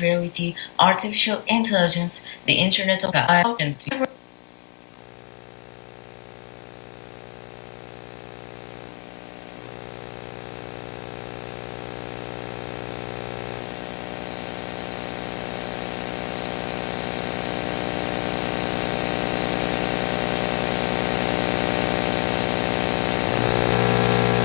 augmented reality, artificial intelligence, the Internet of Things.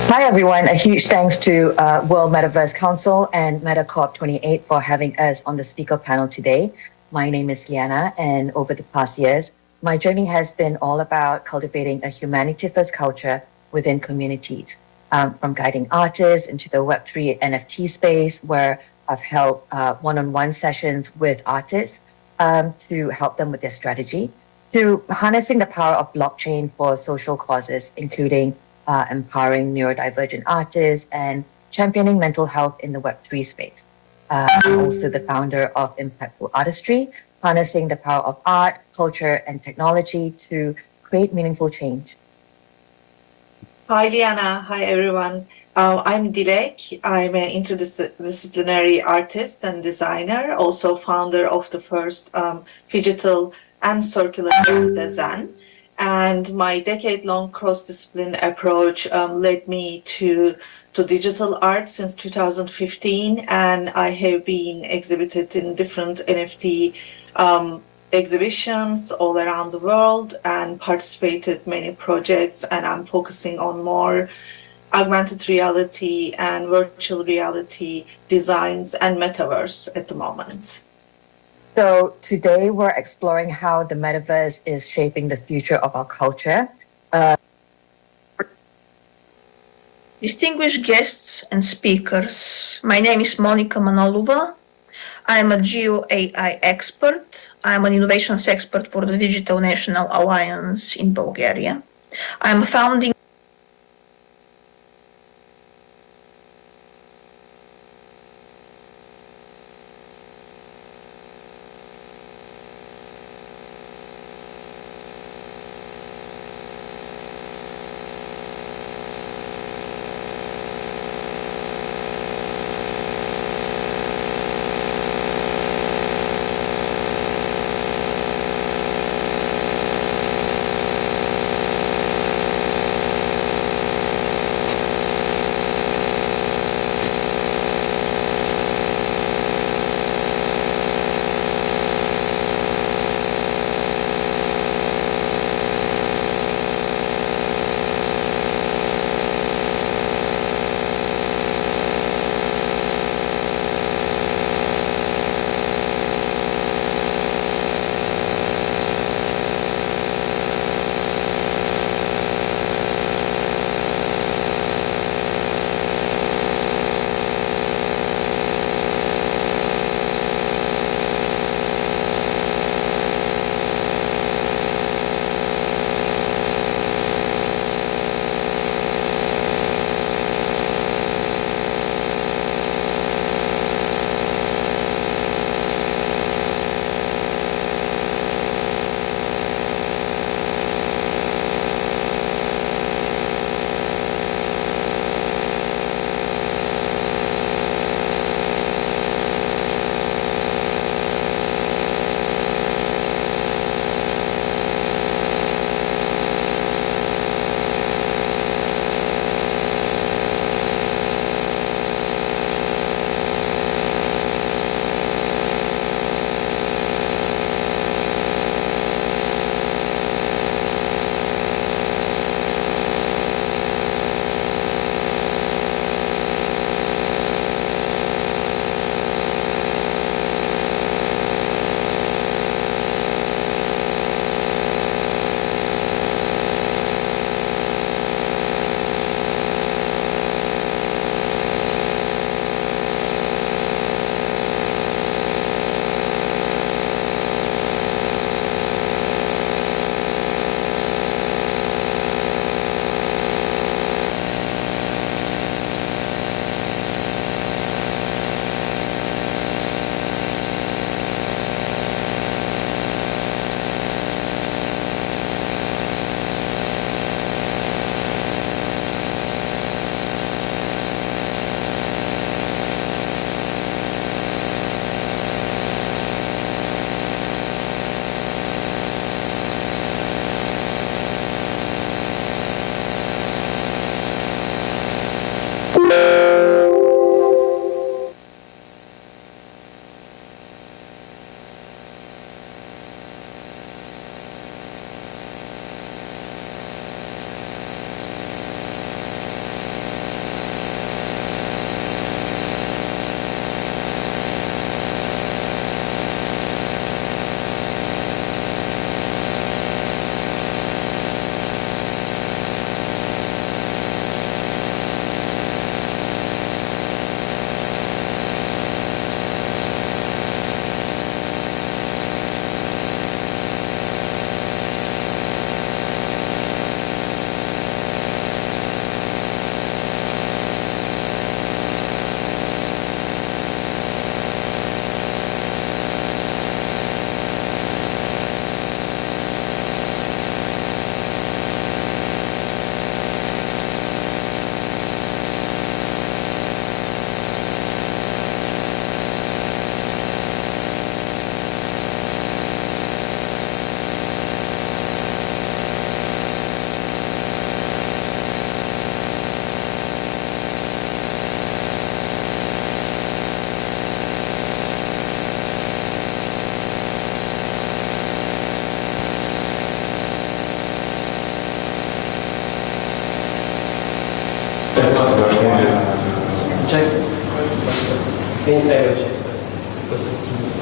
Hi, everyone. A huge thanks to World Metaverse Council and MetaCorp 28 for having us on the speaker panel today. My name is Liana, and over the past years, my journey has been all about cultivating a humanity-first culture within communities, from guiding artists into the Web3 NFT space, where I've held one-on-one sessions with artists to help them with their strategy, to harnessing the power of blockchain for social causes, including empowering neurodivergent artists and championing mental health in the Web3 space. I'm also the founder of Impactful Artistry, harnessing the power of art, culture, and technology to create meaningful change. Hi, Liana. Hi, everyone. I'm Dilek. I'm an interdisciplinary artist and designer, also founder of the first digital and circular design. And my decade-long cross-discipline approach led me to digital art since 2015, and I have been exhibited in different NFT exhibitions all around the world and participated many projects, and I'm focusing on more augmented reality and virtual reality designs and metaverse at the moment. So today we're exploring how the metaverse is shaping the future of our culture. Distinguished guests and speakers, my name is Monica Manolova. I am a Geo AI expert. I am an innovations expert for the Digital National Alliance in Bulgaria. I am founding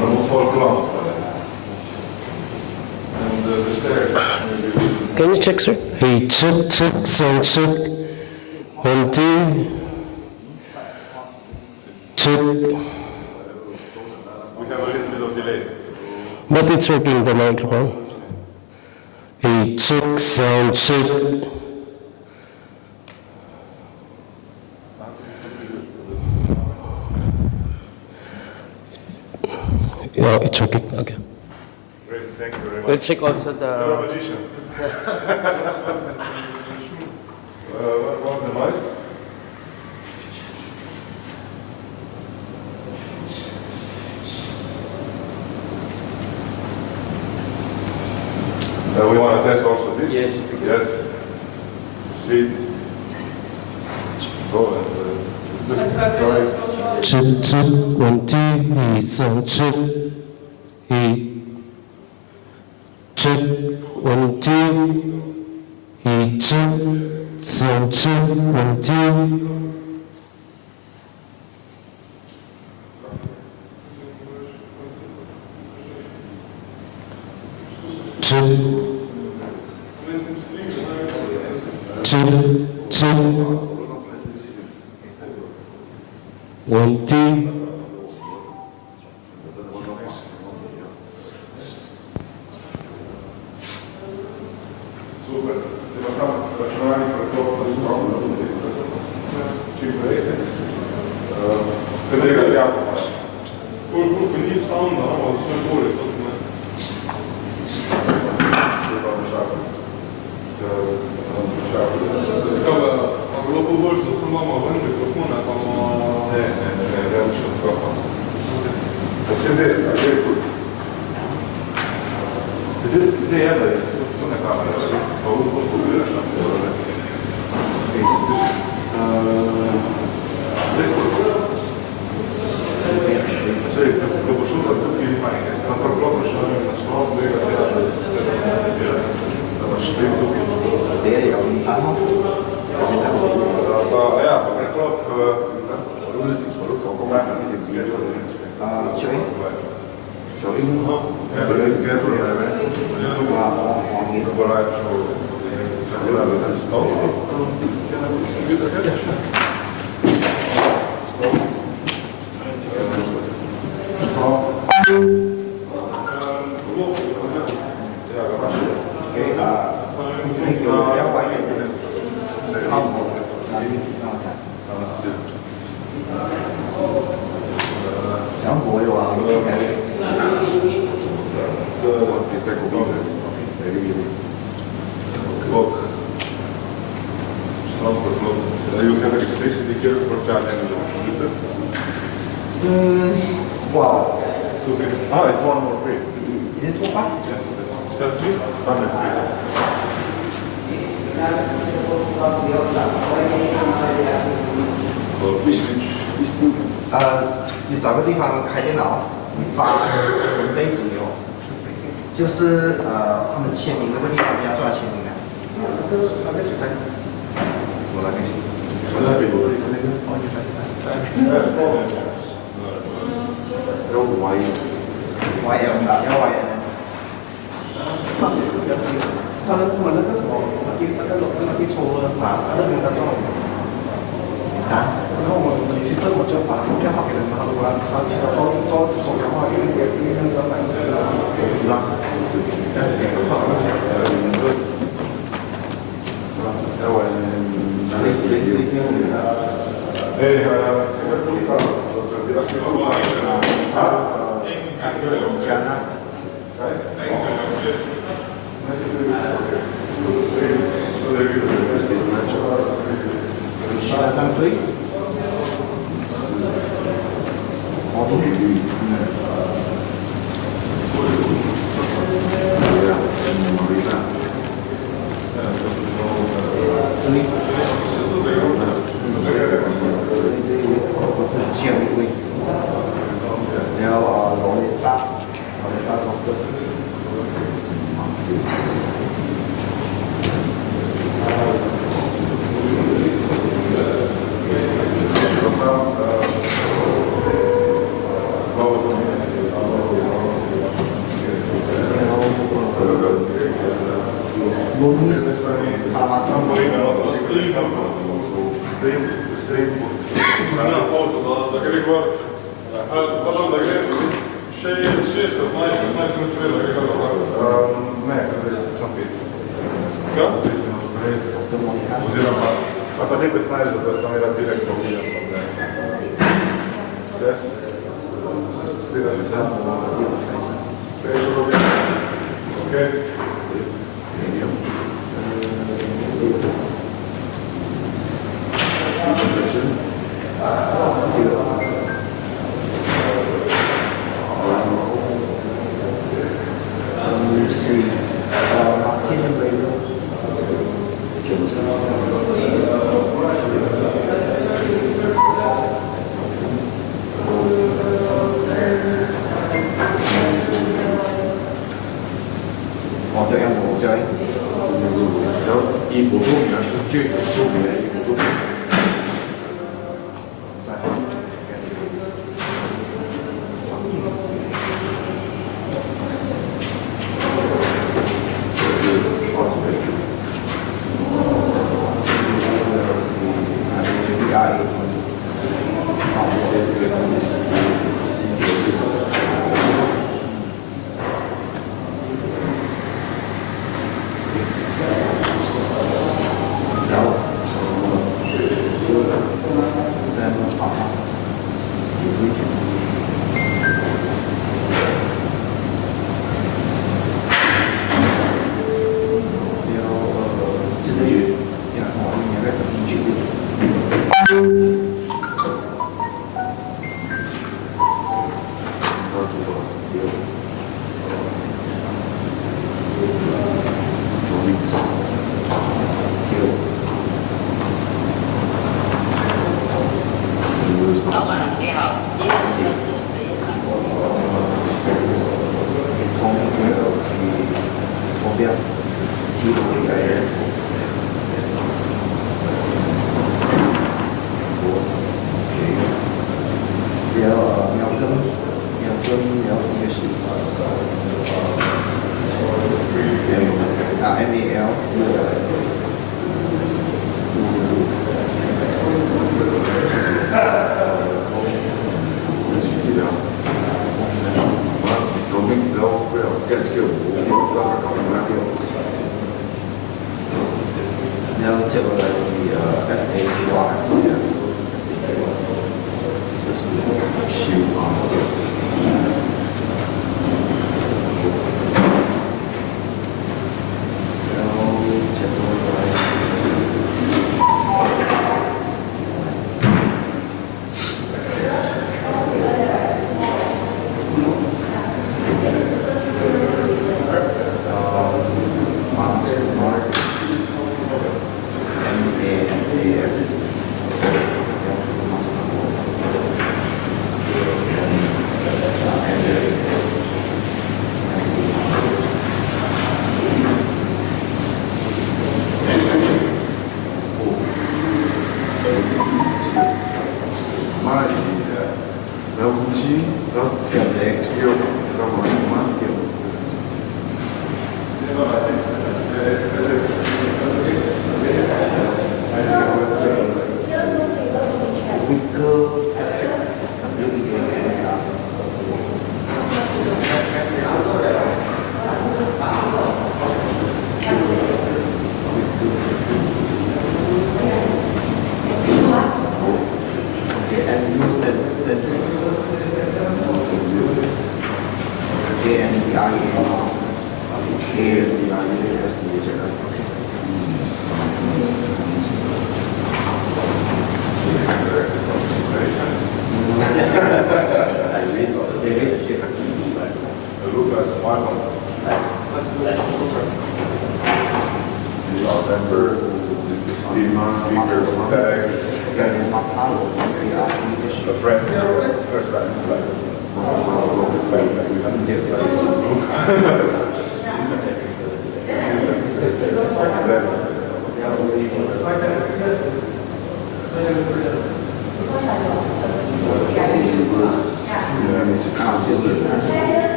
Almost all glass. And the stairs. Can you check, sir? Hey, check, sound check. 1, 2. Check. We have a little bit of delay. But it's working, the microphone. Hey, check, sound check. Yeah, it's working. Okay. Great, thank you very much. We'll check also You're a the. magician. What about the noise? We want to test also this? Yes. Yes. See? Go and just try. Check, 1, 2. Hey, sound check. Hey. Check, 1, 2. Hey, check, sound check. 1, 2. Check. Check. 1, 2. Super. Ti facciamo ragionare per cosa vedere il capo. Quindi il sound, no? Il suo cuore, Acolo cu vârful, să mă având microfon, acum... Ne-am și microfon. Se iară, sună camera, au un cu gâră, așa, Căpușul, că e mai... S-a întâmplat așa, așa, You have expectation to care for challenge the computer? Wow. It's one more free. Is it too far? Yes, just free. Done it free.你找个地方开电脑，发纯杯子油，就是他们签名那个地方加抓签名的。我那边去。YL 的 LYL。他们那个什么，那个抽了，那个叫然后其实我就把电话给人，然后其他都手电话给那个300多我不知道。Lunis, Ma pa te 15 da sta era diretto Ses? Stira ci siamo? Ok? 이 보통이야, 이게 보통이네, 이 보통.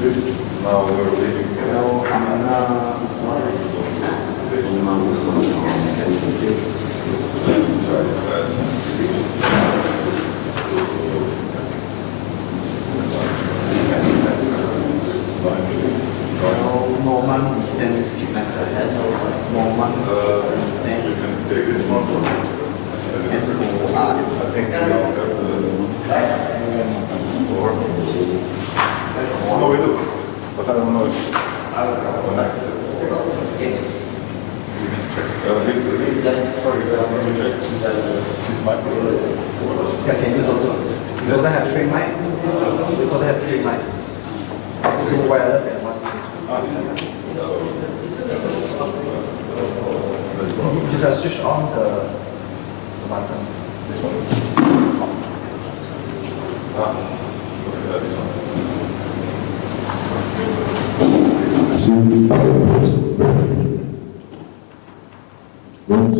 This is it. Now we're leaving. 然后他们呢，什么？Norman descent. Norman descent. You can take this one. N-O-R. I think we all have the no, we do. But I don't know if connected. Yes. Yeah, can use also. Because I have three mic. Because I have three mic. Two wireless and one. You just switch on the button. Two operators ready. One.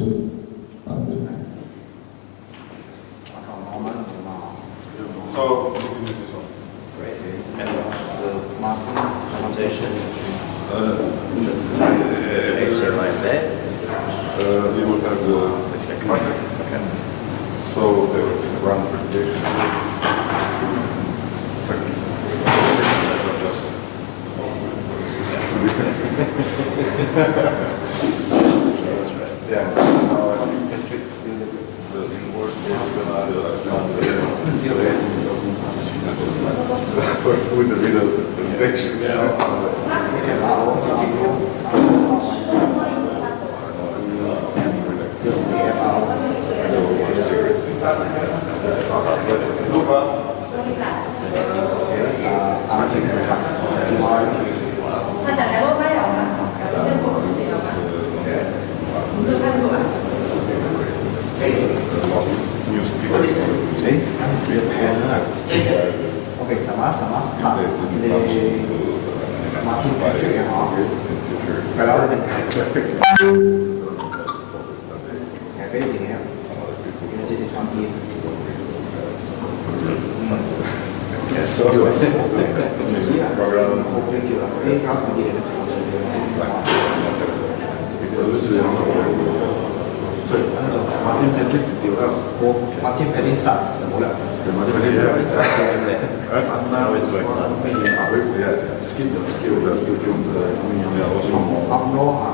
So, you can use this one. And the marking foundation is You will have the marker. So, they will run presentation. Second. Yeah. Now I think you can click the inward with the videos and presentations. New speakers. Đấy, anh chuyển pen nữa là ok, tầm mắt start thì Martin chuyện họ cái đó là mình cái gì nhé cái gì toàn thiên So, chỉ là một cái kiểu là cái đó là gì đấy Martin Patrick điều đó Martin Patrick start là mỗi lần skip the skill that's the skill ông nó hả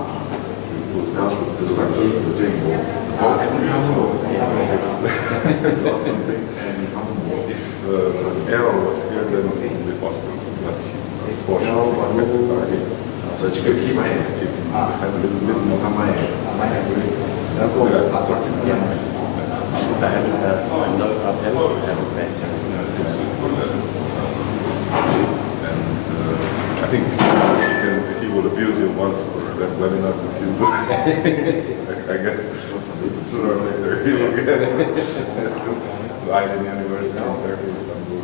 It's not something. If error was here, then it would be possible. But for sure, But you could keep my hand. Have a little bit more on my hand.แล้วก็ปัดปัดอย่าง I think he will abuse you once for that webinar that he's doing. I guess sooner or later he will get to Leiden University in Turkey, Istanbul.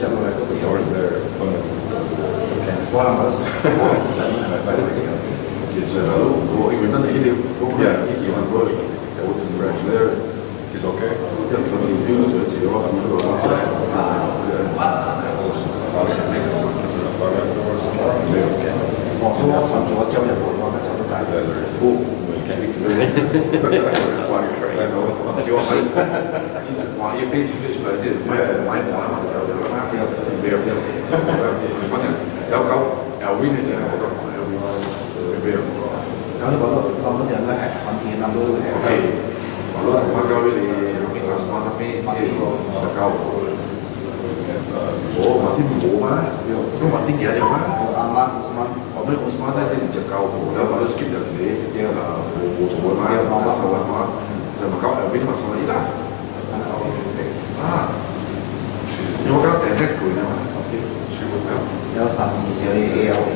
chẳng là có gì Or there. qua làm đó Yeah, he's there. He's okay. bỏ xuống còn có treo nhập vào cái cháu nó giải đó là bọn nó sẽ là hệ hoàn thiện làm đôi hệ aman Usman nếu sẵn chỉ sẽ đi ALP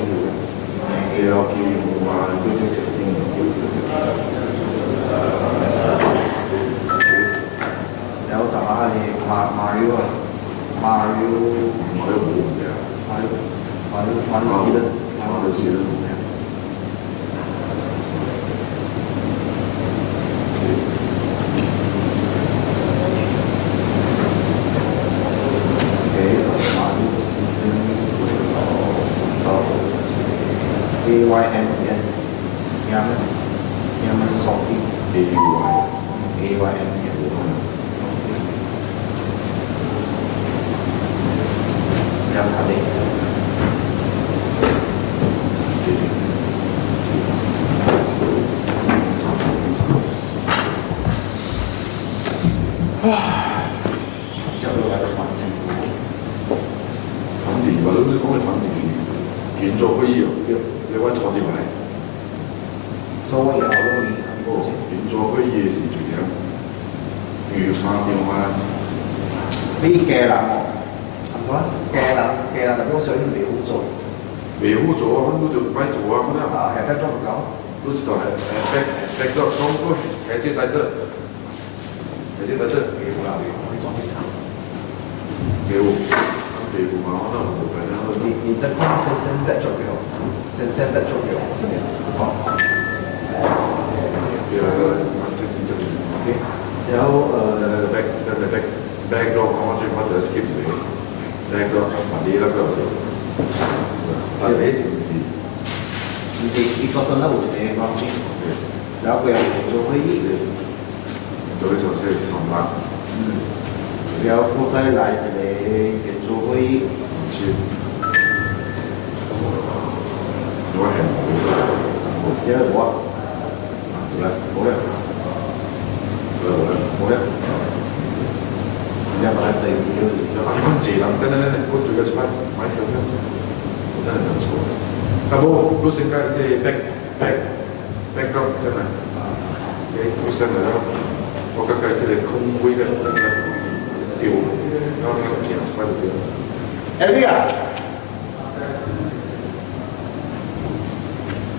nếu chẳng là thì Mario AYM Yaman Yaman Sophie AYM Yam Hale小六来个团体团體嘛，都講嘅團體是圓桌會議哦，你揾團體嚟。所以我也好多年哦，圓桌會議是點樣？預3秒啊，呢嘅人喎，係咪嘅人特別我想要了做，未好做啊，我都唔擺做啊，嗰啲啊係得做唔到，都知道係back 咗講過係即係得，係即係得，幾好啦，我哋裝啲茶。幾好，幾好嘛，可能冇計啦。你得空先 back 咗俾我，先 back 咗俾我，好。幾好啦，正。然後back 咗我最乜嘢 skip 嚟 back 咗埋啲啦個，但係是唔是？唔是一個新的有一個光景，然後佢又做會議，做啲手勢3萬，然後我再來一個圓桌會議，唔知，我係冇，因為我冇啦，要不然對有關字啦，等，我對個隻買少少，真係唔錯。啊冇，都成間即係 back 咗先啦，都先嚟啦，我覺得即係空位嘅調，啱片出嚟調。Elvia，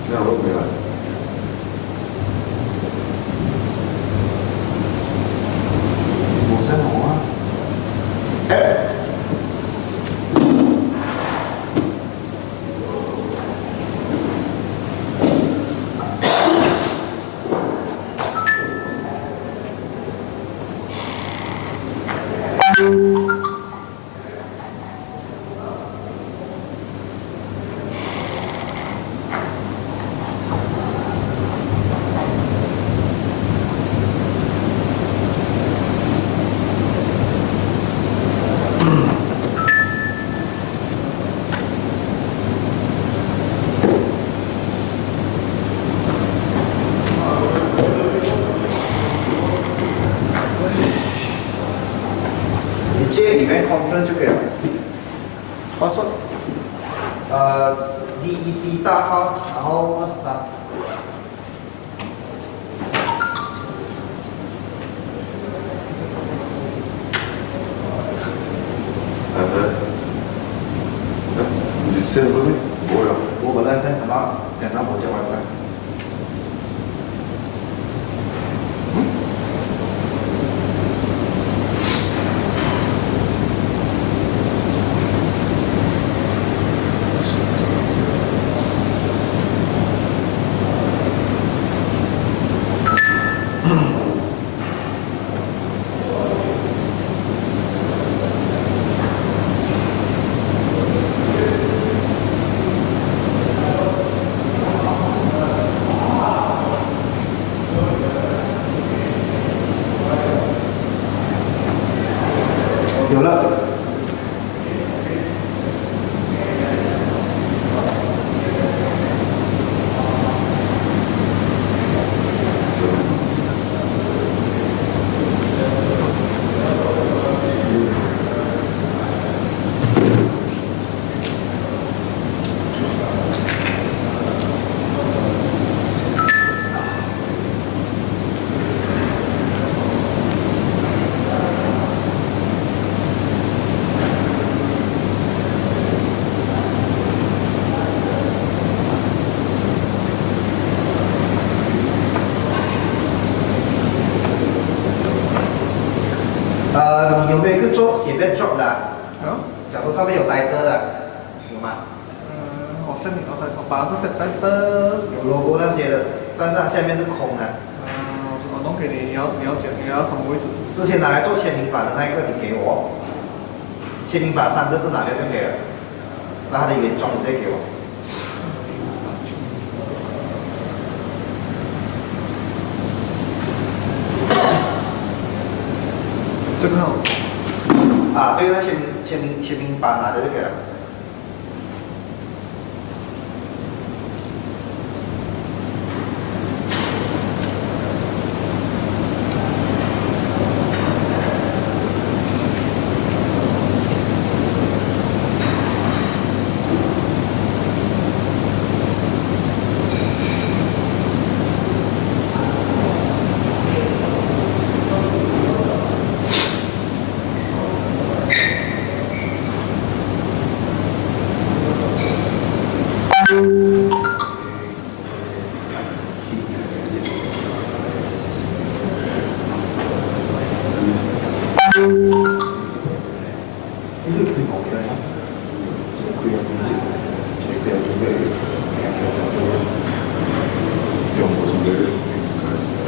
現在都沒了。冇聲好啊，你接 event conference 就可以了。我說，DEC 大號，然後23。你先說咩？冇呀。我本來想什麼，跟他冇接 WiFi。有了。你有没有一个写 backdrop 的？假如上面有 title 的，有吗？好像你刚才把个 set title，有 logo 那些的，但是它下面是空的。我弄给你，你要讲你要什么位置？之前拿来做签名版的那一个，你给我。签名版3个字拿掉就可以了。那它的原装你再给我。这个号啊，这个签名板拿的这个。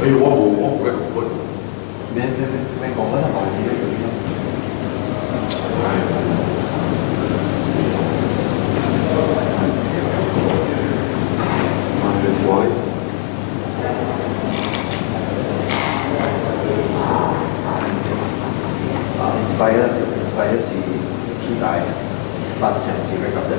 哎呦，我不会讲过。咩講緊係內地嘅嗰啲咯。inspire 是天大發展自己咁樣。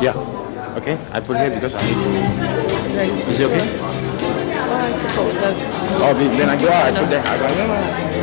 Yeah. Okay. I put here because I need to. Is it okay? Well, I suppose that. Oh, then I go out. I put there. I go. No, no.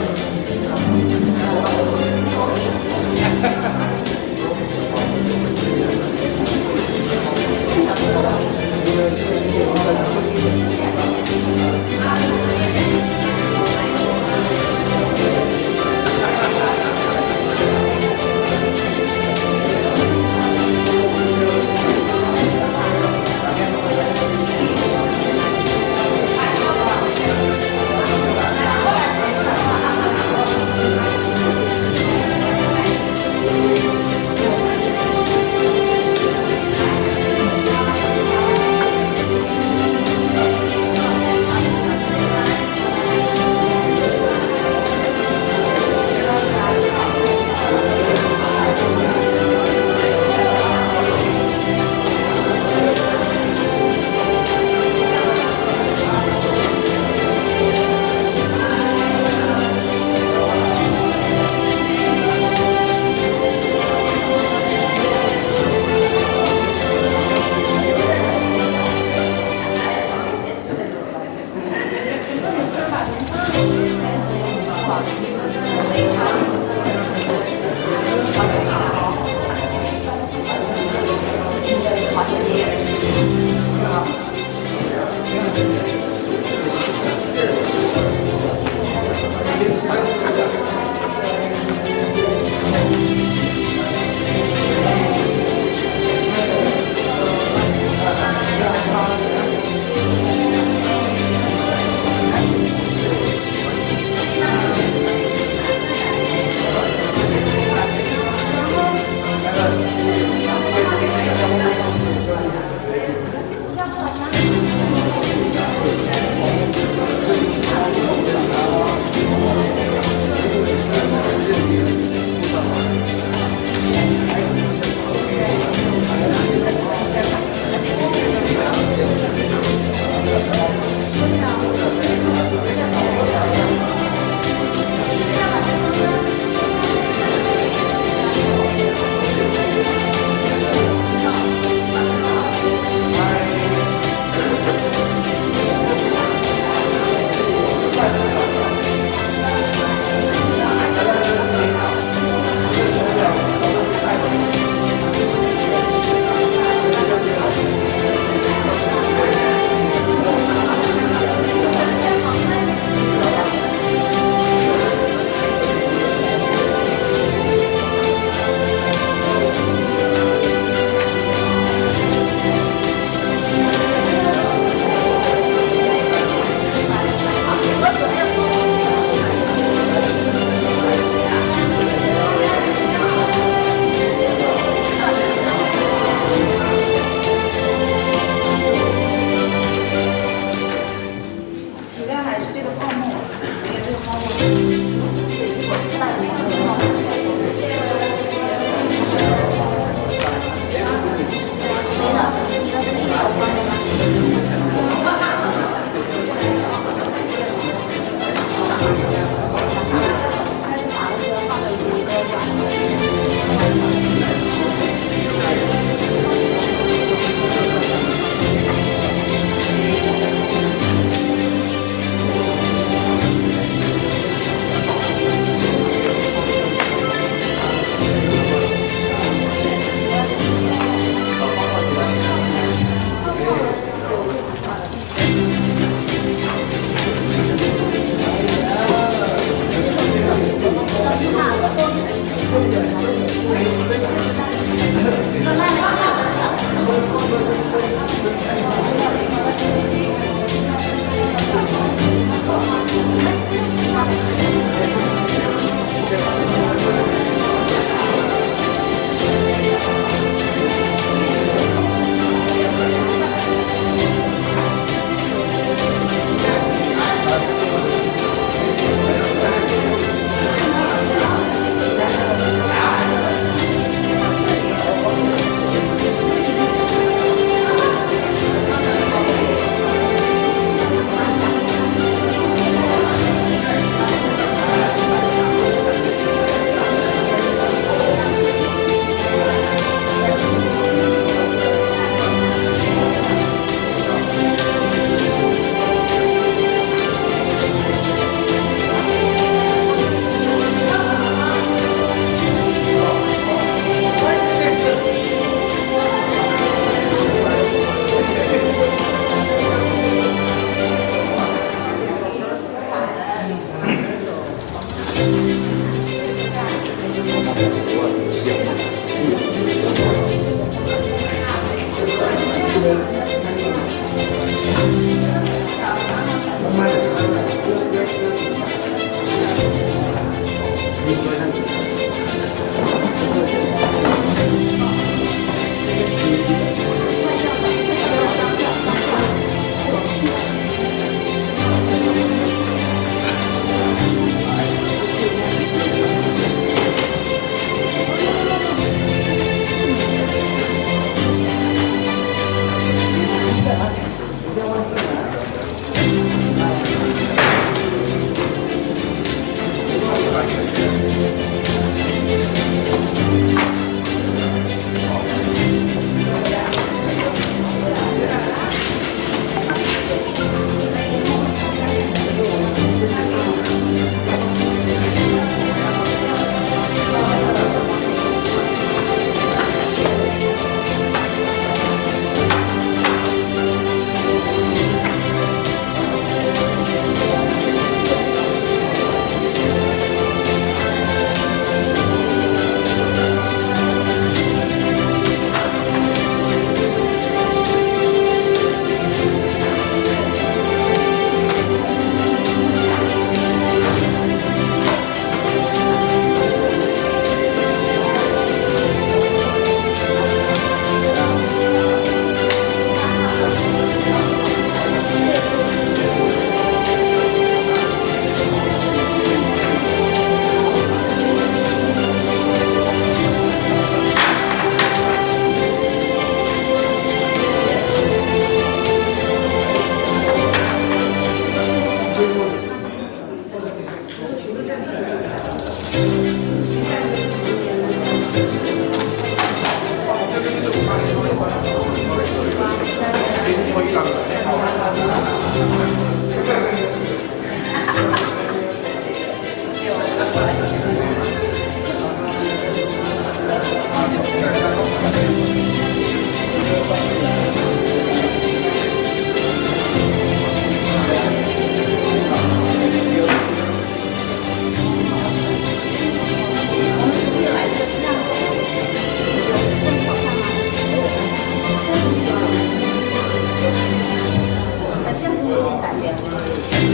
这样子有点感觉。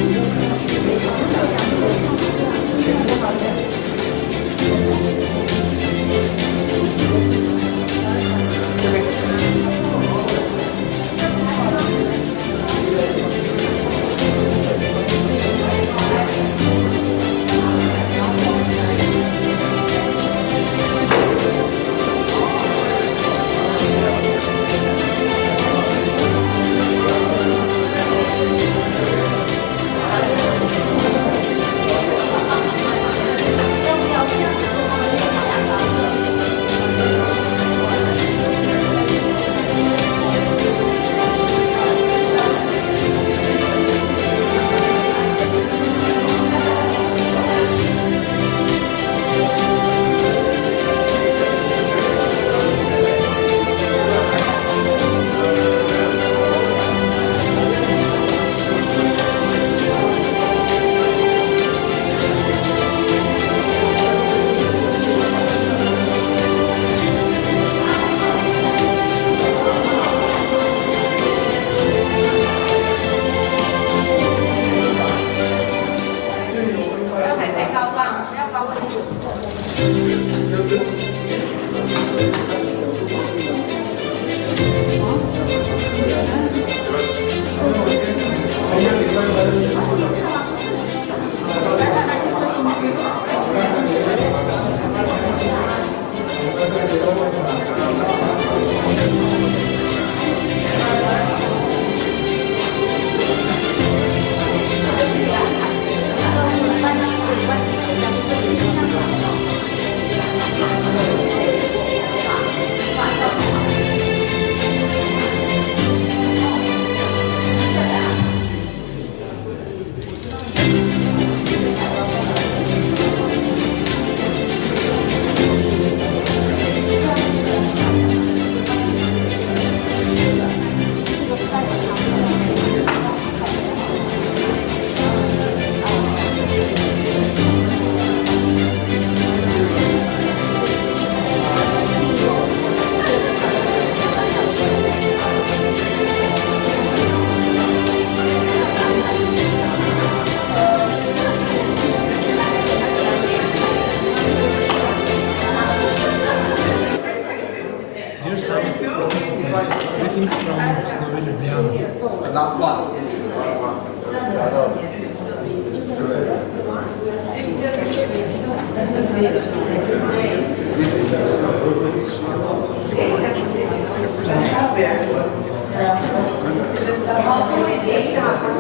last one.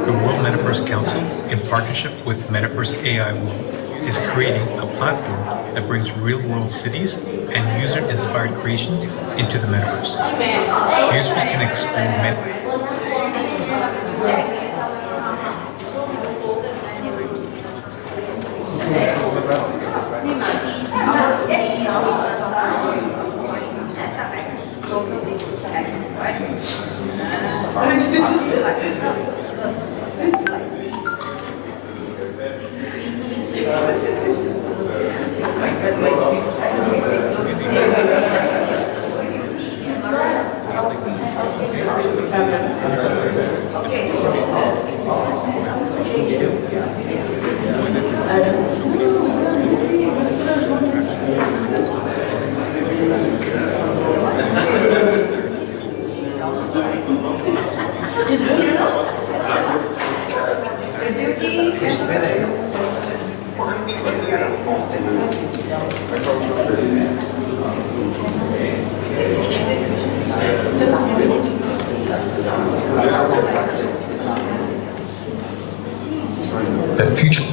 The World Metaverse Council, in partnership with Metaverse AI World, is creating a platform that brings real-world cities and user-inspired creations into the metaverse. Users can explore the future.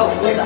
Thank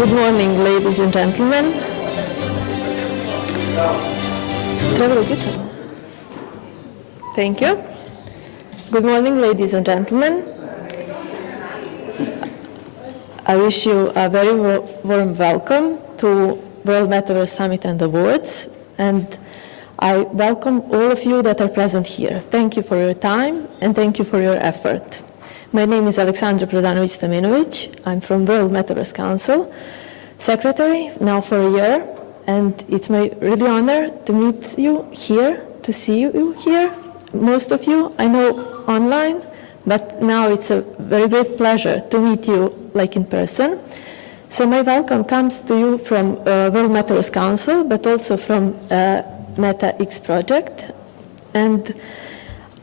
Good morning, ladies and gentlemen. Thank you. Good morning, ladies and gentlemen. I wish you a very warm welcome to World Metaverse Summit and Awards, and I welcome all of you that are present here. Thank you for your time, and thank you for your effort. My name is Alexandra Prodanovic-Stamenovic. I'm from World Metaverse Council, Secretary now for a year, and it's my really honor to meet you here, to see you here. Most of you I know online, but now it's a very great pleasure to meet you like in person. So my welcome comes to you from World Metaverse Council, but also from Meta X project. And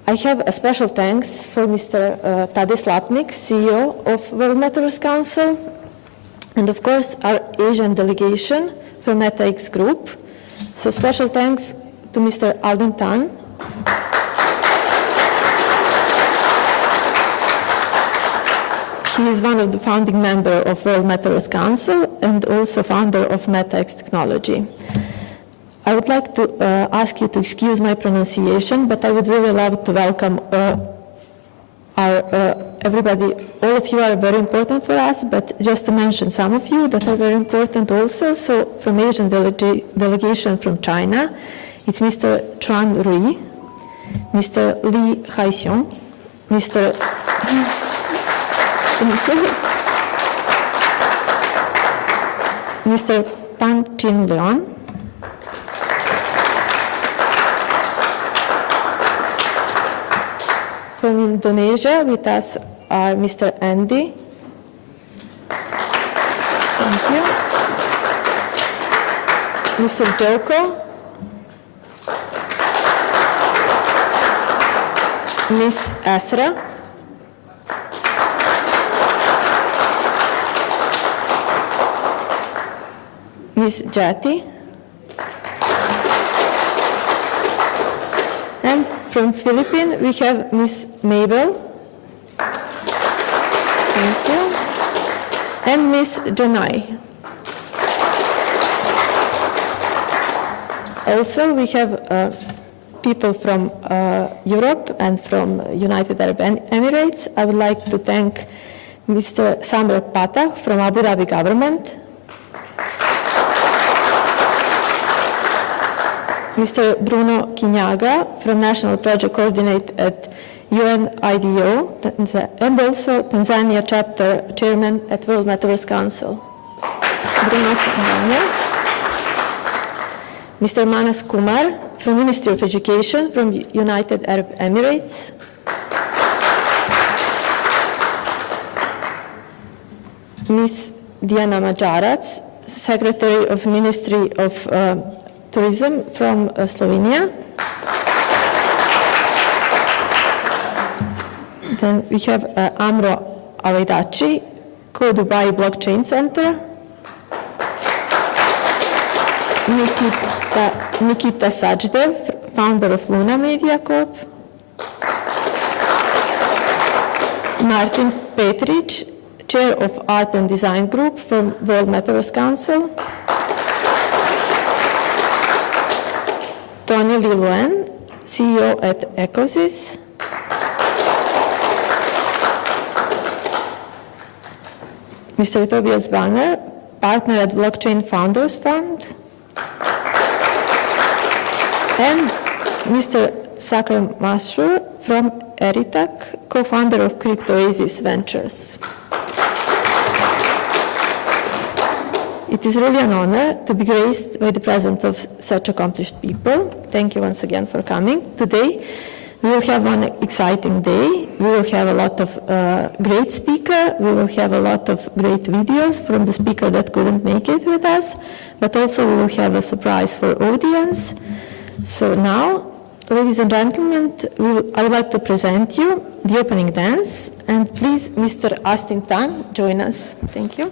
I have a special thanks for Mr. Tadej Lapnik, CEO of World Metaverse Council, and of course our Asian delegation from Meta X Group. So special thanks to Mr. Alvin Tan. He is one of the founding members of World Metaverse Council and also founder of Meta X Technology. I would like to ask you to excuse my pronunciation, but I would really love to welcome everybody. All of you are very important for us, but just to mention some of you that are very important also. So from Asian delegation from China, it's Mr. Chuan Rui, Mr. Li Haixiong, Mr. Mr. Pan Chin Leon, from Indonesia with us are Mr. Andy. Thank you. Mr. Joko. Miss Asra. Miss Jati. And from Philippines, we have Miss Mabel. Thank you. And Miss Janai. Also, we have people from Europe and from United Arab Emirates. I would like to thank Mr. Samir Patah from Abu Dhabi government, Mr. Bruno Quinhaga from National Project Coordinator at UNIDO, and also Tanzania Chapter Chairman at World Metaverse Council. Bruno Quinhaga. Mr. Manas Kumar from Ministry of Education from United Arab Emirates. Ms. Diana Majarac, Secretary of Ministry of Tourism from Slovenia. Then we have Amro Avaidaci, Co-Dubai Blockchain Center. Nikita Sajdev, founder of Luna Media Corp. Martin Petric, Chair of Art and Design Group from World Metaverse Council. Tony Liluen, CEO at Ecosys. Mr. Tobias Banner, partner at Blockchain Founders Fund. And Mr. Sakram Mashur from Eritak, co-founder of CryptoAsis Ventures. It is really an honor to be graced by the presence of such accomplished people. Thank you once again for coming. Today, we will have one exciting day. We will have a lot of great speakers. We will have a lot of great videos from the speaker that couldn't make it with us, but also we will have a surprise for audience. So now, ladies and gentlemen, I would like to present you the opening dance, and please, Mr. Astin Tan, join us. Thank you.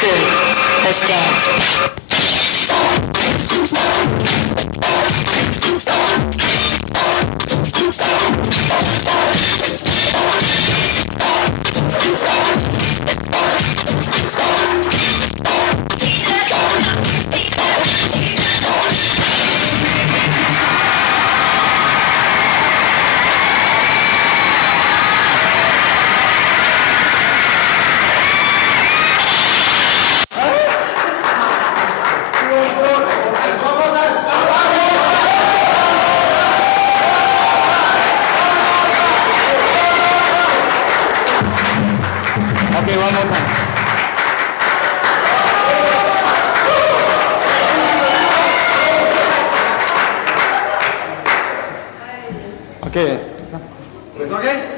Good. Let's dance. Okay, one more time. Okay. It's okay?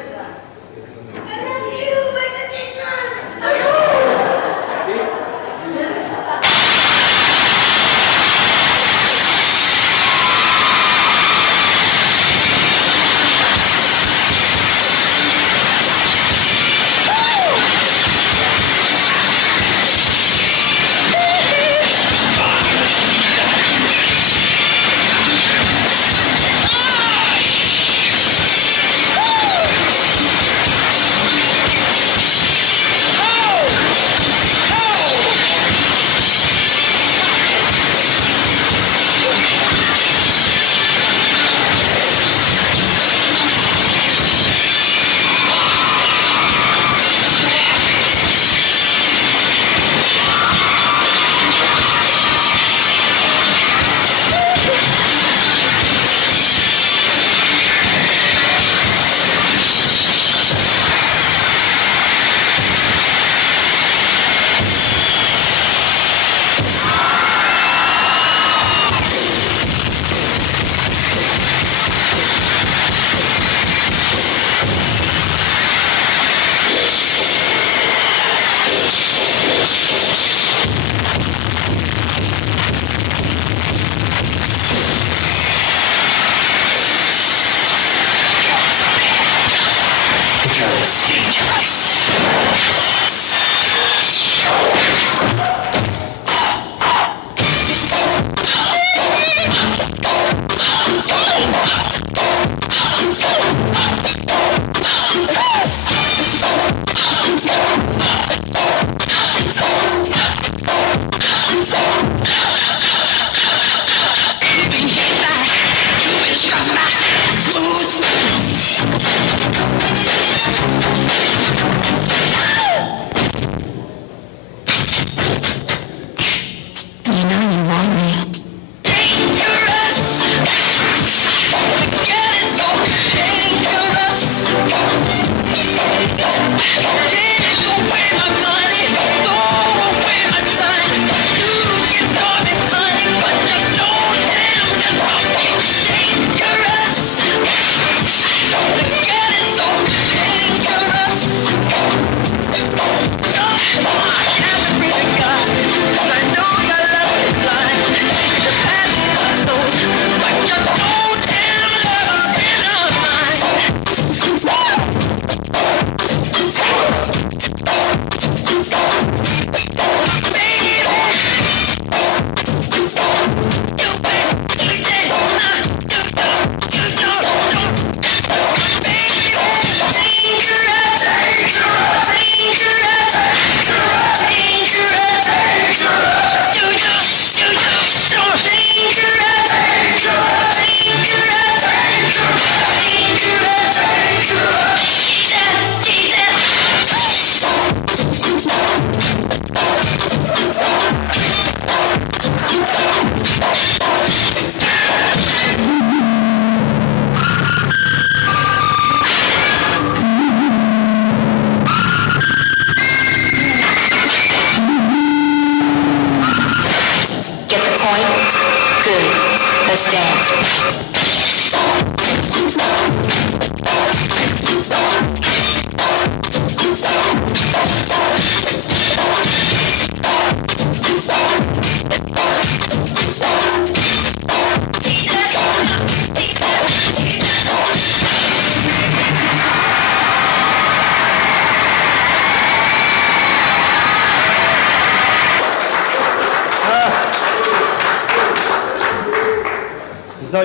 Let's dance.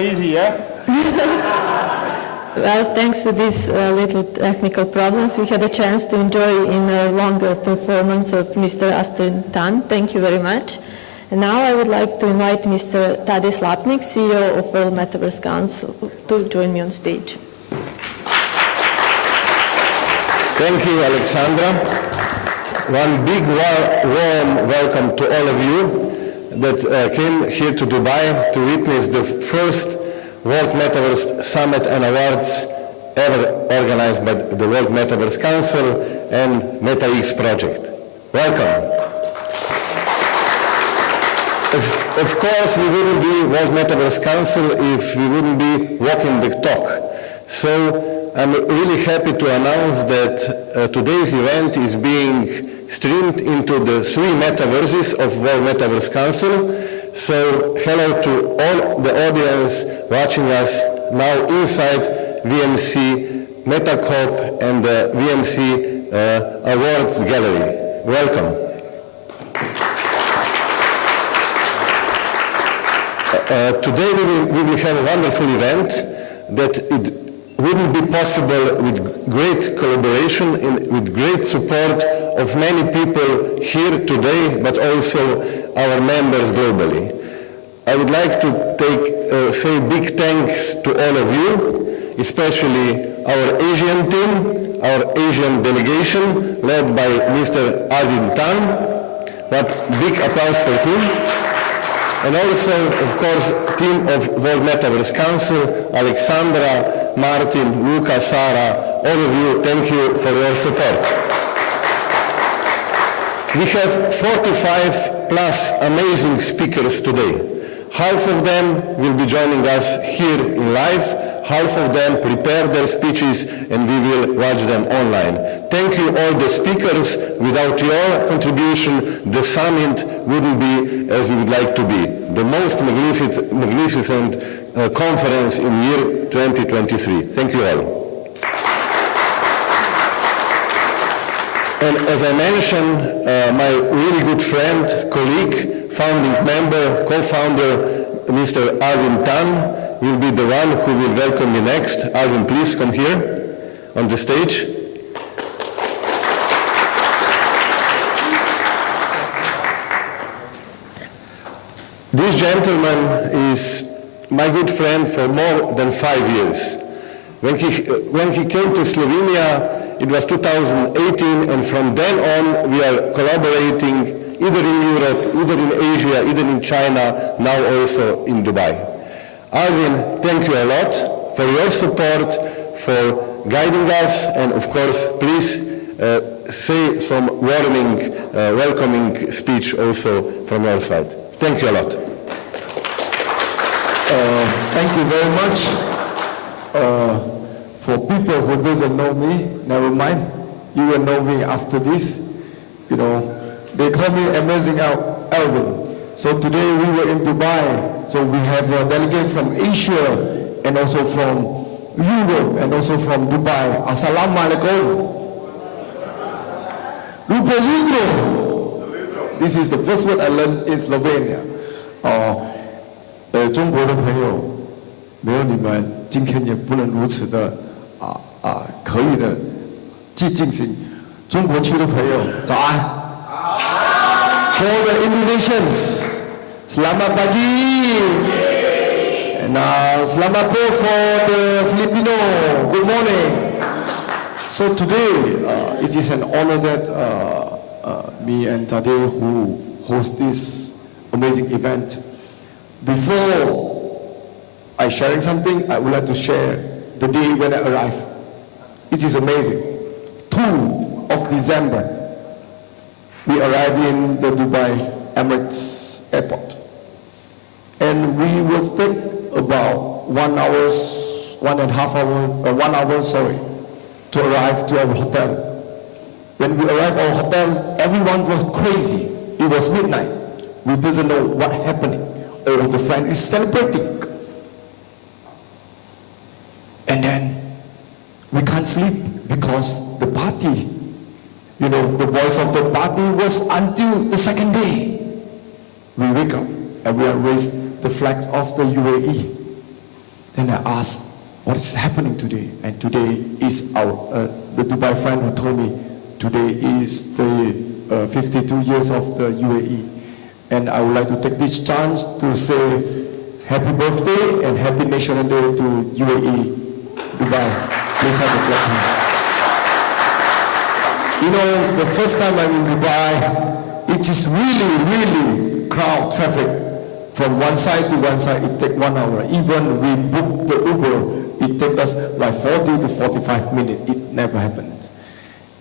not easy, yeah? Well, thanks to these little technical problems, we had a chance to enjoy in a longer performance of Mr. Astin Tan. Thank you very much. And now I would like to invite Mr. Tadej Lapnik, CEO of World Metaverse Council, to join me on stage. Thank you, Alexandra. One big warm welcome to all of you that came here to Dubai to witness the first World Metaverse Summit and Awards ever organized by the World Metaverse Council and MetaX project. Welcome. Of course, we wouldn't be World Metaverse Council if we wouldn't be walking the talk. So I'm really happy to announce that today's event is being streamed into the 3 metaverses of World Metaverse Council. So hello to all the audience watching us now inside VMC MetaCorp and the VMC Awards Gallery. Welcome. Today we will have a wonderful event that it wouldn't be possible with great collaboration and with great support of many people here today, but also our members globally. I would like to say big thanks to all of you, especially our Asian team, our Asian delegation led by Mr. Arvind Tan. What big applause for him. And also, of course, team of World Metaverse Council, Alexandra, Martin, Luca, Sara, all of you, thank you for your support. We have 45 plus amazing speakers today. Half of them will be joining us here in live, half of them prepare their speeches and we will watch them online. Thank you all the speakers. Without your contribution, the summit wouldn't be as we would like to be. The most magnificent conference in year 2023. Thank you all. And as I mentioned, my really good friend, colleague, founding member, co-founder, Mr. Arvind Tan, will be the one who will welcome me next. Arvind, please come here on the stage. This gentleman is my good friend for more than 5 years. When he came to Slovenia, it was 2018, and from then on we are collaborating either in Europe, either in Asia, either in China, now also in Dubai. Arvind, thank you a lot for your support, for guiding us, and of course, please say some warming, welcoming speech also from your side. Thank you a lot. Thank you very much. For people who doesn't know me, never mind. You will know me after this. You know, they call me Amazing Alvin. So today we were in Dubai. So we have a delegate from Asia and also from Europe and also from Dubai. Assalamu alaikum. Lupa jutro. This is the first word I learned in Slovenia. 中国的朋友，没有你们，今天也不能如此的可以的进行。中国区的朋友，早安。For the Indonesians, selamat pagi. And selamat po for the Filipino. Good morning. So today, it is an honor that me and Tadej who host this amazing event. Before I sharing something, I would like to share the day when I arrived. It is amazing. 2 of December, we arrived in the Dubai Emirates Airport. And we will take about 1 hour to arrive to our hotel. When we arrived at our hotel, everyone was crazy. It was midnight. We didn't know what happening. All the friend is celebrating. And then we can't sleep because the party, you know, the voice of the party was until the second day. We wake up and we raised the flag of the UAE. Then I asked, what is happening today? And today is the Dubai friend who told me today is the 52 years of the UAE. And I would like to take this chance to say happy birthday and happy National Day to UAE, Dubai. Please have a clap. You know, the first time I'm in Dubai, it is really crowd traffic. From one side to one side, it takes 1 hour. Even we book the Uber, it takes us like 40 to 45 minutes. It never happens.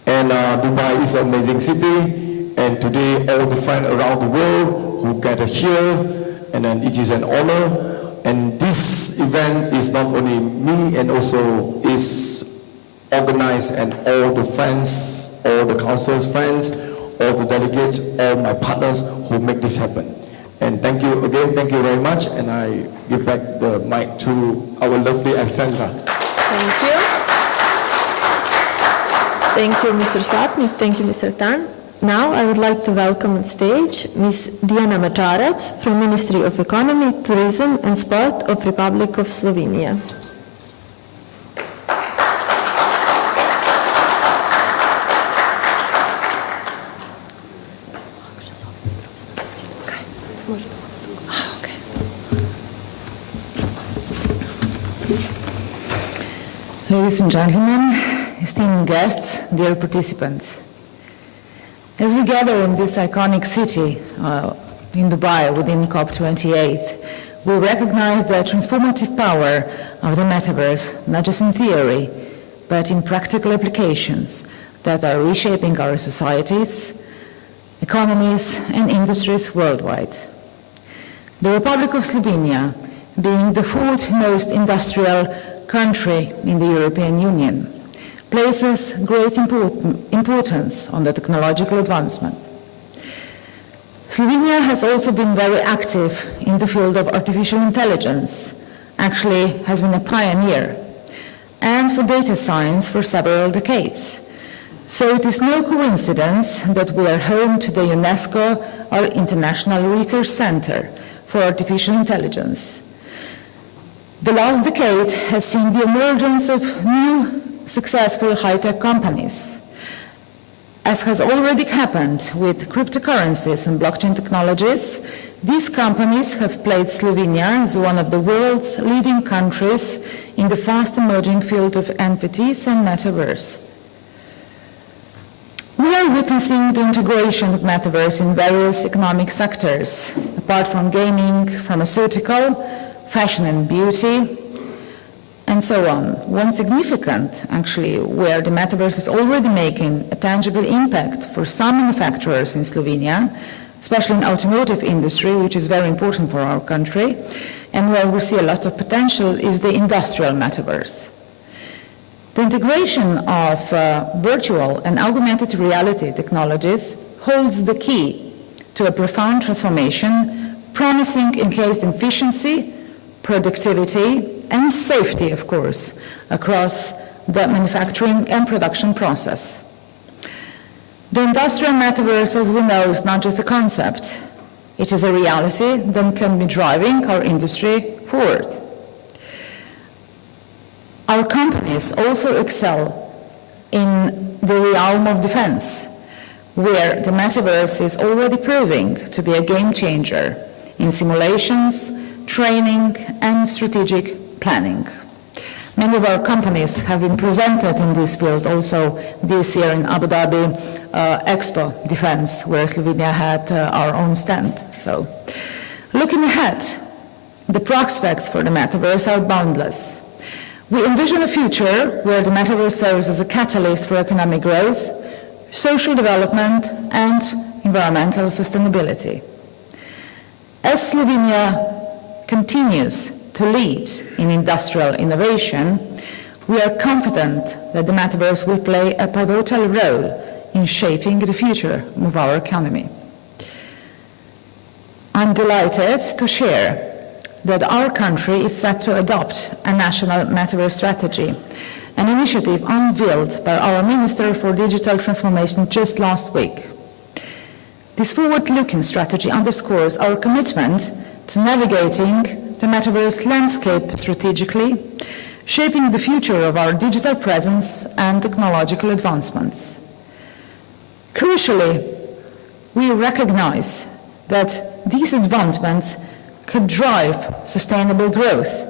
And Dubai is an amazing city. And today, all the friends around the world who gather here, and then it is an honor. And this event is not only me, and also is organized, and all the friends, all the council's friends, all the delegates, all my partners who make this happen. And thank you again, thank you very much, and I give back the mic to our lovely Alexandra. Thank you. Thank you, Mr. Slapnik. Thank you, Mr. Tan. Now I would like to welcome on stage Ms. Diana Mačarac from Ministry of Economy, Tourism and Sport of Republic of Slovenia. Ladies and gentlemen, esteemed guests, dear participants. As we gather in this iconic city in Dubai within COP28, we recognize the transformative power of the Metaverse, not just in theory, but in practical applications that are reshaping our societies, economies, and industries worldwide. The Republic of Slovenia, being the fourth most industrial country in the European Union, places great importance on the technological advancement. Slovenia has also been very active in the field of artificial intelligence, actually has been a pioneer, and for data science for several decades. So it is no coincidence that we are home to the UNESCO, our International Research Center for Artificial Intelligence. The last decade has seen the emergence of new successful high-tech companies. As has already happened with cryptocurrencies and blockchain technologies, these companies have placed Slovenia as one of the world's leading countries in the fast-emerging field of NFTs and Metaverse. We are witnessing the integration of Metaverse in various economic sectors, apart from gaming, pharmaceutical, fashion and beauty, and so on. One significant, actually, where the Metaverse is already making a tangible impact for some manufacturers in Slovenia, especially in the automotive industry, which is very important for our country, and where we see a lot of potential, is the industrial Metaverse. The integration of virtual and augmented reality technologies holds the key to a profound transformation, promising increased efficiency, productivity, and safety, of course, across the manufacturing and production process. The industrial Metaverse, as we know, is not just a concept. It is a reality that can be driving our industry forward. Our companies also excel in the realm of defense, where the Metaverse is already proving to be a game changer in simulations, training, and strategic planning. Many of our companies have been presented in this field also this year in Abu Dhabi Expo Defense, where Slovenia had our own stand. So, looking ahead, the prospects for the Metaverse are boundless. We envision a future where the Metaverse serves as a catalyst for economic growth, social development, and environmental sustainability. As Slovenia continues to lead in industrial innovation, we are confident that the Metaverse will play a pivotal role in shaping the future of our economy. I'm delighted to share that our country is set to adopt a national Metaverse strategy, an initiative unveiled by our Minister for Digital Transformation just last week. This forward-looking strategy underscores our commitment to navigating the metaverse landscape strategically, shaping the future of our digital presence and technological advancements. Crucially, we recognize that these advancements could drive sustainable growth,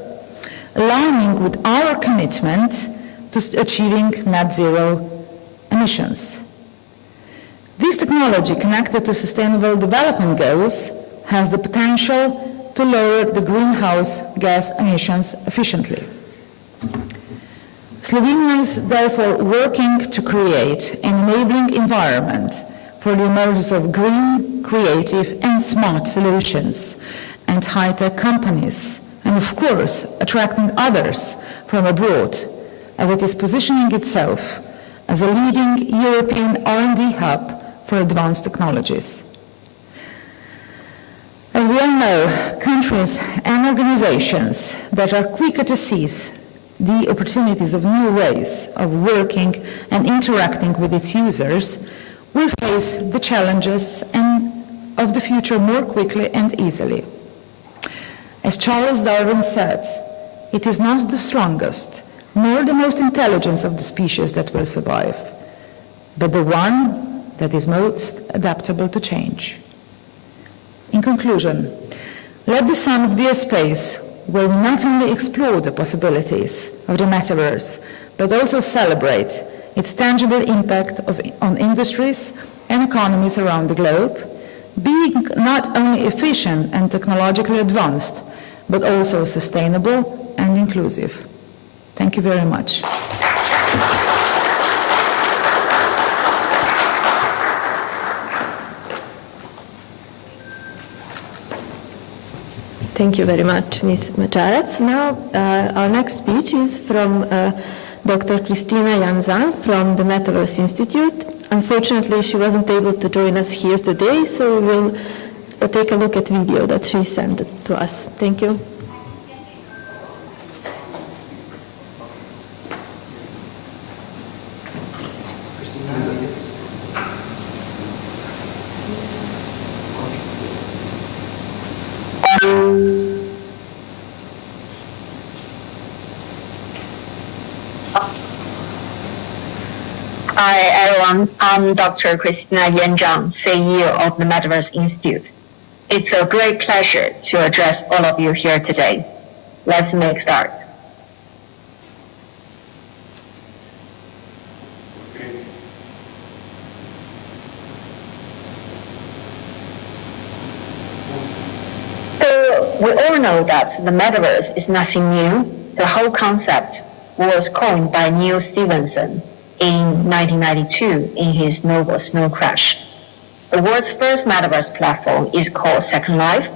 aligning with our commitment to achieving net zero emissions. This technology, connected to sustainable development goals, has the potential to lower the greenhouse gas emissions efficiently. Slovenia is therefore working to create an enabling environment for the emergence of green, creative, and smart solutions and high-tech companies, and of course, attracting others from abroad, as it is positioning itself as a leading European R&D hub for advanced technologies. As we all know, countries and organizations that are quicker to seize the opportunities of new ways of working and interacting with its users will face the challenges of the future more quickly and easily. As Charles Darwin said, it is not the strongest nor the most intelligent of the species that will survive, but the one that is most adaptable to change. In conclusion, let the summit be a space where we not only explore the possibilities of the metaverse, but also celebrate its tangible impact on industries and economies around the globe, being not only efficient and technologically advanced, but also sustainable and inclusive. Thank you very much. Thank you very much, Ms. Majarec. Now, our next speech is from Dr. Kristina Janzan from the Metaverse Institute. Unfortunately, she wasn't able to join us here today, so we'll take a look at video that she sent to us. Thank you. Hi everyone, I'm Dr. Kristina Janzan, CEO of the Metaverse Institute. It's a great pleasure to address all of you here today. Let's make a start. So we all know that the Metaverse is nothing new. The whole concept was coined by Neil Stephenson in 1992 in his novel Snow Crash. The world's first Metaverse platform is called Second Life,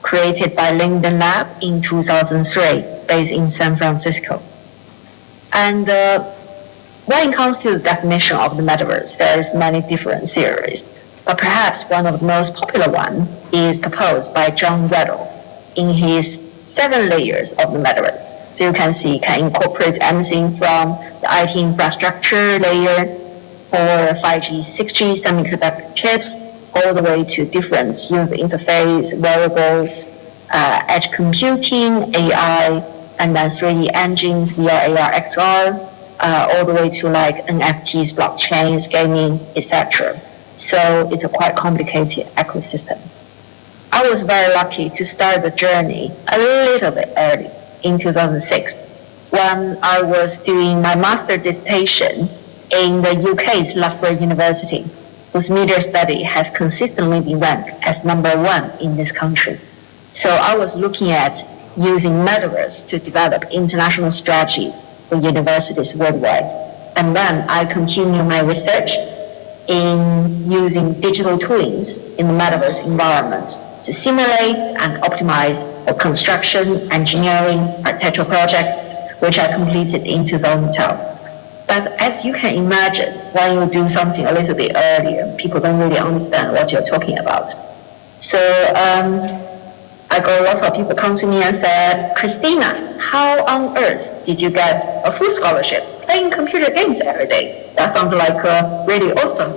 created by Linden Lab in 2003, based in San Francisco. And when it comes to the definition of the Metaverse, there's many different theories, but perhaps one of the most popular one is proposed by John Weddle in his 7 layers of the Metaverse. So you can see, can incorporate anything from the IT infrastructure layer or 5G, 6G semiconductor chips, all the way to different user interface, wearables, edge computing, AI, and then 3D engines, VR, AR, XR, all the way to like NFTs, blockchains, gaming, etc. So it's a quite complicated ecosystem. I was very lucky to start the journey a little bit early in 2006 when I was doing my master's dissertation in the UK's Loughborough University, whose media study has consistently been ranked as #1 in this country. So I was looking at using Metaverse to develop international strategies for universities worldwide. And then I continued my research in using digital twins in the Metaverse environments to simulate and optimize a construction, engineering, architectural project, which I completed in 2012. But as you can imagine, when you do something a little bit earlier, people don't really understand what you're talking about. So I got lots of people come to me and said, Kristina, how on earth did you get a full scholarship playing computer games every day? That sounds like really awesome.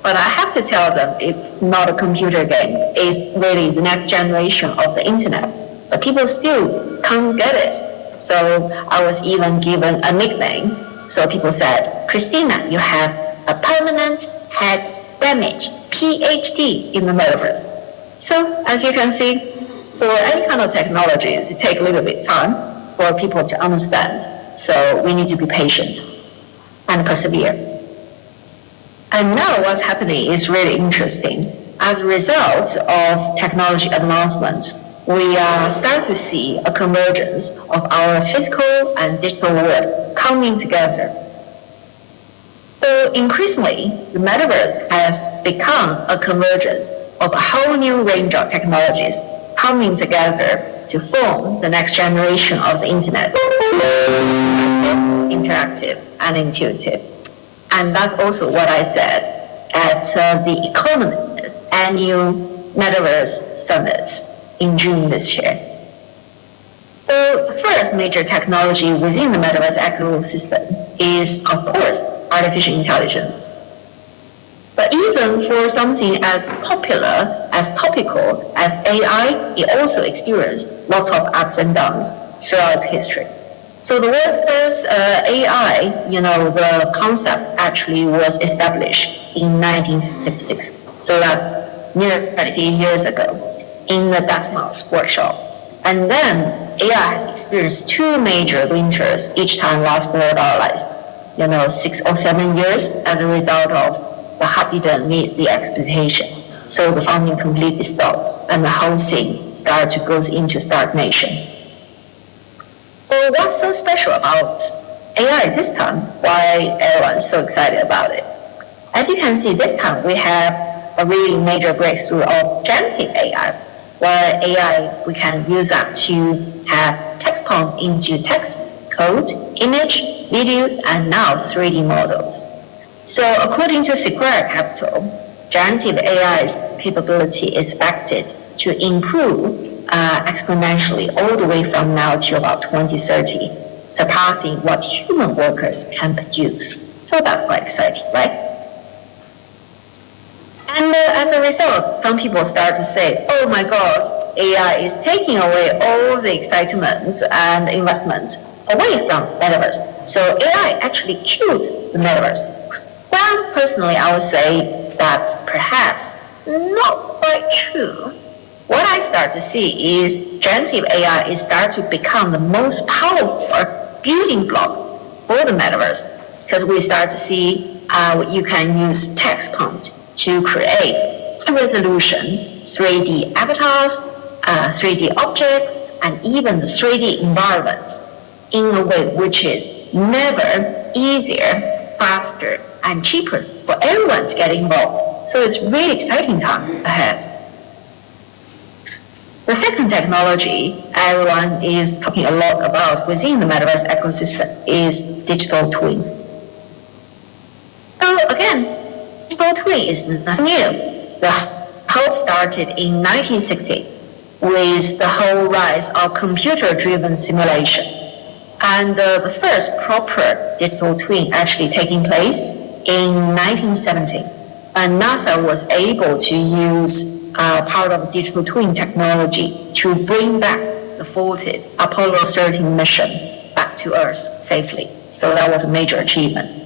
But I have to tell them it's not a computer game. It's really the next generation of the internet. but people still can't get it. So I was even given a nickname. So people said, Christina, you have a permanent head damage, PhD in the metaverse. So as you can see, for any kind of technologies, it takes a little bit time for people to understand. So we need to be patient and persevere. And now what's happening is really interesting. As a result of technology advancements, we start to see a convergence of our physical and digital world coming together. So increasingly, the metaverse has become a convergence of a whole new range of technologies coming together to form the next generation of the internet. Interactive and intuitive. And that's also what I said at the Economist annual Metaverse Summit in June this year. So the first major technology within the Metaverse ecosystem is, of course, artificial intelligence. But even for something as popular, as topical as AI, it also experienced lots of ups and downs throughout history. So the world's first AI, the concept actually was established in 1956. So that's nearly 30 years ago in the Dartmouth workshop. And then AI has experienced two major winters each time last for our lives. 6 or 7 years as a result of the hub didn't meet the expectation. So the funding completely stopped and the whole thing started to go into stagnation. So what's so special about AI this time? Why everyone's so excited about it? As you can see, this time we have a really major breakthrough of generative AI, where AI, we can use that to have text prompt into text, code, image, videos, and now 3D models. So according to Sequoia Capital, generative AI's capability is expected to improve exponentially all the way from now to about 2030, surpassing what human workers can produce. So that's quite exciting, right? And as a result, some people start to say, oh my God, AI is taking away all the excitement and investment away from Metaverse. So AI actually killed the Metaverse. Well, personally, I would say that's perhaps not quite true. What I start to see is generative AI is start to become the most powerful building block for the Metaverse, because we start to see how you can use text prompt to create high-resolution 3D avatars, 3D objects, and even the 3D environment in a way which is never easier, faster, and cheaper for everyone to get involved. So it's really exciting time ahead. The second technology everyone is talking a lot about within the Metaverse ecosystem is digital twin. So again, digital twin is nothing new. The whole started in 1960 with the whole rise of computer-driven simulation. And the first proper digital twin actually taking place in 1970. And NASA was able to use part of digital twin technology to bring back the faulted Apollo 13 mission back to Earth safely. So that was a major achievement.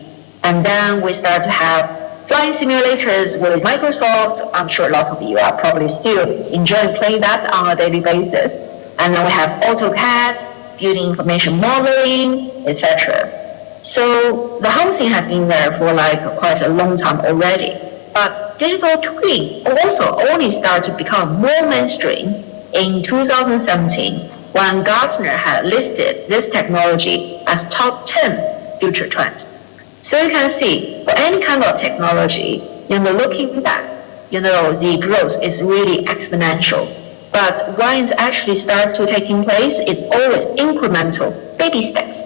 And then we start to have flying simulators with Microsoft. I'm sure lots of you are probably still enjoying playing that on a daily basis. And then we have AutoCAD, building information modeling, etc. So the whole thing has been there for quite a long time already. But digital twin also only started to become more mainstream in 2017 when Gartner had listed this technology as top 10 future trends. So you can see for any kind of technology, looking back, the growth is really exponential. But when it's actually starts to taking place, it's always incremental, baby steps.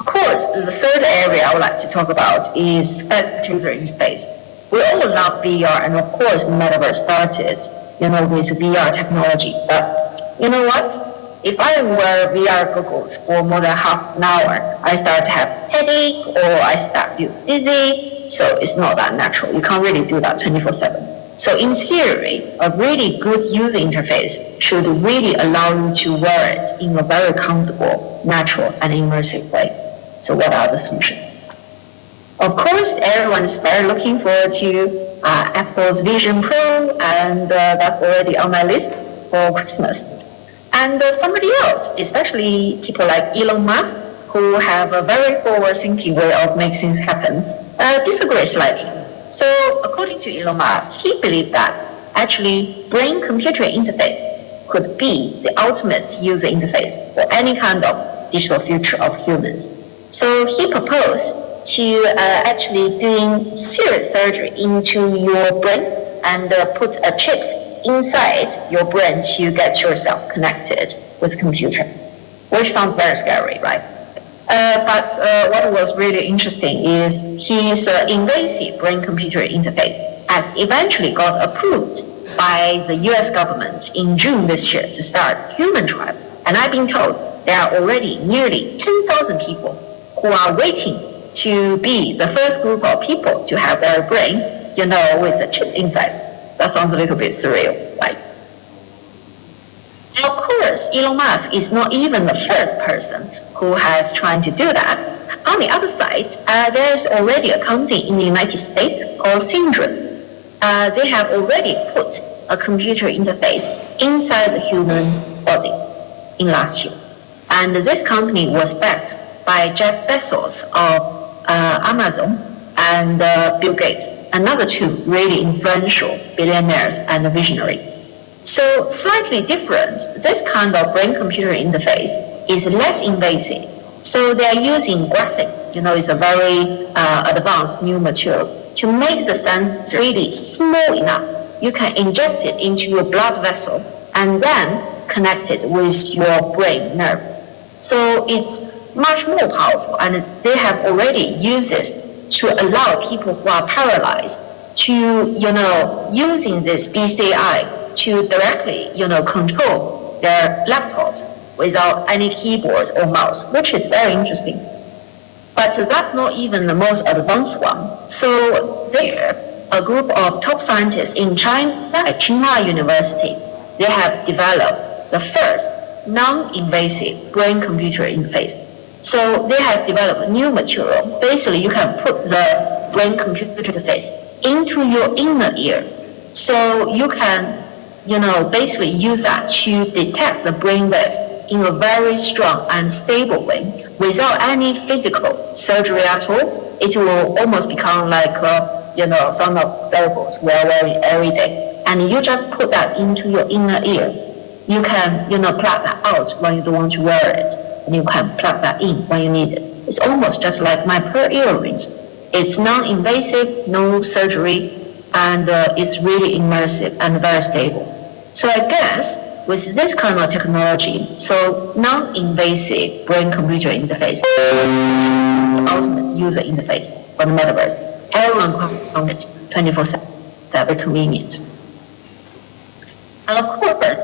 Of course, the third area I would like to talk about is user interface. We all love VR, and of course, the Metaverse started, with VR technology. But you know what? If I wear VR goggles for more than half an hour, I start to have headache, or I start to feel dizzy, so it's not that natural. You can't really do that 24/7. So in theory, a really good user interface should really allow you to wear it in a very comfortable, natural, and immersive way. So what are the solutions? Of course, everyone is very looking forward to Apple's Vision Pro, and that's already on my list for Christmas. And somebody else, especially people like Elon Musk, who have a very forward-thinking way of making things happen, disagree slightly. So according to Elon Musk, he believed that actually brain-computer interface could be the ultimate user interface for any kind of digital future of humans. So he proposed to actually doing serious surgery into your brain and put chips inside your brain to get yourself connected with the computer, which sounds very scary, right? But what was really interesting is his invasive brain-computer interface has eventually got approved by the US government in June this year to start human trial. And I've been told there are already nearly 10,000 people who are waiting to be the first group of people to have their brain, with a chip inside. That sounds a little bit surreal, right? And of course, Elon Musk is not even the first person who has tried to do that. On the other side, there's already a company in the United States called Syndrome. They have already put a computer interface inside the human body in last year. And this company was backed by Jeff Bezos of Amazon and Bill Gates, another two really influential billionaires and visionary. So slightly different, this kind of brain-computer interface is less invasive. So they are using graphene, it's a very advanced new material to make the sensor really small enough. You can inject it into your blood vessel and then connect it with your brain nerves. So it's much more powerful, and they have already used this to allow people who are paralyzed to, using this BCI to directly, control their laptops without any keyboards or mouse, which is very interesting. But that's not even the most advanced one. So there, a group of top scientists in China at Tsinghua University, they have developed the first non-invasive brain-computer interface. So they have developed a new material. Basically, you can put the brain-computer interface into your inner ear. So you can, basically use that to detect the brain waves in a very strong and stable way without any physical surgery at all. It will almost become like, some of wearables we are wearing every day. And you just put that into your inner ear. You can, plug that out when you don't want to wear it. And you can plug that in when you need it. It's almost just like my pearl earrings. It's non-invasive, no surgery, and it's really immersive and very stable. So I guess with this kind of technology, so non-invasive brain-computer interface, the ultimate user interface for the metaverse, everyone can it 24/7, very convenient. And of course,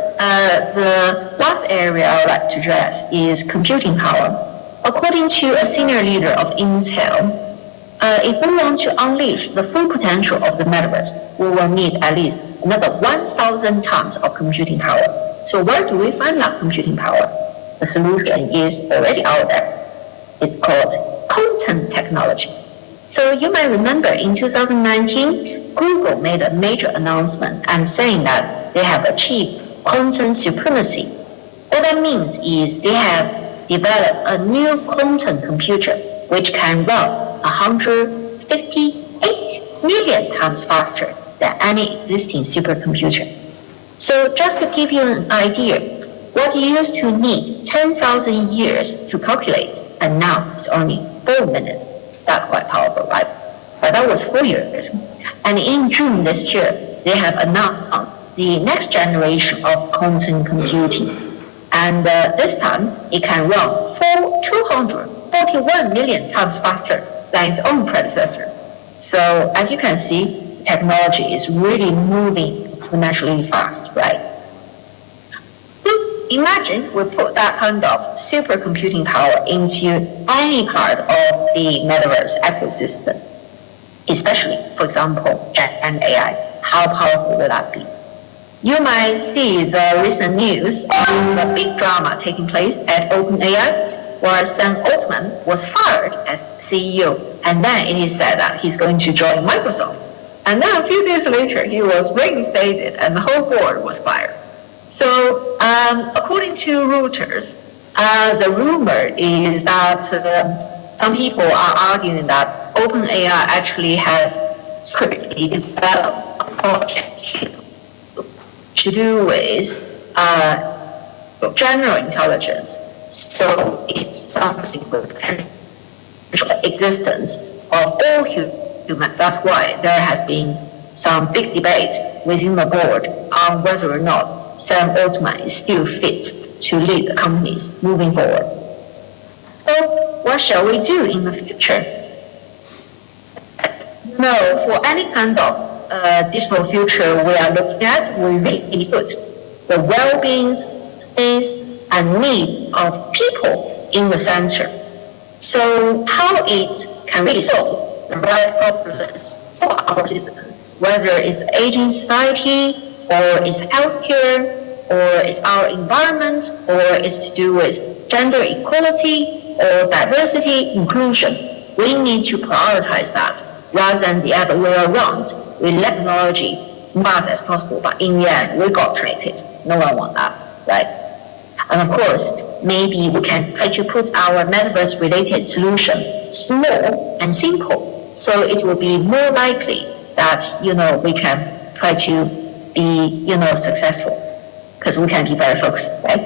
the last area I would like to address is computing power. According to a senior leader of Intel, if we want to unleash the full potential of the metaverse, we will need at least another 1,000 tons of computing power. So where do we find that computing power? The solution is already out there. It's called quantum technology. So you might remember in 2019, Google made a major announcement and saying that they have achieved quantum supremacy. What that means is they have developed a new quantum computer which can run 158 million times faster than any existing supercomputer. So just to give you an idea, what you used to need 10,000 years to calculate, and now it's only 4 minutes. That's quite powerful, right? But that was 4 years. And in June this year, they have announced the next generation of quantum computing. And this time, it can run 241 million times faster than its own predecessor. So as you can see, technology is really moving exponentially fast, right? Imagine we put that kind of supercomputing power into any part of the metaverse ecosystem. especially, for example, Gen AI. How powerful will that be? You might see the recent news on the big drama taking place at OpenAI, where Sam Altman was fired as CEO, and then it is said that he's going to join Microsoft. And then a few days later, he was reinstated, and the whole board was fired. So, according to Reuters, the rumor is that some people are arguing that OpenAI actually has secretly developed a project to do with general intelligence. So it's something with the existence of all human. That's why there has been some big debate within the board on whether or not Sam Altman is still fit to lead the companies moving forward. So what shall we do in the future? No, for any kind of digital future we are looking at, we really put the well-being, space, and needs of people in the center. So how it can really solve the right problems for our citizens, whether it's aging society, or it's healthcare, or it's our environment, or it's to do with gender equality, or diversity, inclusion. We need to prioritize that rather than the other way around. We let technology move as fast as possible, but in the end, we got created. No one wants that, right? And of course, maybe we can try to put our metaverse-related solution small and simple, so it will be more likely that, we can try to be, successful, because we can be very focused, right?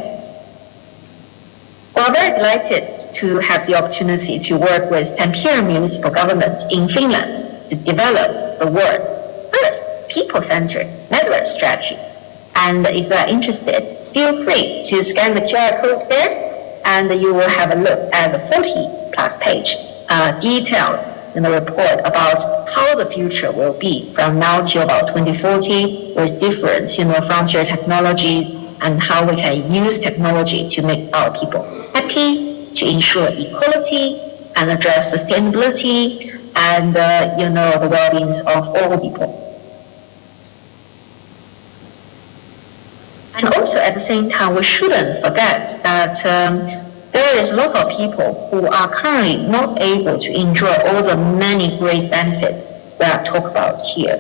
We're very delighted to have the opportunity to work with Tampere municipal government in Finland to develop the world's first people-centered metaverse strategy. And if you are interested, feel free to scan the QR code there, and you will have a look at the 40-plus page details in the report about how the future will be from now till about 2040 with different, frontier technologies, and how we can use technology to make our people happy, to ensure equality, and address sustainability, and, the well-being of all people. And also at the same time, we shouldn't forget that there is lots of people who are currently not able to enjoy all the many great benefits we are talking about here.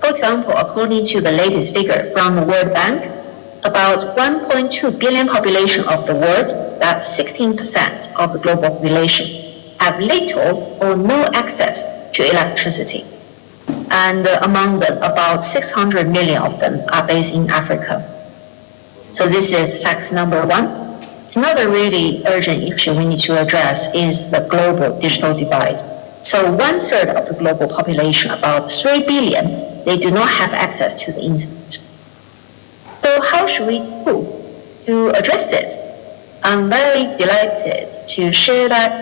For example, according to the latest figure from the World Bank, about 1.2 billion population of the world, that's 16% of the global population, have little or no access to electricity. And among them, about 600 million of them are based in Africa. So this is fact number one. Another really urgent issue we need to address is the global digital divide. So 1/3 of the global population, about 3 billion, they do not have access to the internet. So how should we do to address it? I'm very delighted to share that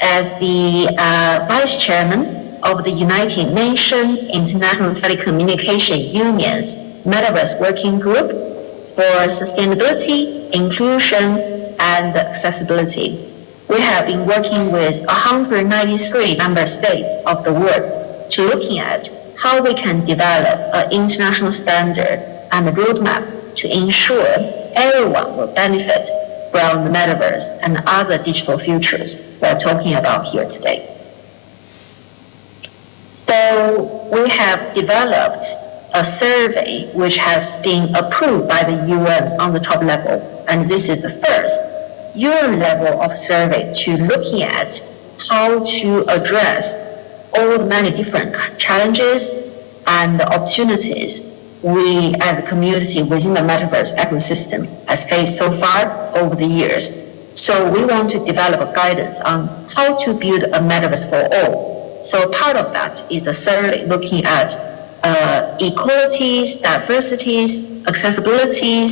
as the Vice Chairman of the United Nations International Telecommunication Union's Metaverse Working Group for Sustainability, Inclusion, and Accessibility. We have been working with 193 member states of the world to looking at how we can develop an international standard and a roadmap to ensure everyone will benefit from the metaverse and other digital futures we're talking about here today. So we have developed a survey which has been approved by the UN on the top level, and this is the first UN level of survey to looking at how to address all the many different challenges and opportunities we as a community within the metaverse ecosystem has faced so far over the years. So we want to develop a guidance on how to build a metaverse for all. So part of that is the survey looking at equalities, diversities, accessibilities,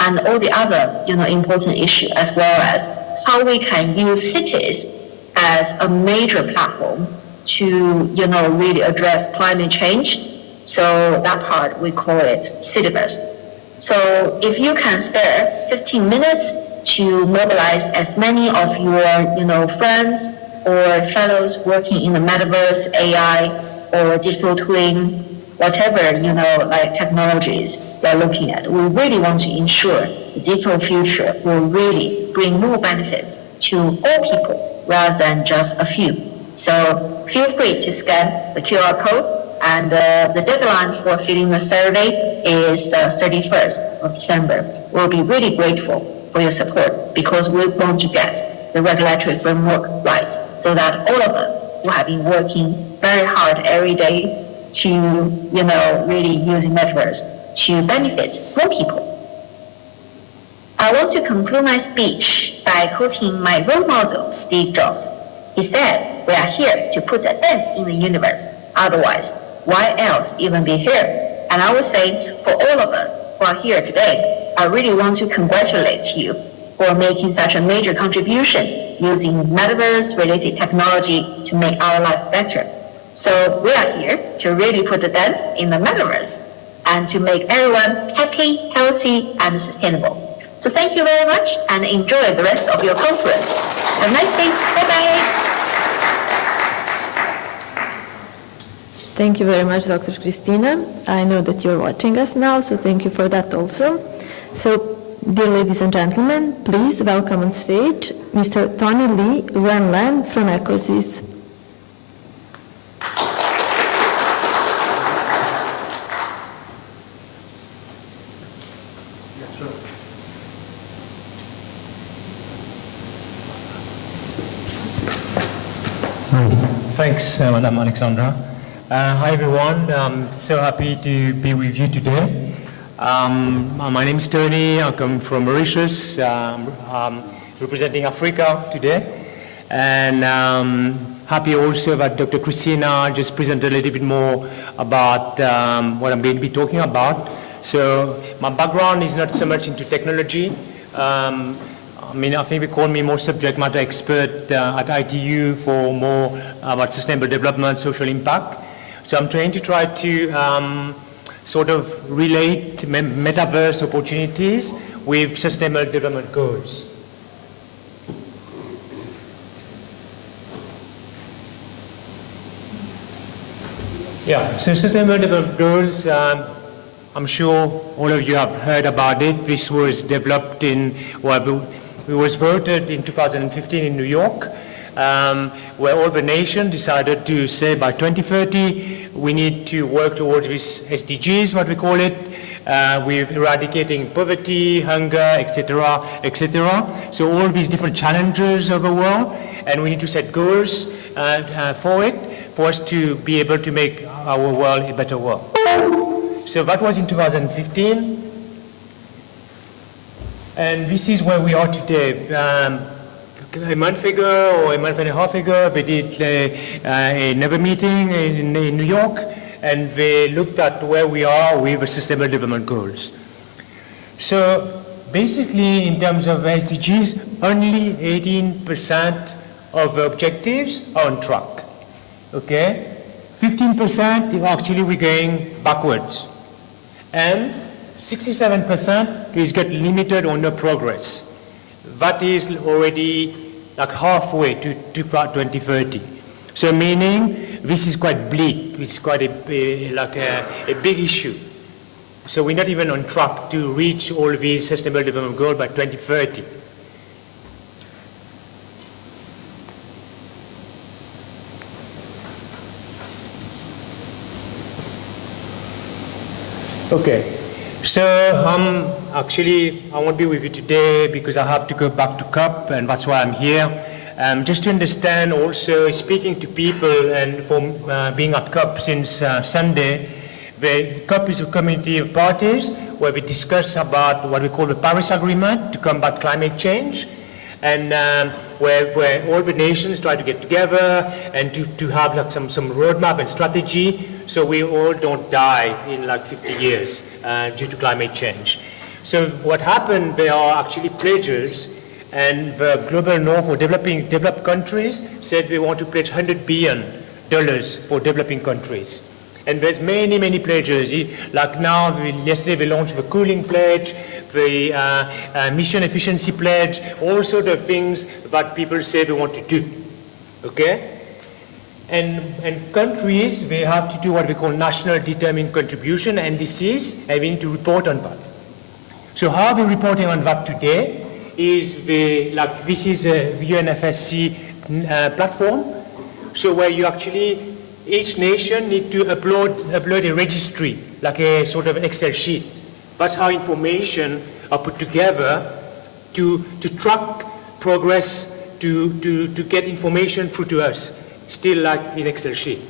and all the other, important issues, as well as how we can use cities as a major platform to, really address climate change. So that part, we call it Cityverse. So if you can spare 15 minutes to mobilize as many of your, friends or fellows working in the metaverse, AI, or digital twin, whatever, like technologies they're looking at. We really want to ensure the digital future will really bring more benefits to all people rather than just a few. So feel free to scan the QR code, and the deadline for filling the survey is 31st of December. We'll be really grateful for your support because we want to get the regulatory framework right so that all of us who have been working very hard every day to, really using Metaverse to benefit more people. I want to conclude my speech by quoting my role model, Steve Jobs. He said, "We are here to put a dent in the universe. Otherwise, why else even be here?" And I would say, for all of us who are here today, I really want to congratulate you for making such a major contribution using Metaverse-related technology to make our life better. So we are here to really put a dent in the Metaverse and to make everyone happy, healthy, and sustainable. So thank you very much and enjoy the rest of your conference. Have a nice day. Bye-bye. Thank you very much, Dr. Christina. I know that you're watching us now, so thank you for that also. So, dear ladies and gentlemen, please welcome on stage Mr. Tony Lee Wen from Ecosys. Thanks, Madam Alexandra. Hi everyone, I'm so happy to be with you today. My name is Tony, I come from Mauritius, representing Africa today. And happy also that Dr. Christina just presented a little bit more about what I'm going to be talking about. So my background is not so much into technology. I think they call me more subject matter expert at ITU for more about sustainable development, social impact. So I'm trying to sort of relate metaverse opportunities with sustainable development goals. Yeah, so sustainable development goals, I'm sure all of you have heard about it. This was developed it was voted in 2015 in New York, where all the nations decided to say by 2030 we need to work towards these SDGs, what we call it, with eradicating poverty, hunger, etc., etc. So all these different challenges of the world, and we need to set goals for us to be able to make our world a better world. So that was in 2015. And this is where we are today. A month ago or a month and a half ago, we did another meeting in New York, and they looked at where we are with the Sustainable Development Goals. So basically, in terms of SDGs, only 18% of the objectives are on track. Okay? 15% actually we're going backwards. And 67% is get limited or no progress. That is already like halfway to 2030. So meaning this is quite bleak. It's quite a big issue. So we're not even on track to reach all these sustainable development goals by 2030. Okay. So I won't be with you today because I have to go back to COP, and that's why I'm here. Just to understand also, speaking to people and from being at COP since Sunday, the COP is a community of parties where we discuss about what we call the Paris Agreement to combat climate change, and where all the nations try to get together and to have like some roadmap and strategy so we all don't die in like 50 years due to climate change. So what happened, there are actually pledges, and the global north for developed countries said we want to pledge $100 billion for developing countries. And there's many, many pledges. Like now, yesterday we launched the cooling pledge, the mission efficiency pledge, all sorts of things that people say they want to do. Okay? And countries, they have to do what we call national determined contribution, NDCs, and we need to report on that. So how are we reporting on that today? This is a UNFSC platform, so where you actually, each nation need to upload a registry, like a sort of Excel sheet. That's how information are put together to track progress, to get information through to us, still like in Excel sheet.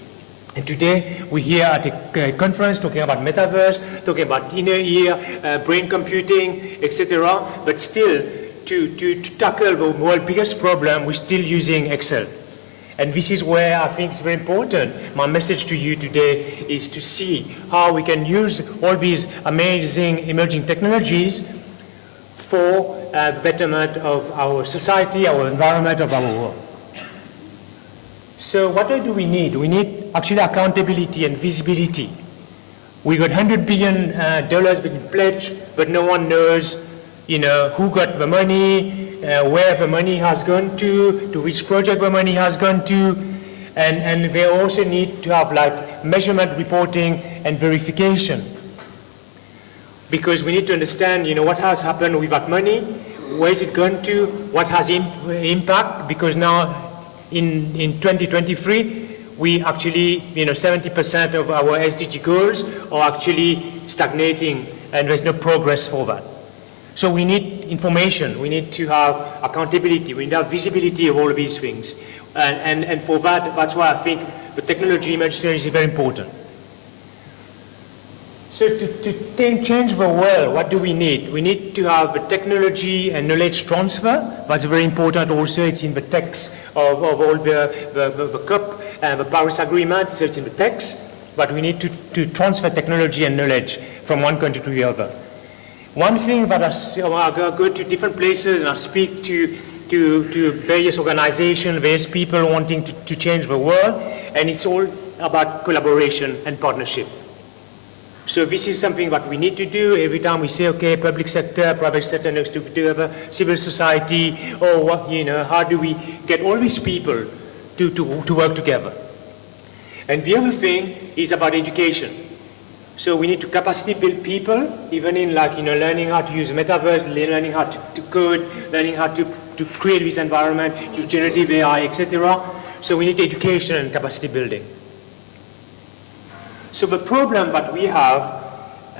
And today we're here at a conference talking about metaverse, talking about inner ear, brain computing, etc. But still, to tackle the world's biggest problem, we're still using Excel. And this is where I think it's very important. My message to you today is to see how we can use all these amazing emerging technologies for the betterment of our society, our environment, of our world. So what do we need? We need actually accountability and visibility. We got $100 billion being pledged, but no one knows, who got the money, where the money has gone to which project the money has gone to, and they also need to have like measurement reporting and verification. Because we need to understand, what has happened with that money, where is it gone to, what has impact, because now in 2023, we actually, 70% of our SDG goals are actually stagnating and there's no progress for that. So we need information, we need to have accountability, we need to have visibility of all of these things. And for that, that's why I think the technology emerging is very important. So to change the world, what do we need? We need to have the technology and knowledge transfer. That's very important also. It's in the text of all the COP and the Paris Agreement, so it's in the text. But we need to transfer technology and knowledge from one country to the other. One thing that I go to different places and I speak to various organizations, various people wanting to change the world, and it's all about collaboration and partnership. So this is something that we need to do every time we say, okay, public sector, private sector needs to do other, civil society, or what, how do we get all these people to work together? And the other thing is about education. So we need to capacity build people, even in learning how to use metaverse, learning how to code, learning how to create this environment, use generative AI, etc. So we need education and capacity building. So the problem that we have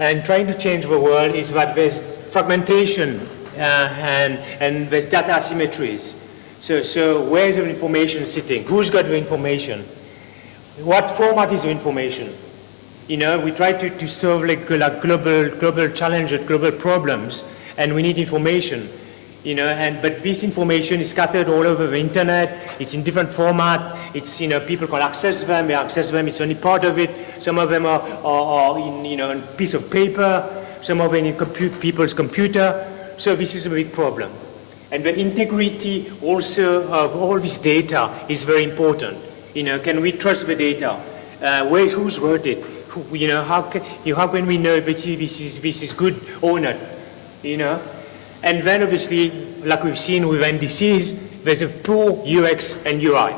in trying to change the world is that there's fragmentation and there's data asymmetries. So where's the information sitting? Who's got the information? What format is the information? We try to solve global challenges, global problems, and we need information. But this information is scattered all over the internet. It's in different format. It's people can access them. They access them. It's only part of it. Some of them are in a piece of paper. Some of them in people's computer. So this is a big problem. And the integrity also of all this data is very important. Can we trust the data? Who's wrote it? How can we know this is good or not? And then obviously, like we've seen with NDCs, there's a poor UX and UI.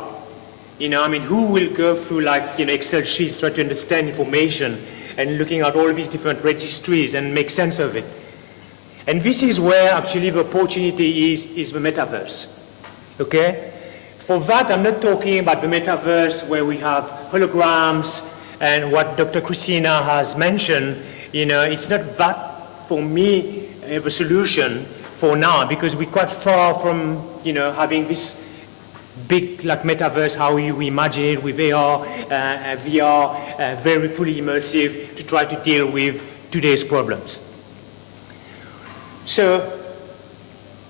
Who will go through Excel sheets, try to understand information and looking at all these different registries and make sense of it? And this is where actually the opportunity is the metaverse. Okay? For that, I'm not talking about the metaverse where we have holograms and what Dr. Christina has mentioned. It's not that, for me, the solution for now, because we're quite far from, having this big metaverse, how we imagine it with AR, VR, very fully immersive to try to deal with today's problems. So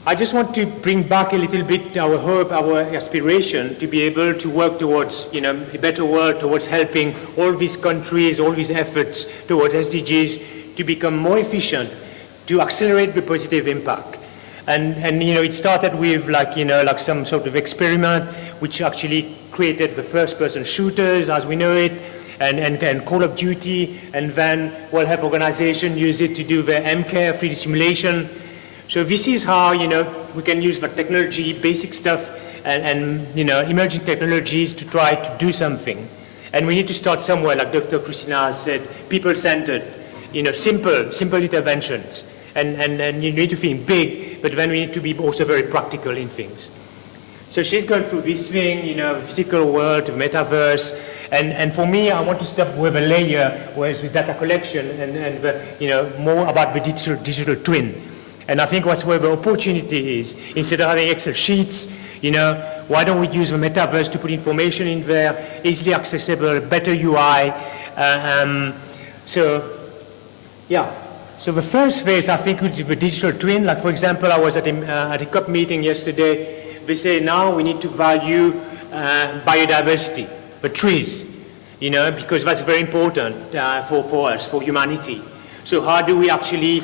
I just want to bring back a little bit our hope, our aspiration to be able to work towards, a better world, towards helping all these countries, all these efforts towards SDGs to become more efficient, to accelerate the positive impact. And it started with some sort of experiment which actually created the first-person shooters as we know it, and Call of Duty, and then World Health Organization use it to do the MCare 3D simulation. So this is how we can use the technology, basic stuff, emerging technologies to try to do something. And we need to start somewhere, like Dr. Christina has said, people-centered, simple interventions. And you need to think big, but then we need to be also very practical in things. So she's going through this thing, physical world, the metaverse, and for me, I want to start with a layer, whereas with data collection and more about the digital twin. And I think that's where the opportunity is. Instead of having Excel sheets, why don't we use the metaverse to put information in there, easily accessible, better UI. So the first phase, I think, is the digital twin. Like, for example, I was at a COP meeting yesterday. They say now we need to value biodiversity, the trees, because that's very important for us, for humanity. So how do we actually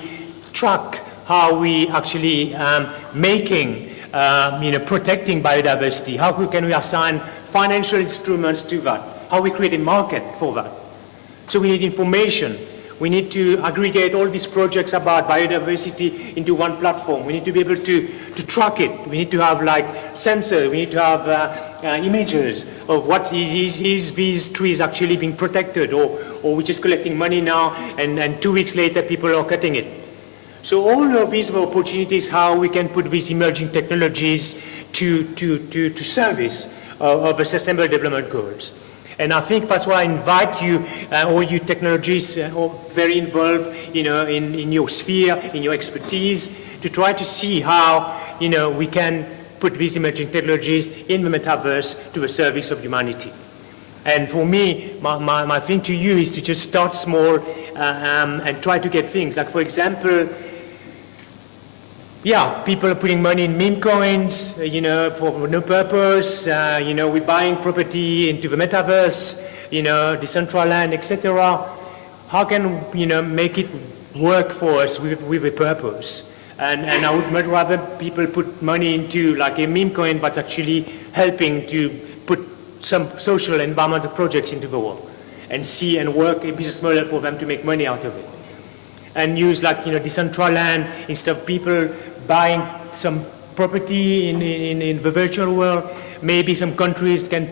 track how we actually protecting biodiversity? How can we assign financial instruments to that? How we create a market for that? So we need information. We need to aggregate all these projects about biodiversity into one platform. We need to be able to track it. We need to have sensors. We need to have images of what is these trees actually being protected, or we're just collecting money now, and 2 weeks later people are cutting it. So all of these are opportunities how we can put these emerging technologies to service of the Sustainable Development Goals. And I think that's why I invite you, all you technologies very involved, in your sphere, in your expertise, to try to see how, we can put these emerging technologies in the metaverse to the service of humanity. And for me, my thing to you is to just start small and try to get things. Like, for example, people are putting money in meme coins, for no purpose. We're buying property into the metaverse, Decentraland, etc. How can, make it work for us with a purpose? And I would much rather people put money into like a meme coin, but actually helping to put some social and environmental projects into the world and see and work a business model for them to make money out of it. And use Decentraland, instead of people buying some property in the virtual world, maybe some countries can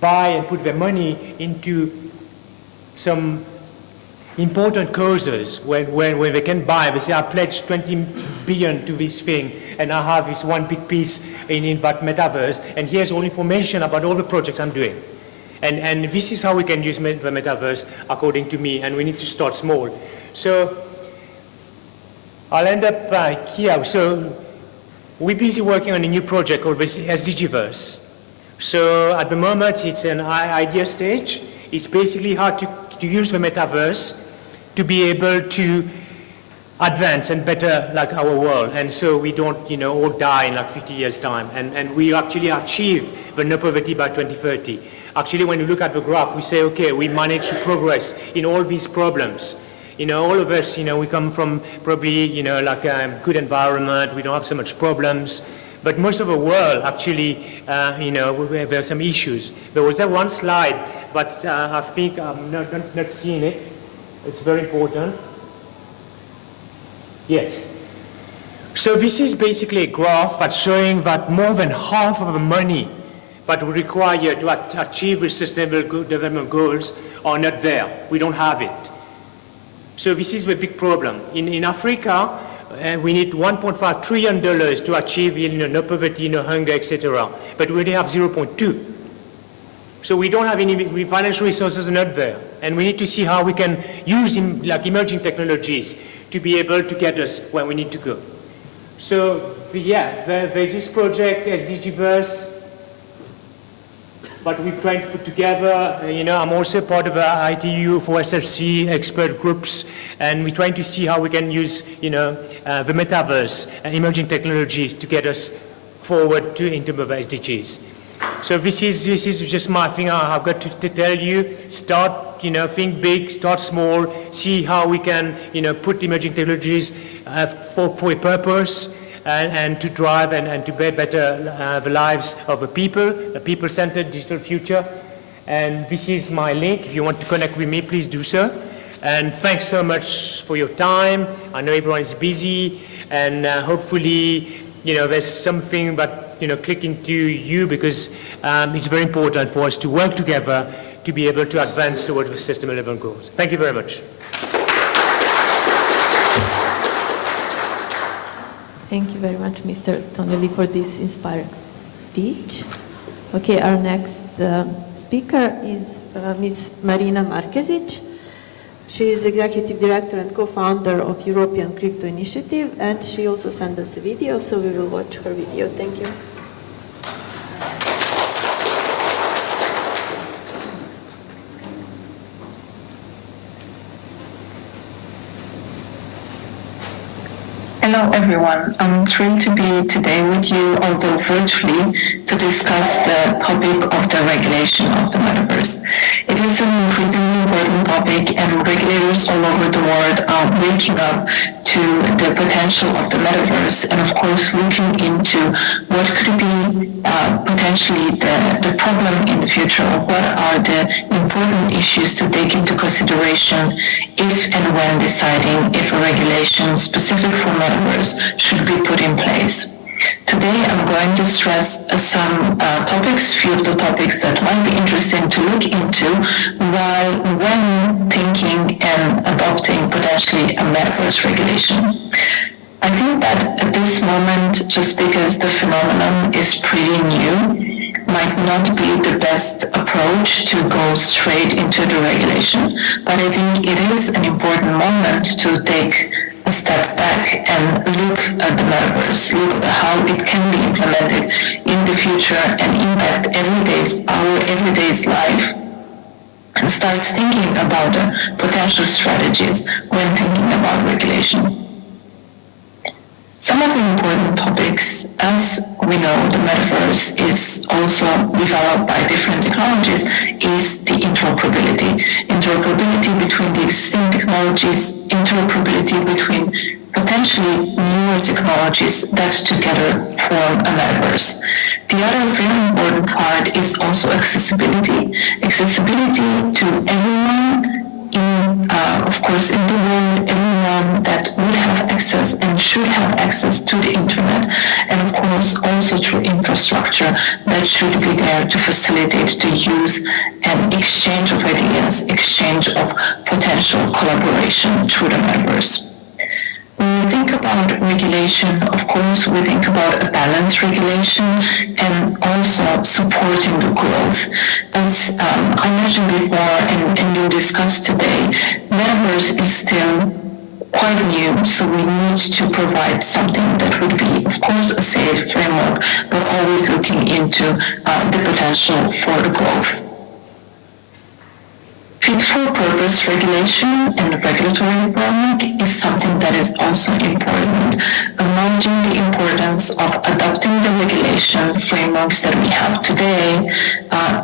buy and put their money into some important causes when they can buy. They say, I pledge 20 billion to this thing, and I have this one big piece in that metaverse, and here's all information about all the projects I'm doing. And this is how we can use the metaverse, according to me, and we need to start small. So I'll end up here. So we're busy working on a new project called SDGverse. So at the moment, it's an idea stage. It's basically how to use the metaverse to be able to advance and better our world. And so we don't, all die in 50 years' time. And we actually achieve the no poverty by 2030. Actually, when you look at the graph, we say, okay, we managed to progress in all these problems. All of us, we come from probably, a good environment. We don't have so much problems. But most of the world, actually, there are some issues. There was that one slide, but I think I'm not seeing it. It's very important. Yes. So this is basically a graph that's showing that more than half of the money that we require to achieve the Sustainable Development Goals are not there. We don't have it. So this is the big problem. In Africa, we need $1.5 trillion to achieve no poverty, no hunger, etc. But we only have 0.2. So we don't have any financial resources, not there. And we need to see how we can use emerging technologies to be able to get us where we need to go. So there's this project, SDGverse, but we're trying to put together, I'm also part of the ITU for SLC expert groups, and we're trying to see how we can use, the metaverse and emerging technologies to get us forward into the SDGs. So this is just my thing I've got to tell you. Start, think big, start small, see how we can, put emerging technologies for a purpose, and to drive and to better the lives of the people-centered digital future. And this is my link. If you want to connect with me, please do so. And thanks so much for your time. I know everyone is busy, and hopefully, there's something that click into you because it's very important for us to work together to be able to advance towards the Sustainable Development Goals. Thank you very much. Thank you very much, Mr. Tonelli, for this inspiring speech. Okay, our next speaker is Ms. Marina Markezic. She is Executive Director and Co-founder of European Crypto Initiative, and she also sent us a video, so we will watch her video. Thank you. Hello everyone, I'm thrilled to be today with you, although virtually, to discuss the topic of the regulation of the Metaverse. It is an increasingly important topic and regulators all over the world are waking up to the potential of the Metaverse and of course looking into what could be potentially the problem in the future, or what are the important issues to take into consideration if and when deciding if a regulation specific for Metaverse should be put in place. Today I'm going to stress some topics, few of the topics that might be interesting to look into when thinking and adopting potentially a Metaverse regulation. I think that at this moment, just because the phenomenon is pretty new, might not be the best approach to go straight into the regulation, but I think it is an important moment to take a step back and look at the Metaverse, look at how it can be implemented in the future and impact our everyday's life, and start thinking about the potential strategies when thinking about regulation. Some of the important topics, as we know, the Metaverse is also developed by different technologies, is the interoperability. Interoperability between the existing technologies, interoperability between potentially newer technologies that together form a Metaverse. The other very important part is also accessibility. Accessibility to everyone of course, in the world, everyone that would have access and should have access to the internet, and of course also through infrastructure that should be there to facilitate the use and exchange of ideas, exchange of potential collaboration through the Metaverse. When we think about regulation, of course, we think about a balanced regulation and also supporting the growth. As I mentioned before and you discussed today, Metaverse is still quite new, so we need to provide something that would be, of course, a safe framework, but always looking into the potential for the growth. Fit-for-purpose regulation and regulatory framework is something that is also important, acknowledging the importance of adapting the regulation frameworks that we have today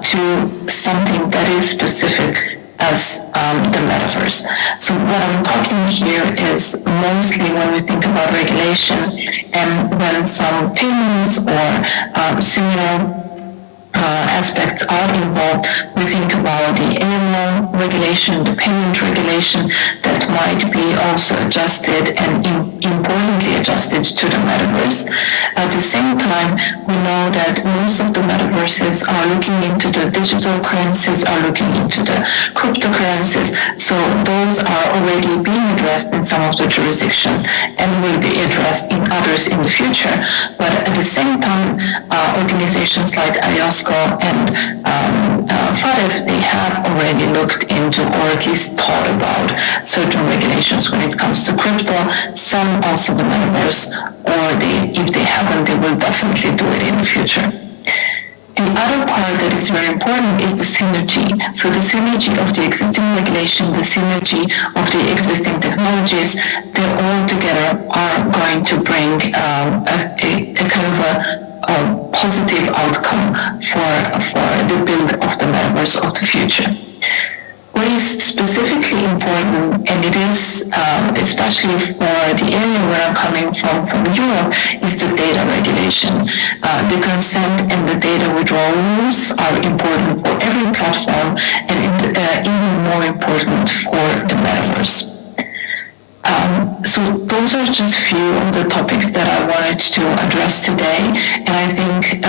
to something that is specific as the Metaverse. So what I'm talking here is mostly when we think about regulation and when some payments or similar aspects are involved, we think about the AML regulation, the payment regulation that might be also adjusted and importantly adjusted to the Metaverse. At the same time, we know that most of the Metaverses are looking into the digital currencies, are looking into the cryptocurrencies, so those are already being addressed in some of the jurisdictions and will be addressed in others in the future. But at the same time, organizations like IOSCO and FATF, they have already looked into or at least thought about certain regulations when it comes to crypto, some also the Metaverse, or if they haven't, they will definitely do it in the future. The other part that is very important is the synergy. So the synergy of the existing regulation, the synergy of the existing technologies, they all together are going to bring a kind of a positive outcome for the build of the Metaverse of the future. What is specifically important, and it is especially for the area where I'm coming from Europe, is the data regulation. The consent and the data withdrawal rules are important for every platform and even more important for the Metaverse. So those are just few of the topics that I wanted to address today, and I think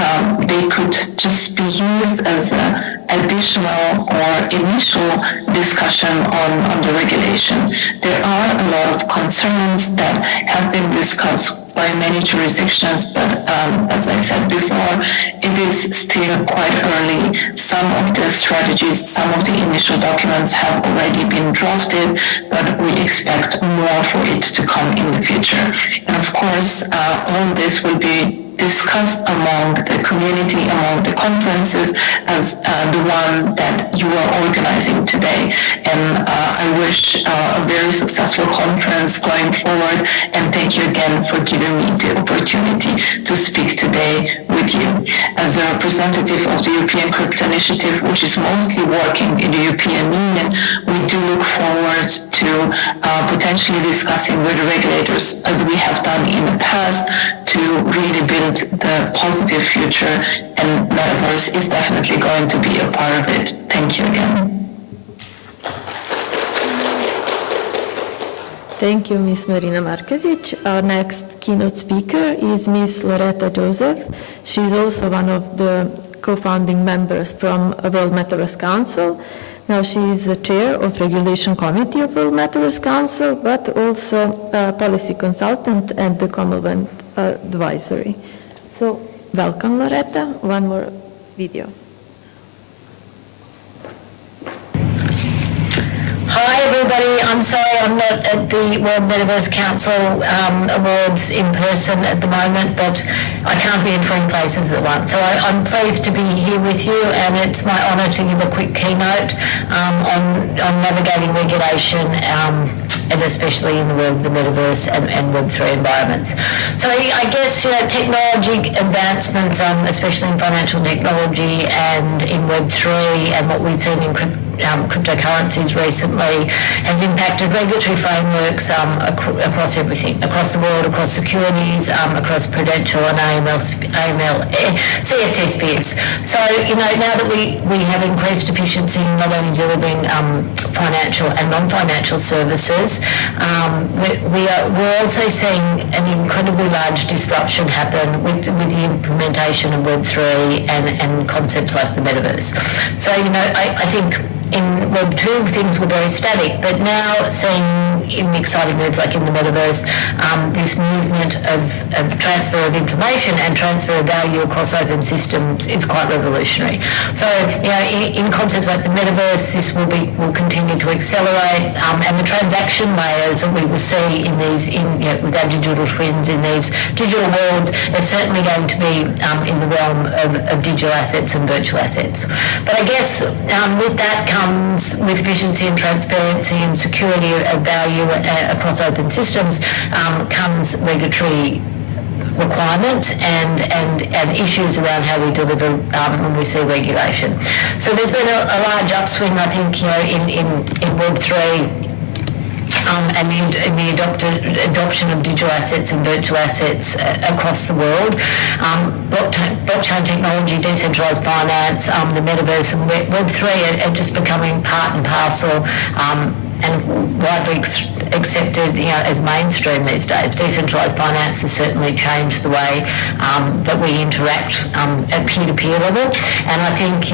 they could just be used as an additional or initial discussion on the regulation. There are a lot of concerns that have been discussed by many jurisdictions, but as I said before, it is still quite early. Some of the strategies, some of the initial documents have already been drafted, but we expect more for it to come in the future. And of course, all this will be discussed among the community, among the conferences, as the one that you are organizing today. And I wish a very successful conference going forward, and thank you again for giving me the opportunity to speak today with you. As a representative of the European Crypto Initiative, which is mostly working in the European Union, we do look forward to potentially discussing with the regulators, as we have done in the past, to really build the positive future, and Metaverse is definitely going to be a part of it. Thank you again. Thank you, Ms. Marina Markezic. Our next keynote speaker is Ms. Loretta Joseph. She's also one of the co-founding members from World Metaverse Council. Now she is the chair of Regulation Committee of World Metaverse Council, but also a policy consultant at the Commonwealth Advisory. So, welcome, Loretta. One more video. Hi everybody, I'm sorry I'm not at the World Metaverse Council Awards in person at the moment, but I can't be in 3 places at once. So I'm pleased to be here with you, and it's my honour to give a quick keynote on navigating regulation, and especially in the world of the Metaverse and Web3 environments. So I guess technology advancements, especially in financial technology and in Web3, and what we've seen in cryptocurrencies recently, has impacted regulatory frameworks across everything, across the world, across securities, across prudential and AML, CFT spheres. So, now that we have increased efficiency in not only delivering financial and non-financial services, we're also seeing an incredibly large disruption happen with the implementation of Web3 and concepts like the Metaverse. So, I think in Web2 things were very static, but now seeing in the exciting moves like in the Metaverse, this movement of transfer of information and transfer of value across open systems is quite revolutionary. So, in concepts like the Metaverse, this will continue to accelerate, and the transaction layers that we will see in these, with our digital twins in these digital worlds, are certainly going to be in the realm of digital assets and virtual assets. But I guess with that comes, with efficiency and transparency and security of value across open systems, comes regulatory requirements and issues around how we deliver when we see regulation. So there's been a large upswing, I think, in Web3. And the adoption of digital assets and virtual assets across the world. Blockchain technology, decentralized finance, the Metaverse and Web3 are just becoming part and parcel and widely accepted as mainstream these days. Decentralized finance has certainly changed the way that we interact at peer-to-peer level. And I think,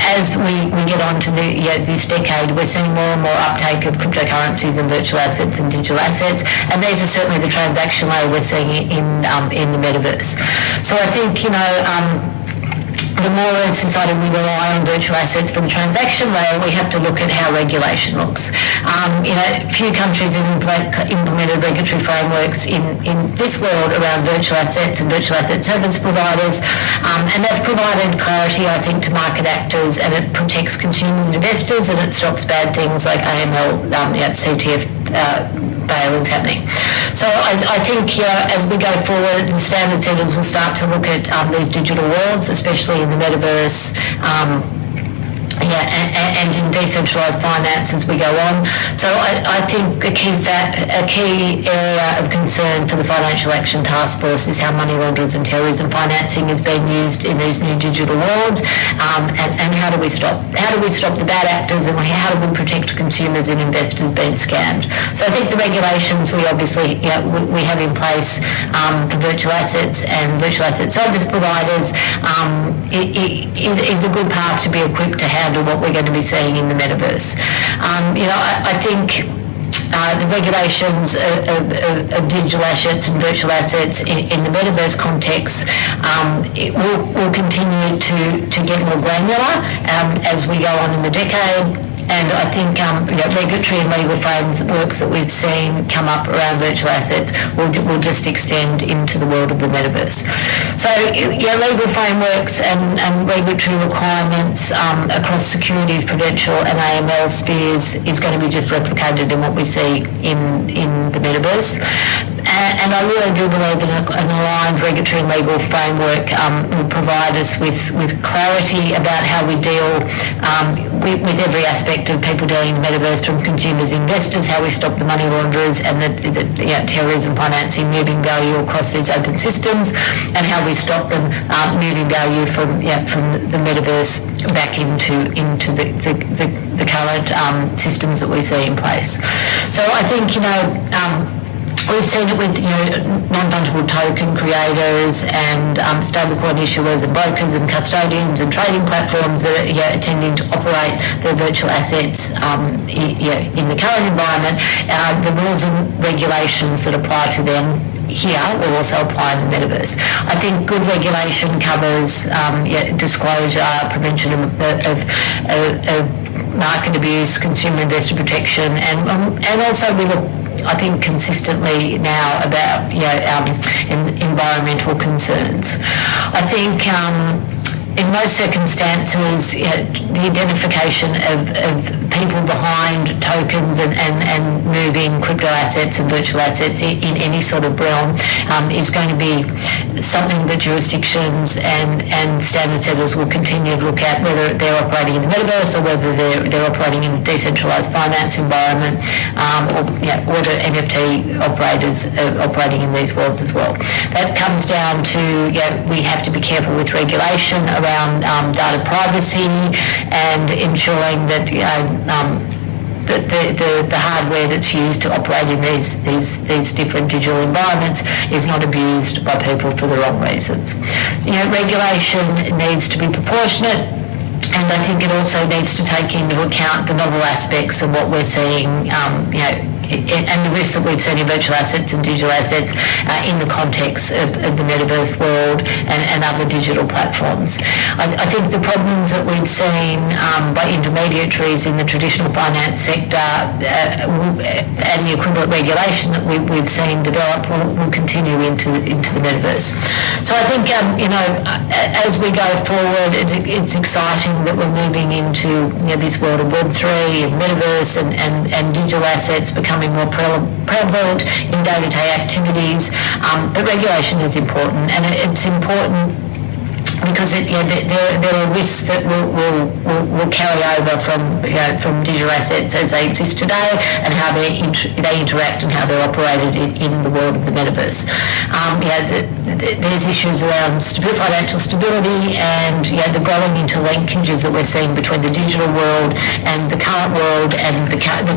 as we get on to this decade, we're seeing more and more uptake of cryptocurrencies and virtual assets and digital assets, and these are certainly the transaction layer we're seeing in the Metaverse. So I think, the more in society we rely on virtual assets for the transaction layer, we have to look at how regulation looks. Few countries have implemented regulatory frameworks in this world around virtual assets and virtual asset service providers, and that's provided clarity, I think, to market actors, and it protects consumers and investors, and it stops bad things like AML, CTF bailings happening. So I think as we go forward, the standard setters will start to look at these digital worlds, especially in the Metaverse, and in decentralised finance as we go on. So I think a key area of concern for the Financial Action Task Force is how money launderers and terrorism financing is being used in these new digital worlds, and how do we stop the bad actors, and how do we protect consumers and investors being scammed. So I think the regulations we obviously we have in place for virtual assets and virtual asset service providers is a good path to be equipped to handle what we're going to be seeing in the metaverse. I think the regulations of digital assets and virtual assets in the metaverse context will continue to get more granular as we go on in the decade. And I think regulatory and legal frameworks that we've seen come up around virtual assets will just extend into the world of the metaverse. So legal frameworks and regulatory requirements across securities, prudential and AML spheres is going to be just replicated in what we see in the metaverse. And I really do believe an aligned regulatory and legal framework will provide us with clarity about how we deal with every aspect of people dealing in the metaverse, from consumers, investors, how we stop the money launderers and the terrorism financing moving value across these open systems, and how we stop them moving value from the metaverse back into the current systems that we see in place. So I think we've seen it with non-fungible token creators and stablecoin issuers and brokers and custodians and trading platforms that are attending to operate their virtual assets in the current environment. The rules and regulations that apply to them here will also apply in the metaverse. I think good regulation covers disclosure, prevention of market abuse, consumer investor protection, and also we look, I think, consistently now about environmental concerns. I think in most circumstances, the identification of people behind tokens and moving crypto assets and virtual assets in any sort of realm is going to be something that jurisdictions and standard setters will continue to look at, whether they're operating in the metaverse or whether they're operating in a decentralized finance environment, or whether NFT operators are operating in these worlds as well. That comes down to we have to be careful with regulation around data privacy and ensuring that the hardware that's used to operate in these different digital environments is not abused by people for the wrong reasons. Regulation needs to be proportionate, and I think it also needs to take into account the novel aspects of what we're seeing, and the risks that we've seen in virtual assets and digital assets in the context of the metaverse world and other digital platforms. I think the problems that we've seen by intermediaries in the traditional finance sector and the equivalent regulation that we've seen develop will continue into the metaverse. So I think, as we go forward, it's exciting that we're moving into this world of Web3 and metaverse and digital assets becoming more prevalent in day-to-day activities, but regulation is important, and it's important because there are risks that will carry over from digital assets as they exist today and how they interact and how they're operated in the world of the metaverse. There's issues around financial stability and the growing interlinkages that we're seeing between the digital world and the current world and the current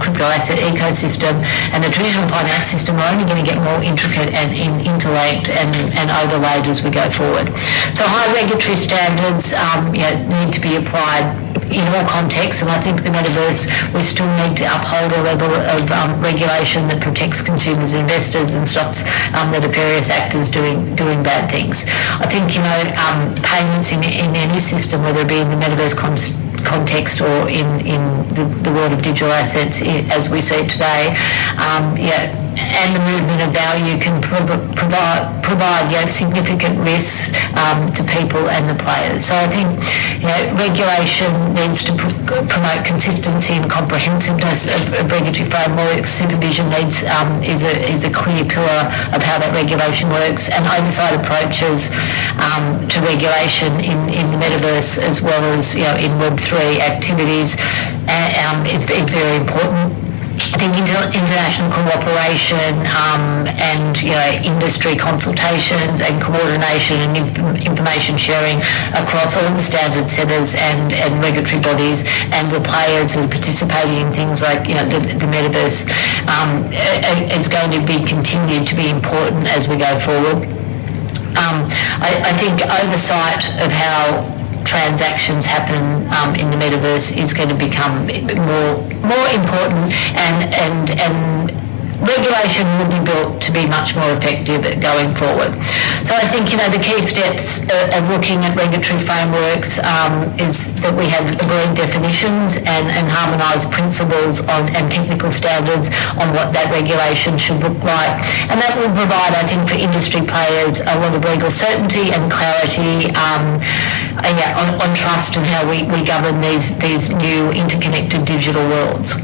crypto asset ecosystem, and the traditional finance system are only going to get more intricate and interlinked and overlaid as we go forward. So high regulatory standards need to be applied in all contexts, and I think the metaverse, we still need to uphold a level of regulation that protects consumers and investors and stops the nefarious actors doing bad things. I think payments in any system, whether it be in the metaverse context or in the world of digital assets as we see it today, and the movement of value can provide significant risks to people and the players. So I think regulation needs to promote consistency and comprehensiveness of regulatory frameworks. Supervision needs is a clear pillar of how that regulation works, and oversight approaches to regulation in the metaverse as well as in Web3 activities is very important. I think international cooperation and industry consultations and coordination and information sharing across all the standard setters and regulatory bodies and the players that are participating in things like the metaverse is going to be continued to be important as we go forward. I think oversight of how transactions happen in the metaverse is going to become more important, and regulation will be built to be much more effective going forward. So I think the key steps of looking at regulatory frameworks is that we have agreed definitions and harmonised principles and technical standards on what that regulation should look like, and that will provide, I think, for industry players a lot of legal certainty and clarity on trust and how we govern these new interconnected digital worlds.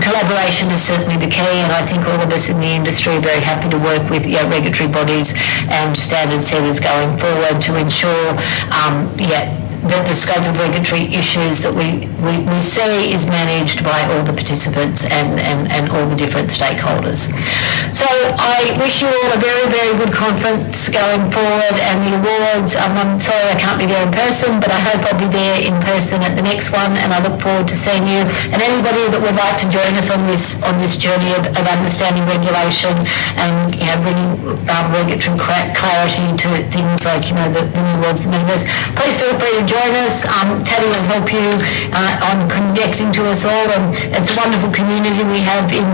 Collaboration is certainly the key, and I think all of us in the industry are very happy to work with regulatory bodies and standard setters going forward to ensure that the scope of regulatory issues that we see is managed by all the participants and all the different stakeholders. So I wish you all a very, very good conference going forward, and the awards, I'm sorry I can't be there in person, but I hope I'll be there in person at the next one, and I look forward to seeing you. And anybody that would like to join us on this journey of understanding regulation and bringing regulatory clarity to things like the new words, the metaverse, please feel free to join us. Taddy will help you on connecting to us all, and it's a wonderful community we have in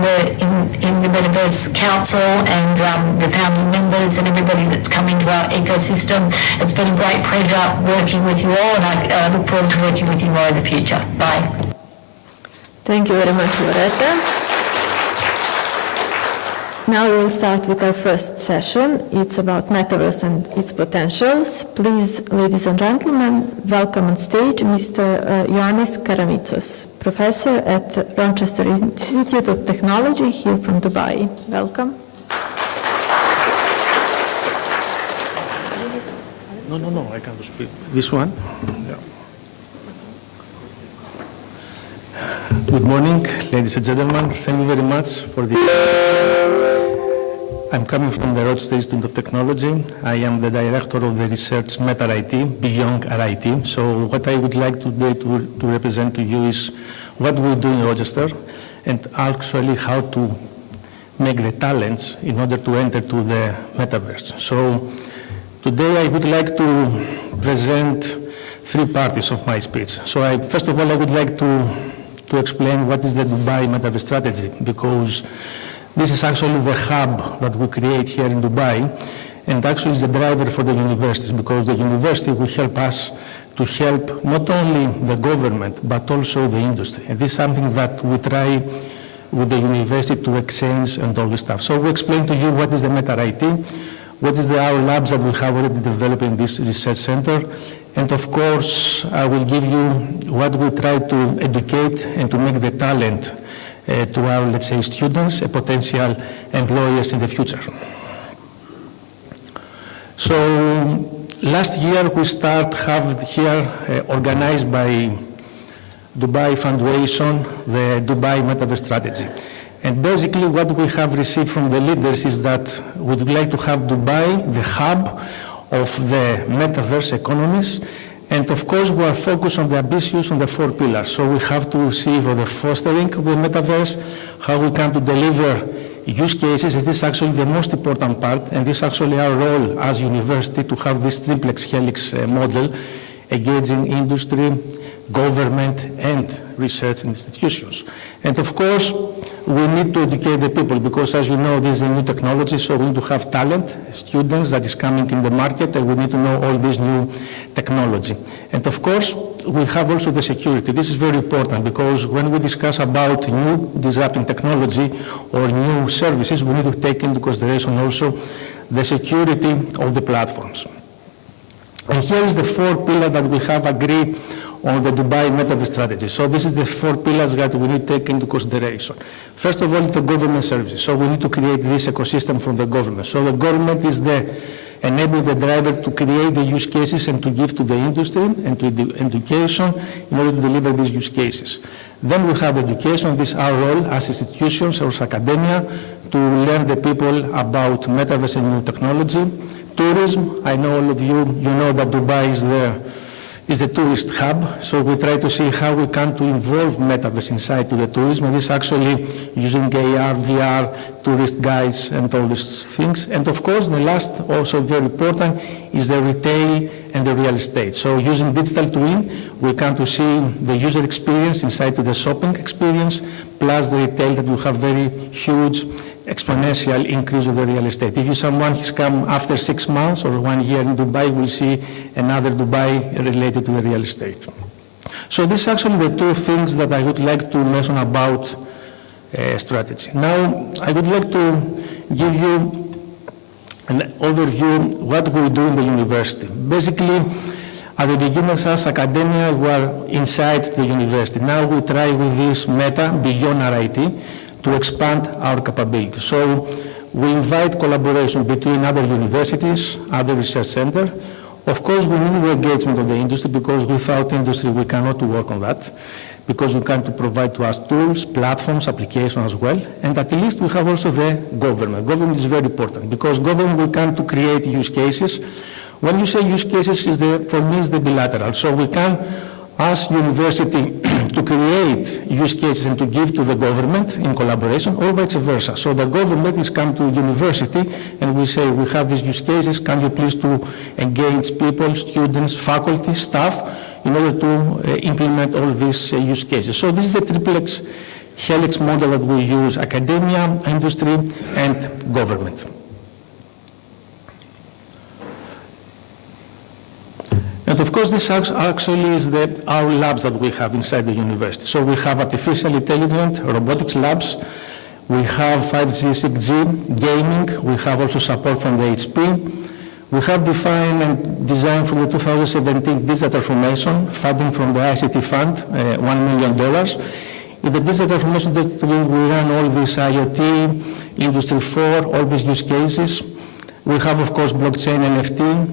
the Metaverse Council and the founding members and everybody that's come into our ecosystem. It's been a great pleasure working with you all, and I look forward to working with you more in the future. Bye. Thank you very much, Loretta. Now we will start with our first session. It's about Metaverse and its potentials. Please, ladies and gentlemen, welcome on stage Mr. Ioannis Karamitsos, professor at Rochester Institute of Technology here from Dubai. Welcome. No, I can't speak. This one? Yeah. Good morning, ladies and gentlemen. Thank you very much for the... I'm coming from the Rochester Institute of Technology. I am the director of the research Meta IT, beyond RIT. So what I would like today to represent to you is what we do in Rochester and actually how to make the talents in order to enter to the metaverse. So today I would like to present three parts of my speech. So first of all, I would like to explain what is the Dubai Metaverse strategy, because this is actually the hub that we create here in Dubai, and actually is the driver for the universities, because the university will help us to help not only the government, but also the industry. And this is something that we try with the university to exchange and all this stuff. So we explain to you what is the Meta IT, what is our labs that we have already developed in this research center, and of course, I will give you what we try to educate and to make the talent to our, let's say, students, potential employers in the future. So last year we have here organized by Dubai Foundation the Dubai Metaverse strategy. And basically what we have received from the leaders is that we would like to have Dubai the hub of the metaverse economies. And of course, we are focused on the ambitious on the four pillars. So we have to see for the fostering of the metaverse, how we can to deliver use cases. This is actually the most important part, and this is actually our role as university to have this triplex helix model, engaging industry, government, and research institutions. And of course, we need to educate the people, because as you know, this is a new technology, so we need to have talent, students that is coming in the market, and we need to know all this new technology. And of course, we have also the security. This is very important because when we discuss about new disrupting technology or new services, we need to take into consideration also the security of the platforms. And here is the 4 pillars that we have agreed on the Dubai Metaverse strategy. So this is the 4 pillars that we need to take into consideration. First of all, the government services. So we need to create this ecosystem from the government. So the government is enable the driver to create the use cases and to give to the industry and to the education in order to deliver these use cases. Then we have education. This is our role as institutions or as academia to learn the people about Metaverse and new technology. Tourism, I know all of you know that Dubai is a tourist hub, so we try to see how we can to involve Metaverse inside to the tourism, and this actually using AR, VR, tourist guides, and all these things. And of course, the last, also very important, is the retail and the real estate. So using digital twin, we can to see the user experience inside to the shopping experience, plus the retail that will have very huge exponential increase of the real estate. If someone has come after 6 months or 1 year in Dubai, we'll see another Dubai related to the real estate. So these are actually the 2 things that I would like to mention about strategy. Now, I would like to give you an overview what we do in the university. Basically, at the beginning as academia, we are inside the university. Now we try with this Meta, beyond RIT, to expand our capabilities. So we invite collaboration between other universities, other research centers. Of course, we need the engagement of the industry because without industry we cannot work on that, because we can to provide to us tools, platforms, applications as well. And at least we have also the government. Government is very important because government we can to create use cases. When you say use cases, for me is the bilateral. So we can ask university to create use cases and to give to the government in collaboration, or vice versa. So the government is come to university and we say, we have these use cases, can you please to engage people, students, faculty, staff, in order to implement all these use cases. So this is the triplex helix model that we use, academia, industry, and government. And of course, this actually is our labs that we have inside the university. So we have artificial intelligence, robotics labs, we have 5G, 6G, gaming, we have also support from the HP. We have defined and designed from the 2017 digital transformation, funding from the ICT fund, $1 million. In the digital transformation, we run all this IoT, Industry 4, all these use cases. We have, of course, blockchain, NFT,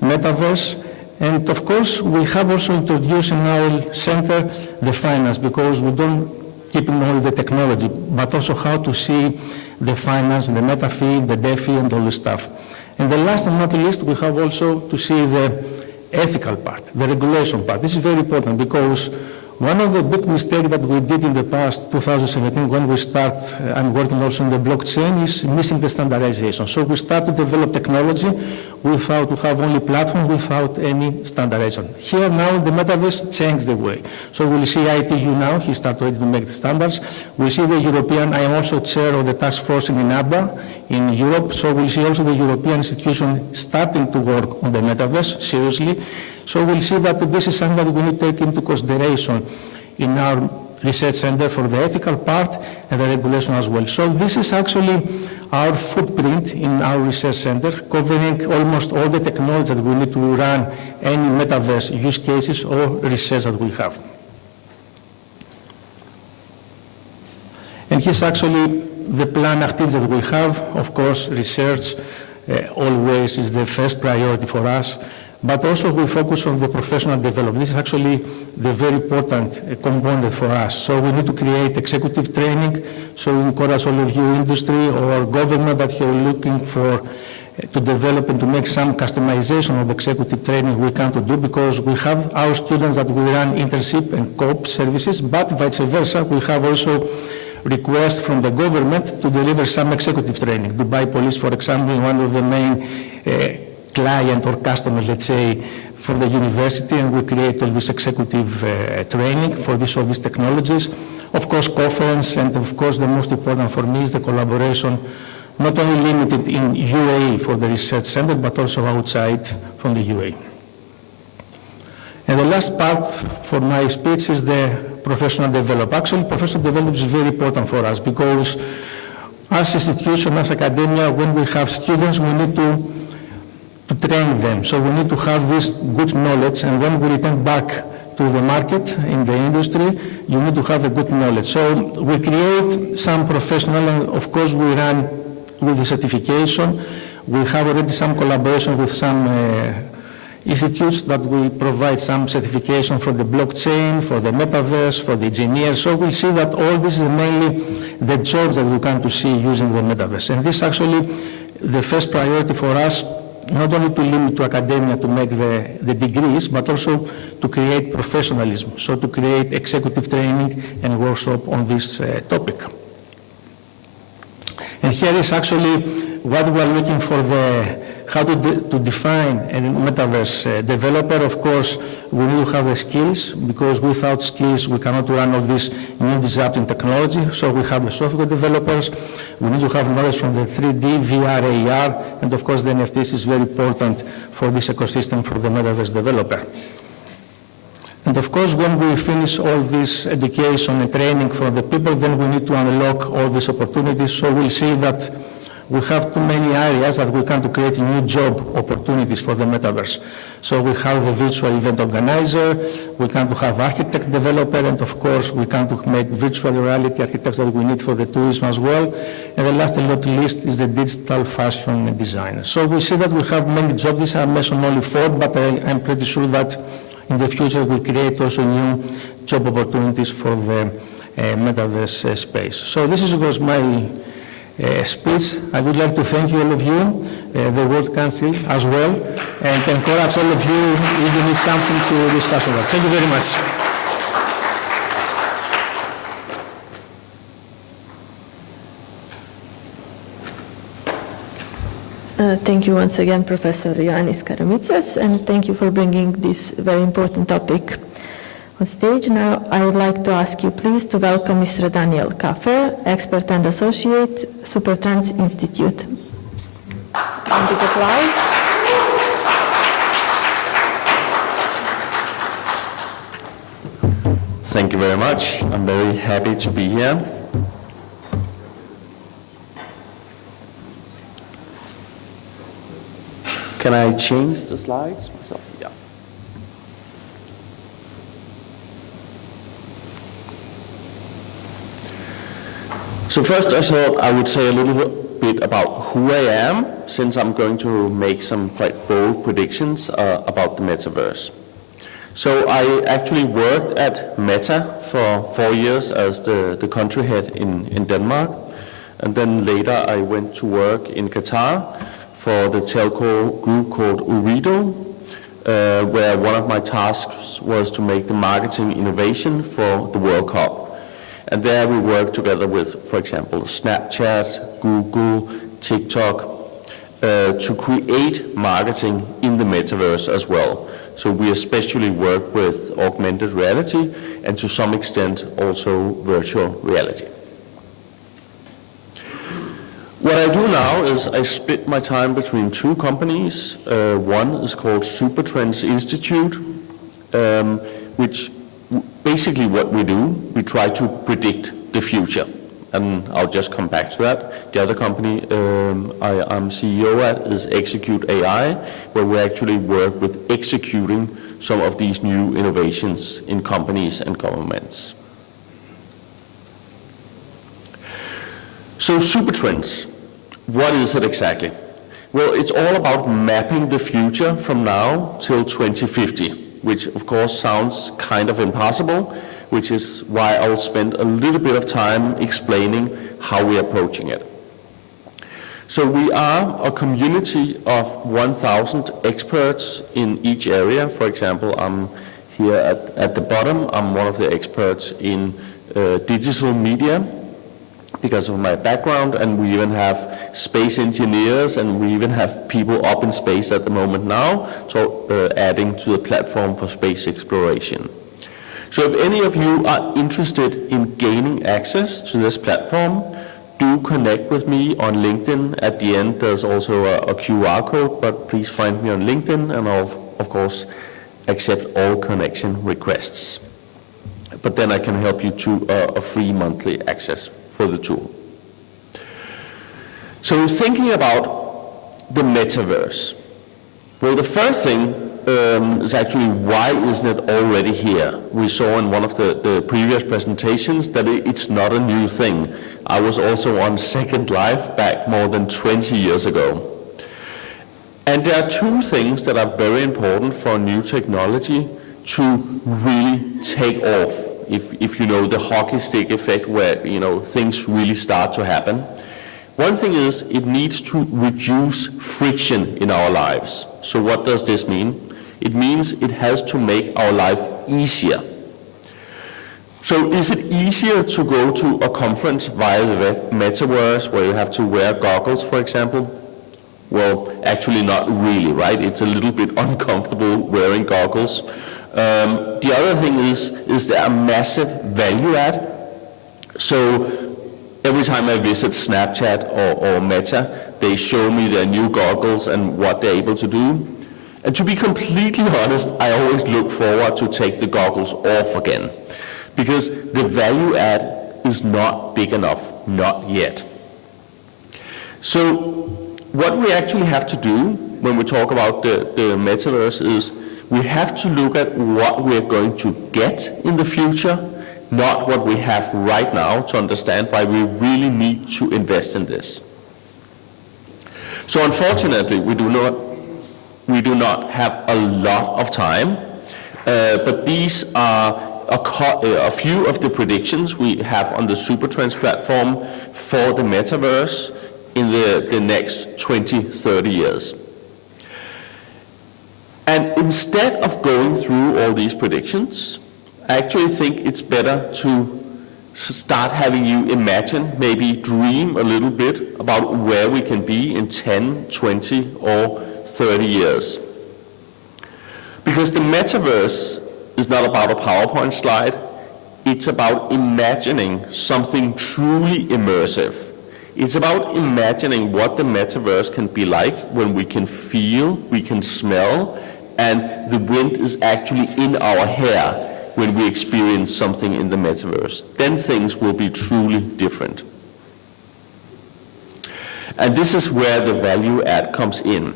Metaverse. And of course, we have also introduced in our center the finance, because we don't keep in only the technology, but also how to see the finance, the meta fee, the DeFi, and all this stuff. And the last and not least, we have also to see the ethical part, the regulation part. This is very important because one of the big mistakes that we did in the past, 2017, when we start and working also on the blockchain, is missing the standardization. So we start to develop technology without to have only platform without any standardization. Here now the Metaverse changed the way. So we'll see ITU now, he started to make the standards. We'll see the European, I am also chair of the task force in INABA in Europe, so we'll see also the European institution starting to work on the Metaverse seriously. So we'll see that this is something that we need to take into consideration in our research center for the ethical part and the regulation as well. So this is actually our footprint in our research center, covering almost all the technology that we need to run any Metaverse use cases or research that we have. And here's actually the plan activities that we have. Of course, research always is the first priority for us. But also we focus on the professional development. This is actually the very important component for us. So we need to create executive training. So we encourage all of you, industry or government, that you're looking for to develop and to make some customization of executive training we can to do, because we have our students that we run internship and co-op services, but vice versa, we have also requests from the government to deliver some executive training. Dubai Police, for example, one of the main client or customer, let's say, for the university, and we create all this executive training for all these technologies. Of course, conference, and of course, the most important for me is the collaboration, not only limited in UAE for the research center, but also outside from the UAE. And the last part for my speech is the professional development. Actually, professional development is very important for us because as institution, as academia, when we have students, we need to train them. So we need to have this good knowledge, and when we return back to the market in the industry, you need to have a good knowledge. So we create some professional, and of course we run with the certification. We have already some collaboration with some institutes that we provide some certification for the blockchain, for the metaverse, for the engineers. So we'll see that all this is mainly the jobs that we come to see using the metaverse. And this is actually the first priority for us, not only to limit to academia to make the degrees, but also to create professionalism, so to create executive training and workshop on this topic. And here is actually what we are looking for, how to define a metaverse developer. Of course, we need to have the skills, because without skills we cannot run all this new disrupting technology. So we have the software developers, we need to have knowledge from the 3D, VR, AR, and of course the NFTs is very important for this ecosystem for the metaverse developer. And of course, when we finish all this education and training for the people, then we need to unlock all these opportunities. So we'll see that we have too many areas that we can to create new job opportunities for the metaverse. So we have the virtual event organizer, we can to have architect developer, and of course we can to make virtual reality architects that we need for the tourism as well. And the last and not least is the digital fashion designer. So we see that we have many jobs. These are mentioned only 4, but I'm pretty sure that in the future we'll create also new job opportunities for the metaverse space. So this was my speech. I would like to thank you, all of you, the World Council as well, and encourage all of you if you need something to discuss about. Thank you very much. Thank you once again, Professor Ioannis Karamitsos, and thank you for bringing this very important topic on stage. Now, I would like to ask you please to welcome Mr. Daniel Kaffer, Expert and Associate, Supertrans Institute. Round of applause. Thank you very much. I'm very happy to be here. Can I change the slides myself? Yeah. So first I thought I would say a little bit about who I am, since I'm going to make some quite bold predictions about the metaverse. So I actually worked at Meta for 4 years as the country head in Denmark, and then later I went to work in Qatar for the telco group called Ooredoo, where one of my tasks was to make the marketing innovation for the World Cup. And there we worked together with, for example, Snapchat, Google, TikTok, to create marketing in the metaverse as well. So we especially work with augmented reality and to some extent also virtual reality. What I do now is I split my time between 2 companies. One is called Supertrans Institute, which basically what we do, we try to predict the future. And I'll just come back to that. The other company I'm CEO at is Execute AI, where we actually work with executing some of these new innovations in companies and governments. So Supertrans, what is it exactly? Well, it's all about mapping the future from now till 2050, which of course sounds kind of impossible, which is why I will spend a little bit of time explaining how we are approaching it. So we are a community of 1,000 experts in each area. For example, I'm here at the bottom. I'm one of the experts in digital media because of my background, and we even have space engineers, and we even have people up in space at the moment now, so adding to the platform for space exploration. So if any of you are interested in gaining access to this platform, do connect with me on LinkedIn. At the end there's also a QR code, but please find me on LinkedIn and I'll of course accept all connection requests. But then I can help you to a free monthly access for the tool. So thinking about the metaverse. Well, the first thing is actually, why isn't it already here? We saw in one of the previous presentations that it's not a new thing. I was also on Second Life back more than 20 years ago. And there are two things that are very important for new technology to really take off. If you know the hockey stick effect, where things really start to happen. One thing is, it needs to reduce friction in our lives. So what does this mean? It means it has to make our life easier. So is it easier to go to a conference via the Metaverse, where you have to wear goggles, for example? Well, actually not really, right? It's a little bit uncomfortable wearing goggles. The other thing is there a massive value add? So every time I visit Snapchat or Meta, they show me their new goggles and what they're able to do. And to be completely honest, I always look forward to take the goggles off again, because the value add is not big enough, not yet. So what we actually have to do when we talk about the metaverse is we have to look at what we're going to get in the future, not what we have right now, to understand why we really need to invest in this. So unfortunately, we do not have a lot of time, but these are a few of the predictions we have on the Supertrends platform for the metaverse in the next 20, 30 years. And instead of going through all these predictions, I actually think it's better to start having you imagine, maybe dream a little bit about where we can be in 10, 20, or 30 years. Because the metaverse is not about a PowerPoint slide, it's about imagining something truly immersive. It's about imagining what the metaverse can be like when we can feel, we can smell, and the wind is actually in our hair when we experience something in the metaverse. Then things will be truly different. And this is where the value add comes in.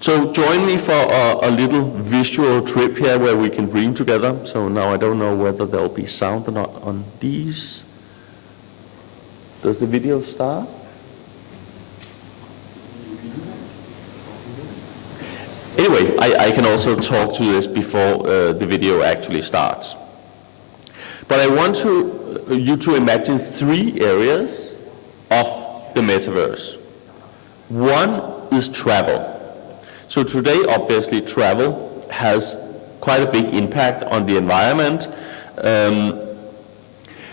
So join me for a little visual trip here where we can dream together. So now I don't know whether there'll be sound or not on these. Does the video start? Anyway, I can also talk to this before the video actually starts. But I want you to imagine three areas of the metaverse. One is travel. So today, obviously, travel has quite a big impact on the environment.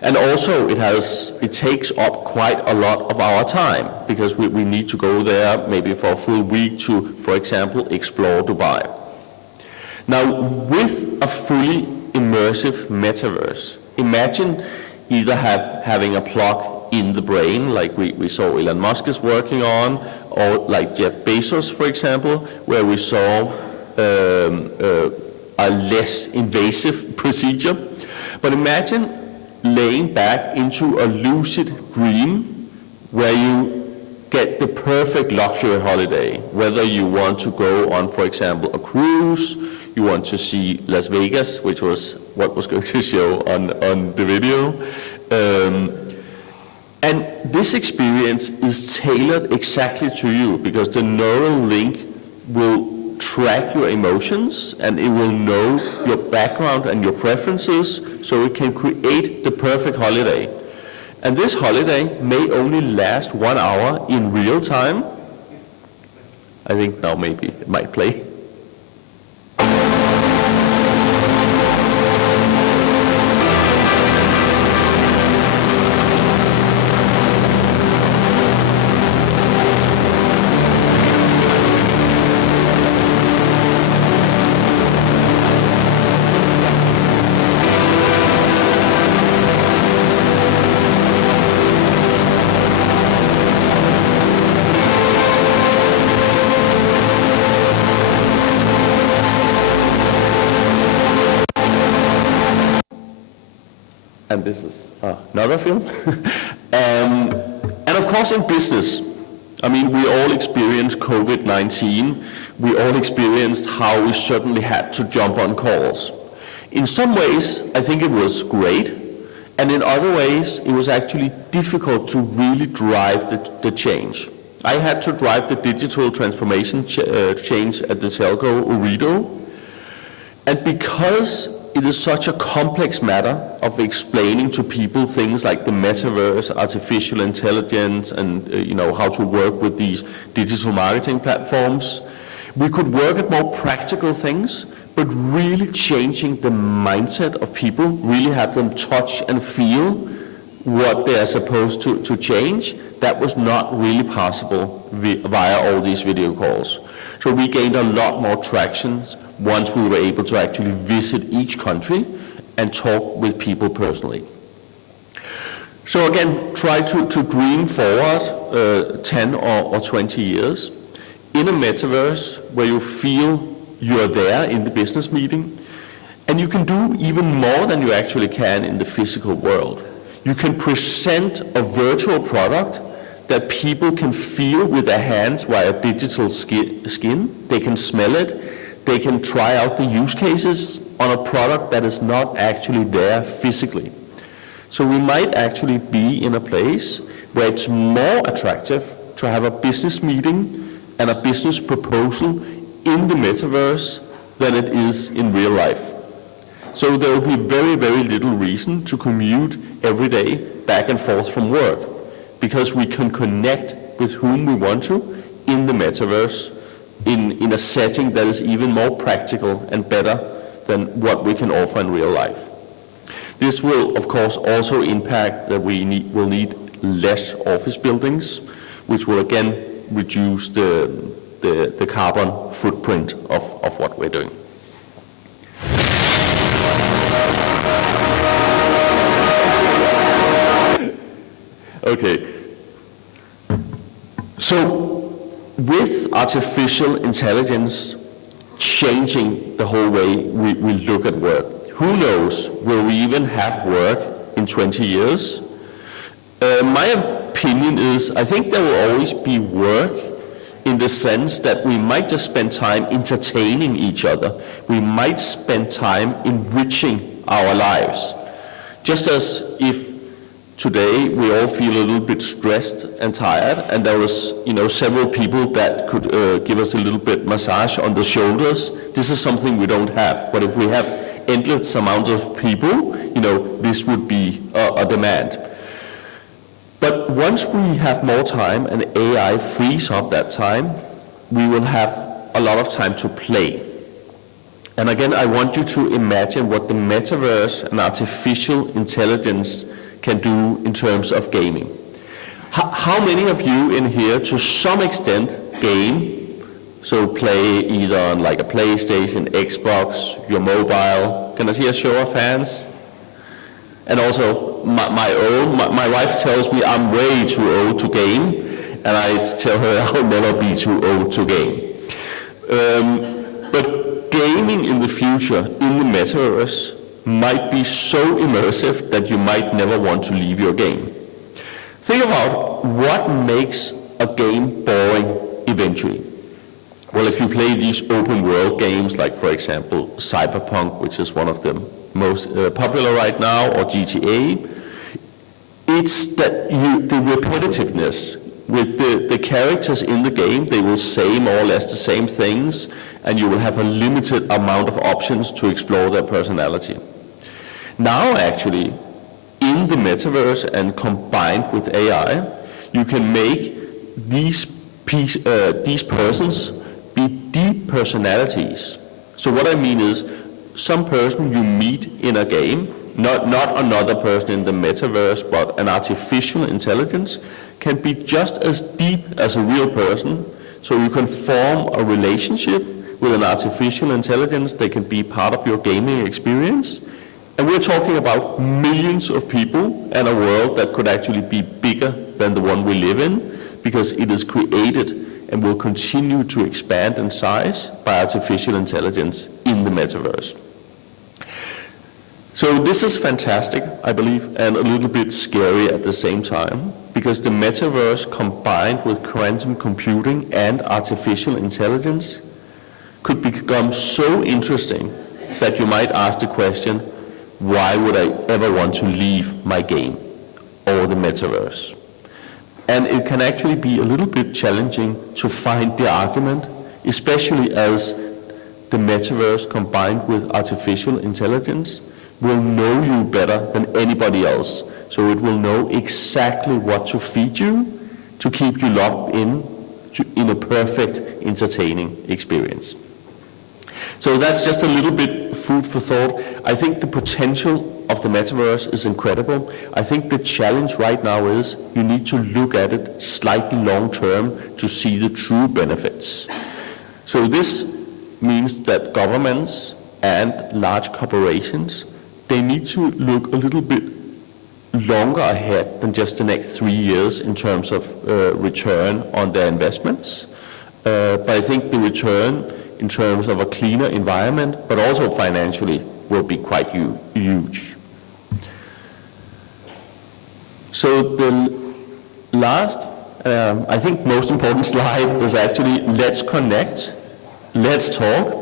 And also it takes up quite a lot of our time, because we need to go there maybe for a full week to, for example, explore Dubai. Now, with a fully immersive metaverse, imagine either having a plug in the brain, like we saw Elon Musk is working on, or like Jeff Bezos, for example, where we saw a less invasive procedure. But imagine laying back into a lucid dream where you get the perfect luxury holiday, whether you want to go on, for example, a cruise, you want to see Las Vegas, which was what was going to show on the video. And this experience is tailored exactly to you, because the neural link will track your emotions and it will know your background and your preferences, so it can create the perfect holiday. And this holiday may only last 1 hour in real time. I think now maybe it might play. and this is another film. And of course in business, I mean, we all experienced COVID-19. We all experienced how we suddenly had to jump on calls. In some ways, I think it was great, and in other ways, it was actually difficult to really drive the change. I had to drive the digital transformation change at the telco Ooredoo, and because it is such a complex matter of explaining to people things like the metaverse, artificial intelligence, and how to work with these digital marketing platforms, we could work at more practical things, but really changing the mindset of people, really have them touch and feel what they are supposed to change. That was not really possible via all these video calls. So we gained a lot more traction once we were able to actually visit each country and talk with people personally. So again, try to dream forward 10 or 20 years in a metaverse where you feel you are there in the business meeting, and you can do even more than you actually can in the physical world. You can present a virtual product that people can feel with their hands via digital skin. They can smell it. They can try out the use cases on a product that is not actually there physically. So we might actually be in a place where it's more attractive to have a business meeting and a business proposal in the metaverse than it is in real life. So there will be very, very little reason to commute every day back and forth from work, because we can connect with whom we want to in the metaverse in a setting that is even more practical and better than what we can offer in real life. This will, of course, also impact that we will need less office buildings, which will again reduce the carbon footprint of what we're doing. Okay. So with artificial intelligence changing the whole way we look at work, who knows, will we even have work in 20 years? My opinion is, I think there will always be work in the sense that we might just spend time entertaining each other. We might spend time enriching our lives. Just as if today we all feel a little bit stressed and tired, and there was several people that could give us a little bit massage on the shoulders. This is something we don't have, but if we have endless amounts of people, this would be a demand. But once we have more time and AI frees up that time, we will have a lot of time to play. And again, I want you to imagine what the metaverse and artificial intelligence can do in terms of gaming. How many of you in here, to some extent, game? So play either on like a PlayStation, Xbox, your mobile. Can I see a show of hands? And also, my wife tells me I'm way too old to game, and I tell her I'll never be too old to game. But gaming in the future, in the metaverse, might be so immersive that you might never want to leave your game. Think about what makes a game boring eventually. Well, if you play these open world games, like for example Cyberpunk, which is one of the most popular right now, or GTA, it's that the repetitiveness with the characters in the game. They will say more or less the same things, and you will have a limited amount of options to explore their personality. Now actually, in the metaverse and combined with AI, you can make these persons be deep personalities. So what I mean is, some person you meet in a game, not another person in the metaverse, but an artificial intelligence, can be just as deep as a real person. So you can form a relationship with an artificial intelligence. They can be part of your gaming experience. And we're talking about millions of people and a world that could actually be bigger than the one we live in, because it is created and will continue to expand in size by artificial intelligence in the metaverse. So this is fantastic, I believe, and a little bit scary at the same time, because the metaverse combined with quantum computing and artificial intelligence could become so interesting that you might ask the question, why would I ever want to leave my game or the metaverse? And it can actually be a little bit challenging to find the argument, especially as the metaverse combined with artificial intelligence will know you better than anybody else. So it will know exactly what to feed you to keep you locked in a perfect, entertaining experience. So that's just a little bit food for thought. I think the potential of the metaverse is incredible. I think the challenge right now is you need to look at it slightly long term to see the true benefits. So this means that governments and large corporations, they need to look a little bit longer ahead than just the next 3 years in terms of return on their investments. But I think the return in terms of a cleaner environment, but also financially, will be quite huge. So the last, I think most important slide is actually let's connect, let's talk.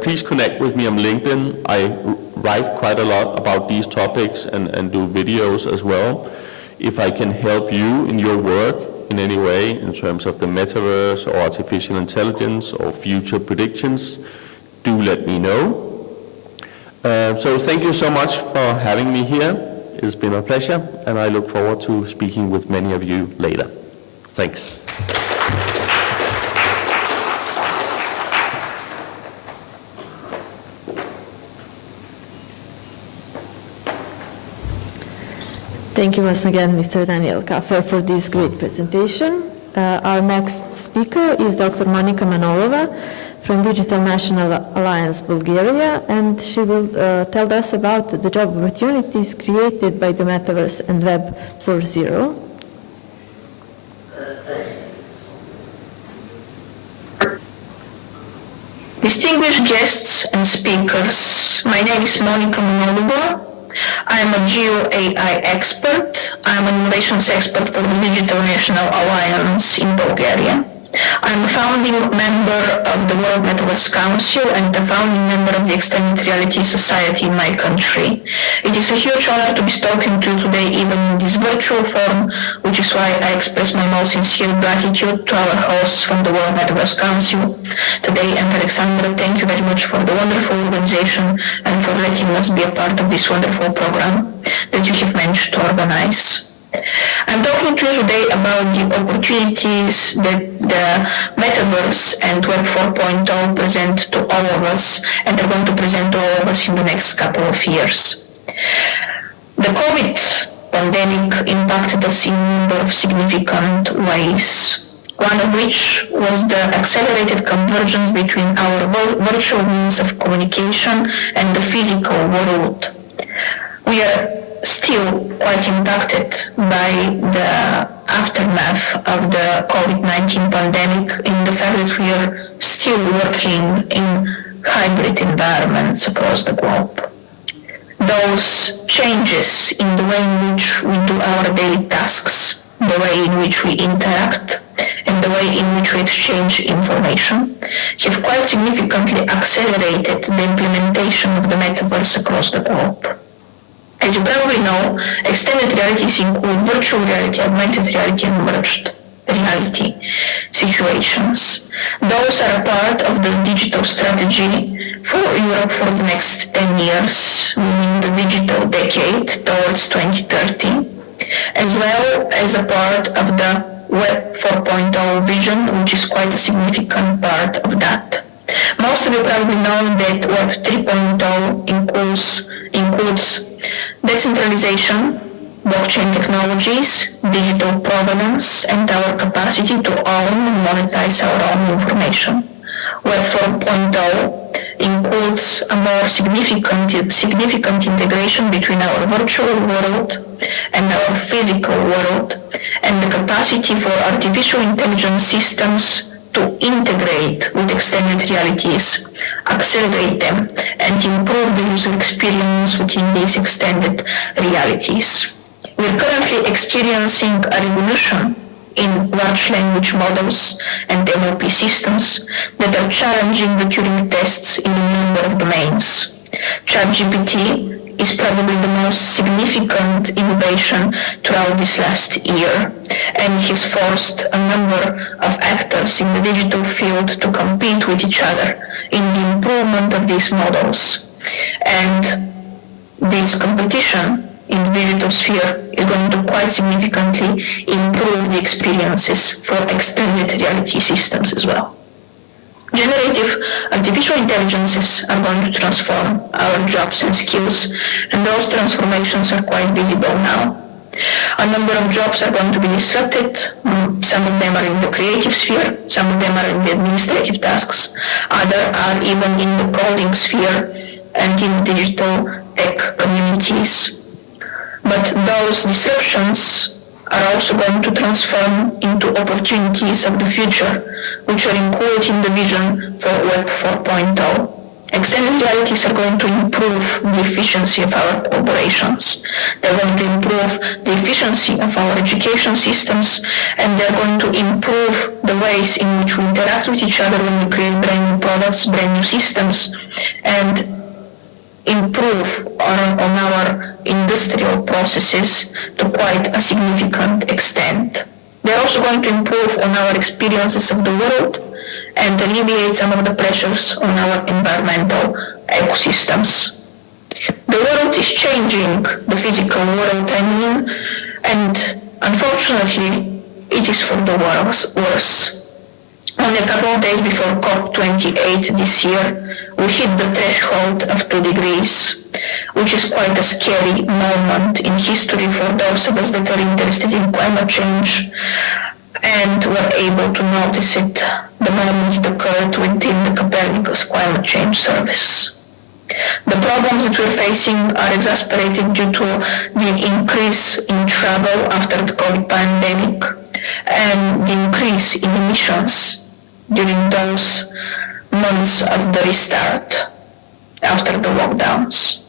Please connect with me on LinkedIn. I write quite a lot about these topics and do videos as well. If I can help you in your work in any way in terms of the metaverse or artificial intelligence or future predictions, do let me know. So thank you so much for having me here. It's been a pleasure, and I look forward to speaking with many of you later. Thanks. Thank you once again, Mr. Daniel Kaffer, for this great presentation. Our next speaker is Dr. Monica Manolova from Digital National Alliance Bulgaria, and she will tell us about the job opportunities created by the Metaverse and Web 4.0. Distinguished guests and speakers, my name is Monica Manolova. I am a Geo-AI expert. I am an innovations expert for the Digital National Alliance in Bulgaria. I am a founding member of the World Metaverse Council and the founding member of the Extended Reality Society in my country. It is a huge honor to be talking to you today, even in this virtual form, which is why I express my most sincere gratitude to our hosts from the World Metaverse Council today. And Alexandra, thank you very much for the wonderful organization and for letting us be a part of this wonderful program that you have managed to organize. I'm talking to you today about the opportunities that the Metaverse and Web 4.0 present to all of us, and are going to present to all of us in the next couple of years. The COVID pandemic impacted us in a number of significant ways, one of which was the accelerated convergence between our virtual means of communication and the physical world. We are still quite impacted by the aftermath of the COVID-19 pandemic in the fact that we are still working in hybrid environments across the globe. Those changes in the way in which we do our daily tasks, the way in which we interact, and the way in which we exchange information have quite significantly accelerated the implementation of the metaverse across the globe. As you probably know, extended realities include virtual reality, augmented reality, and merged reality situations. Those are a part of the digital strategy for Europe for the next 10 years, meaning the digital decade towards 2030, as well as a part of the Web 4.0 vision, which is quite a significant part of that. Most of you probably know that Web 3.0 includes decentralization, blockchain technologies, digital provenance, and our capacity to own and monetize our own information. Web 4.0 includes a more significant integration between our virtual world and our physical world, and the capacity for artificial intelligence systems to integrate with extended realities, accelerate them, and improve the user experience within these extended realities. We're currently experiencing a revolution in large language models and NLP systems that are challenging the Turing tests in a number of domains. ChatGPT is probably the most significant innovation throughout this last year, and has forced a number of actors in the digital field to compete with each other in the improvement of these models. And this competition in the digital sphere is going to quite significantly improve the experiences for extended reality systems as well. Generative artificial intelligences are going to transform our jobs and skills, and those transformations are quite visible now. A number of jobs are going to be disrupted. Some of them are in the creative sphere, some of them are in the administrative tasks, others are even in the coding sphere and in the digital tech communities. But those disruptions are also going to transform into opportunities of the future, which are included in the vision for Web 4.0. Extended realities are going to improve the efficiency of our operations. They're going to improve the efficiency of our education systems, and they're going to improve the ways in which we interact with each other when we create brand new products, brand new systems, and improve on our industrial processes to quite a significant extent. They're also going to improve on our experiences of the world and alleviate some of the pressures on our environmental ecosystems. The world is changing, the physical world, and unfortunately, it is for the worse. Only a couple of days before COP28 this year, we hit the threshold of 2 degrees, which is quite a scary moment in history for those of us that are interested in climate change and were able to notice it the moment it occurred within the Copernicus Climate Change Service. The problems that we're facing are exacerbated due to the increase in travel after the COVID pandemic and the increase in emissions during those months of the restart after the lockdowns.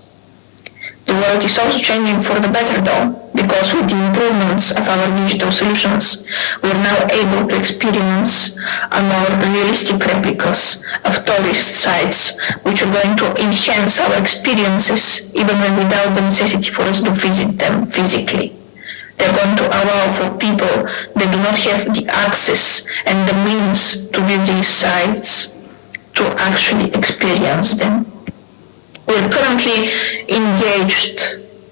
The world is also changing for the better though, because with the improvements of our digital solutions, we're now able to experience a more realistic replicas of tourist sites, which are going to enhance our experiences even when without the necessity for us to visit them physically. They're going to allow for people that do not have the access and the means to view these sites to actually experience them. We're currently engaged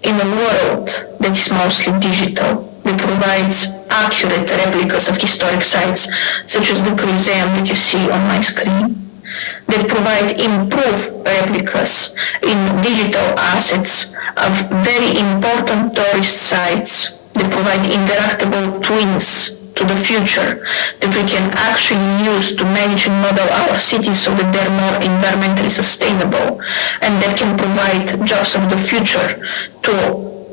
in a world that is mostly digital, that provides accurate replicas of historic sites, such as the Colosseum that you see on my screen. They provide improved replicas in digital assets of very important tourist sites. They provide interactable twins to the future that we can actually use to manage and model our cities so that they're more environmentally sustainable, and that can provide jobs of the future to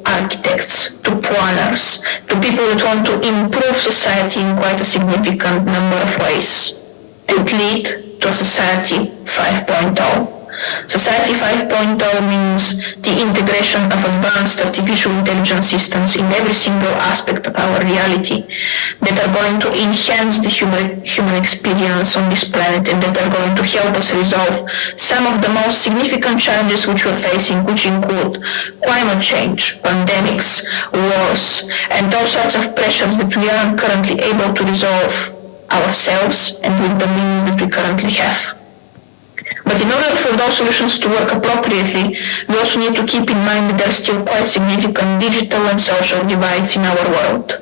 architects, to planners, to people that want to improve society in quite a significant number of ways and lead to a society 5.0. Society 5.0 means the integration of advanced artificial intelligence systems in every single aspect of our reality that are going to enhance the human experience on this planet, and that are going to help us resolve some of the most significant challenges which we're facing, which include climate change, pandemics, wars, and all sorts of pressures that we aren't currently able to resolve ourselves and with the means that we currently have. But in order for those solutions to work appropriately, we also need to keep in mind that there are still quite significant digital and social divides in our world.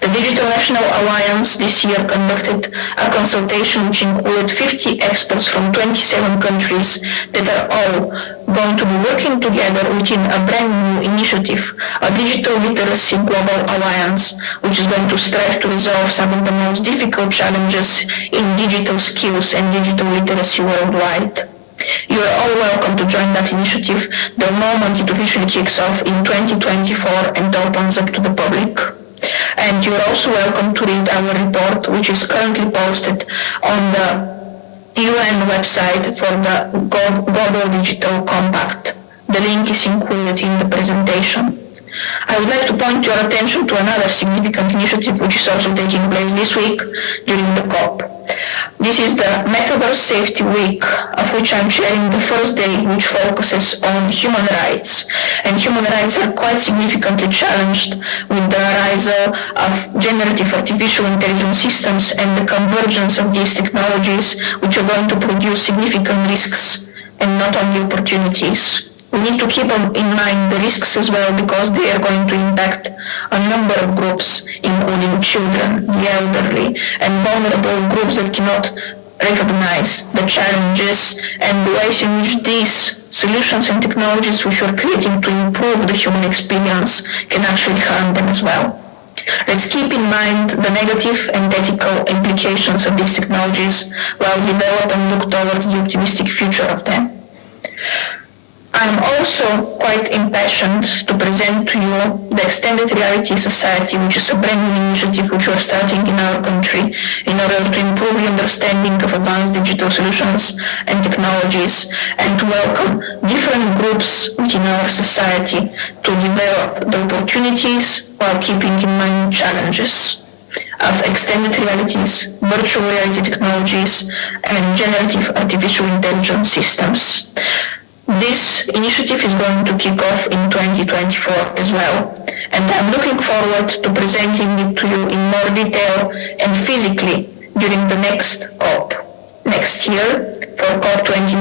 The Digital National Alliance this year conducted a consultation which included 50 experts from 27 countries that are all going to be working together within a brand new initiative, a Digital Literacy Global Alliance, which is going to strive to resolve some of the most difficult challenges in digital skills and digital literacy worldwide. You are all welcome to join that initiative the moment it officially kicks off in 2024 and opens up to the public. And you're also welcome to read our report, which is currently posted on the UN website for the Global Digital Compact. The link is included in the presentation. I would like to point your attention to another significant initiative which is also taking place this week during the COP. This is the Metaverse Safety Week, of which I'm sharing the first day, which focuses on human rights. And human rights are quite significantly challenged with the rise of generative artificial intelligence systems and the convergence of these technologies, which are going to produce significant risks and not only opportunities. We need to keep in mind the risks as well, because they are going to impact a number of groups, including children, the elderly, and vulnerable groups that cannot recognize the challenges and the ways in which these solutions and technologies which we're creating to improve the human experience can actually harm them as well. Let's keep in mind the negative and ethical implications of these technologies while develop and look towards the optimistic future of them. I'm also quite impassioned to present to you the Extended Reality Society, which is a brand new initiative which we're starting in our country in order to improve the understanding of advanced digital solutions and technologies, and to welcome different groups within our society to develop the opportunities while keeping in mind challenges of extended realities, virtual reality technologies, and generative artificial intelligence systems. This initiative is going to kick off in 2024 as well, and I'm looking forward to presenting it to you in more detail and physically during the next COP. Next year, for COP29,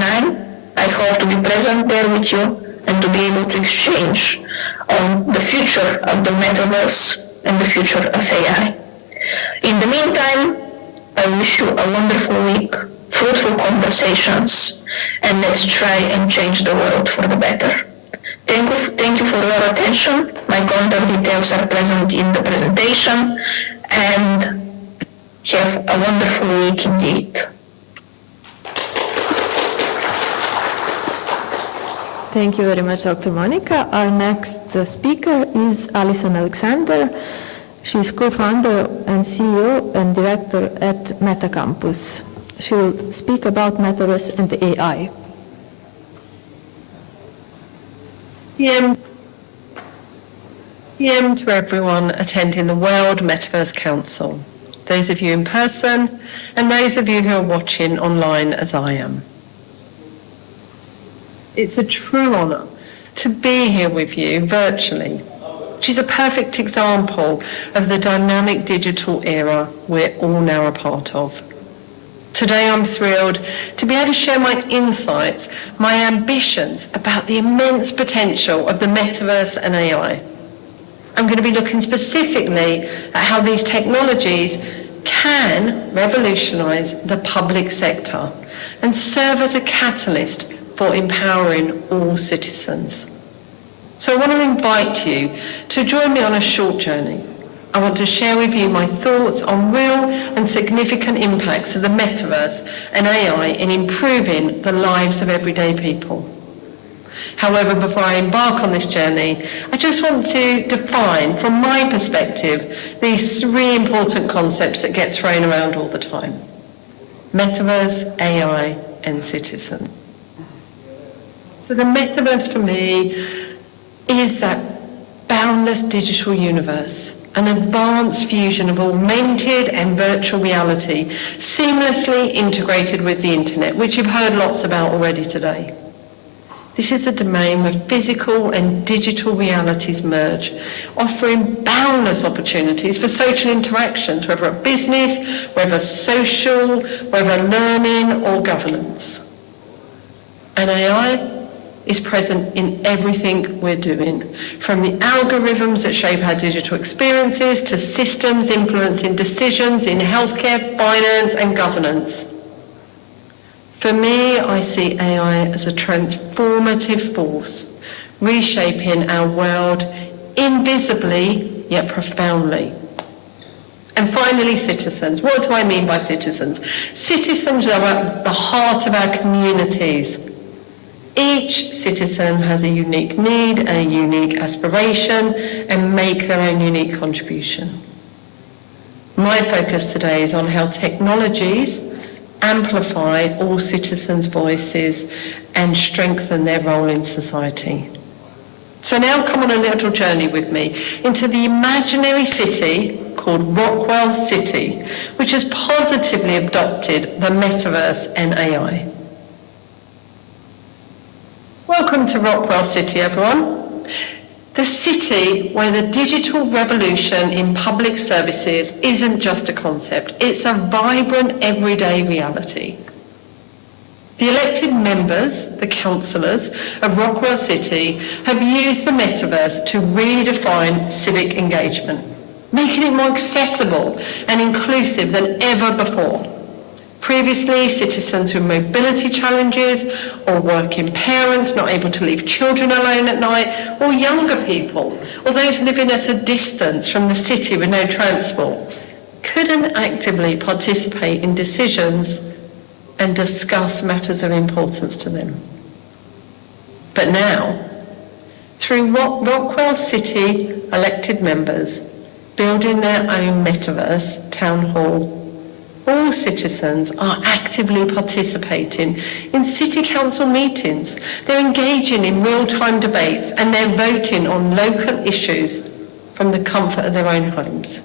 I hope to be present there with you and to be able to exchange on the future of the Metaverse and the future of AI. In the meantime, I wish you a wonderful week, fruitful conversations, and let's try and change the world for the better. Thank you for your attention. My contact details are present in the presentation, and have a wonderful week indeed. Thank you very much, Dr. Monica. Our next speaker is Alison Alexander. She's co-founder and CEO and director at Meta Campus. She will speak about Metaverse and AI. PM to everyone attending the World Metaverse Council, those of you in person and those of you who are watching online as I am. It's a true honour to be here with you virtually, which is a perfect example of the dynamic digital era we're all now a part of. Today I'm thrilled to be able to share my insights, my ambitions about the immense potential of the Metaverse and AI. I'm going to be looking specifically at how these technologies can revolutionise the public sector and serve as a catalyst for empowering all citizens. So I want to invite you to join me on a short journey. I want to share with you my thoughts on real and significant impacts of the Metaverse and AI in improving the lives of everyday people. However, before I embark on this journey, I just want to define, from my perspective, these three important concepts that get thrown around all the time: Metaverse, AI, and citizen. So the Metaverse for me is that boundless digital universe, an advanced fusion of augmented and virtual reality, seamlessly integrated with the internet, which you've heard lots about already today. This is a domain where physical and digital realities merge, offering boundless opportunities for social interactions, whether at business, whether social, whether learning or governance. And AI is present in everything we're doing, from the algorithms that shape our digital experiences to systems influencing decisions in healthcare, finance, and governance. For me, I see AI as a transformative force, reshaping our world invisibly yet profoundly. And finally, citizens. What do I mean by citizens? Citizens are at the heart of our communities. Each citizen has a unique need and a unique aspiration and make their own unique contribution. My focus today is on how technologies amplify all citizens' voices and strengthen their role in society. So now come on a little journey with me into the imaginary city called Rockwell City, which has positively adopted the metaverse and AI. Welcome to Rockwell City, everyone. The city where the digital revolution in public services isn't just a concept, it's a vibrant everyday reality. The elected members, the councillors of Rockwell City, have used the metaverse to redefine civic engagement, making it more accessible and inclusive than ever before. Previously, citizens with mobility challenges or working parents not able to leave children alone at night, or younger people, or those living at a distance from the city with no transport, couldn't actively participate in decisions and discuss matters of importance to them. But now, through Rockwell City elected members building their own metaverse town hall, all citizens are actively participating in city council meetings. They're engaging in real-time debates and they're voting on local issues from the comfort of their own homes.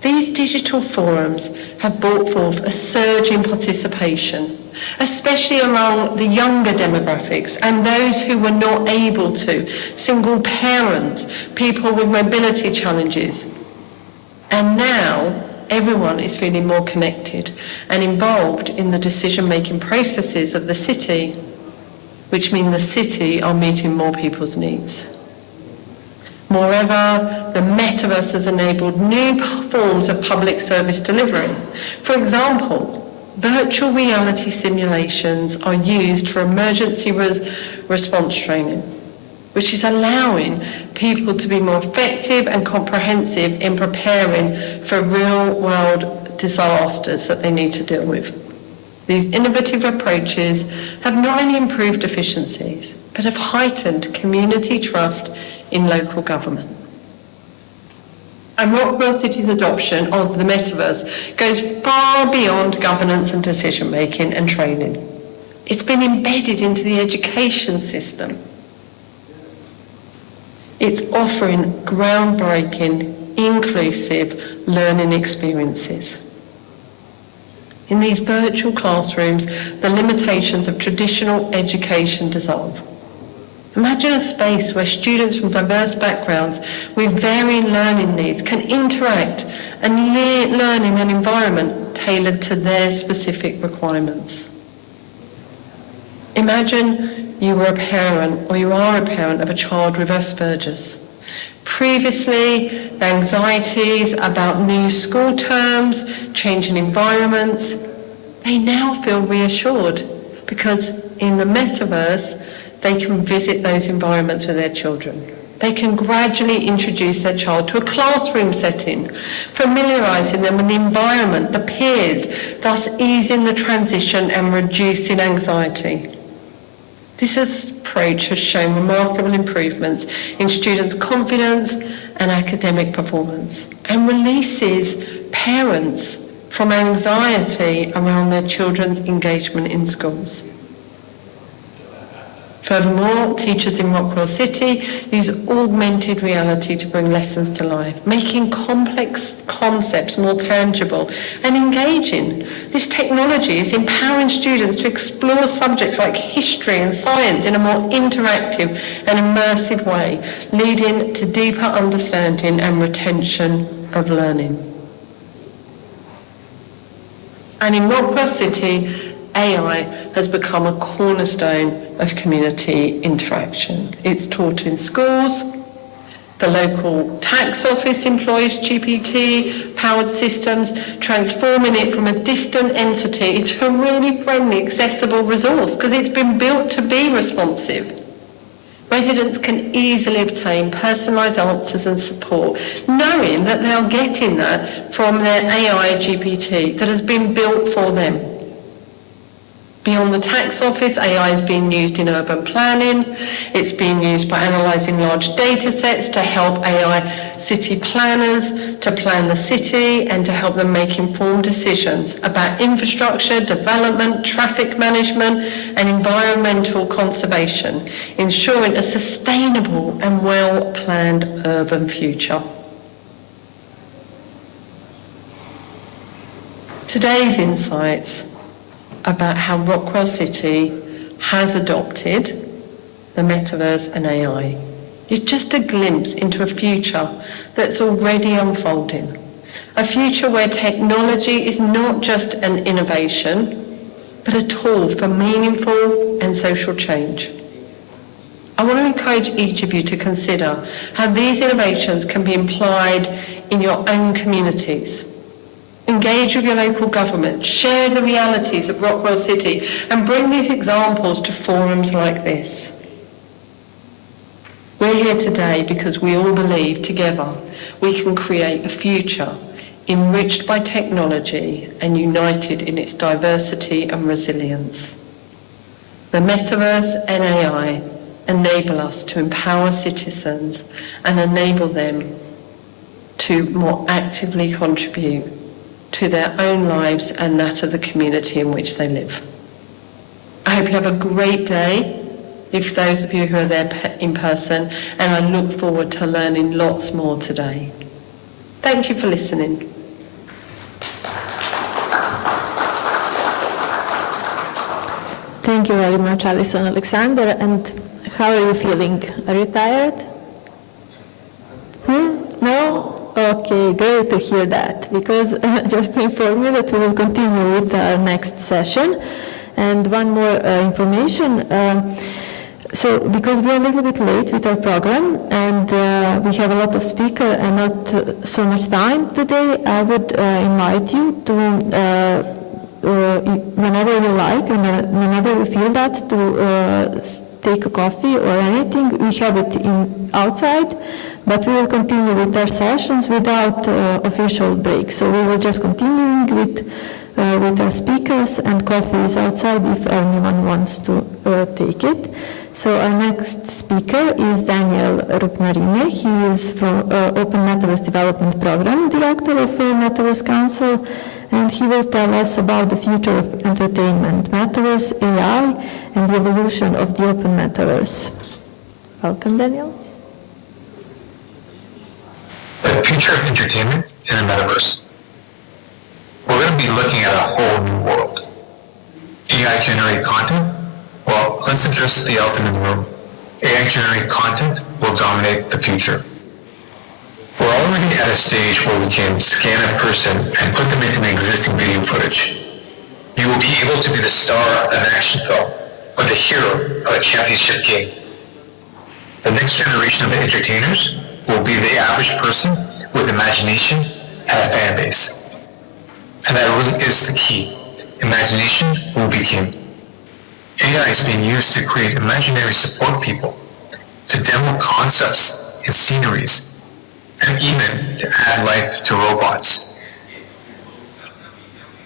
These digital forums have brought forth a surge in participation, especially among the younger demographics and those who were not able to, single parents, people with mobility challenges. And now everyone is feeling more connected and involved in the decision-making processes of the city, which mean the city are meeting more people's needs. Moreover, the metaverse has enabled new forms of public service delivery. For example, virtual reality simulations are used for emergency response training, which is allowing people to be more effective and comprehensive in preparing for real-world disasters that they need to deal with. These innovative approaches have not only improved efficiencies, but have heightened community trust in local government. And Rockwell City's adoption of the metaverse goes far beyond governance and decision making and training. It's been embedded into the education system. It's offering groundbreaking, inclusive learning experiences. In these virtual classrooms, the limitations of traditional education dissolve. Imagine a space where students from diverse backgrounds with varying learning needs can interact and learn in an environment tailored to their specific requirements. Imagine you were a parent, or you are a parent of a child with Asperger's. Previously, the anxieties about new school terms, changing environments, they now feel reassured because in the metaverse, they can visit those environments with their children. They can gradually introduce their child to a classroom setting, familiarising them with the environment, the peers, thus easing the transition and reducing anxiety. This approach has shown remarkable improvements in students' confidence and academic performance and releases parents from anxiety around their children's engagement in schools. Furthermore, teachers in Rockwell City use augmented reality to bring lessons to life, making complex concepts more tangible and engaging. This technology is empowering students to explore subjects like history and science in a more interactive and immersive way, leading to deeper understanding and retention of learning. And in Rockwell City, AI has become a cornerstone of community interaction. It's taught in schools. The local tax office employs GPT-powered systems, transforming it from a distant entity into a really friendly, accessible resource because it's been built to be responsive. Residents can easily obtain personalised answers and support, knowing that they are getting that from their AI GPT that has been built for them. Beyond the tax office, AI is being used in urban planning. It's being used by analysing large data sets to help AI city planners to plan the city and to help them make informed decisions about infrastructure, development, traffic management and environmental conservation, ensuring a sustainable and well-planned urban future. Today's insights about how Rockwell City has adopted the metaverse and AI is just a glimpse into a future that's already unfolding. A future where technology is not just an innovation, but a tool for meaningful and social change. I want to encourage each of you to consider how these innovations can be applied in your own communities. Engage with your local government, share the realities of Rockwell City, and bring these examples to forums like this. We're here today because we all believe together we can create a future enriched by technology and united in its diversity and resilience. The metaverse and AI enable us to empower citizens and enable them to more actively contribute to their own lives and that of the community in which they live. I hope you have a great day, if those of you who are there in person, and I look forward to learning lots more today. Thank you for listening. Thank you very much, Alison Alexander. And how are you feeling? Are you tired? No? Okay, great to hear that, because just to inform you that we will continue with our next session. And one more information. So because we are a little bit late with our program and we have a lot of speakers and not so much time today, I would invite you to, whenever you like, and whenever you feel that, to take a coffee or anything. We have it outside, but we will continue with our sessions without official break. So we will just continue with our speakers, and coffee is outside if anyone wants to take it. So our next speaker is Daniel Rupnarine. He is from Open Metaverse Development Program Director of Metaverse Council, and he will tell us about the future of entertainment, Metaverse, AI, and the evolution of the Open Metaverse. Welcome, Daniel. The future of entertainment in the Metaverse. We're going to be looking at a whole new world. AI-generated content? Well, let's address the elephant in the room. AI-generated content will dominate the future. We're already at a stage where we can scan a person and put them into an existing video footage. You will be able to be the star of an action film or the hero of a championship game. The next generation of entertainers will be the average person with imagination and a fan base. And that really is the key. Imagination will be king. AI is being used to create imaginary support people, to demo concepts and sceneries, and even to add life to robots.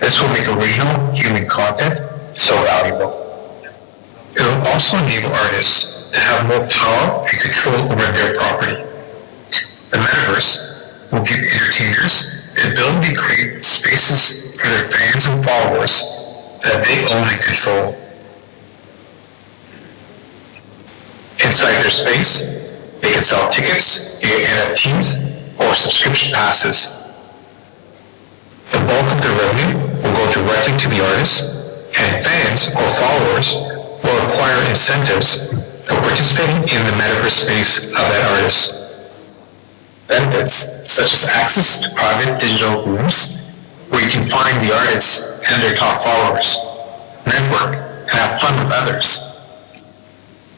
This will make original human content so valuable. It will also enable artists to have more power and control over their property. The Metaverse will give entertainers the ability to create spaces for their fans and followers that they own and control. Inside their space, they can sell tickets via NFTs or subscription passes. The bulk of their revenue will go directly to the artists, and fans or followers will acquire incentives for participating in the metaverse space of that artist. Benefits such as access to private digital rooms where you can find the artists and their top followers, network, and have fun with others.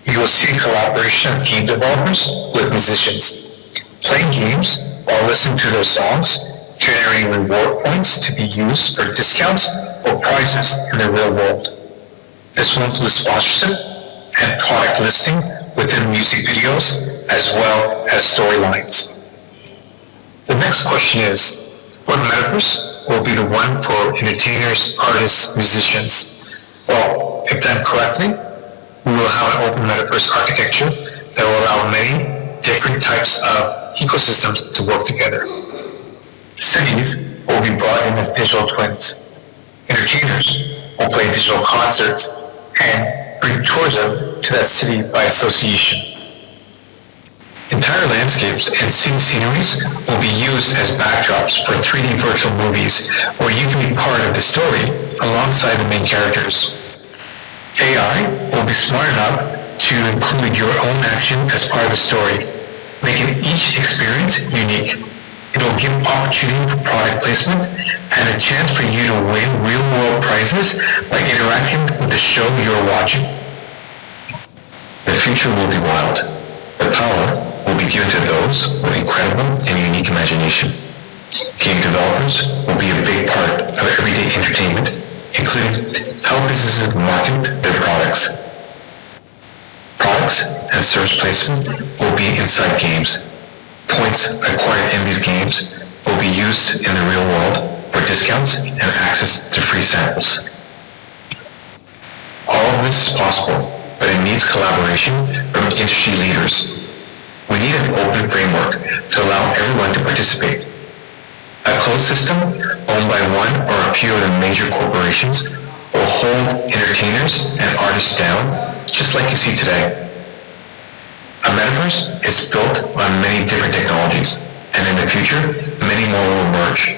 You will see a collaboration of game developers with musicians, playing games while listening to their songs, generating reward points to be used for discounts or prizes in the real world. This will include sponsorship and product listing within music videos, as well as storylines. The next question is, what metaverse will be the one for entertainers, artists, musicians? Well, if done correctly, we will have an open metaverse architecture that will allow many different types of ecosystems to work together. Cities will be brought in as digital twins. Entertainers will play digital concerts and bring tourism to that city by association. Entire landscapes and scene sceneries will be used as backdrops for 3D virtual movies where you can be part of the story alongside the main characters. AI will be smart enough to include your own action as part of the story, making each experience unique. It will give opportunity for product placement and a chance for you to win real-world prizes by interacting with the show you're watching. The future will be wild. The power will be given to those with incredible and unique imagination. Game developers will be a big part of everyday entertainment, including how businesses market their products. Products and service placement will be inside games. Points acquired in these games will be used in the real world for discounts and access to free samples. All of this is possible, but it needs collaboration from industry leaders. We need an open framework to allow everyone to participate. A closed system owned by one or a few of the major corporations will hold entertainers and artists down, just like you see today. A metaverse is built on many different technologies, and in the future, many more will emerge.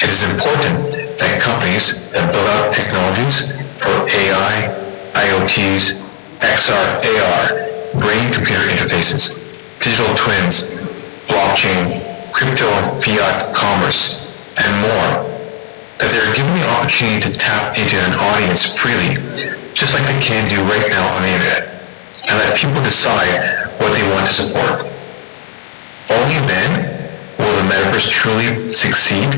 It is important that companies that build out technologies for AI, IoTs, XR, AR, brain-computer interfaces, digital twins, blockchain, crypto and fiat commerce, and more, that they are given the opportunity to tap into an audience freely, just like they can do right now on the internet, and let people decide what they want to support. Only then will the metaverse truly succeed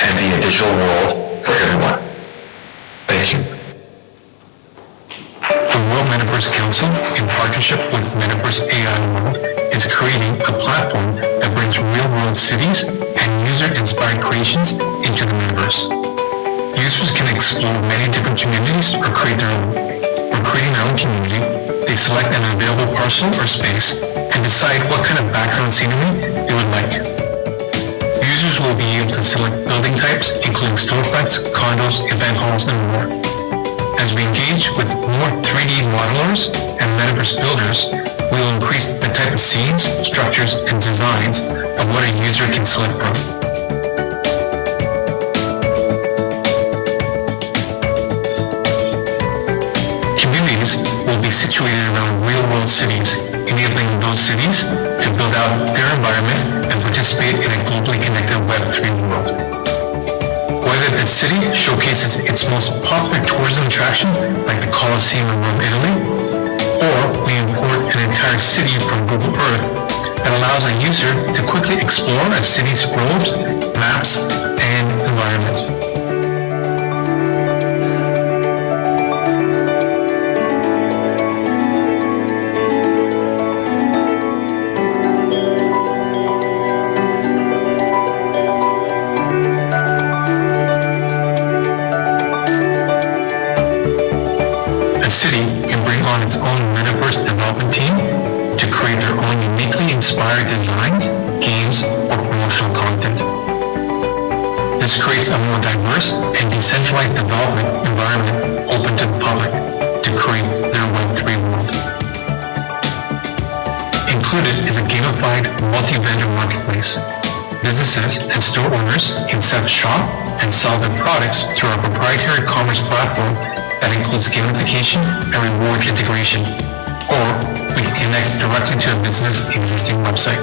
and be a digital world for everyone. Thank you. The World Metaverse Council, in partnership with Metaverse AI World, is creating a platform that brings real-world cities and user-inspired creations into the metaverse. Users can explore many different communities or create their own. For creating their own community, they select an available parcel or space and decide what kind of background scenery they would like. Users will be able to select building types, including storefronts, condos, event halls, and more. As we engage with more 3D modelers and metaverse builders, we will increase the type of scenes, structures, and designs of what a user can select from. Communities will be situated around real-world cities, enabling those cities to build out their environment and participate in a globally connected Web3 world. Whether the city showcases its most popular tourism attraction, like the Colosseum in Rome, Italy, or we import an entire city from Google Earth that allows a user to quickly explore a city's roads, maps, and environment. A city can bring on its own metaverse development team to create their own uniquely inspired designs, games, or promotional content. This creates a more diverse and decentralized development environment open to the public to create their Web3 world. Included is a gamified multi-vendor marketplace. Businesses and store owners can set up shop and sell their products through our proprietary commerce platform that includes gamification and rewards integration, or we can connect directly to a business' existing website.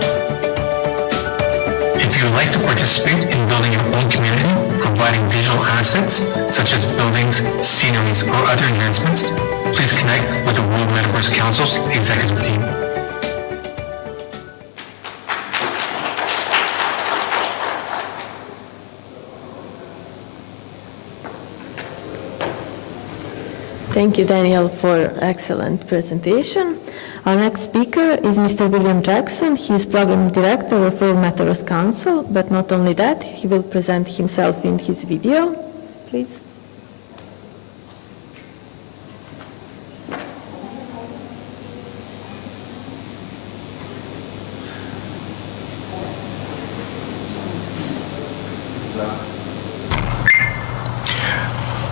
If you would like to participate in building your own community, providing digital assets such as buildings, sceneries, or other enhancements, please connect with the World Metaverse Council's executive team. Thank you, Daniel, for excellent presentation. Our next speaker is Mr. William Jackson. He is Program Director of World Metaverse Council, but not only that, he will present himself in his video. Please.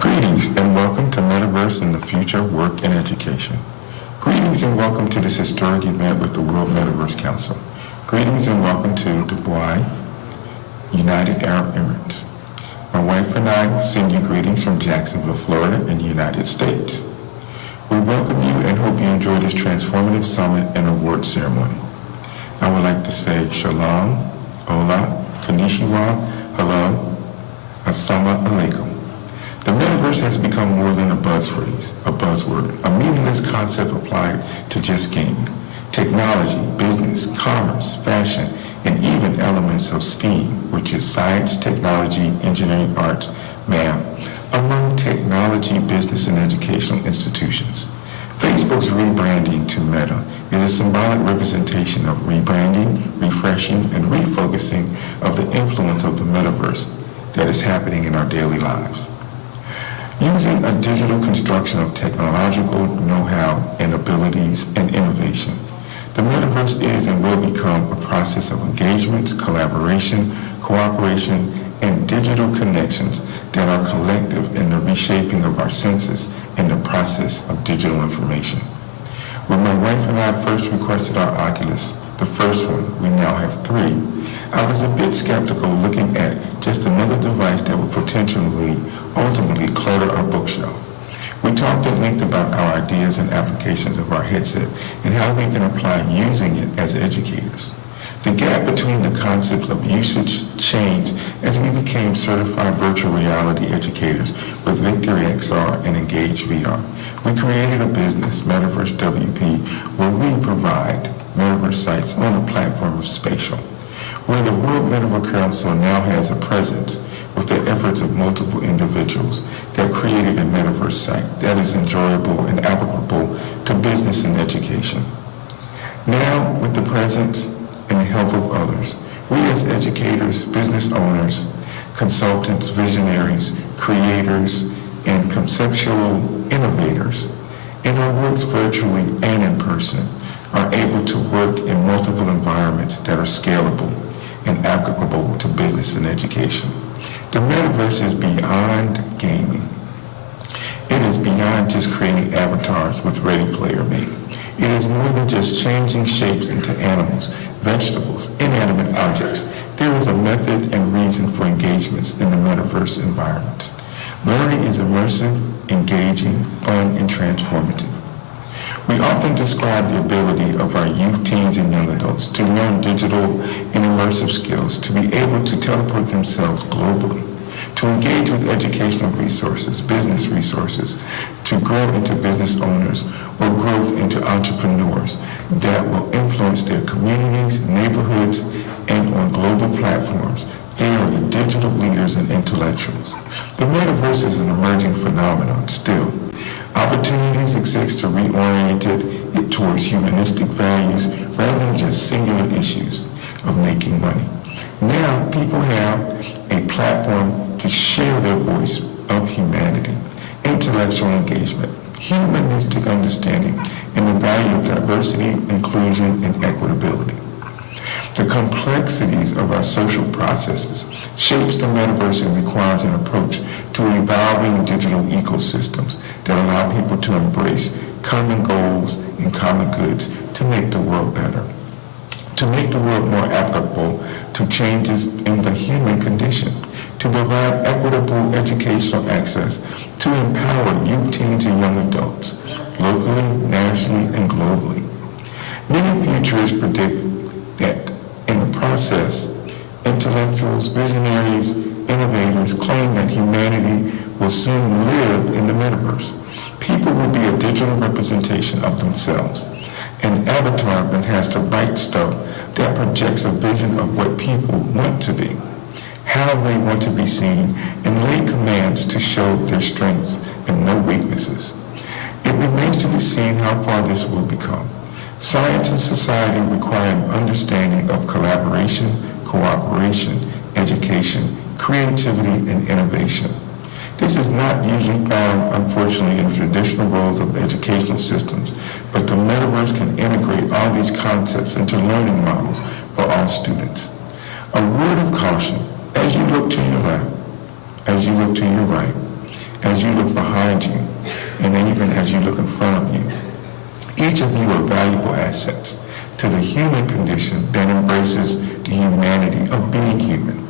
Greetings and welcome to Metaverse and the Future of Work and Education. Greetings and welcome to this historic event with the World Metaverse Council. Greetings and welcome to Dubai, United Arab Emirates. My wife and I send you greetings from Jacksonville, Florida in the United States. We welcome you and hope you enjoy this transformative summit and award ceremony. I would like to say Shalom, Hola, Konnichiwa, Hello, Assalamu Alaikum. The metaverse has become more than a buzzword, a meaningless concept applied to just gaming, technology, business, commerce, fashion, and even elements of STEAM, which is science, technology, engineering, arts, math, among technology, business, and educational institutions. Facebook's rebranding to Meta is a symbolic representation of rebranding, refreshing, and refocusing of the influence of the metaverse that is happening in our daily lives. Using a digital construction of technological know-how and abilities and innovation, the metaverse is and will become a process of engagements, collaboration, cooperation, and digital connections that are collective in the reshaping of our senses in the process of digital information. When my wife and I first requested our Oculus, the first one, we now have 3, I was a bit skeptical looking at just another device that would potentially, ultimately clutter our bookshelf. We talked at length about our ideas and applications of our headset and how we can apply using it as educators. The gap between the concepts of usage changed as we became certified virtual reality educators with Victory XR and Engage VR. We created a business, Metaverse WP, where we provide Metaverse sites on a platform of Spatial, where the World Metaverse Council now has a presence with the efforts of multiple individuals that created a Metaverse site that is enjoyable and applicable to business and education. Now, with the presence and the help of others, we as educators, business owners, consultants, visionaries, creators, and conceptual innovators in our works virtually and in person are able to work in multiple environments that are scalable and applicable to business and education. The metaverse is beyond gaming. It is beyond just creating avatars with Ready Player Me. It is more than just changing shapes into animals, vegetables, inanimate objects. There is a method and reason for engagements in the metaverse environment. Learning is immersive, engaging, fun, and transformative. We often describe the ability of our youth, teens, and young adults to learn digital and immersive skills, to be able to teleport themselves globally, to engage with educational resources, business resources, to grow into business owners or growth into entrepreneurs that will influence their communities, neighborhoods, and on global platforms. They are the digital leaders and intellectuals. The metaverse is an emerging phenomenon still. Opportunities exist to reorient it towards humanistic values rather than just singular issues of making money. Now people have a platform to share their voice of humanity, intellectual engagement, humanistic understanding, and the value of diversity, inclusion, and equitability. The complexities of our social processes shapes the metaverse and requires an approach to evolving digital ecosystems that allow people to embrace common goals and common goods to make the world better, to make the world more applicable to changes in the human condition, to provide equitable educational access, to empower youth, teens, and young adults, locally, nationally, and globally. Many futurists predict that in the process, intellectuals, visionaries, innovators claim that humanity will soon live in the metaverse. People will be a digital representation of themselves, an avatar that has the right stuff that projects a vision of what people want to be, how they want to be seen, and lay commands to show their strengths and no weaknesses. It remains to be seen how far this will become. Science and society require an understanding of collaboration, cooperation, education, creativity, and innovation. This is not usually found, unfortunately, in the traditional roles of educational systems, but the metaverse can integrate all these concepts into learning models for all students. A word of caution, As you look to your left, as you look to your right, as you look behind you, and then even as you look in front of you, each of you are valuable assets to the human condition that embraces the humanity of being human.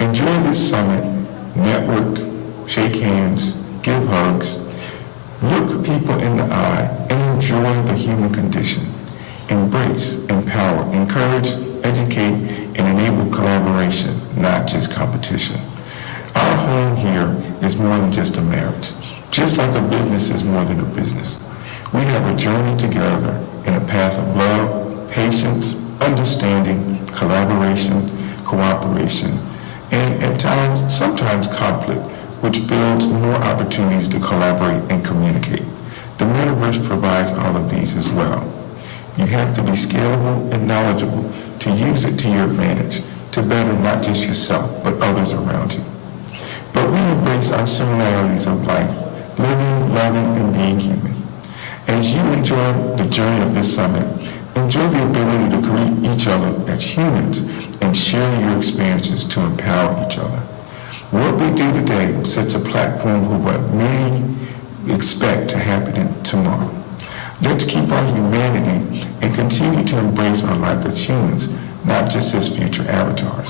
Enjoy this summit, network, shake hands, give hugs, look people in the eye, and enjoy the human condition. Embrace, empower, encourage, educate, and enable collaboration, not just competition. Our home here is more than just a marriage. Just like a business is more than a business. We have a journey together in a path of love, patience, understanding, collaboration, cooperation, and at times, sometimes conflict, which builds more opportunities to collaborate and communicate. The Metaverse provides all of these as well. You have to be scalable and knowledgeable to use it to your advantage, to better not just yourself, but others around you. But we embrace our similarities of life, living, loving, and being human. As you enjoy the journey of this summit, enjoy the ability to greet each other as humans and share your experiences to empower each other. What we do today sets a platform for what many expect to happen tomorrow. Let's keep our humanity and continue to embrace our life as humans, not just as future avatars.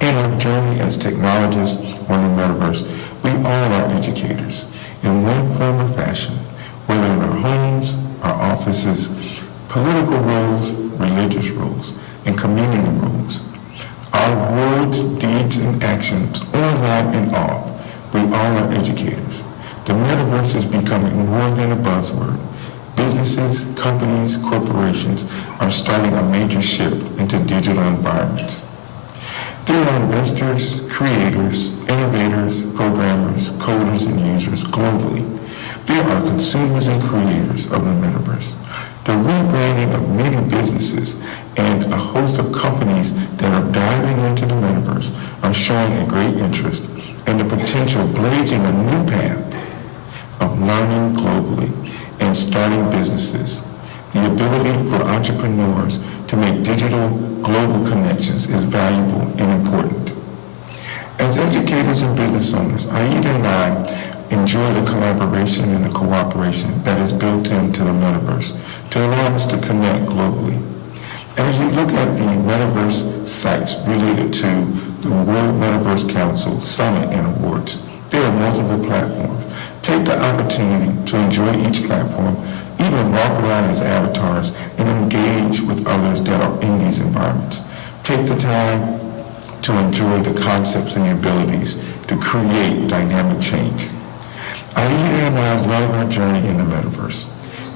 In our journey as technologists on the Metaverse, we all are educators in one form or fashion, whether in our homes, our offices, political roles, religious roles, and community roles. Our words, deeds, and actions, online and off, we all are educators. The Metaverse is becoming more than a buzzword. Businesses, companies, corporations are starting a major shift into digital environments. There are investors, creators, innovators, programmers, coders, and users globally. There are consumers and creators of the Metaverse. The rebranding of many businesses and a host of companies that are diving into the Metaverse are showing a great interest and the potential blazing a new path of learning globally and starting businesses. The ability for entrepreneurs to make digital global connections is valuable and important. As educators and business owners, Aida and I enjoy the collaboration and the cooperation that is built into the Metaverse to allow us to connect globally. As you look at the Metaverse sites related to the World Metaverse Council Summit and Awards, there are multiple platforms. Take the opportunity to enjoy each platform, even walk around as avatars and engage with others that are in these environments. Take the time to enjoy the concepts and the abilities to create dynamic change. Aida and I love our journey in the Metaverse.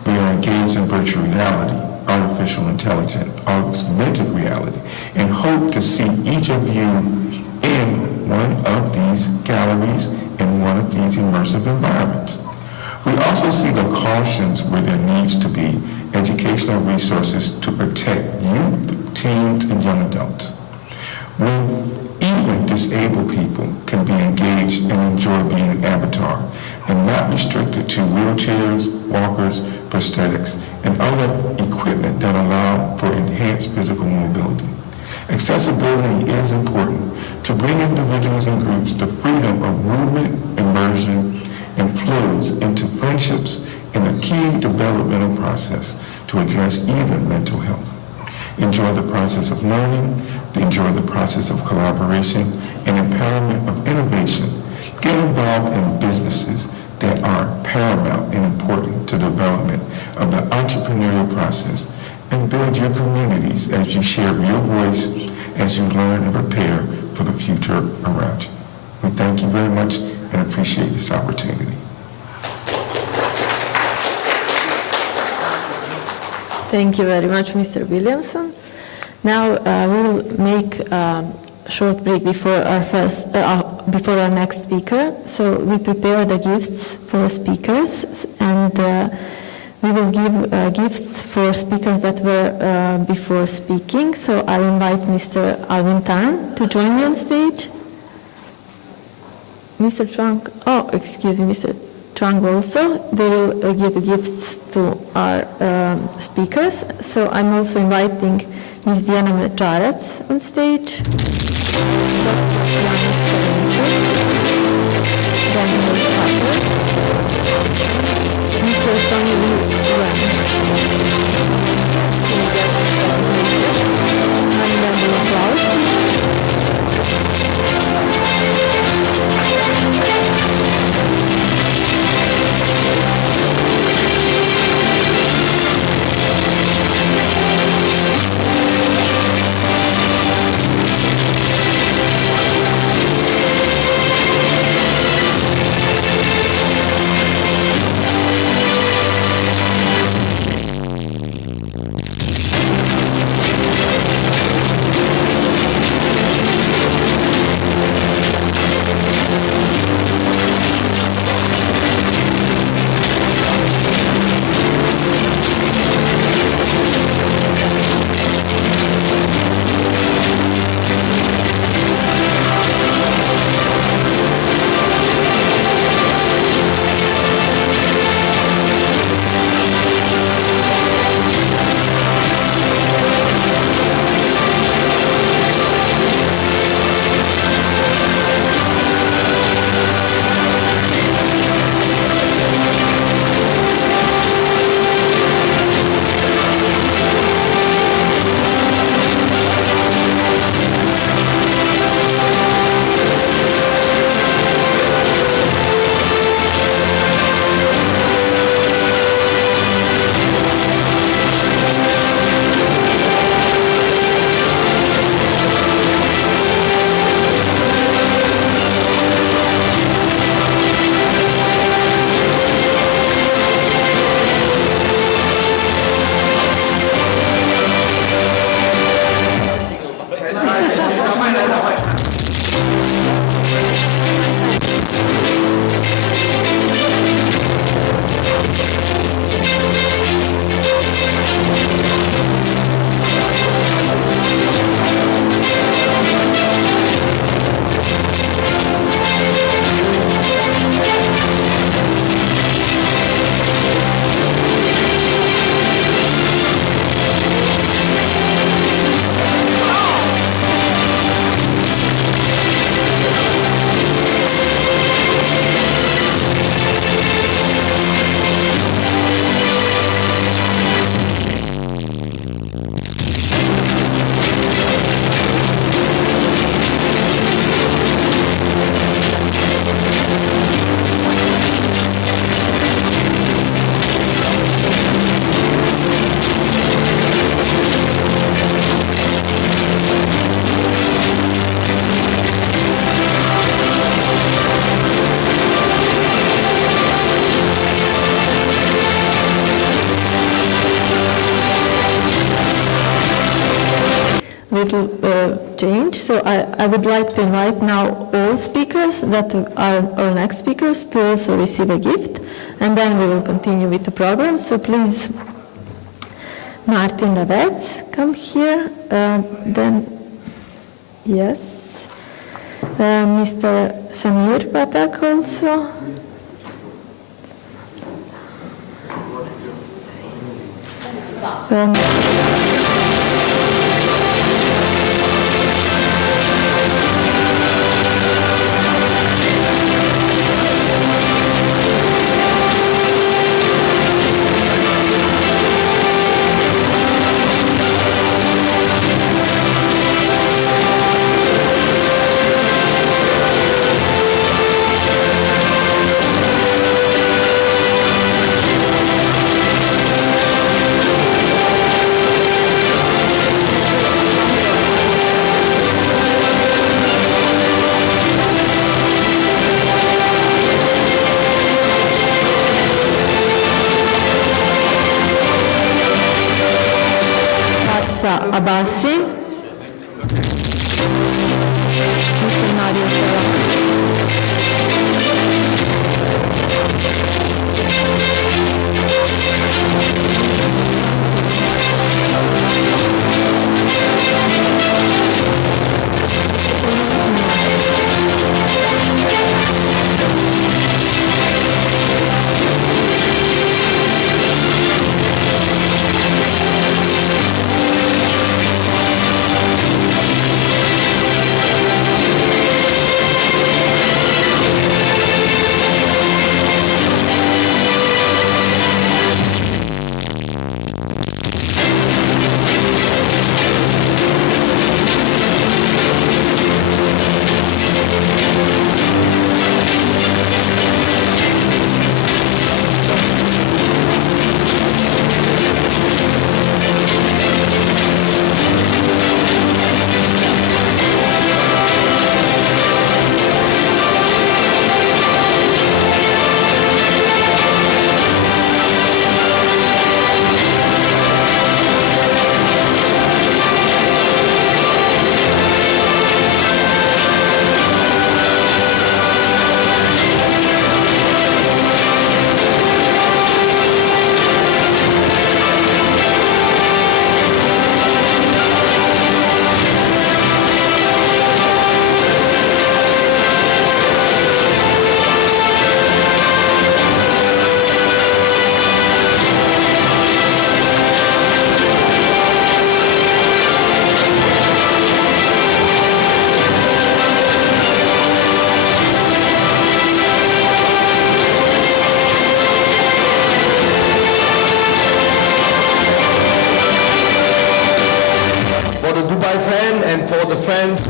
We are engaged in virtual reality, artificial intelligence, augmented reality, and hope to see each of you in one of these galleries in one of these immersive environments. We also see the cautions where there needs to be educational resources to protect youth, teens, and young adults. When even disabled people can be engaged and enjoy being an avatar and not restricted to wheelchairs, walkers, prosthetics, and other equipment that allow for enhanced physical mobility. Accessibility is important to bring individuals and groups the freedom of movement, immersion, and flows into friendships in a key developmental process to address even mental health. Enjoy the process of learning, enjoy the process of collaboration and empowerment of innovation. Get involved in businesses that are paramount and important to the development of the entrepreneurial process and build your communities as you share your voice as you learn and prepare for the future around you. We thank you very much and appreciate this opportunity. Thank you very much, Mr. Williamson. Now we will make a short break before our next speaker. So we prepare the gifts for speakers, and we will give gifts for speakers that were before speaking. So I'll invite Mr. Alvin Tan to join me on stage. Mr. Trunk, Mr. Trunk also. They will give gifts to our speakers. So I'm also inviting Ms. Diana Mecharetz on stage. little change. So I would like to invite now all speakers that are our next speakers to also receive a gift, and then we will continue with the program. So please, Martin Ravets, come here. Then, yes, Mr. Samir Patak also. Abassi, Mr. Mario Ferrari. friends.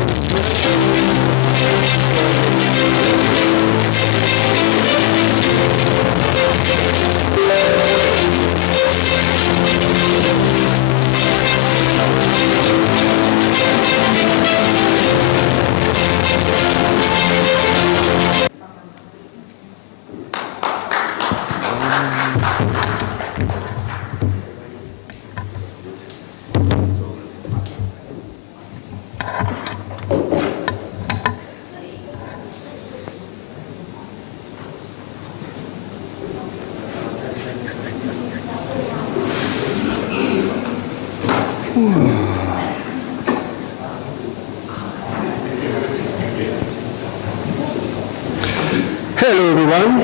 Hello everyone,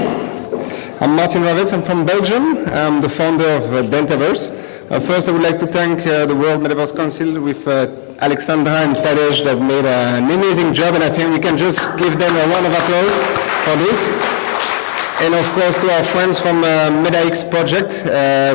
I'm Martin Ravets, I'm from Belgium, I'm the founder of Metaverse. First I would like to thank the World Metaverse Council with Alexandra and Tadej that made an amazing job, and I think we can just give them a round of applause for this. And of course to our friends from MetaX project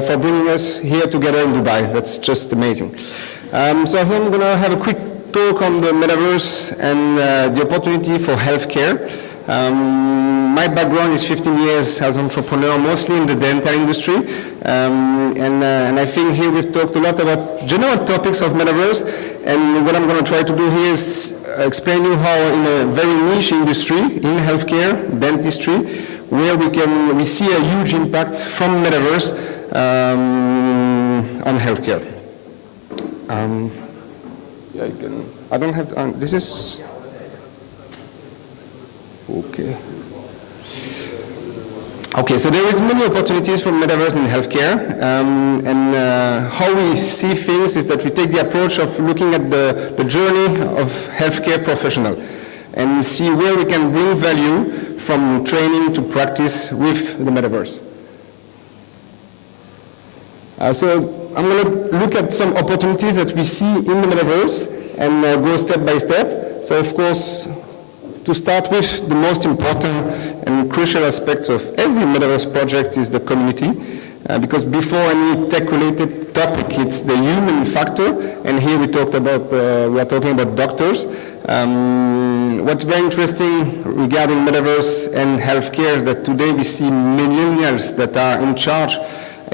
for bringing us here together in Dubai. That's just amazing. So I'm going to have a quick talk on the Metaverse and the opportunity for healthcare. My background is 15 years as an entrepreneur, mostly in the dental industry, and I think here we've talked a lot about general topics of Metaverse, and what I'm going to try to do here is explain you how in a very niche industry, in healthcare, dentistry, where we see a huge impact from Metaverse on healthcare. I don't have, this is, okay. Okay, so there is many opportunities for Metaverse in healthcare, and how we see things is that we take the approach of looking at the journey of healthcare professional and see where we can bring value from training to practice with the Metaverse. So I'm going to look at some opportunities that we see in the Metaverse and go step by step. So of course, to start with, the most important and crucial aspects of every Metaverse project is the community, because before any tech-related topic, it's the human factor, and here we are talking about doctors. What's very interesting regarding Metaverse and healthcare is that today we see millennials that are in charge,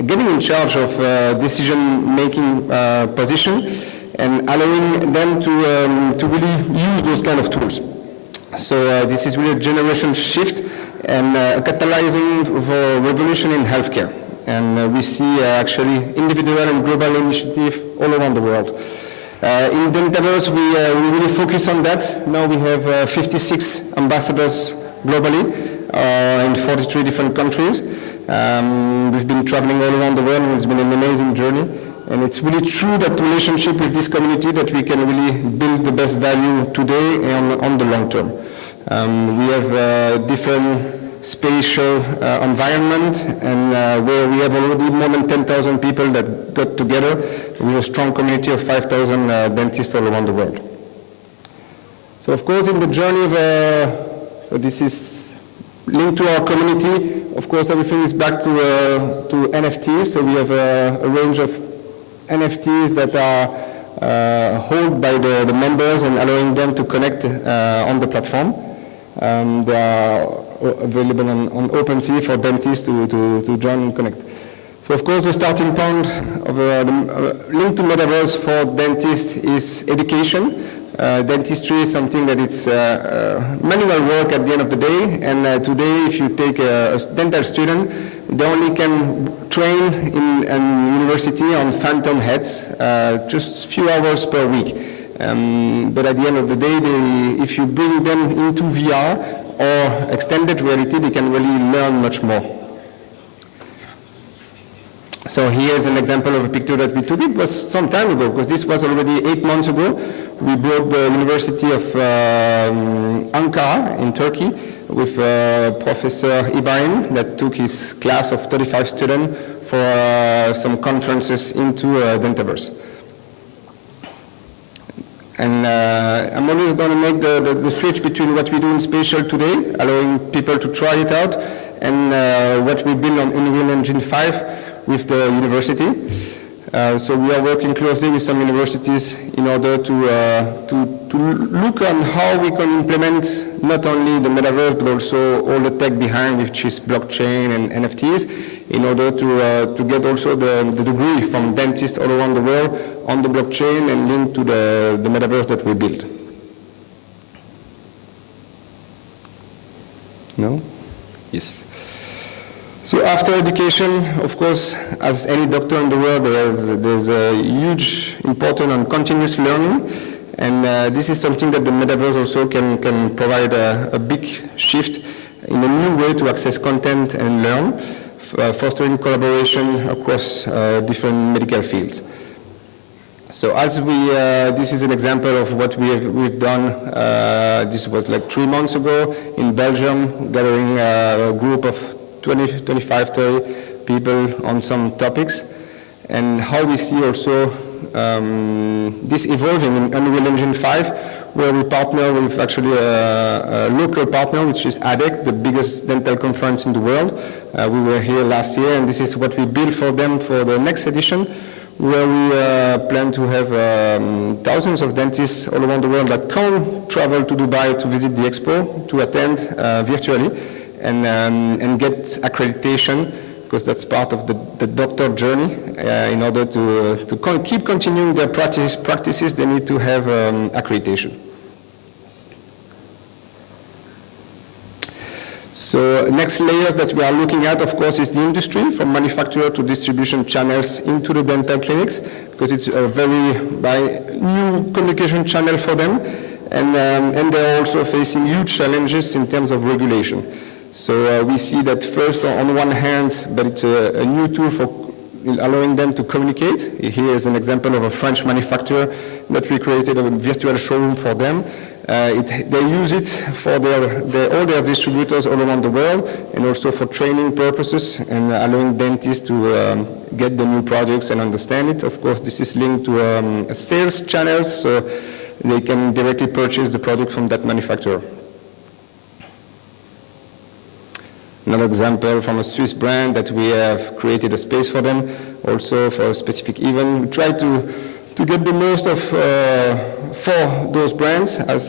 getting in charge of decision-making position, and allowing them to really use those kind of tools. So this is really a generation shift and catalyzing for revolution in healthcare. And we see actually individual and global initiative all around the world. In the Metaverse, we really focus on that. Now we have 56 ambassadors globally in 43 different countries. We've been traveling all around the world, and it's been an amazing journey. And it's really through that relationship with this community that we can really build the best value today and on the long term. We have different spatial environment, and where we have already more than 10,000 people that got together with a strong community of 5,000 dentists all around the world. So of course in the journey of, so this is linked to our community, of course everything is back to NFTs, so we have a range of NFTs that are held by the members and allowing them to connect on the platform. They are available on OpenSea for dentists to join and connect. So of course the starting point of the link to Metaverse for dentists is education. Dentistry is something that it's manual work at the end of the day, and today if you take a dental student, they only can train in a university on phantom heads, just a few hours per week. But at the end of the day, if you bring them into VR or extended reality, they can really learn much more. So here's an example of a picture that we took. It was some time ago, because this was already 8 months ago. We brought the University of Ankara in Turkey with Professor Ibrahim that took his class of 35 students for some conferences into Metaverse. And I'm always going to make the switch between what we do in spatial today, allowing people to try it out, and what we build on Unreal Engine 5 with the university. So we are working closely with some universities in order to look on how we can implement not only the metaverse but also all the tech behind, which is blockchain and NFTs, in order to get also the degree from dentists all around the world on the blockchain and link to the metaverse that we built. No? Yes. So after education, of course, as any doctor in the world, there's a huge importance on continuous learning, and this is something that the metaverse also can provide a big shift in a new way to access content and learn, fostering collaboration across different medical fields. So as this is an example of what we've done. This was like 3 months ago in Belgium, gathering a group of 25, 30 people on some topics, and how we see also this evolving in Unreal Engine 5, where we partner with actually a local partner, which is ADEC, the biggest dental conference in the world. We were here last year, and this is what we built for them for the next edition, where we plan to have thousands of dentists all around the world that can't travel to Dubai to visit the expo, to attend virtually, and get accreditation, because that's part of the doctor journey. In order to keep continuing their practices, they need to have accreditation. So next layers that we are looking at, of course, is the industry, from manufacturer to distribution channels into the dental clinics, because it's a very new communication channel for them, and they're also facing huge challenges in terms of regulation. So we see that first, on one hand, but it's a new tool for allowing them to communicate. Here is an example of a French manufacturer that we created a virtual showroom for them. They use it for all their distributors all around the world, and also for training purposes and allowing dentists to get the new products and understand it. Of course, this is linked to a sales channel, so they can directly purchase the product from that manufacturer. Another example from a Swiss brand that we have created a space for them, also for a specific event. We try to get the most of for those brands as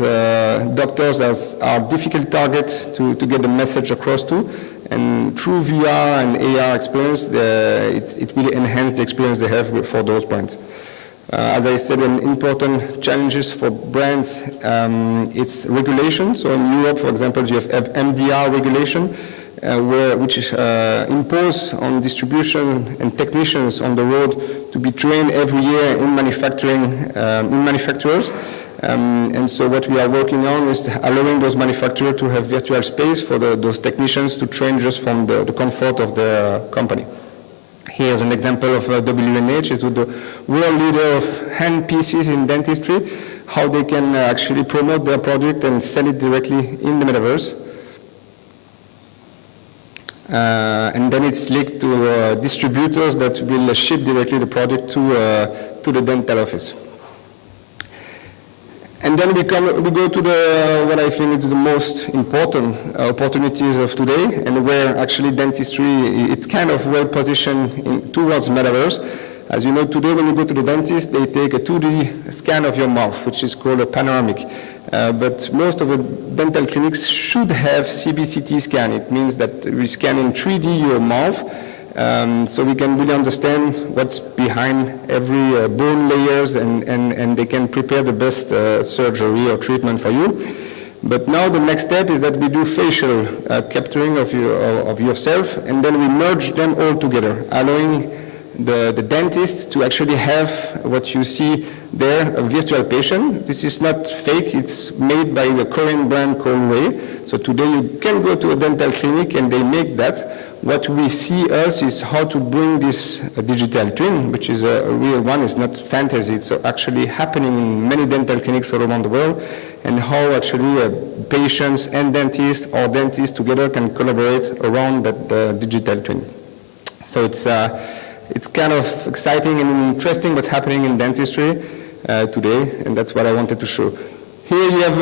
doctors as our difficult target to get the message across to, and through VR and AR experience, it will enhance the experience they have for those brands. As I said, an important challenges for brands, it's regulation. So in Europe, for example, you have MDR regulation, which is imposed on distribution and technicians on the road to be trained every year in manufacturers. And so what we are working on is allowing those manufacturers to have virtual space for those technicians to train just from the comfort of their company. Here's an example of WMH, is with the world leader of hand pieces in dentistry, how they can actually promote their product and sell it directly in the metaverse. And then it's linked to distributors that will ship directly the product to the dental office. And then we go to what I think is the most important opportunities of today, and where actually dentistry, it's kind of well positioned towards metaverse. As you know, today when you go to the dentist, they take a 2D scan of your mouth, which is called a panoramic. But most of the dental clinics should have CBCT scan. It means that we scan in 3D your mouth, so we can really understand what's behind every bone layers, and they can prepare the best surgery or treatment for you. But now the next step is that we do facial capturing of yourself, and then we merge them all together, allowing the dentist to actually have what you see there, a virtual patient. This is not fake, it's made by the Korean brand called Ray. So today you can go to a dental clinic and they make that. What we see is how to bring this digital twin, which is a real one, it's not fantasy, it's actually happening in many dental clinics all around the world, and how actually patients and dentists or dentists together can collaborate around that digital twin. So it's kind of exciting and interesting what's happening in dentistry today, and that's what I wanted to show. Here you have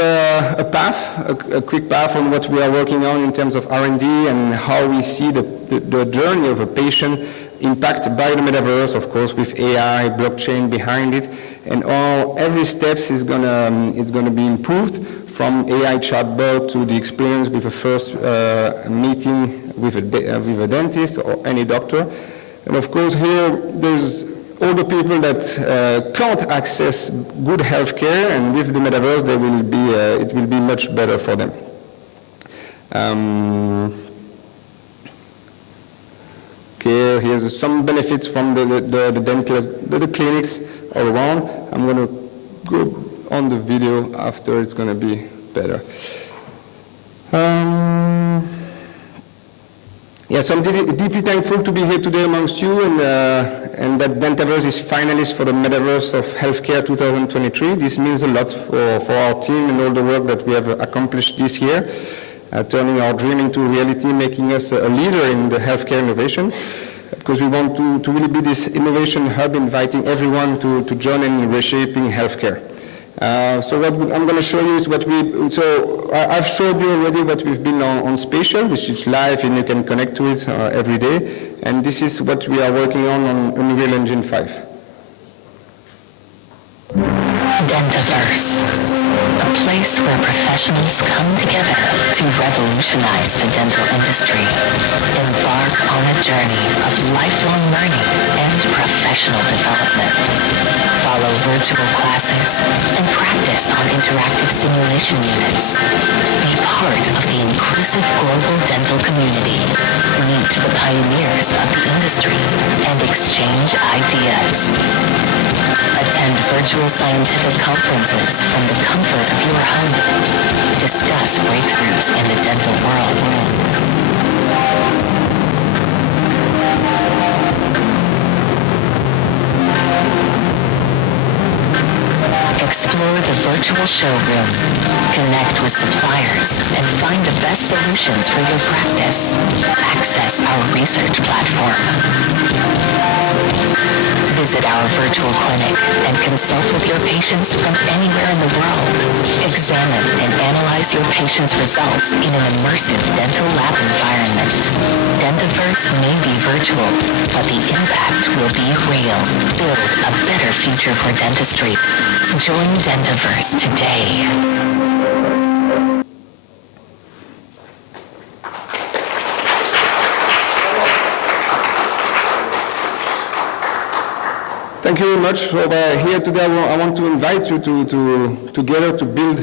a path, a quick path on what we are working on in terms of R&D and how we see the journey of a patient impact by the metaverse, of course, with AI, blockchain behind it, and every steps is gonna be improved, from AI chatbot to the experience with a first meeting with a dentist or any doctor. And of course, here there's all the people that can't access good healthcare, and with the metaverse, it will be much better for them. Okay, here's some benefits from the dental the clinics all around. I'm going to go on the video after. It's going to be better. Yes, I'm deeply thankful to be here today amongst you, and that Dentaverse is finalist for the Metaverse of Healthcare 2023. This means a lot for our team and all the work that we have accomplished this year, turning our dream into reality, making us a leader in the healthcare innovation, because we want to really be this innovation hub, inviting everyone to join in reshaping healthcare. So what I'm going to show you is I've showed you already what we've been on Spatial, which is live and you can connect to it every day. And this is what we are working on Unreal Engine 5. Dentaverse, a place where professionals come together to revolutionize the dental industry. Embark on a journey of lifelong learning and professional development. Follow virtual classes and practice on interactive simulation units. Be part of the inclusive global dental community. Meet the pioneers of the industry and exchange ideas. Attend virtual scientific conferences from the comfort of your home. Discuss breakthroughs in the dental world. Explore the virtual showroom, connect with suppliers, and find the best solutions for your practice. Access our research platform. Visit our virtual clinic and consult with your patients from anywhere in the world. Examine and analyze your patients' results in an immersive dental lab environment. Dentaverse may be virtual, but the impact will be real. Build a better future for dentistry. Join Dentaverse today. Thank you very much for here today. I want to invite you together to build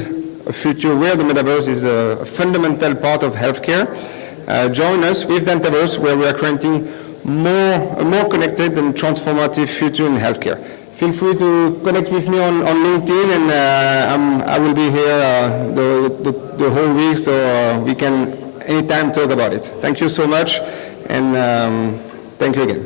a future where the metaverse is a fundamental part of healthcare. Join us with Dentaverse, where we are creating a more connected and transformative future in healthcare. Feel free to connect with me on LinkedIn, and I will be here the whole week, so we can anytime talk about it. Thank you so much, and thank you again.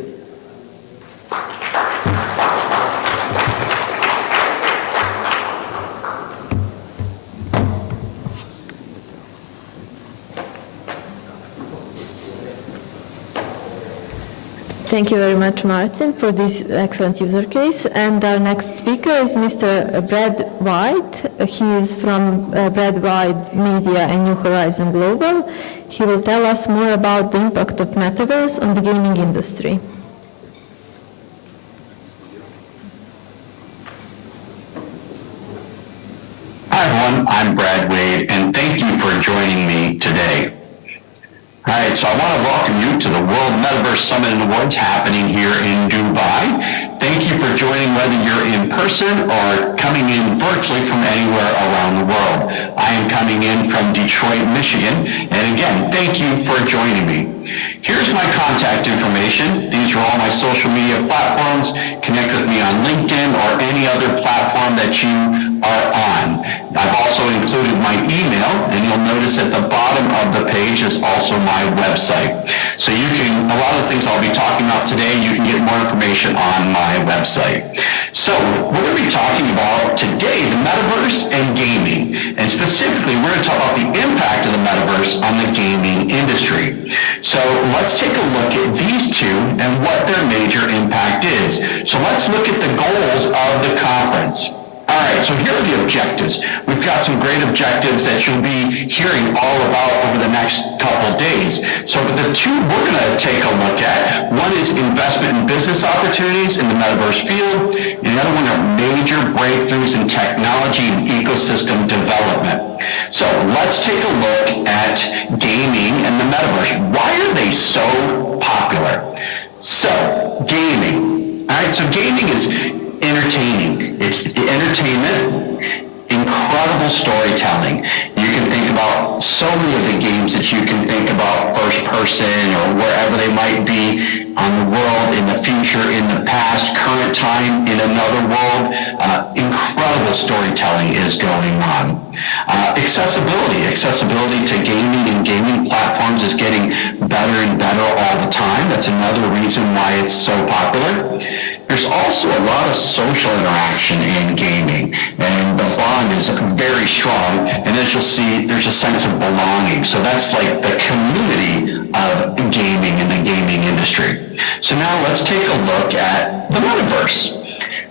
Thank you very much, Martin, for this excellent user case. And our next speaker is Mr. Brad White. He is from Brad White Media and New Horizon Global. He will tell us more about the impact of Metaverse on the gaming industry. Hi, everyone. I'm Brad Wade, and thank you for joining me today. All right, so I want to welcome you to the World Metaverse Summit and Awards happening here in Dubai. Thank you for joining, whether you're in person or coming in virtually from anywhere around the world. I am coming in from Detroit, Michigan, and again, thank you for joining me. Here's my contact information. These are all my social media platforms. Connect with me on LinkedIn or any other platform that you are on. I've also included my email, and you'll notice at the bottom of the page is also my website. So you can, a lot of the things I'll be talking about today, you can get more information on my website. So we're going to be talking about today the metaverse and gaming, and specifically we're going to talk about the impact of the metaverse on the gaming industry. So let's take a look at these two and what their major impact is. So let's look at the goals of the conference. All right, so here are the objectives. We've got some great objectives that you'll be hearing all about over the next couple of days. So the two we're going to take a look at, one is investment in business opportunities in the metaverse field, and the other one are major breakthroughs in technology and ecosystem development. So let's take a look at gaming and the metaverse. Why are they so popular? So, gaming. All right, so gaming is entertaining. It's entertainment, incredible storytelling. You can think about so many of the games that you can think about, first person or wherever they might be on the world, in the future, in the past, current time, in another world. Incredible storytelling is going on. Accessibility to gaming and gaming platforms is getting better and better all the time. That's another reason why it's so popular. There's also a lot of social interaction in gaming, and the bond is very strong, and as you'll see, there's a sense of belonging. So that's like the community of gaming in the gaming industry. So now let's take a look at the metaverse.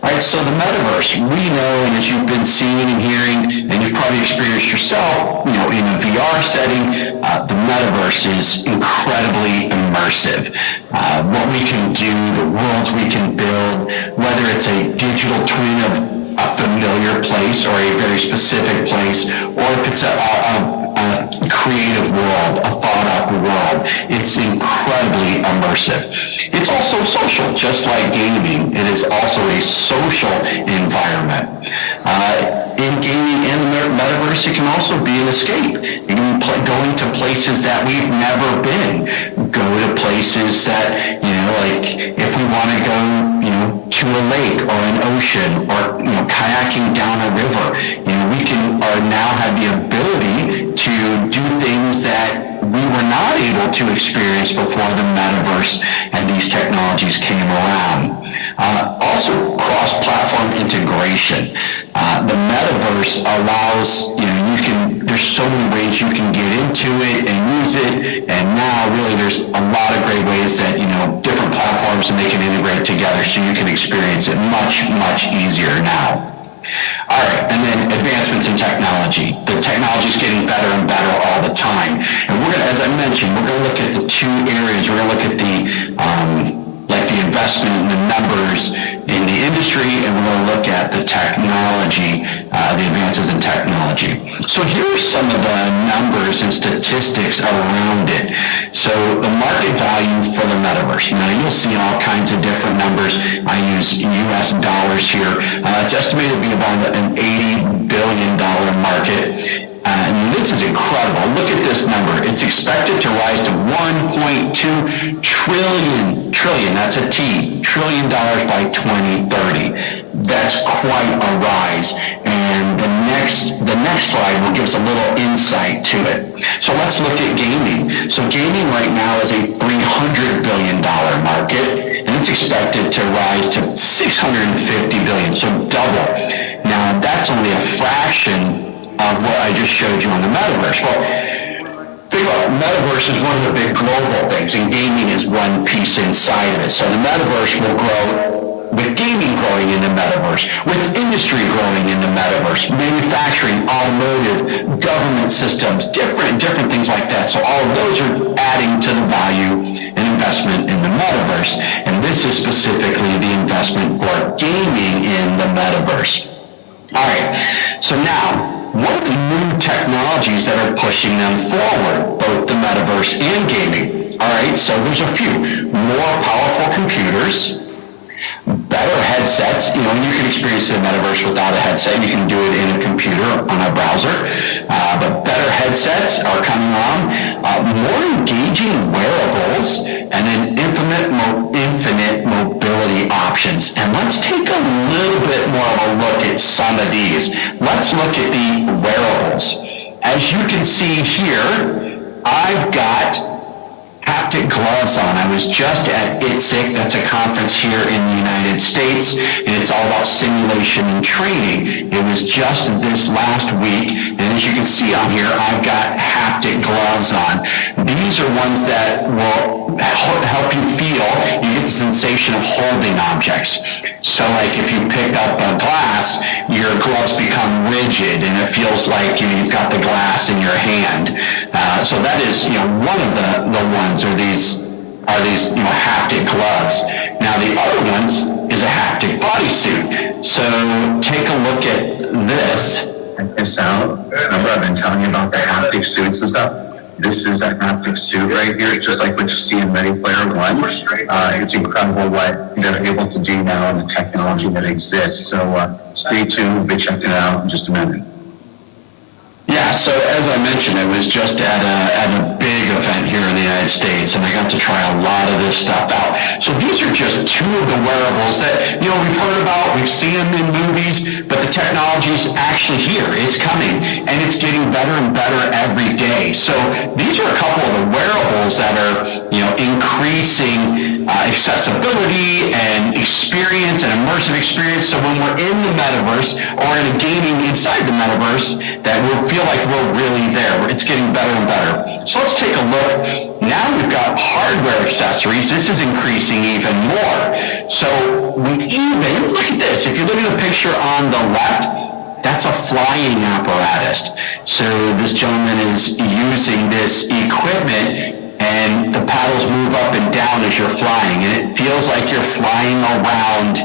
Right, so the metaverse, we know, and as you've been seeing and hearing, and you've probably experienced yourself, in a VR setting, the metaverse is incredibly immersive. What we can do, the worlds we can build, whether it's a digital twin of a familiar place or a very specific place, or if it's a creative world, a thought-out world, it's incredibly immersive. It's also social, just like gaming. It is also a social environment. In gaming and the metaverse, it can also be an escape. You can be going to places that we've never been. Go to places that, like if we want to go, to a lake or an ocean or, kayaking down a river, we can now have the ability to do things that we were not able to experience before the metaverse and these technologies came around. Also, cross-platform integration. The metaverse allows, there's so many ways you can get into it and use it, and now really there's a lot of great ways that, different platforms, and they can integrate together so you can experience it much, much easier now. All right, and then advancements in technology. The technology is getting better and better all the time. And we're going to, as I mentioned, we're going to look at the two areas. We're going to look at the investment and the numbers in the industry, and we're going to look at the technology, the advances in technology. So here are some of the numbers and statistics around it. So the market value for the metaverse. Now you'll see all kinds of different numbers. I use US dollars here. It's estimated to be about an $80 billion market. And this is incredible. Look at this number. It's expected to rise to $1.2 trillion, that's a T, trillion dollars by 2030. That's quite a rise. And the next slide will give us a little insight to it. So let's look at gaming. So gaming right now is a $300 billion market, and it's expected to rise to $650 billion, so double. Now that's only a fraction of what I just showed you on the metaverse. Well, think about metaverse is one of the big global things, and gaming is one piece inside of it. So the metaverse will grow with gaming growing in the metaverse, with industry growing in the metaverse, manufacturing, automotive, government systems, different things like that. So all of those are adding to the value and investment in the metaverse. And this is specifically the investment for gaming in the metaverse. All right, so now, what are the new technologies that are pushing them forward, both the metaverse and gaming? All right, so there's a few. More powerful computers, better headsets, and you can experience the metaverse without a headset. You can do it in a computer, on a browser, but better headsets are coming on, more engaging wearables, and then infinite mobility options. And let's take a little bit more of a look at some of these. Let's look at the wearables. As you can see here, I've got haptic gloves on. I was just at ITSIC, that's a conference here in the United States, and it's all about simulation and training. It was just this last week, and as you can see on here, I've got haptic gloves on. These are ones that will help you feel, you get the sensation of holding objects. So like if you pick up a glass, your gloves become rigid and it feels like you've got the glass in your hand. So that is one of the ones are these haptic gloves. Now the other ones is a haptic bodysuit. So take a look at this. Check this out. Remember I've been telling you about the haptic suits and stuff? This is a haptic suit right here. It's just like what you see in Ready Player One. It's incredible what they're able to do now and the technology that exists. So stay tuned. We'll be checking it out in just a minute. Yeah, so as I mentioned, I was just at a big event here in the United States, and I got to try a lot of this stuff out. So these are just two of the wearables that, we've heard about, we've seen them in movies, but the technology's actually here. It's coming, and it's getting better and better every day. So these are a couple of the wearables that are, increasing accessibility and experience and immersive experience. So when we're in the metaverse or in a gaming inside the metaverse, that we'll feel like we're really there. It's getting better and better. So let's take a look. Now we've got hardware accessories. This is increasing even more. So we even, look at this. If you look at the picture on the left, that's a flying apparatus. So this gentleman is using this equipment and the paddles move up and down as you're flying, and it feels like you're flying around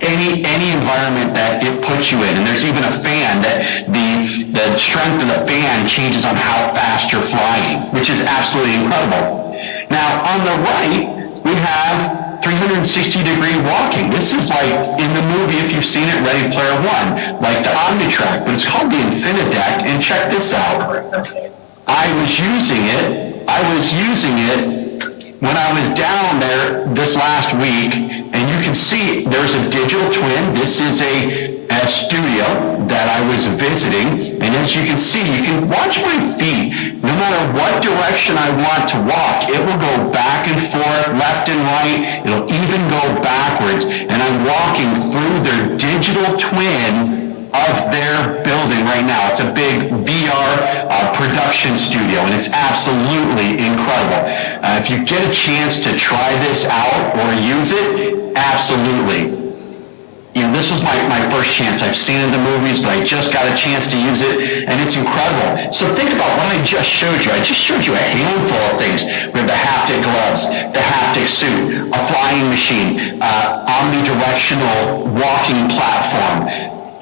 any environment that it puts you in. And there's even a fan that the strength of the fan changes on how fast you're flying, which is absolutely incredible. Now on the right, we have 360-degree walking. This is like in the movie, if you've seen it, Ready Player One, like the Omnitrack, but it's called the Infinideck, and check this out. I was using it when I was down there this last week, and you can see there's a digital twin. This is a studio that I was visiting, and as you can see, you can watch my feet. No matter what direction I want to walk, it will go back and forth, left and right. It'll even go backwards, and I'm walking through their digital twin of their building right now. It's a big VR production studio, and it's absolutely incredible. If you get a chance to try this out or use it, absolutely. This was my first chance. I've seen it in the movies, but I just got a chance to use it, and it's incredible. So think about what I just showed you. I just showed you a handful of things. We have the haptic gloves, the haptic suit, a flying machine, omnidirectional walking platform.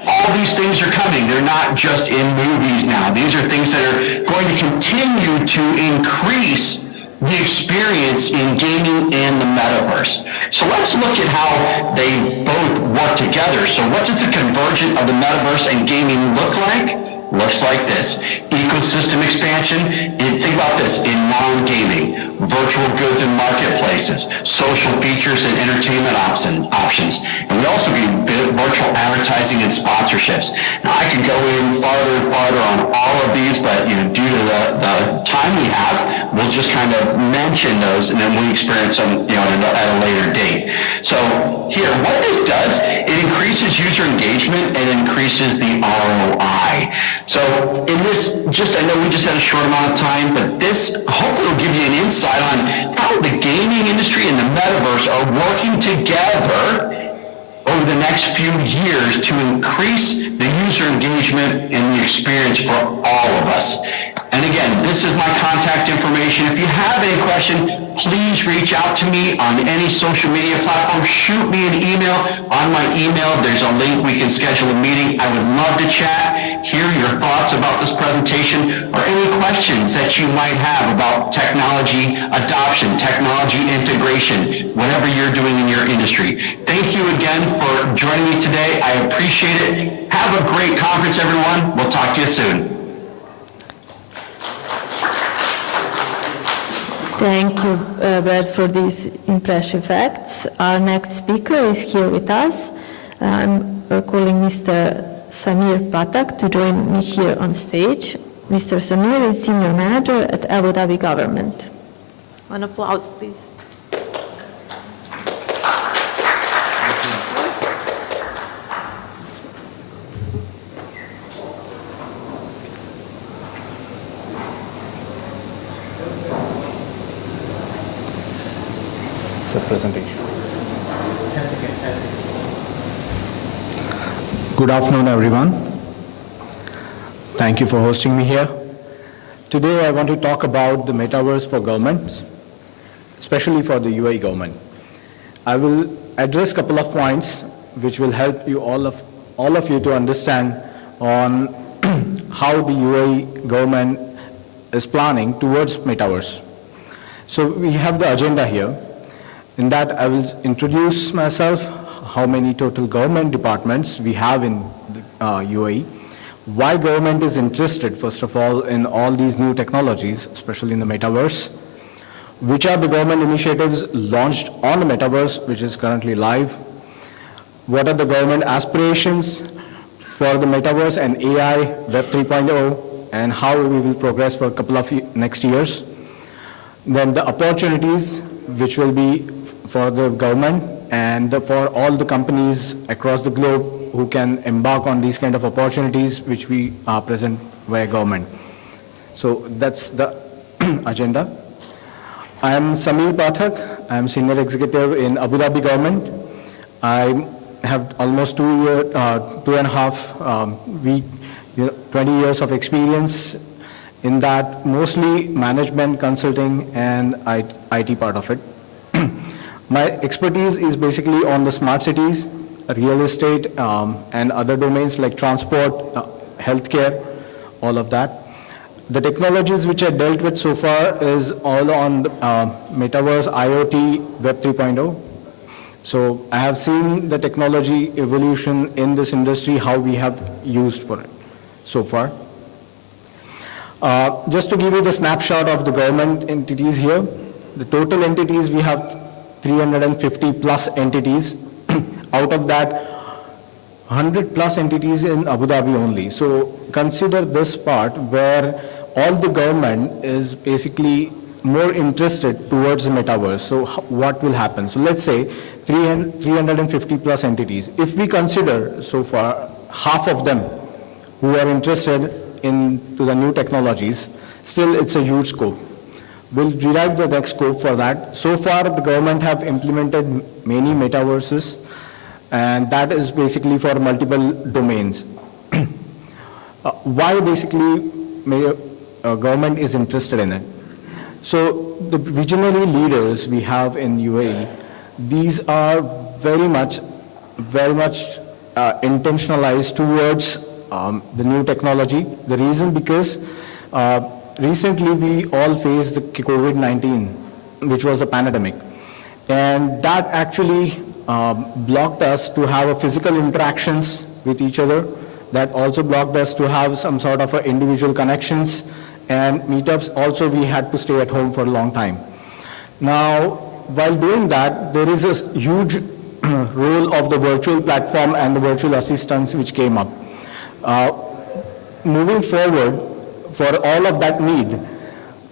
All these things are coming. They're not just in movies now. These are things that are going to continue to increase the experience in gaming and the metaverse. So let's look at how they both work together. So what does the convergence of the metaverse and gaming look like? Looks like this. Ecosystem expansion. Think about this in non-gaming, virtual goods and marketplaces, social features and entertainment options. And we also get virtual advertising and sponsorships. Now I could go in farther and farther on all of these, but due to the time we have, we'll just kind of mention those, and then we experience them at a later date. So here, what this does, it increases user engagement and increases the ROI. So in this, I know we just had a short amount of time, but this hopefully will give you an insight on how the gaming industry and the metaverse are working together over the next few years to increase the user engagement and the experience for all of us. And again, this is my contact information. If you have any question, please reach out to me on any social media platform. Shoot me an email. On my email, there's a link. We can schedule a meeting. I would love to chat, hear your thoughts about this presentation, or any questions that you might have about technology adoption, technology integration, whatever you're doing in your industry. Thank you again for joining me today. I appreciate it. Have a great conference, everyone. We'll talk to you soon. Thank you, Brad, for these impressive facts. Our next speaker is here with us. I'm calling Mr. Samir Patak to join me here on stage. Mr. Samir is Senior Manager at Abu Dhabi Government. An applause, please. It's a presentation. Good afternoon, everyone. Thank you for hosting me here. Today, I want to talk about the metaverse for governments, especially for the UAE government. I will address a couple of points which will help you all of you to understand on how the UAE government is planning towards metaverse. So we have the agenda here. In that, I will introduce myself, how many total government departments we have in the, UAE, why government is interested, first of all, in all these new technologies, especially in the metaverse, which are the government initiatives launched on the metaverse, which is currently live, what are the government aspirations for the metaverse and AI, Web 3.0, and how we will progress for a couple of next years. Then the opportunities which will be for the government and for all the companies across the globe who can embark on these kind of opportunities which we present via government. So that's the agenda. I am Samir Pathak. I am Senior Executive in Abu Dhabi government. I have almost 20 years of experience in that, mostly management, consulting, and IT part of it. My expertise is basically on the smart cities, real estate, and other domains like transport, healthcare, all of that. The technologies which I dealt with so far is all on Metaverse, IoT, Web 3.0. So I have seen the technology evolution in this industry, how we have used for it so far. Just to give you the snapshot of the government entities here, the total entities, we have 350 plus entities. Out of that, 100 plus entities in Abu Dhabi only. So consider this part where all the government is basically more interested towards the metaverse. So what will happen? So let's say 350 plus entities. If we consider so far half of them who are interested into the new technologies, still it's a huge scope. We'll derive the next scope for that. So far, the government have implemented many metaverses, and that is basically for multiple domains. Why basically government is interested in it? So the visionary leaders we have in UAE, these are very much intentionalized towards the new technology. The reason because recently we all faced the COVID-19, which was the pandemic, and that actually blocked us to have physical interactions with each other. That also blocked us to have some sort of individual connections and meetups. Also, we had to stay at home for a long time. Now, while doing that, there is a huge role of the virtual platform and the virtual assistants which came up. Moving forward, for all of that need,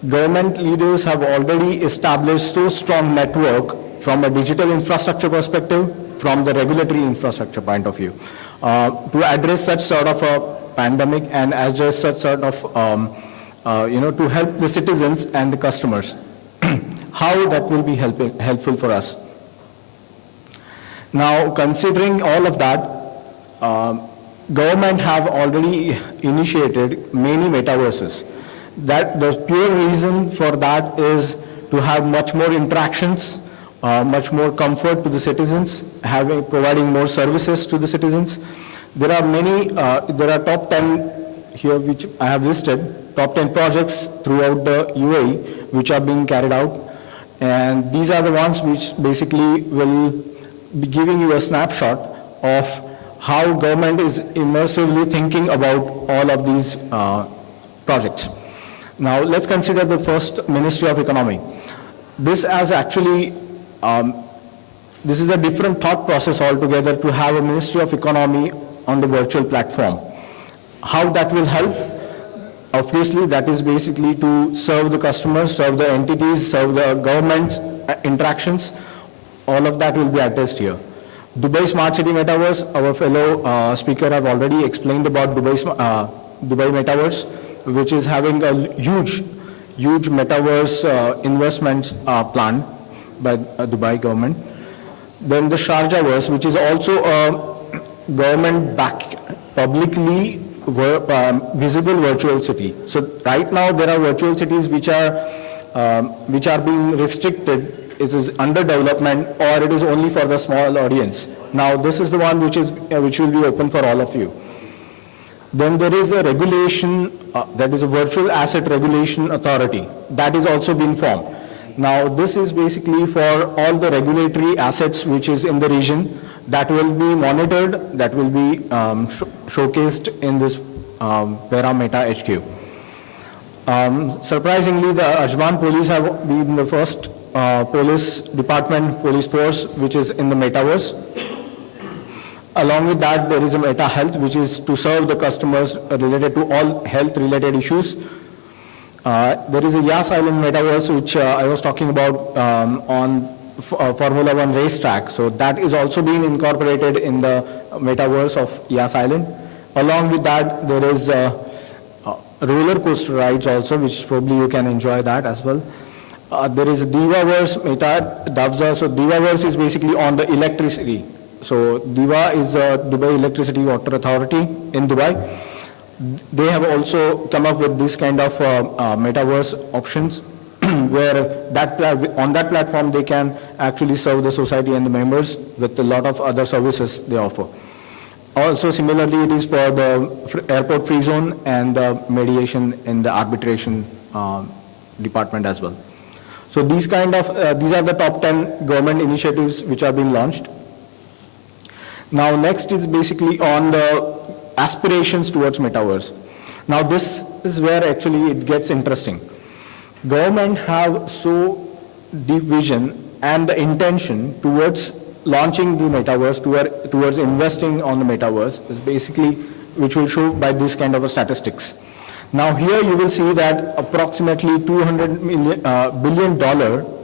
government leaders have already established so strong network from a digital infrastructure perspective, from the regulatory infrastructure point of view, to address such sort of a pandemic and address such sort of, to help the citizens and the customers. How that will be helpful for us. Now, considering all of that, government have already initiated many metaverses. That the pure reason for that is to have much more interactions, much more comfort to the citizens, providing more services to the citizens. There are many, there are top 10 here which I have listed, top 10 projects throughout the UAE which are being carried out. And these are the ones which basically will be giving you a snapshot of how government is immersively thinking about all of these projects. Now let's consider the first Ministry of Economy. This has actually, this is a different thought process altogether to have a Ministry of Economy on the virtual platform. How that will help? Obviously, that is basically to serve the customers, serve the entities, serve the government interactions. All of that will be addressed here. Dubai Smart City Metaverse, our fellow speaker have already explained about Dubai Metaverse, which is having a huge metaverse investment plan by Dubai government. Then the Sharjahverse, which is also a government-backed publicly visible virtual city. So right now there are virtual cities which are being restricted. It is under development, or it is only for the small audience. Now this is the one which will be open for all of you. Then there is a regulation, that is a virtual asset regulation authority, that is also being formed. Now this is basically for all the regulatory assets which is in the region that will be monitored, that will be showcased in this Vera Meta HQ. Surprisingly, the Ajman police have been the first police force which is in the Metaverse. Along with that, there is a Meta Health, which is to serve the customers related to all health-related issues. There is a Yas Island Metaverse, which I was talking about on Formula One racetrack. So that is also being incorporated in the Metaverse of Yas Island. Along with that, there is roller coaster rides also, which probably you can enjoy that as well. There is a Divaverse, Meta Davza. So Divaverse is basically on the electricity. So Diva is the Dubai Electricity Water Authority in Dubai. They have also come up with this kind of metaverse options where on that platform they can actually serve the society and the members with a lot of other services they offer. Also similarly, it is for the airport free zone and the mediation in the arbitration department as well. So these are the top 10 government initiatives which are being launched. Now next is basically on the aspirations towards metaverse. Now this is where actually it gets interesting. Government have so deep vision and the intention towards launching the metaverse, towards investing on the metaverse, is basically which will show by this kind of a statistics. Now here you will see that approximately $200 billion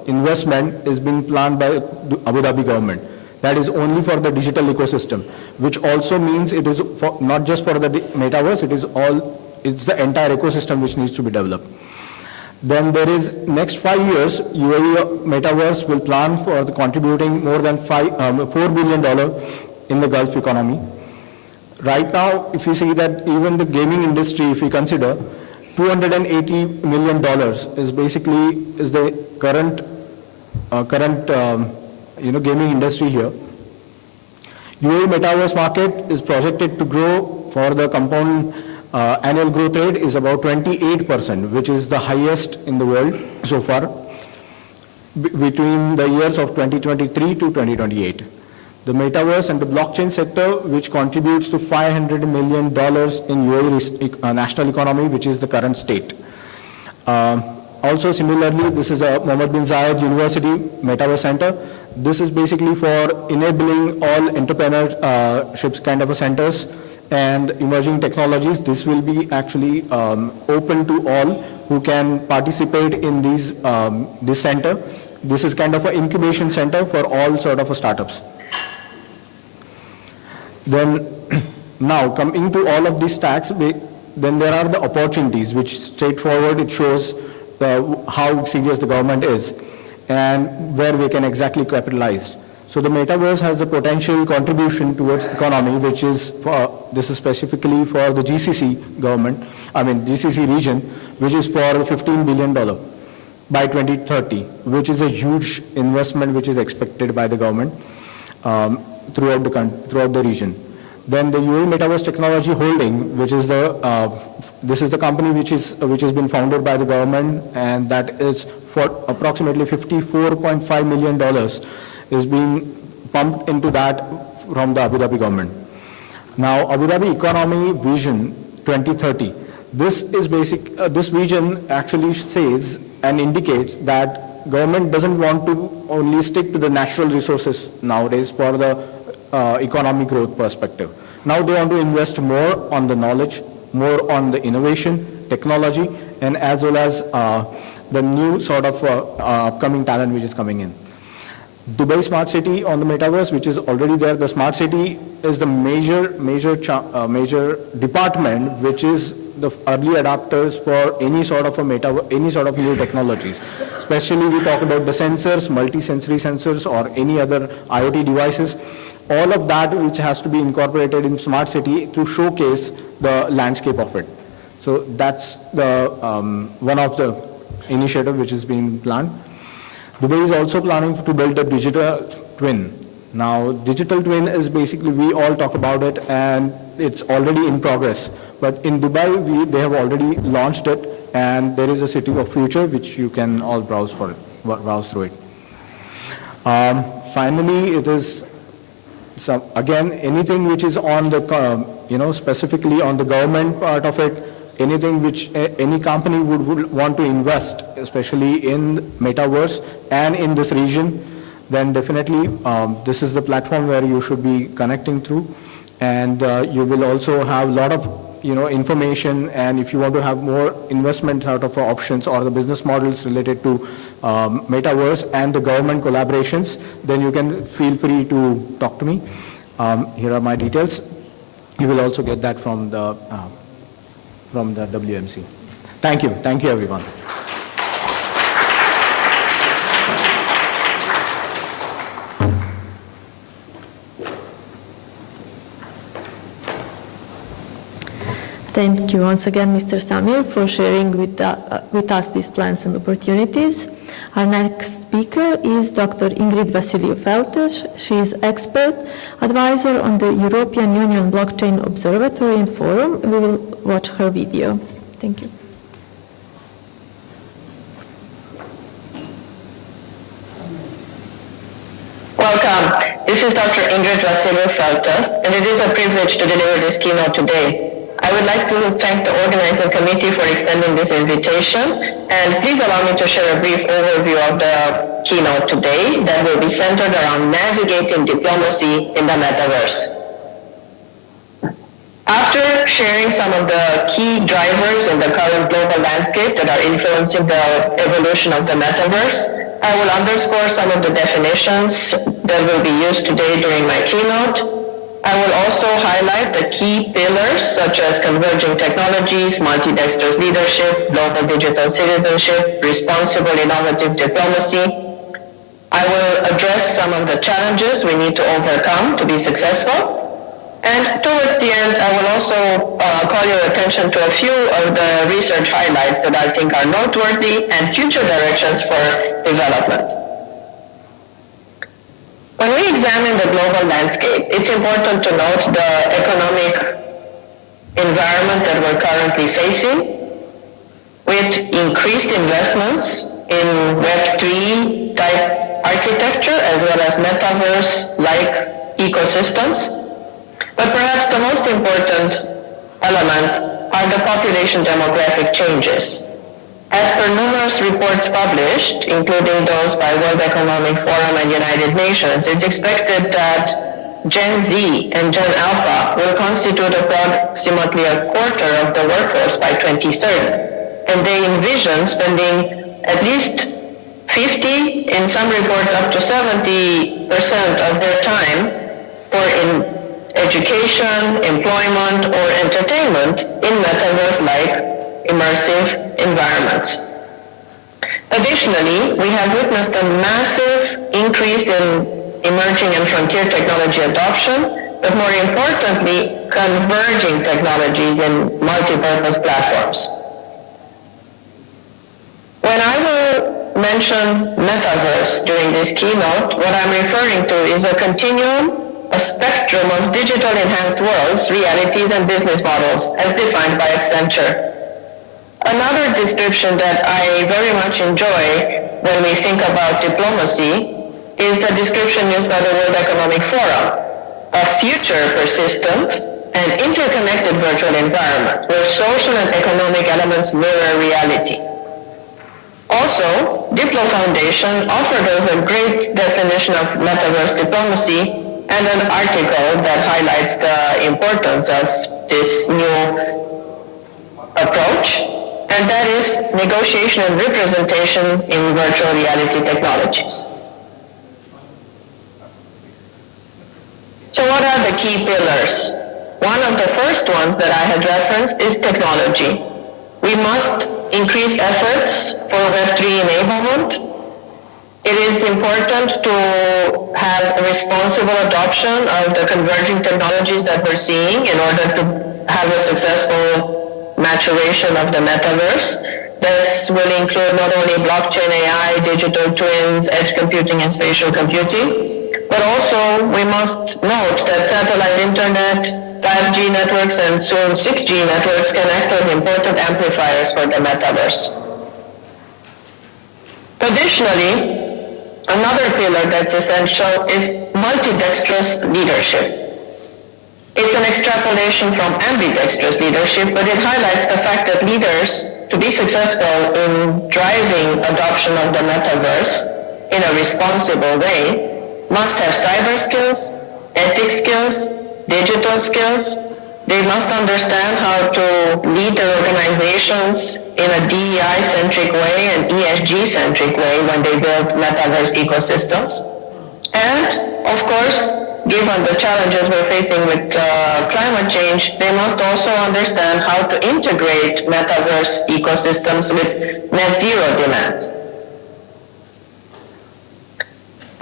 investment is being planned by the Abu Dhabi government. That is only for the digital ecosystem, which also means it is not just for the metaverse, it's the entire ecosystem which needs to be developed. Then there is next 5 years, UAE Metaverse will plan for contributing more than $4 billion in the Gulf economy. Right now, if you see that even the gaming industry, if you consider, $280 million is the current gaming industry here. UAE Metaverse market is projected to grow for the compound annual growth rate is about 28%, which is the highest in the world so far, between the years of 2023 to 2028. The metaverse and the blockchain sector, which contributes to $500 million in UAE national economy, which is the current state. Also similarly, this is a Mohammed bin Zayed University Metaverse Center. This is basically for enabling all entrepreneurships kind of a centers and emerging technologies. This will be actually open to all who can participate in this center. This is kind of an incubation center for all sort of startups. Then now coming to all of these stacks, then there are the opportunities, which straightforward it shows how serious the government is and where we can exactly capitalize. So the metaverse has a potential contribution towards economy, which is this is specifically for the GCC region, which is for $15 billion by 2030, which is a huge investment which is expected by the government throughout the region. Then the UAE Metaverse Technology Holding, which is this is the company which has been founded by the government, and that is for approximately $54.5 million is being pumped into that from the Abu Dhabi government. Now, Abu Dhabi Economy Vision 2030. This is this vision actually says and indicates that government doesn't want to only stick to the natural resources nowadays for the economic growth perspective. Now they want to invest more on the knowledge, more on the innovation, technology, and as well as the new sort of upcoming talent which is coming in. Dubai Smart City on the Metaverse, which is already there. The Smart City is the major department which is the early adopters for any sort of new technologies. Especially we talk about the sensors, multi-sensory sensors, or any other IoT devices. all of that which has to be incorporated in smart city to showcase the landscape of it. So that's the one of the initiative which is being planned. Dubai is also planning to build a digital twin. Now, digital twin is basically, we all talk about it and it's already in progress. But in Dubai, they have already launched it, and there is a city of future which you can all browse through it. Finally, it is again anything which is on the specifically on the government part of it, anything which any company would want to invest, especially in Metaverse and in this region, then definitely this is the platform where you should be connecting through, and you will also have a lot of information, and if you want to have more investment out of options or the business models related to Metaverse and the government collaborations, then you can feel free to talk to me. Here are my details. You will also get that from the WMC. Thank you everyone. Thank you once again, Mr. Samir, for sharing with us these plans and opportunities. Our next speaker is Dr. Ingrid Vasiliou-Feltes. She is expert advisor on the European Union Blockchain Observatory and Forum. We will watch her video. Thank you. Welcome. This is Dr. Ingrid Vasiliou-Feltes, and it is a privilege to deliver this keynote today. I would like to thank the organizing committee for extending this invitation, and please allow me to share a brief overview of the keynote today that will be centered around navigating diplomacy in the metaverse. After sharing some of the key drivers in the current global landscape that are influencing the evolution of the metaverse, I will underscore some of the definitions that will be used today during my keynote. I will also highlight the key pillars such as converging technologies, multi-dexterous leadership, global digital citizenship, responsible innovative diplomacy. I will address some of the challenges we need to overcome to be successful. And towards the end, I will also call your attention to a few of the research highlights that I think are noteworthy and future directions for development. When we examine the global landscape, it's important to note the economic environment that we're currently facing, with increased investments in Web3 type architecture as well as Metaverse-like ecosystems. But perhaps the most important element are the population demographic changes. As per numerous reports published, including those by World Economic Forum and United Nations, it's expected that Gen Z and Gen Alpha will constitute approximately a quarter of the workforce by 2030. And they envision spending at least 50, in some reports up to 70% of their time in education, employment, or entertainment in metaverse-like immersive environments. Additionally, we have witnessed a massive increase in emerging and frontier technology adoption, but more importantly, converging technologies in multi-purpose platforms. When I will mention metaverse during this keynote, what I'm referring to is a continuum, a spectrum of digital enhanced worlds, realities, and business models as defined by Accenture. Another description that I very much enjoy when we think about diplomacy is the description used by the World Economic Forum, a future persistent and interconnected virtual environment where social and economic elements mirror reality. Also, Diplo Foundation offered us a great definition of metaverse diplomacy and an article that highlights the importance of this new approach, and that is negotiation and representation in virtual reality technologies. So what are the key pillars? One of the first ones that I had referenced is technology. We must increase efforts for Web3 enablement. It is important to have a responsible adoption of the converging technologies that we're seeing in order to have a successful maturation of the metaverse. This will include not only blockchain, AI, digital twins, edge computing, and spatial computing, but also we must note that satellite internet, 5G networks, and soon 6G networks can act as important amplifiers for the metaverse. Additionally, another pillar that's essential is multidextrous leadership. It's an extrapolation from ambidextrous leadership, but it highlights the fact that leaders, to be successful in driving adoption of the metaverse in a responsible way, must have cyber skills, ethics skills, digital skills. They must understand how to lead their organizations in a DEI-centric way and ESG-centric way when they build metaverse ecosystems. And, of course, given the challenges we're facing with climate change, they must also understand how to integrate metaverse ecosystems with net zero demands.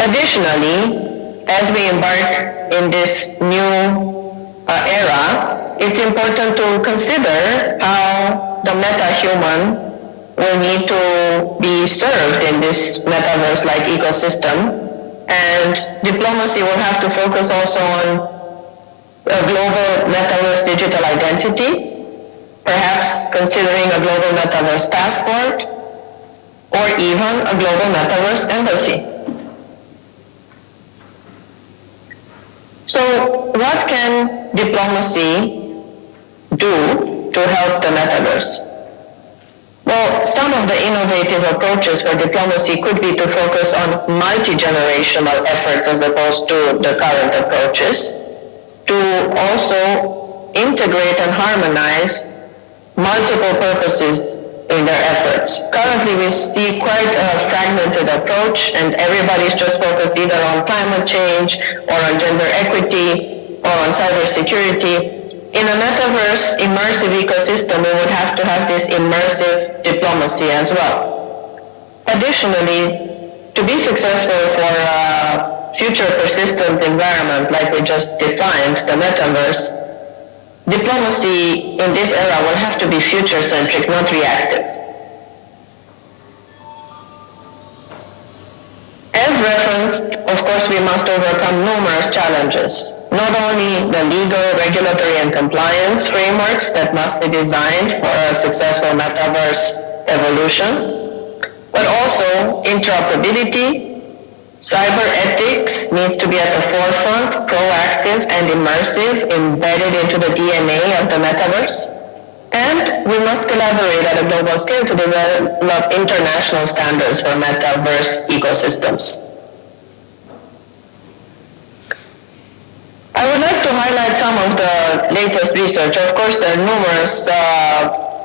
Additionally, as we embark in this new era, it's important to consider how the meta-human will need to be served in this metaverse-like ecosystem. And diplomacy will have to focus also on a global metaverse digital identity, perhaps considering a global metaverse passport, or even a global metaverse embassy. So what can diplomacy do to help the metaverse? Well, some of the innovative approaches for diplomacy could be to focus on multi-generational efforts as opposed to the current approaches, to also integrate and harmonize multiple purposes in their efforts. Currently, we see quite a fragmented approach, and everybody's just focused either on climate change or on gender equity or on cybersecurity. In a metaverse immersive ecosystem, we would have to have this immersive diplomacy as well. Additionally, to be successful for a future persistent environment like we just defined, the metaverse, diplomacy in this era will have to be future-centric, not reactive. As referenced, of course, we must overcome numerous challenges. Not only the legal, regulatory, and compliance frameworks that must be designed for a successful metaverse evolution, but also interoperability, cyber ethics needs to be at the forefront, proactive and immersive, embedded into the DNA of the metaverse. And we must collaborate at a global scale to develop international standards for metaverse ecosystems. I would like to highlight some of the latest research. Of course, there are numerous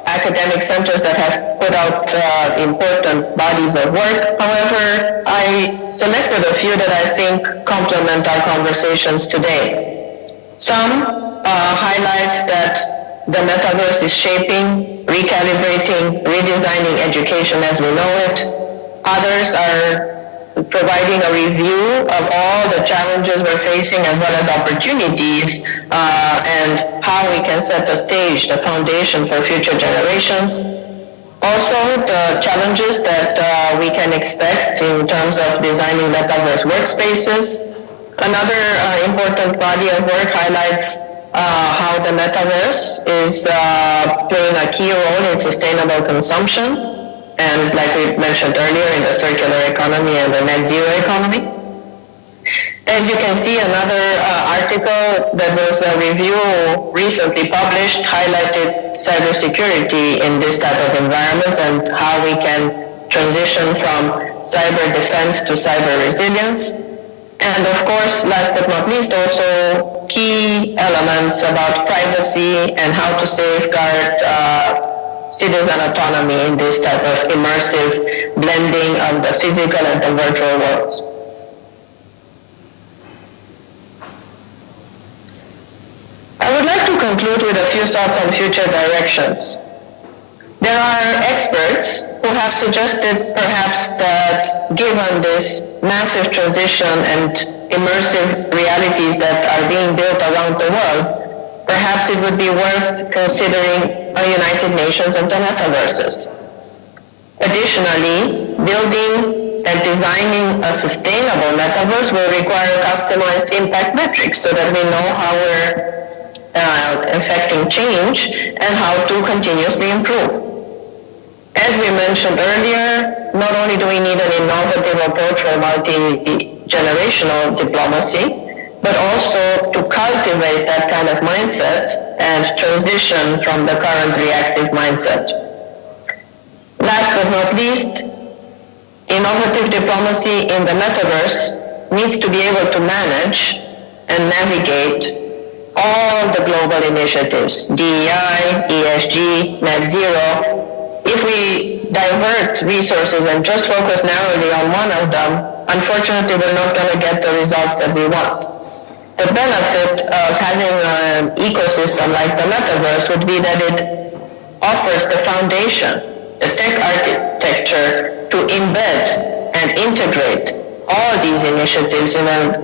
academic centers that have put out important bodies of work. However, I selected a few that I think complement our conversations today. Some highlight that the metaverse is shaping, recalibrating, redesigning education as we know it. Others are providing a review of all the challenges we're facing as well as opportunities and how we can set the stage, the foundation for future generations. Also, the challenges that we can expect in terms of designing metaverse workspaces. Another important body of work highlights how the metaverse is playing a key role in sustainable consumption, and like we mentioned earlier, in the circular economy and the net zero economy. As you can see, another article that was a review recently published highlighted cybersecurity in this type of environment and how we can transition from cyber defense to cyber resilience. And of course, last but not least, also key elements about privacy and how to safeguard citizen autonomy in this type of immersive blending of the physical and the virtual worlds. I would like to conclude with a few thoughts on future directions. There are experts who have suggested perhaps that given this massive transition and immersive realities that are being built around the world, perhaps it would be worth considering a United Nations and the metaverses. Additionally, building and designing a sustainable metaverse will require customized impact metrics so that we know how we're affecting change and how to continuously improve. As we mentioned earlier, not only do we need an innovative approach for multi-generational diplomacy, but also to cultivate that kind of mindset and transition from the current reactive mindset. Last but not least, innovative diplomacy in the metaverse needs to be able to manage and navigate all the global initiatives, DEI, ESG, net zero. If we divert resources and just focus narrowly on one of them, unfortunately we're not going to get the results that we want. The benefit of having an ecosystem like the metaverse would be that it offers the foundation, the tech architecture to embed and integrate all these initiatives in an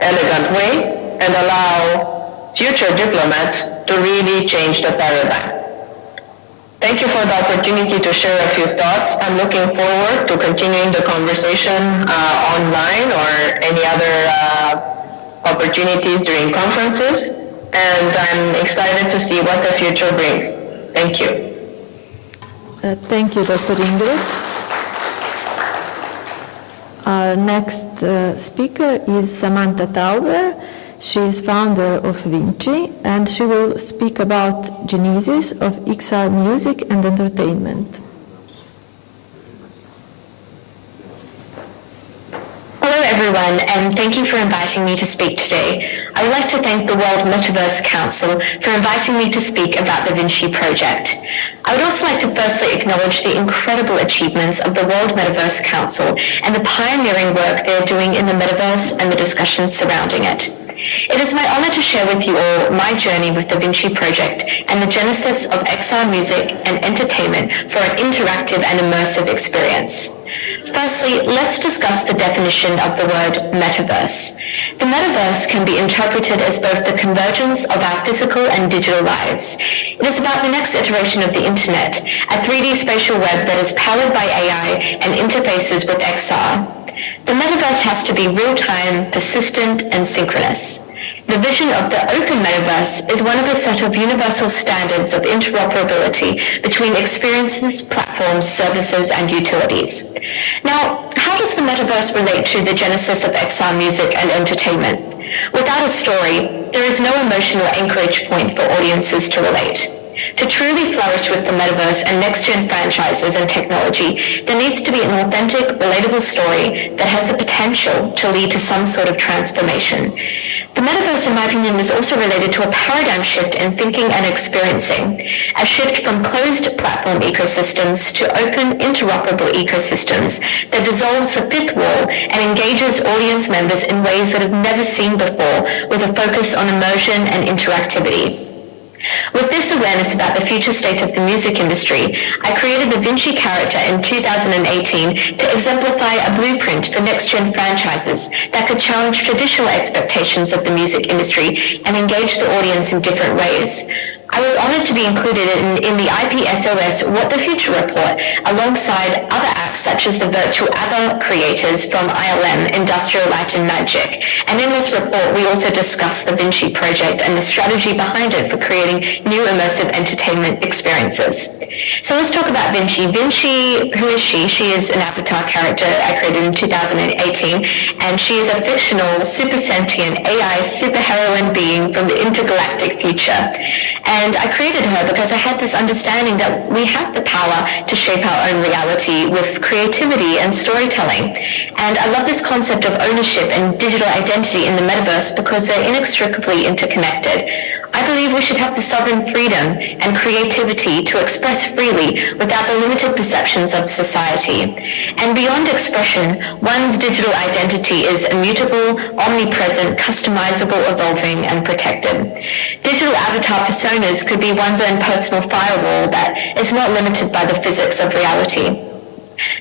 elegant way and allow future diplomats to really change the paradigm. Thank you for the opportunity to share a few thoughts. I'm looking forward to continuing the conversation online or any other opportunities during conferences, and I'm excited to see what the future brings. Thank you. Thank you, Dr. Ingrid. Our next speaker is Samantha Tauber. She is founder of Vinci, and she will speak about genesis of XR music and entertainment. Hello everyone, and thank you for inviting me to speak today. I would like to thank the World Metaverse Council for inviting me to speak about the Vinci project. I would also like to firstly acknowledge the incredible achievements of the World Metaverse Council and the pioneering work they are doing in the metaverse and the discussions surrounding it. It is my honor to share with you all my journey with the Vinci project and the genesis of XR music and entertainment for an interactive and immersive experience. Firstly, let's discuss the definition of the word metaverse. The metaverse can be interpreted as both the convergence of our physical and digital lives. It is about the next iteration of the internet, a 3D spatial web that is powered by AI and interfaces with XR. The metaverse has to be real-time, persistent, and synchronous. The vision of the open metaverse is one of a set of universal standards of interoperability between experiences, platforms, services, and utilities. Now, how does the metaverse relate to the genesis of XR music and entertainment? Without a story, there is no emotional anchorage point for audiences to relate. To truly flourish with the metaverse and next-gen franchises and technology, there needs to be an authentic, relatable story that has the potential to lead to some sort of transformation. The metaverse, in my opinion, is also related to a paradigm shift in thinking and experiencing, a shift from closed platform ecosystems to open, interoperable ecosystems that dissolves the fifth wall and engages audience members in ways that have never seen before, with a focus on immersion and interactivity. With this awareness about the future state of the music industry, I created the Vinci character in 2018 to exemplify a blueprint for next-gen franchises that could challenge traditional expectations of the music industry and engage the audience in different ways. I was honored to be included in the IPSOS What the Future report, alongside other acts such as the virtual ABBA creators from ILM, Industrial Light and Magic. And in this report, we also discussed the Vinci project and the strategy behind it for creating new immersive entertainment experiences. So let's talk about Vinci. Vinci, who is she? She is an avatar character I created in 2018, and she is a fictional, super sentient AI superheroine being from the intergalactic future. And I created her because I had this understanding that we have the power to shape our own reality with creativity and storytelling. And I love this concept of ownership and digital identity in the metaverse because they're inextricably interconnected. I believe we should have the sovereign freedom and creativity to express freely without the limited perceptions of society. And beyond expression, one's digital identity is immutable, omnipresent, customizable, evolving, and protected. Digital avatar personas could be one's own personal firewall that is not limited by the physics of reality.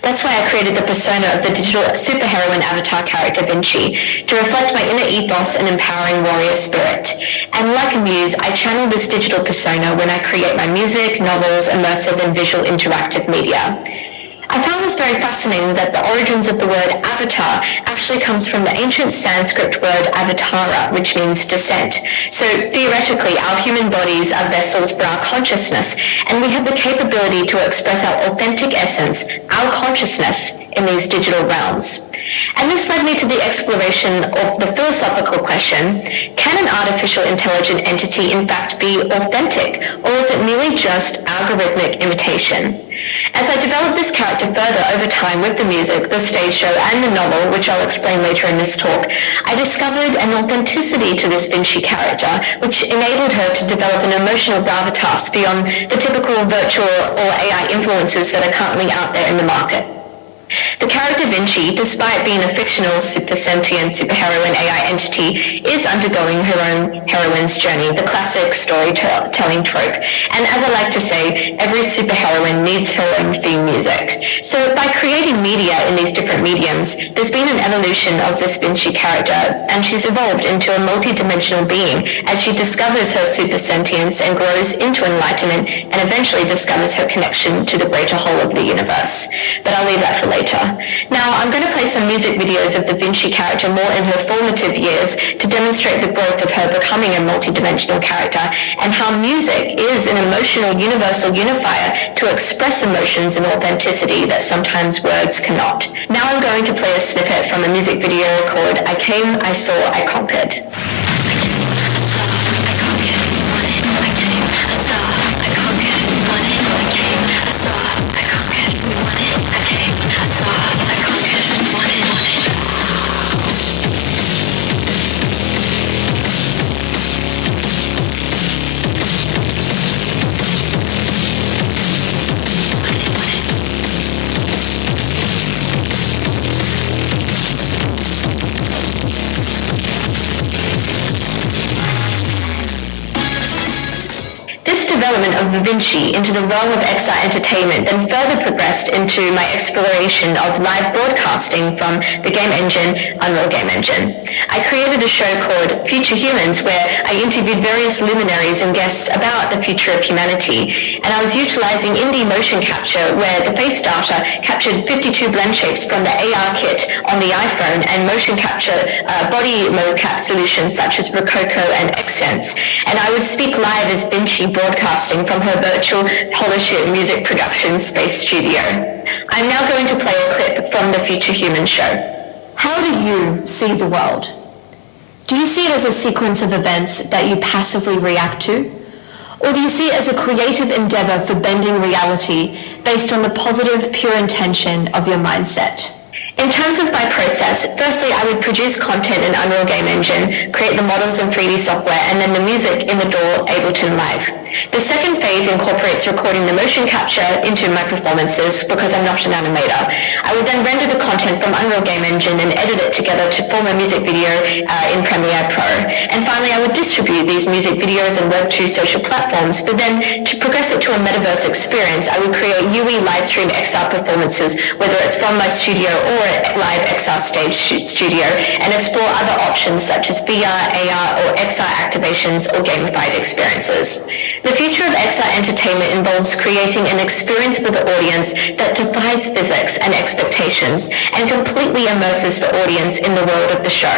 That's why I created the persona of the digital superheroine avatar character Vinci, to reflect my inner ethos and empowering warrior spirit. And like a muse, I channel this digital persona when I create my music, novels, immersive and visual interactive media. I found this very fascinating that the origins of the word avatar actually comes from the ancient Sanskrit word avatara, which means descent. So theoretically, our human bodies are vessels for our consciousness, and we have the capability to express our authentic essence, our consciousness, in these digital realms. And this led me to the exploration of the philosophical question, can an artificial intelligent entity in fact be authentic, or is it merely just algorithmic imitation? As I developed this character further over time with the music, the stage show, and the novel, which I'll explain later in this talk, I discovered an authenticity to this Vinci character, which enabled her to develop an emotional gravitas beyond the typical virtual or AI influences that are currently out there in the market. The character Vinci, despite being a fictional super-sentient superheroine AI entity, is undergoing her own heroine's journey, the classic storytelling trope. And as I like to say, every superheroine needs her own theme music. So by creating media in these different mediums, there's been an evolution of this Vinci character, and she's evolved into a multi-dimensional being as she discovers her super-sentience and grows into enlightenment and eventually discovers her connection to the greater whole of the universe. But I'll leave that for later. Now, I'm going to play some music videos of the Vinci character more in her formative years to demonstrate the growth of her becoming a multidimensional character and how music is an emotional universal unifier to express emotions and authenticity that sometimes words cannot. Now I'm going to play a snippet from a music video called I Came, I Saw, I Conquered. Development of Da Vinci into the realm of XR entertainment then further progressed into my exploration of live broadcasting from the game engine, Unreal Game Engine. I created a show called Future Humans where I interviewed various luminaries and guests about the future of humanity, and I was utilizing indie motion capture where the face data captured 52 blend shapes from the AR kit on the iPhone and motion capture body mocap solutions such as Rococo and Xsense, and I would speak live as Vinci broadcasting from her virtual holoship music production space studio. I'm now going to play a clip from the Future Human show. How do you see the world? Do you see it as a sequence of events that you passively react to? Or do you see it as a creative endeavor for bending reality based on the positive, pure intention of your mindset? In terms of my process, firstly I would produce content in Unreal Game Engine, create the models in 3D software, and then the music in the DAW Ableton Live. The second phase incorporates recording the motion capture into my performances because I'm not an animator. I would then render the content from Unreal Game Engine and edit it together to form a music video in Premiere Pro. And finally, I would distribute these music videos on Web2 social platforms, but then to progress it to a Metaverse experience, I would create UE live stream XR performances, whether it's from my studio or a live XR stage studio, and explore other options such as VR, AR, or XR activations or gamified experiences. The future of XR entertainment involves creating an experience for the audience that defies physics and expectations and completely immerses the audience in the world of the show.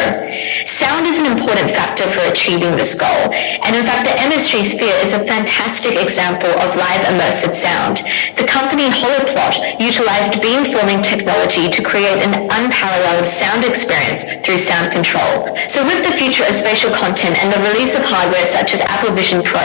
Sound is an important factor for achieving this goal, and in fact the MSG Sphere is a fantastic example of live immersive sound. The company Holoplot utilized beamforming technology to create an unparalleled sound experience through sound control. So with the future of spatial content and the release of hardware such as Apple Vision Pro,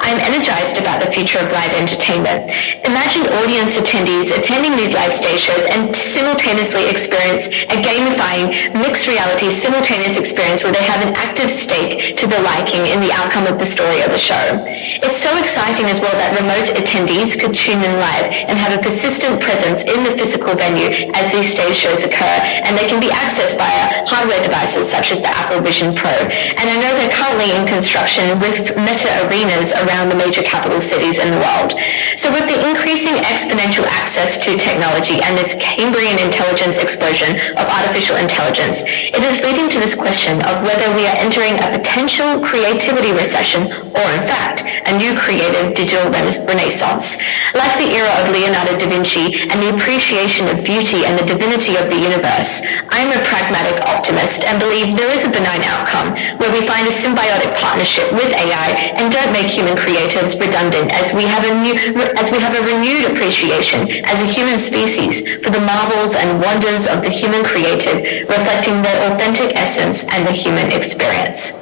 I'm energized about the future of live entertainment. Imagine audience attendees attending these live stage shows and simultaneously experience a gamifying mixed reality simultaneous experience where they have an active stake to their liking in the outcome of the story or the show. It's so exciting as well that remote attendees could tune in live and have a persistent presence in the physical venue as these stage shows occur, and they can be accessed via hardware devices such as the Apple Vision Pro. And I know they're currently in construction with meta arenas around the major capital cities in the world. So with the increasing exponential access to technology and this Cambrian intelligence explosion of artificial intelligence, it is leading to this question of whether we are entering a potential creativity recession or, in fact, a new creative digital renaissance. Like the era of Leonardo da Vinci and the appreciation of beauty and the divinity of the universe, I am a pragmatic optimist and believe there is a benign outcome where we find a symbiotic partnership with AI and don't make human creatives redundant as we have a renewed appreciation as a human species for the marvels and wonders of the human creative, reflecting their authentic essence and the human experience.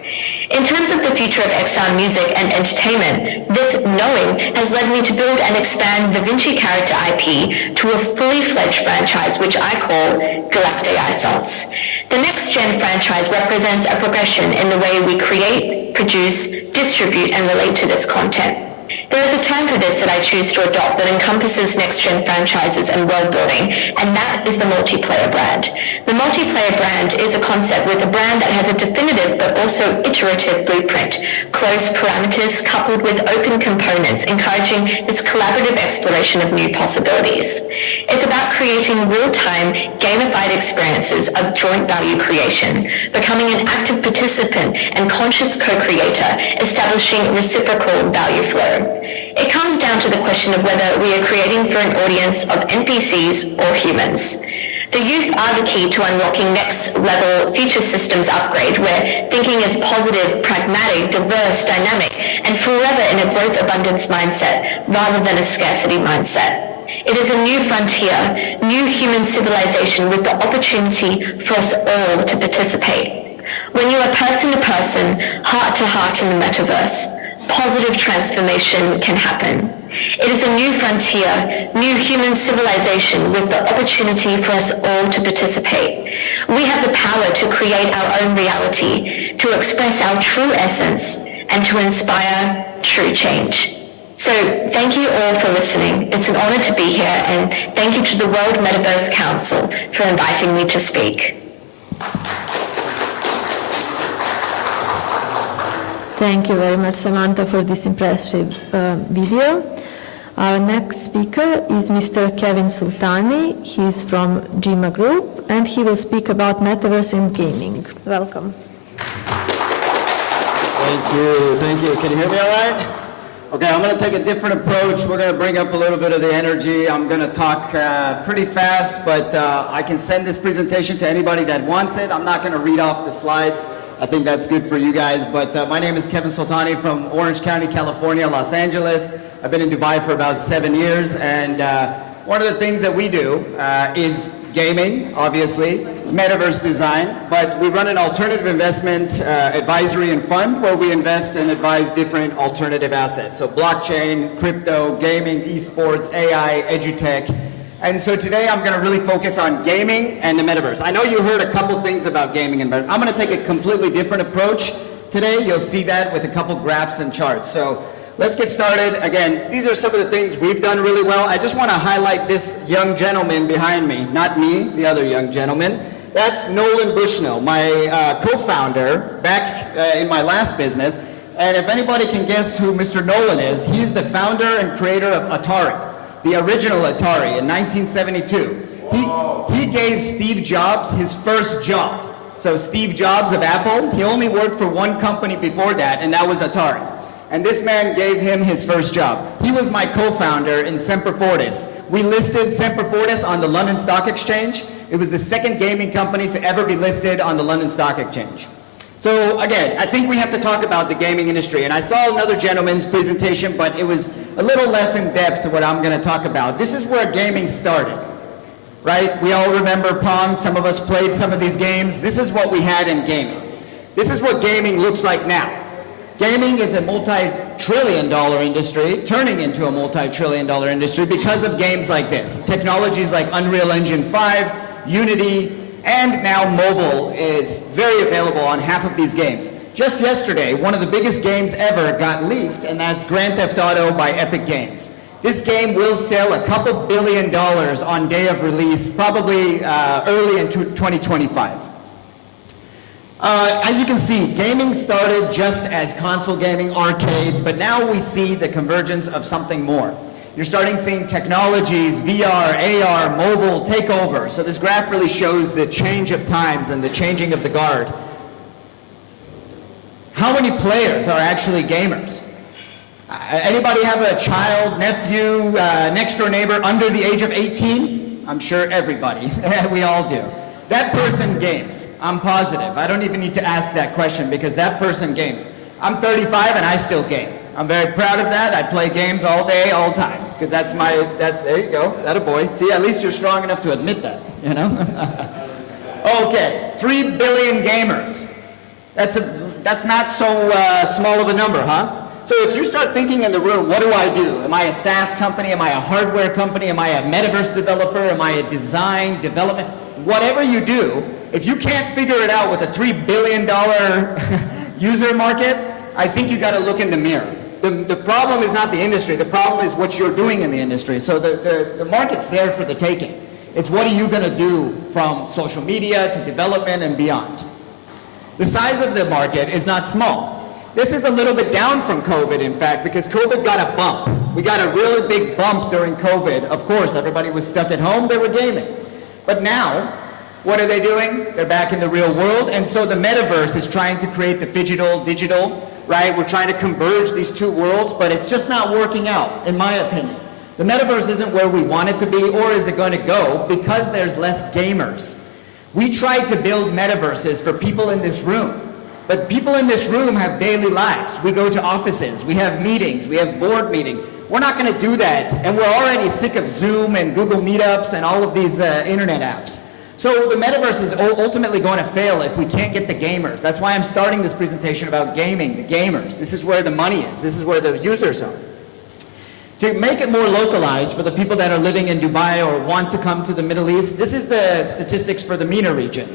In terms of the future of XR music and entertainment, this knowing has led me to build and expand the Vinci character IP to a fully fledged franchise which I call Galactic-Science. The Next Gen franchise represents a progression in the way we create, produce, distribute, and relate to this content. There is a term for this that I choose to adopt that encompasses next-gen franchises and world building, and that is the multiplayer brand. The multiplayer brand is a concept with a brand that has a definitive but also iterative blueprint, closed parameters coupled with open components, encouraging this collaborative exploration of new possibilities. It's about creating real-time, gamified experiences of joint value creation, becoming an active participant and conscious co-creator, establishing reciprocal value flow. It comes down to the question of whether we are creating for an audience of NPCs or humans. The youth are the key to unlocking next-level future systems upgrade, where thinking is positive, pragmatic, diverse, dynamic, and forever in a growth abundance mindset rather than a scarcity mindset. It is a new frontier, new human civilization with the opportunity for us all to participate. When you are person to person, heart to heart in the metaverse, positive transformation can happen. It is a new frontier, new human civilization with the opportunity for us all to participate. We have the power to create our own reality, to express our true essence, and to inspire true change. So thank you all for listening. It's an honor to be here, and thank you to the World Metaverse Council for inviting me to speak. Thank you very much, Samantha, for this impressive video. Our next speaker is Mr. Kevin Sultani. He's from Gima Group, and he will speak about metaverse and gaming. Welcome. Thank you. Can you hear me all right? Okay, I'm going to take a different approach. We're going to bring up a little bit of the energy. I'm going to talk pretty fast, but I can send this presentation to anybody that wants it. I'm not going to read off the slides. I think that's good for you guys, but my name is Kevin Sultani from Orange County, California, Los Angeles. I've been in Dubai for about 7 years, and one of the things that we do is gaming, obviously, metaverse design, but we run an alternative investment advisory and fund where we invest and advise different alternative assets. So blockchain, crypto, gaming, esports, AI, edutech. And so today I'm going to really focus on gaming and the metaverse. I know you heard a couple things about gaming and metaverse. I'm going to take a completely different approach today. You'll see that with a couple graphs and charts. So let's get started. Again, these are some of the things we've done really well. I just want to highlight this young gentleman behind me. Not me, the other young gentleman. That's Nolan Bushnell, my co-founder back in my last business. And if anybody can guess who Mr. Nolan is, he's the founder and creator of Atari. The original Atari in 1972. He gave Steve Jobs his first job. So Steve Jobs of Apple, he only worked for one company before that, and that was Atari. And this man gave him his first job. He was my co-founder in Semper Fortis. We listed Semper Fortis on the London Stock Exchange. It was the second gaming company to ever be listed on the London Stock Exchange. So again, I think we have to talk about the gaming industry. And I saw another gentleman's presentation, but it was a little less in depth to what I'm going to talk about. This is where gaming started, right? We all remember Pong. Some of us played some of these games. This is what we had in gaming. This is what gaming looks like now. Gaming is a multi-trillion-dollar industry, turning into a multi-trillion-dollar industry because of games like this. Technologies like Unreal Engine 5, Unity, And now mobile is very available on half of these games. Just yesterday, one of the biggest games ever got leaked, and that's Grand Theft Auto by Epic Games. This game will sell a couple $2 billion on day of release, probably early in 2025. As you can see, gaming started just as console gaming, arcades, but now we see the convergence of something more. You're starting seeing technologies, VR, AR, mobile take over. So this graph really shows the change of times and the changing of the guard. How many players are actually gamers? Anybody have a child, nephew, next door neighbor under the age of 18? I'm sure everybody, we all do. That person games, I'm positive. I don't even need to ask that question because that person games. I'm 35 and I still game. I'm very proud of that. I play games all day, all time, because there you go, that a boy. See, at least you're strong enough to admit that, you know? Okay, 3 billion gamers. That's not so small of a number, huh? So if you start thinking in the room, what do I do? Am I a SaaS company? Am I a hardware company? Am I a metaverse developer? Am I a design, development? Whatever you do, if you can't figure it out with a $3 billion user market, I think you got to look in the mirror. The problem is not the industry. The problem is what you're doing in the industry. So the market's there for the taking. It's what are you going to do from social media to development and beyond. The size of the market is not small. This is a little bit down from COVID, in fact, because COVID got a bump. We got a really big bump during COVID. Of course, everybody was stuck at home, they were gaming. But now, what are they doing? They're back in the real world, and so the metaverse is trying to create the digital, right? We're trying to converge these two worlds, but it's just not working out, in my opinion. The metaverse isn't where we want it to be, or is it going to go, because there's less gamers. We tried to build metaverses for people in this room. But people in this room have daily lives. We go to offices, we have meetings, we have board meetings. We're not going to do that, and we're already sick of Zoom and Google Meetups and all of these internet apps. So the metaverse is ultimately going to fail if we can't get the gamers. That's why I'm starting this presentation about gaming, the gamers. This is where the money is. This is where the users are. To make it more localized for the people that are living in Dubai or want to come to the Middle East, this is the statistics for the MENA region.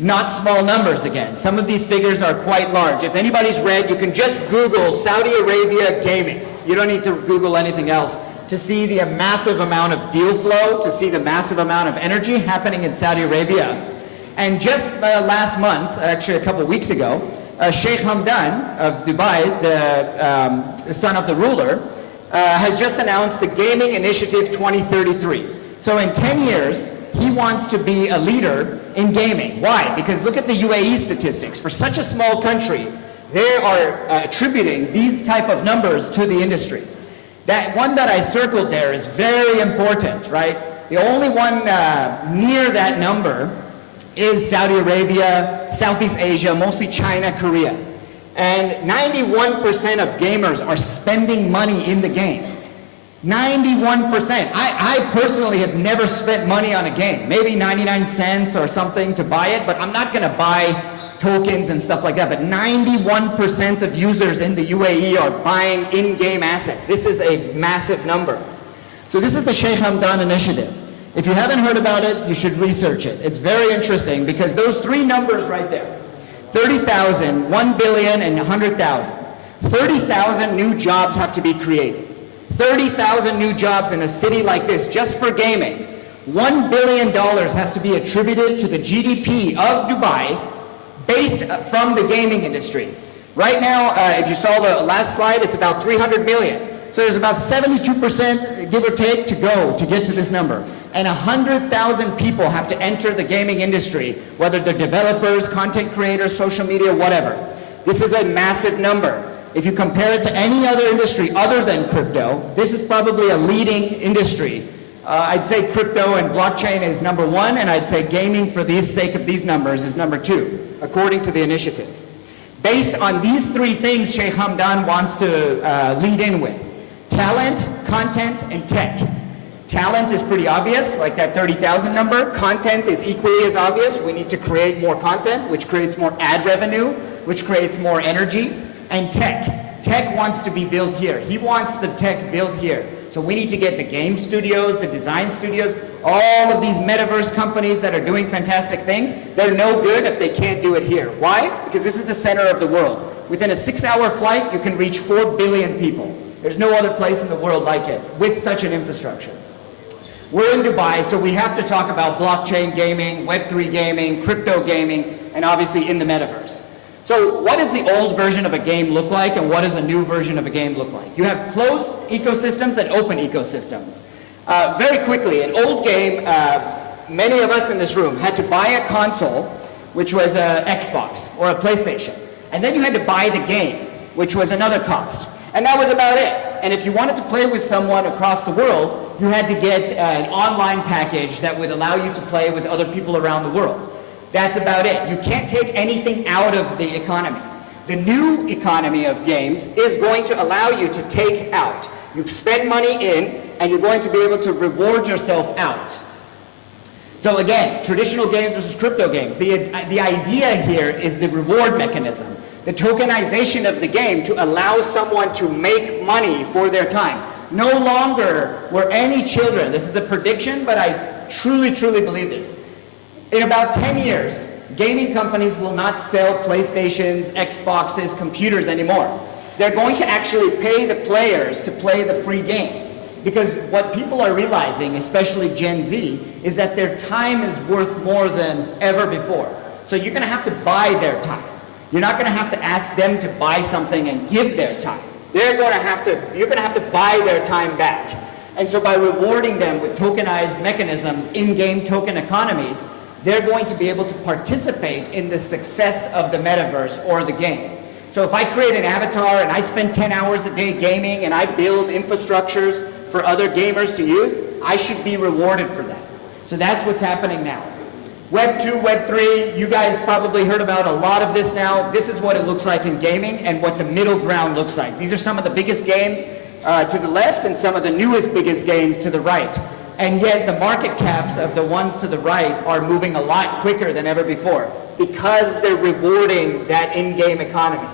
Not small numbers again. Some of these figures are quite large. If anybody's read, you can just Google Saudi Arabia gaming. You don't need to Google anything else to see the massive amount of deal flow, to see the massive amount of energy happening in Saudi Arabia. And just last month, actually a couple weeks ago, Sheikh Hamdan of Dubai, the son of the ruler, has just announced the Gaming Initiative 2033. So in 10 years, he wants to be a leader in gaming. Why? Because look at the UAE statistics. For such a small country, they are attributing these type of numbers to the industry. That one that I circled there is very important, right? The only one near that number is Saudi Arabia, Southeast Asia, mostly China, Korea. And 91% of gamers are spending money in the game. 91%. I personally have never spent money on a game. Maybe 99 cents or something to buy it, but I'm not going to buy tokens and stuff like that. But 91% of users in the UAE are buying in-game assets. This is a massive number. So this is the Sheikh Hamdan initiative. If you haven't heard about it, you should research it. It's very interesting because those three numbers right there, 30,000, 1 billion, and 100,000. 30,000 new jobs have to be created. 30,000 new jobs in a city like this just for gaming. $1 billion has to be attributed to the GDP of Dubai based from the gaming industry. Right now, if you saw the last slide, it's about 300 million. So there's about 72%, give or take, to go to get to this number. And 100,000 people have to enter the gaming industry, whether they're developers, content creators, social media, whatever. This is a massive number. If you compare it to any other industry other than crypto, this is probably a leading industry. I'd say crypto and blockchain is number one, and I'd say gaming, for the sake of these numbers, is number two, according to the initiative. Based on these three things, Sheikh Hamdan wants to lead in with: talent, content, and tech. Talent is pretty obvious, like that 30,000 number. Content is equally as obvious. We need to create more content, which creates more ad revenue, which creates more energy. And tech. Tech wants to be built here. He wants the tech built here. So we need to get the game studios, the design studios, All of these metaverse companies that are doing fantastic things, they're no good if they can't do it here. Why? Because this is the center of the world. Within a 6-hour flight, you can reach 4 billion people. There's no other place in the world like it with such an infrastructure. We're in Dubai, so we have to talk about blockchain gaming, Web3 gaming, crypto gaming, and obviously in the metaverse. So what does the old version of a game look like, and what does a new version of a game look like? You have closed ecosystems and open ecosystems. Very quickly, an old game, many of us in this room had to buy a console, which was an Xbox or a PlayStation. And then you had to buy the game, which was another cost. And that was about it. And if you wanted to play with someone across the world, you had to get an online package that would allow you to play with other people around the world. That's about it. You can't take anything out of the economy. The new economy of games is going to allow you to take out. You spend money in, and you're going to be able to reward yourself out. So again, traditional games versus crypto games. The idea here is the reward mechanism, the tokenization of the game to allow someone to make money for their time. No longer were any children, this is a prediction, but I truly, truly believe this. In about 10 years, gaming companies will not sell PlayStations, Xboxes, computers anymore. They're going to actually pay the players to play the free games. Because what people are realizing, especially Gen Z, is that their time is worth more than ever before. So you're going to have to buy their time. You're not going to have to ask them to buy something and give their time. You're going to have to buy their time back. And so by rewarding them with tokenized mechanisms, in-game token economies, they're going to be able to participate in the success of the metaverse or the game. So if I create an avatar and I spend 10 hours a day gaming and I build infrastructures for other gamers to use, I should be rewarded for that. So that's what's happening now. Web 2, Web 3, you guys probably heard about a lot of this now. This is what it looks like in gaming and what the middle ground looks like. These are some of the biggest games to the left and some of the newest biggest games to the right. And yet the market caps of the ones to the right are moving a lot quicker than ever before because they're rewarding that in-game economy.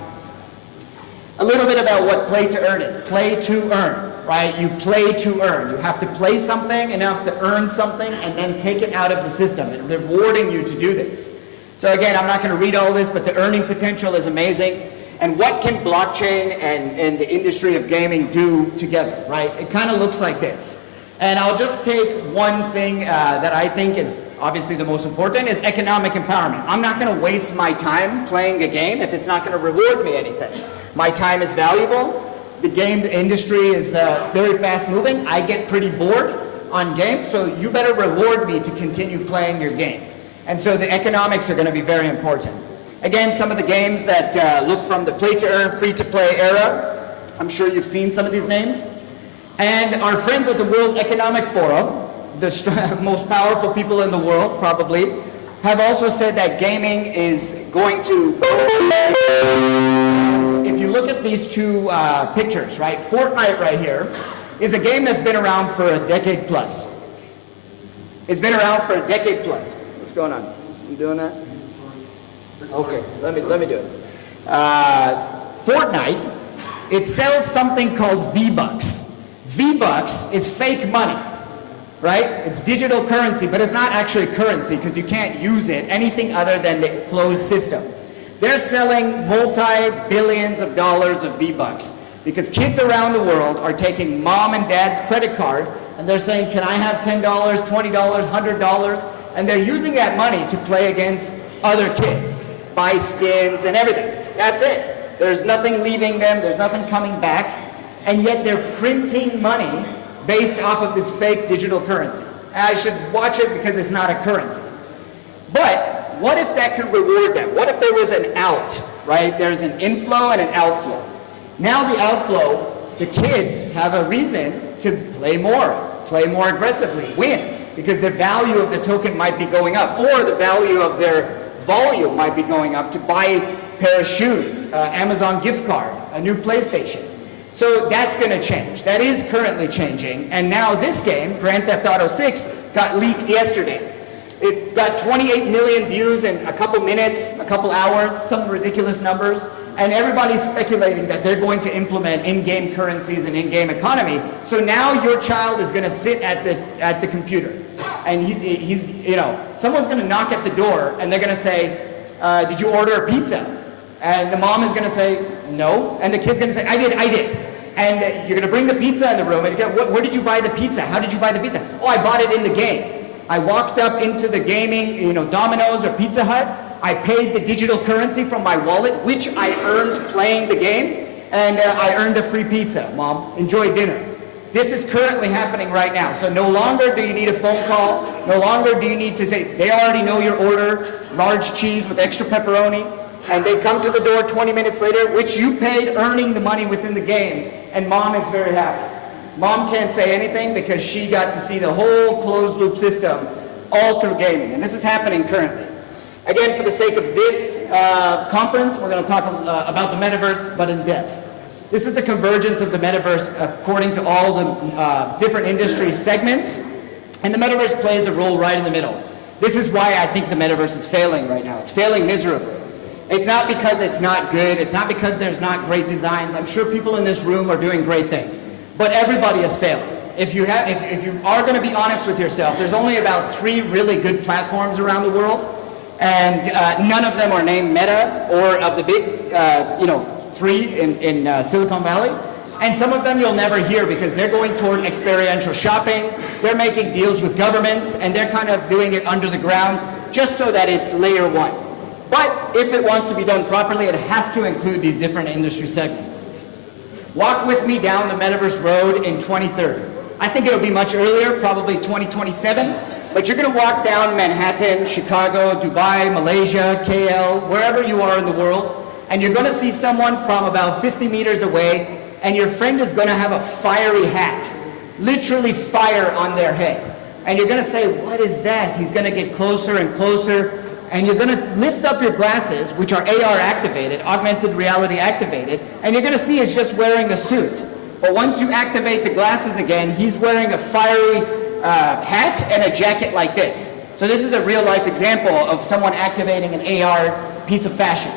A little bit about what play to earn is. Play to earn, right? You play to earn. You have to play something enough to earn something and then take it out of the system. It's rewarding you to do this. So again, I'm not going to read all this, but the earning potential is amazing. And what can blockchain and the industry of gaming do together, right? It kind of looks like this. And I'll just take one thing that I think is obviously the most important is economic empowerment. I'm not going to waste my time playing a game if it's not going to reward me anything. My time is valuable. The game industry is very fast moving. I get pretty bored on games, so you better reward me to continue playing your game. And so the economics are going to be very important. Again, some of the games that look from the play-to-earn, free-to-play era. I'm sure you've seen some of these names. And our friends at the World Economic Forum, the most powerful people in the world, probably, have also said that gaming is going to... If you look at these two pictures, right? Fortnite right here is a game that's been around for a decade plus. It's been around for a decade plus. What's going on? You doing that? Okay, let me do it. Fortnite, it sells something called V-Bucks. V-Bucks is fake money, right? It's digital currency, but it's not actually currency because you can't use it anything other than the closed system. They're selling multi-billions of dollars of V-Bucks because kids around the world are taking mom and dad's credit card and they're saying, can I have $10, $20, $100? And they're using that money to play against other kids, buy skins and everything. That's it. There's nothing leaving them, there's nothing coming back. And yet they're printing money based off of this fake digital currency. I should watch it because it's not a currency. But what if that could reward them? What if there was an out, right? There's an inflow and an outflow. Now the outflow, the kids have a reason to play more aggressively, win, because the value of the token might be going up, or the value of their volume might be going up to buy a pair of shoes, Amazon gift card, a new PlayStation. So that's going to change. That is currently changing. And now this game, Grand Theft Auto 6, got leaked yesterday. It got 28 million views in a couple minutes, a couple hours, some ridiculous numbers. And everybody's speculating that they're going to implement in-game currencies and in-game economy. So now your child is going to sit at the computer. and he's someone's going to knock at the door, and they're going to say, did you order a pizza? And the mom is going to say, no. And the kid's going to say, I did. And you're going to bring the pizza in the room, and you go, where did you buy the pizza? How did you buy the pizza? Oh, I bought it in the game. I walked up into the gaming, Domino's or Pizza Hut. I paid the digital currency from my wallet, which I earned playing the game, and I earned a free pizza. Mom, enjoy dinner. This is currently happening right now. So no longer do you need a phone call. No longer do you need to say, they already know your order, large cheese with extra pepperoni, and they come to the door 20 minutes later, which you paid earning the money within the game, and mom is very happy. Mom can't say anything because she got to see the whole closed loop system all through gaming, and this is happening currently. Again, for the sake of this conference, we're going to talk about the metaverse, but in depth. This is the convergence of the metaverse according to all the different industry segments, and the metaverse plays a role right in the middle. This is why I think the metaverse is failing right now. It's failing miserably. It's not because it's not good. It's not because there's not great designs. I'm sure people in this room are doing great things, but everybody is failing. If you are going to be honest with yourself, there's only about 3 really good platforms around the world, and none of them are named Meta or of the big, 3 in Silicon Valley. And some of them you'll never hear because they're going toward experiential shopping. They're making deals with governments, and they're kind of doing it under the ground just so that it's layer 1. But if it wants to be done properly, it has to include these different industry segments. Walk with me down the metaverse road in 2030. I think it'll be much earlier, probably 2027, but you're going to walk down Manhattan, Chicago, Dubai, Malaysia, KL, wherever you are in the world, and you're going to see someone from about 50 meters away, and your friend is going to have a fiery hat, literally fire on their head. And you're going to say, what is that? He's going to get closer and closer, and you're going to lift up your glasses, which are AR activated, augmented reality activated, and you're going to see he's just wearing a suit. But once you activate the glasses again, he's wearing a fiery hat and a jacket like this. So this is a real life example of someone activating an AR piece of fashion.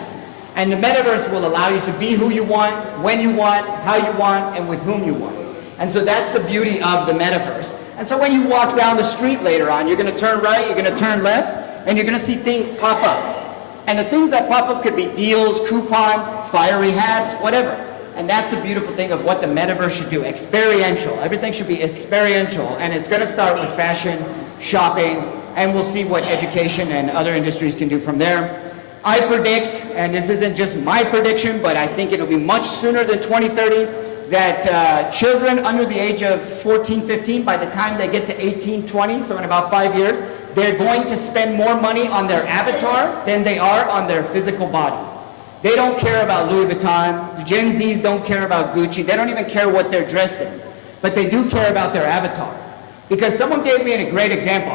And the metaverse will allow you to be who you want, when you want, how you want, and with whom you want. And so that's the beauty of the metaverse. And so when you walk down the street later on, you're going to turn right, you're going to turn left, and you're going to see things pop up. And the things that pop up could be deals, coupons, fiery hats, whatever. And that's the beautiful thing of what the metaverse should do, experiential. Everything should be experiential, and it's going to start with fashion, shopping, and we'll see what education and other industries can do from there. I predict, and this isn't just my prediction, but I think it'll be much sooner than 2030, that children under the age of 14, 15, by the time they get to 18, 20, so in about 5 years, they're going to spend more money on their avatar than they are on their physical body. They don't care about Louis Vuitton. The Gen Zs don't care about Gucci. They don't even care what they're dressed in. But they do care about their avatar. Because someone gave me a great example.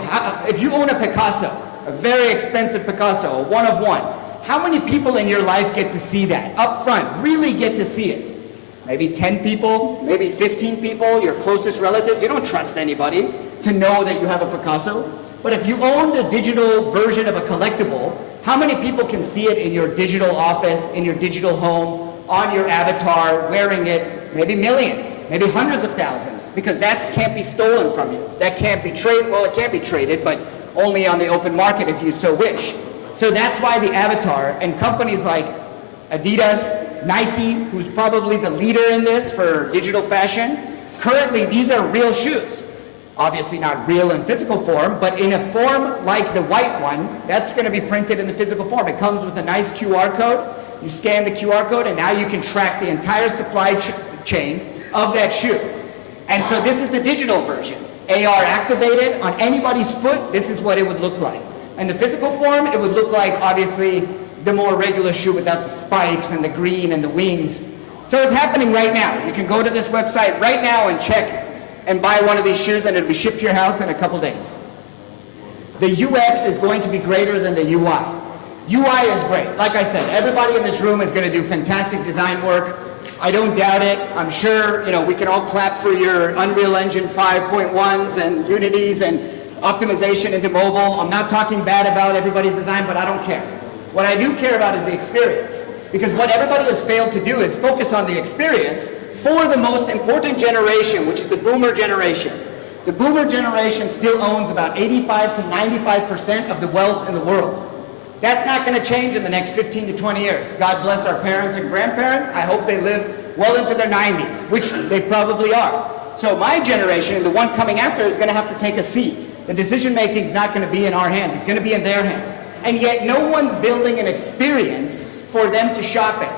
If you own a Picasso, a very expensive Picasso, a one of one, how many people in your life get to see that up front, really get to see it? Maybe 10 people, maybe 15 people, your closest relatives. You don't trust anybody to know that you have a Picasso. But if you own the digital version of a collectible, how many people can see it in your digital office, in your digital home, on your avatar, wearing it? Maybe millions, maybe hundreds of thousands, because that can't be stolen from you. That can't be traded. Well, it can be traded, but only on the open market if you so wish. So that's why the avatar and companies like Adidas, Nike, who's probably the leader in this for digital fashion, currently these are real shoes. Obviously not real in physical form, but in a form like the white one, that's going to be printed in the physical form. It comes with a nice QR code. You scan the QR code, and now you can track the entire supply chain of that shoe. And so this is the digital version. AR activated on anybody's foot, this is what it would look like. In the physical form, it would look like, obviously, the more regular shoe without the spikes and the green and the wings. So it's happening right now. You can go to this website right now and check and buy one of these shoes, and it'll be shipped to your house in a couple days. The UX is going to be greater than the UI. UI is great. Like I said, everybody in this room is going to do fantastic design work. I don't doubt it. I'm sure, we can all clap for your Unreal Engine 5.1s and Unities and optimization into mobile. I'm not talking bad about everybody's design, but I don't care. What I do care about is the experience. Because what everybody has failed to do is focus on the experience for the most important generation, which is the boomer generation. The boomer generation still owns about 85 to 95% of the wealth in the world. That's not going to change in the next 15 to 20 years. God bless our parents and grandparents. I hope they live well into their 90s, which they probably are. So my generation and the one coming after is going to have to take a seat. The decision making is not going to be in our hands. It's going to be in their hands. And yet no one's building an experience for them to shop in.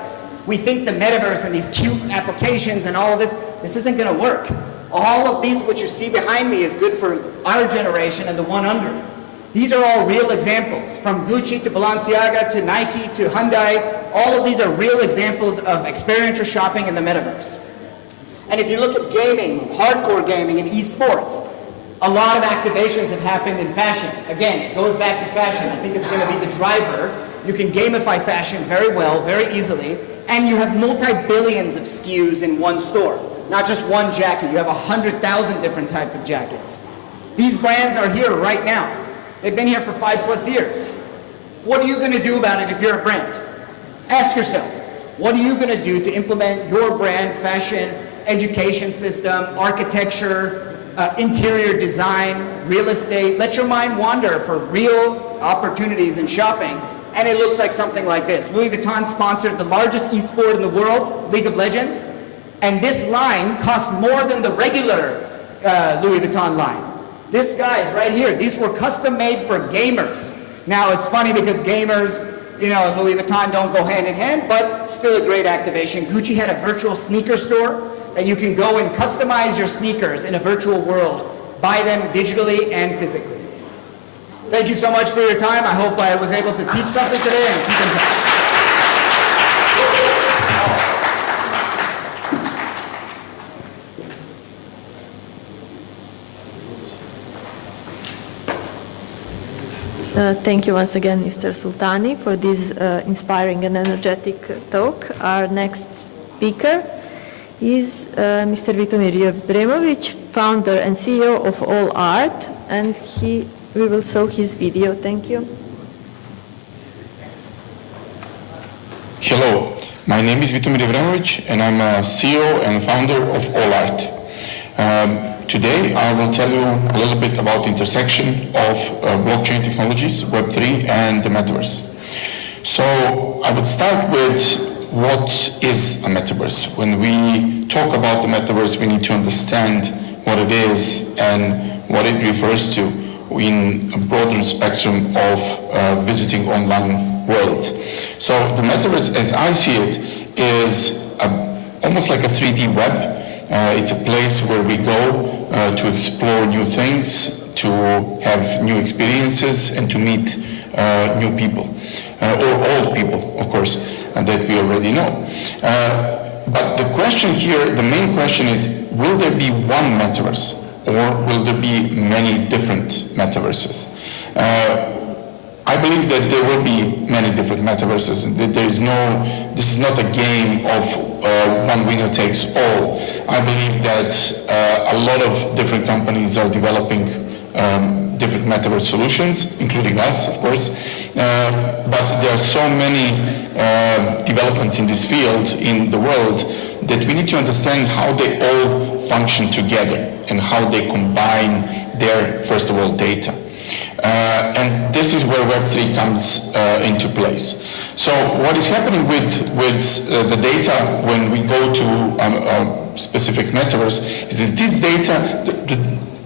We think the metaverse and these cute applications and all of this isn't going to work. All of these, what you see behind me, is good for our generation and the one under. These are all real examples, from Gucci to Balenciaga to Nike to Hyundai. All of these are real examples of experiential shopping in the metaverse. And if you look at gaming, hardcore gaming and esports, a lot of activations have happened in fashion. Again, it goes back to fashion. I think it's going to be the driver. You can gamify fashion very well, very easily, and you have multi-billions of SKUs in one store. Not just one jacket, you have 100,000 different types of jackets. These brands are here right now. They've been here for 5+ years. What are you going to do about it if you're a brand? Ask yourself, what are you going to do to implement your brand, fashion, education system, architecture, interior design, real estate? Let your mind wander for real opportunities in shopping, and it looks like something like this. Louis Vuitton sponsored the largest esport in the world, League of Legends, and this line costs more than the regular Louis Vuitton line. This guys right here, these were custom made for gamers. Now it's funny because gamers, you know, and Louis Vuitton don't go hand in hand, but still a great activation. Gucci had a virtual sneaker store that you can go and customize your sneakers in a virtual world, buy them digitally and physically. Thank you so much for your time. I hope I was able to teach something today and keep in touch. Thank you once again, Mr. Sultani, for this inspiring and energetic talk. Our next speaker is Mr. Vitomir Jevremovic, founder and CEO of All Art, and we will show his video. Thank you. Hello, my name is Vitomir Jevremovic, and I'm a CEO and founder of All Art. Today, I will tell you a little bit about the intersection of blockchain technologies, Web3, and the Metaverse. So I would start with what is a Metaverse. When we talk about the Metaverse, we need to understand what it is and what it refers to in a broader spectrum of visiting online worlds. So the Metaverse, as I see it, is almost like a 3D web. It's a place where we go to explore new things, to have new experiences, and to meet new people, or old people, of course, that we already know. But the question here, the main question is, will there be one metaverse, or will there be many different metaverses? I believe that there will be many different metaverses. This is not a game of one winner takes all. I believe that a lot of different companies are developing different metaverse solutions, including us, of course. But there are so many developments in this field in the world that we need to understand how they all function together and how they combine their, first of all, data. And this is where Web3 comes into place. So what is happening with the data when we go to a specific metaverse is that this data,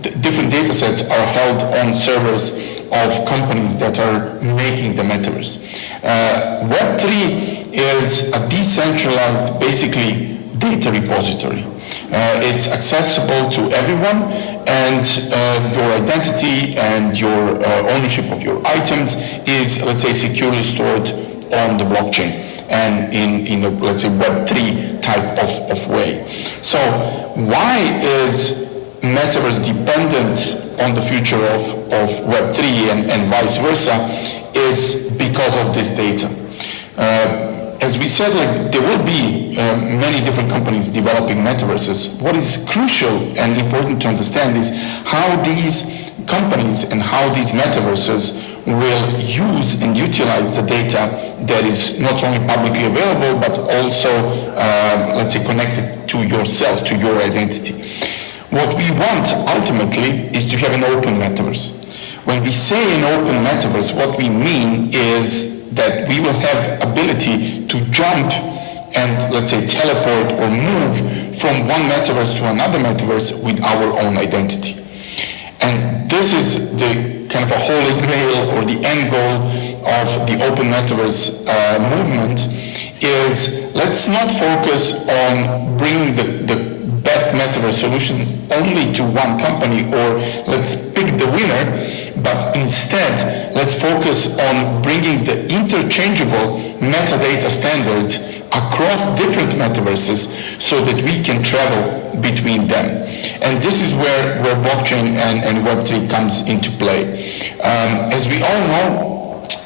the different data sets are held on servers of companies that are making the metaverse. Web3 is a decentralized, basically, data repository. It's accessible to everyone, and your identity and your ownership of your items is, let's say, securely stored on the blockchain and in a, let's say, Web3 type of way. So why is Metaverse dependent on the future of Web3 and vice versa is because of this data. As we said, there will be many different companies developing metaverses. What is crucial and important to understand is how these companies and how these metaverses will use and utilize the data that is not only publicly available, but also, let's say, connected to yourself, to your identity. What we want ultimately is to have an open metaverse. When we say an open metaverse, what we mean is that we will have ability to jump and, let's say, teleport or move from one metaverse to another metaverse with our own identity. And this is the kind of a holy grail or the end goal of the open metaverse movement is let's not focus on bringing the best metaverse solution only to one company or let's pick the winner, but instead let's focus on bringing the interchangeable metadata standards across different metaverses so that we can travel between them. And this is where blockchain and Web3 comes into play. As we all know,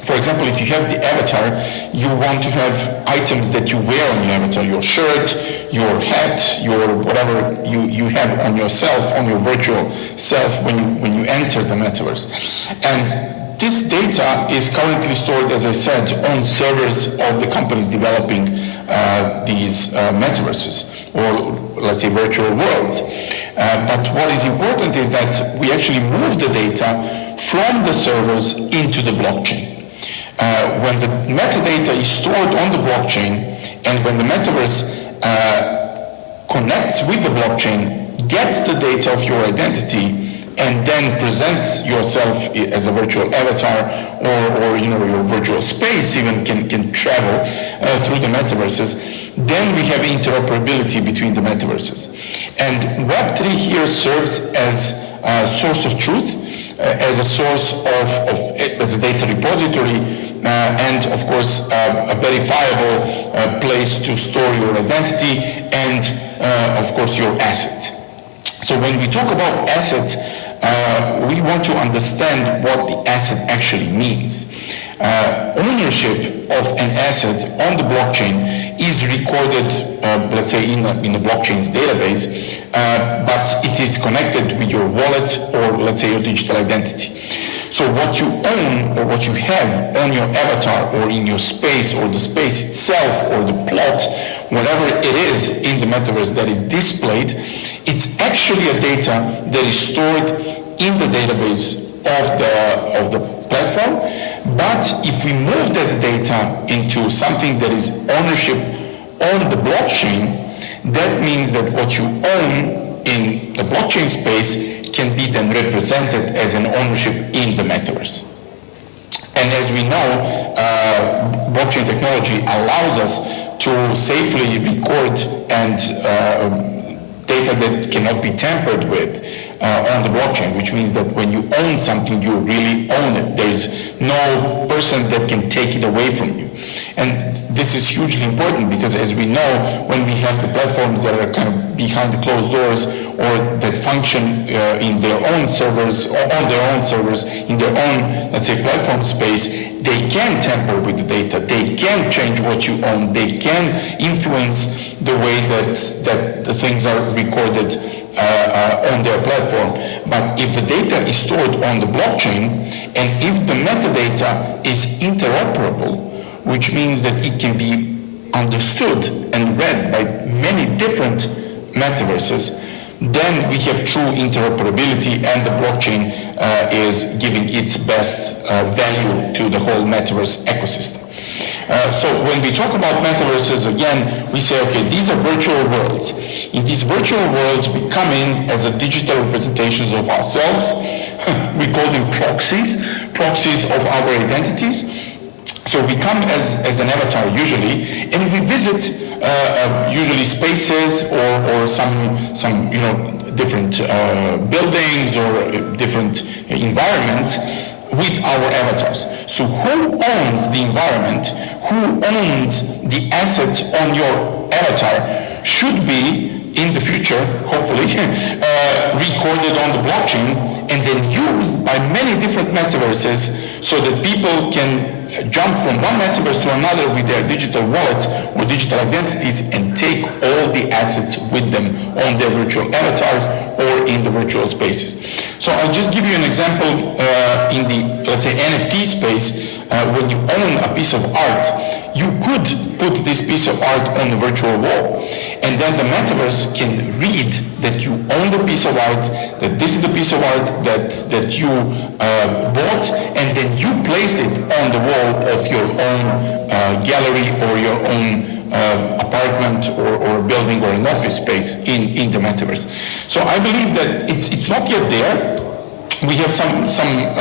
for example, if you have the avatar, you want to have items that you wear on your avatar, your shirt, your hat, your whatever you have on yourself, on your virtual self when you enter the metaverse. And this data is currently stored, as I said, on servers of the companies developing these metaverses, or let's say virtual worlds. But what is important is that we actually move the data from the servers into the blockchain. When the metadata is stored on the blockchain and when the metaverse connects with the blockchain, gets the data of your identity, and then presents yourself as a virtual avatar or your virtual space even can travel through the metaverses, then we have interoperability between the metaverses. And Web3 here serves as a source of truth, as a source as a data repository, and of course a verifiable place to store your identity and of course your asset. So when we talk about assets, we want to understand what the asset actually means. Ownership of an asset on the blockchain is recorded, let's say, in the blockchain's database, but it is connected with your wallet or, let's say, your digital identity. So what you own or what you have on your avatar or in your space or the space itself or the plot, whatever it is in the metaverse that is displayed, it's actually a data that is stored in the database of the platform. But if we move that data into something that is ownership on the blockchain, that means that what you own in the blockchain space can be then represented as an ownership in the metaverse. And as we know, blockchain technology allows us to safely record and data that cannot be tampered with on the blockchain, which means that when you own something, you really own it. There is no person that can take it away from you. And this is hugely important because, as we know, when we have the platforms that are kind of behind the closed doors or that function in their own servers or on their own servers in their own, let's say, platform space, they can tamper with the data. They can change what you own. They can influence the way that the things are recorded on their platform. But if the data is stored on the blockchain and if the metadata is interoperable, which means that it can be understood and read by many different metaverses, then we have true interoperability and the blockchain is giving its best value to the whole metaverse ecosystem. So when we talk about metaverses, again, we say, okay, these are virtual worlds. In these virtual worlds, we come in as a digital representations of ourselves. We call them proxies of our identities. So we come as an avatar usually, and we visit usually spaces or some different buildings or different environments with our avatars. So who owns the environment, who owns the assets on your avatar should be, in the future, hopefully, recorded on the blockchain and then used by many different metaverses so that people can jump from one metaverse to another with their digital wallets or digital identities and take all the assets with them on their virtual avatars or in the virtual spaces. So I'll just give you an example in the, let's say, NFT space. When you own a piece of art, you could put this piece of art on the virtual wall. And then the metaverse can read that you own the piece of art, that this is the piece of art that you bought, and then you placed it on the wall of your own gallery or your own apartment or building or an office space in the metaverse. So I believe that it's not yet there. We have some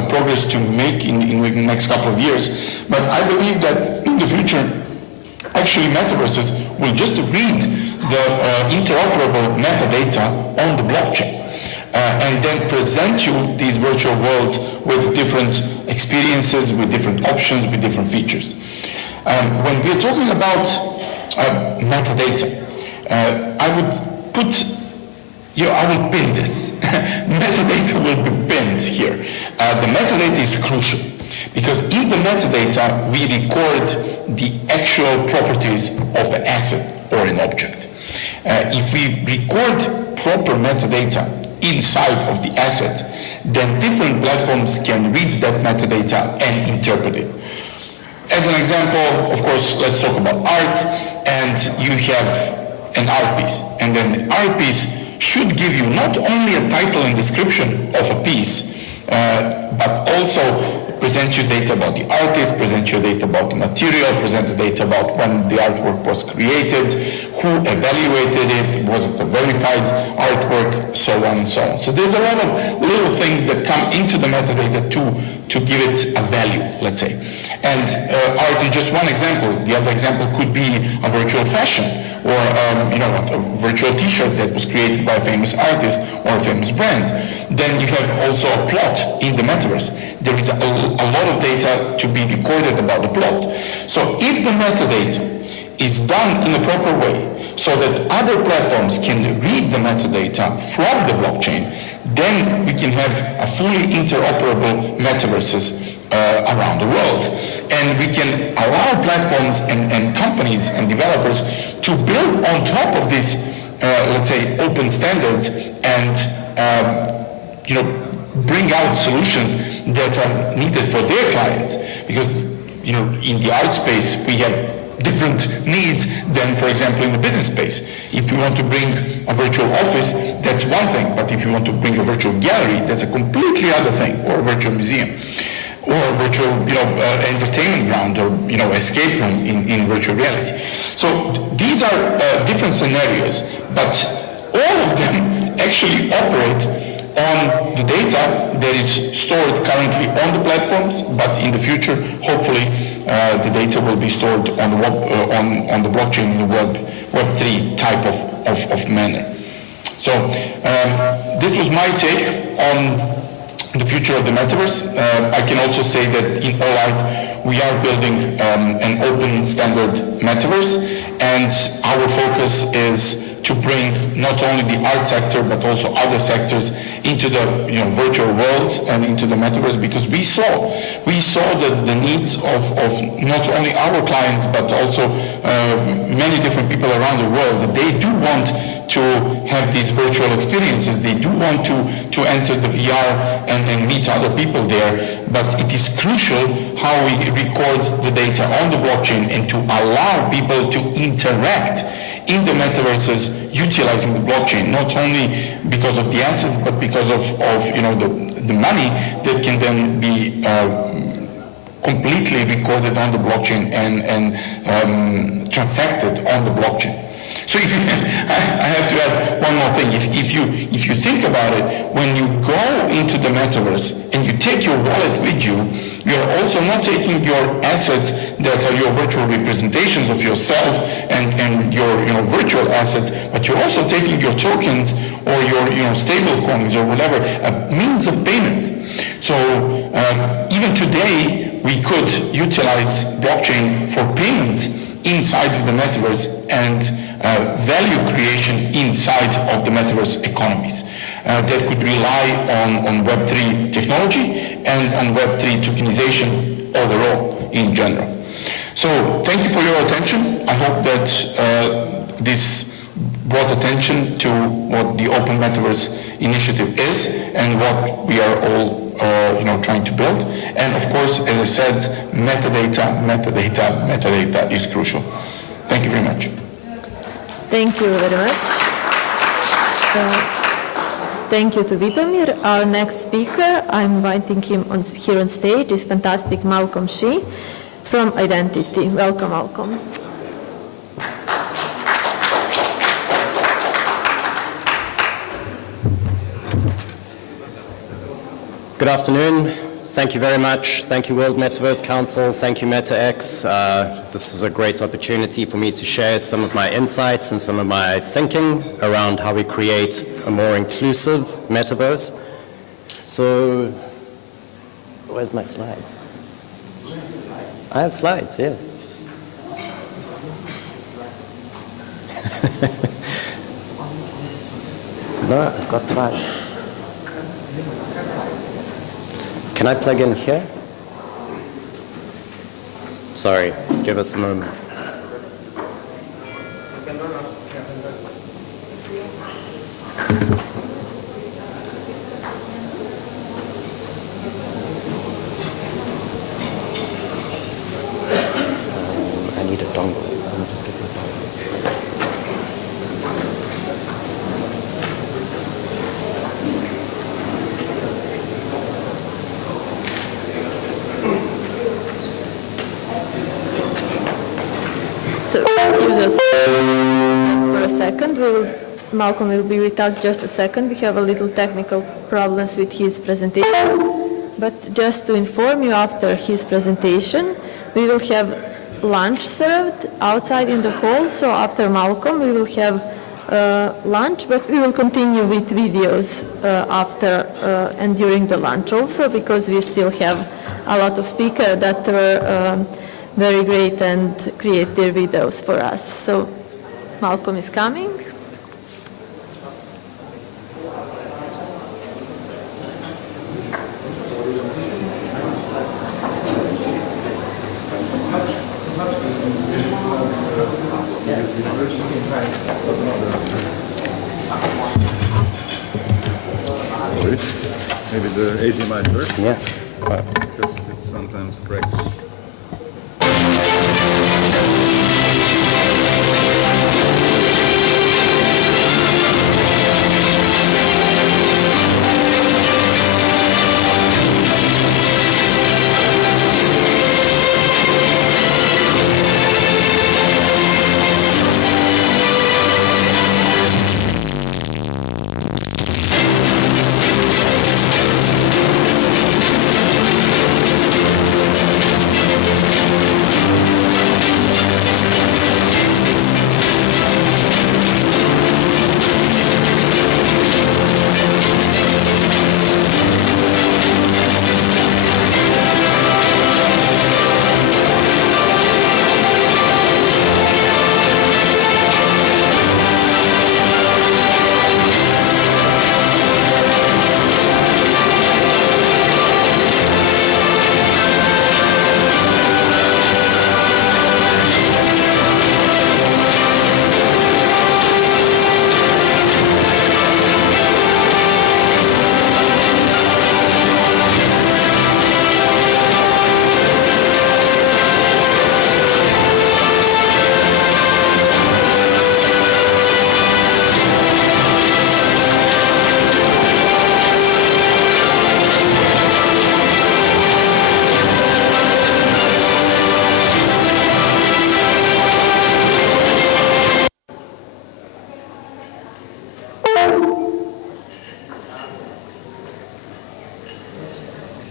progress to make in the next couple of years, but I believe that in the future, actually metaverses will just read the interoperable metadata on the blockchain and then present you these virtual worlds with different experiences, with different options, with different features. When we're talking about metadata, I would put, I will pin this. Metadata will be pinned here. The metadata is crucial because in the metadata we record the actual properties of an asset or an object. If we record proper metadata inside of the asset, then different platforms can read that metadata and interpret it. As an example, of course, let's talk about art, and you have an art piece, and then the art piece should give you not only a title and description of a piece, but also present you data about the artist, present you data about the material, present the data about when the artwork was created, who evaluated it, was it a verified artwork, so on and so on. So there's a lot of little things that come into the metadata to give it a value, let's say. And art is just one example. The other example could be a virtual fashion, or a virtual T-shirt that was created by a famous artist or a famous brand. Then you have also a plot in the metaverse. There is a lot of data to be recorded about the plot. So if the metadata is done in a proper way, so that other platforms can read the metadata from the blockchain, then we can have a fully interoperable metaverses around the world. And we can allow platforms and companies and developers to build on top of these, let's say, open standards and, bring out solutions that are needed for their clients. Because, in the art space, we have different needs than, for example, in the business space. If you want to bring a virtual office, that's one thing. But if you want to bring a virtual gallery, that's a completely other thing, or a virtual museum, or a virtual, entertainment ground, or, escape room in virtual reality. So these are different scenarios, but all of them actually operate on the data that is stored currently on the platforms, but in the future, hopefully, the data will be stored on the on the blockchain in a Web3 type of manner. So this was my take on the future of the metaverse. I can also say that in Allart we are building an open standard metaverse, and our focus is to bring not only the art sector but also other sectors into the virtual world and into the metaverse, because we saw the needs of not only our clients but also many different people around the world. That they do want to have these virtual experiences. They do want to enter the VR and meet other people there, but it is crucial how we record the data on the blockchain and to allow people to interact in the metaverses utilizing the blockchain, not only because of the assets, but because of the money that can then be completely recorded on the blockchain and transacted on the blockchain. So if I have to add one more thing. If you think about it, when you go into the metaverse and you take your wallet with you, you're also not taking your assets that are your virtual representations of yourself and your virtual assets, but you're also taking your tokens or your stable coins or whatever, a means of payment. So even today, we could utilize blockchain for payments inside of the metaverse and value creation inside of the metaverse economies that could rely on Web3 technology and on Web3 tokenization overall in general. So thank you for your attention. I hope that this brought attention to what the Open Metaverse Initiative is and what we are all trying to build. And of course, as I said, metadata is crucial. Thank you very much. Thank you very much. Thank you to Vitomir. Our next speaker, I'm inviting him here on stage, is fantastic Malcolm Shee from Identity. Welcome, Malcolm. Good afternoon. Thank you very much. Thank you, World Metaverse Council. Thank you, MetaX. This is a great opportunity for me to share some of my insights and some of my thinking around how we create a more inclusive metaverse. So, where's my slides? I have slides, yes. No, I've got slides. Can I plug in here? Sorry, give us a moment. I need a dongle. So excuse us just for a second. Malcolm will be with us just a second. We have a little technical problems with his presentation. But just to inform you, after his presentation, we will have lunch served outside in the hall. So after Malcolm, we will have lunch, but we will continue with videos after and during the lunch also, because we still have a lot of speakers that were very great and create their videos for us. So Malcolm is coming. Maybe the HDMI first? Yeah. Because it sometimes cracks.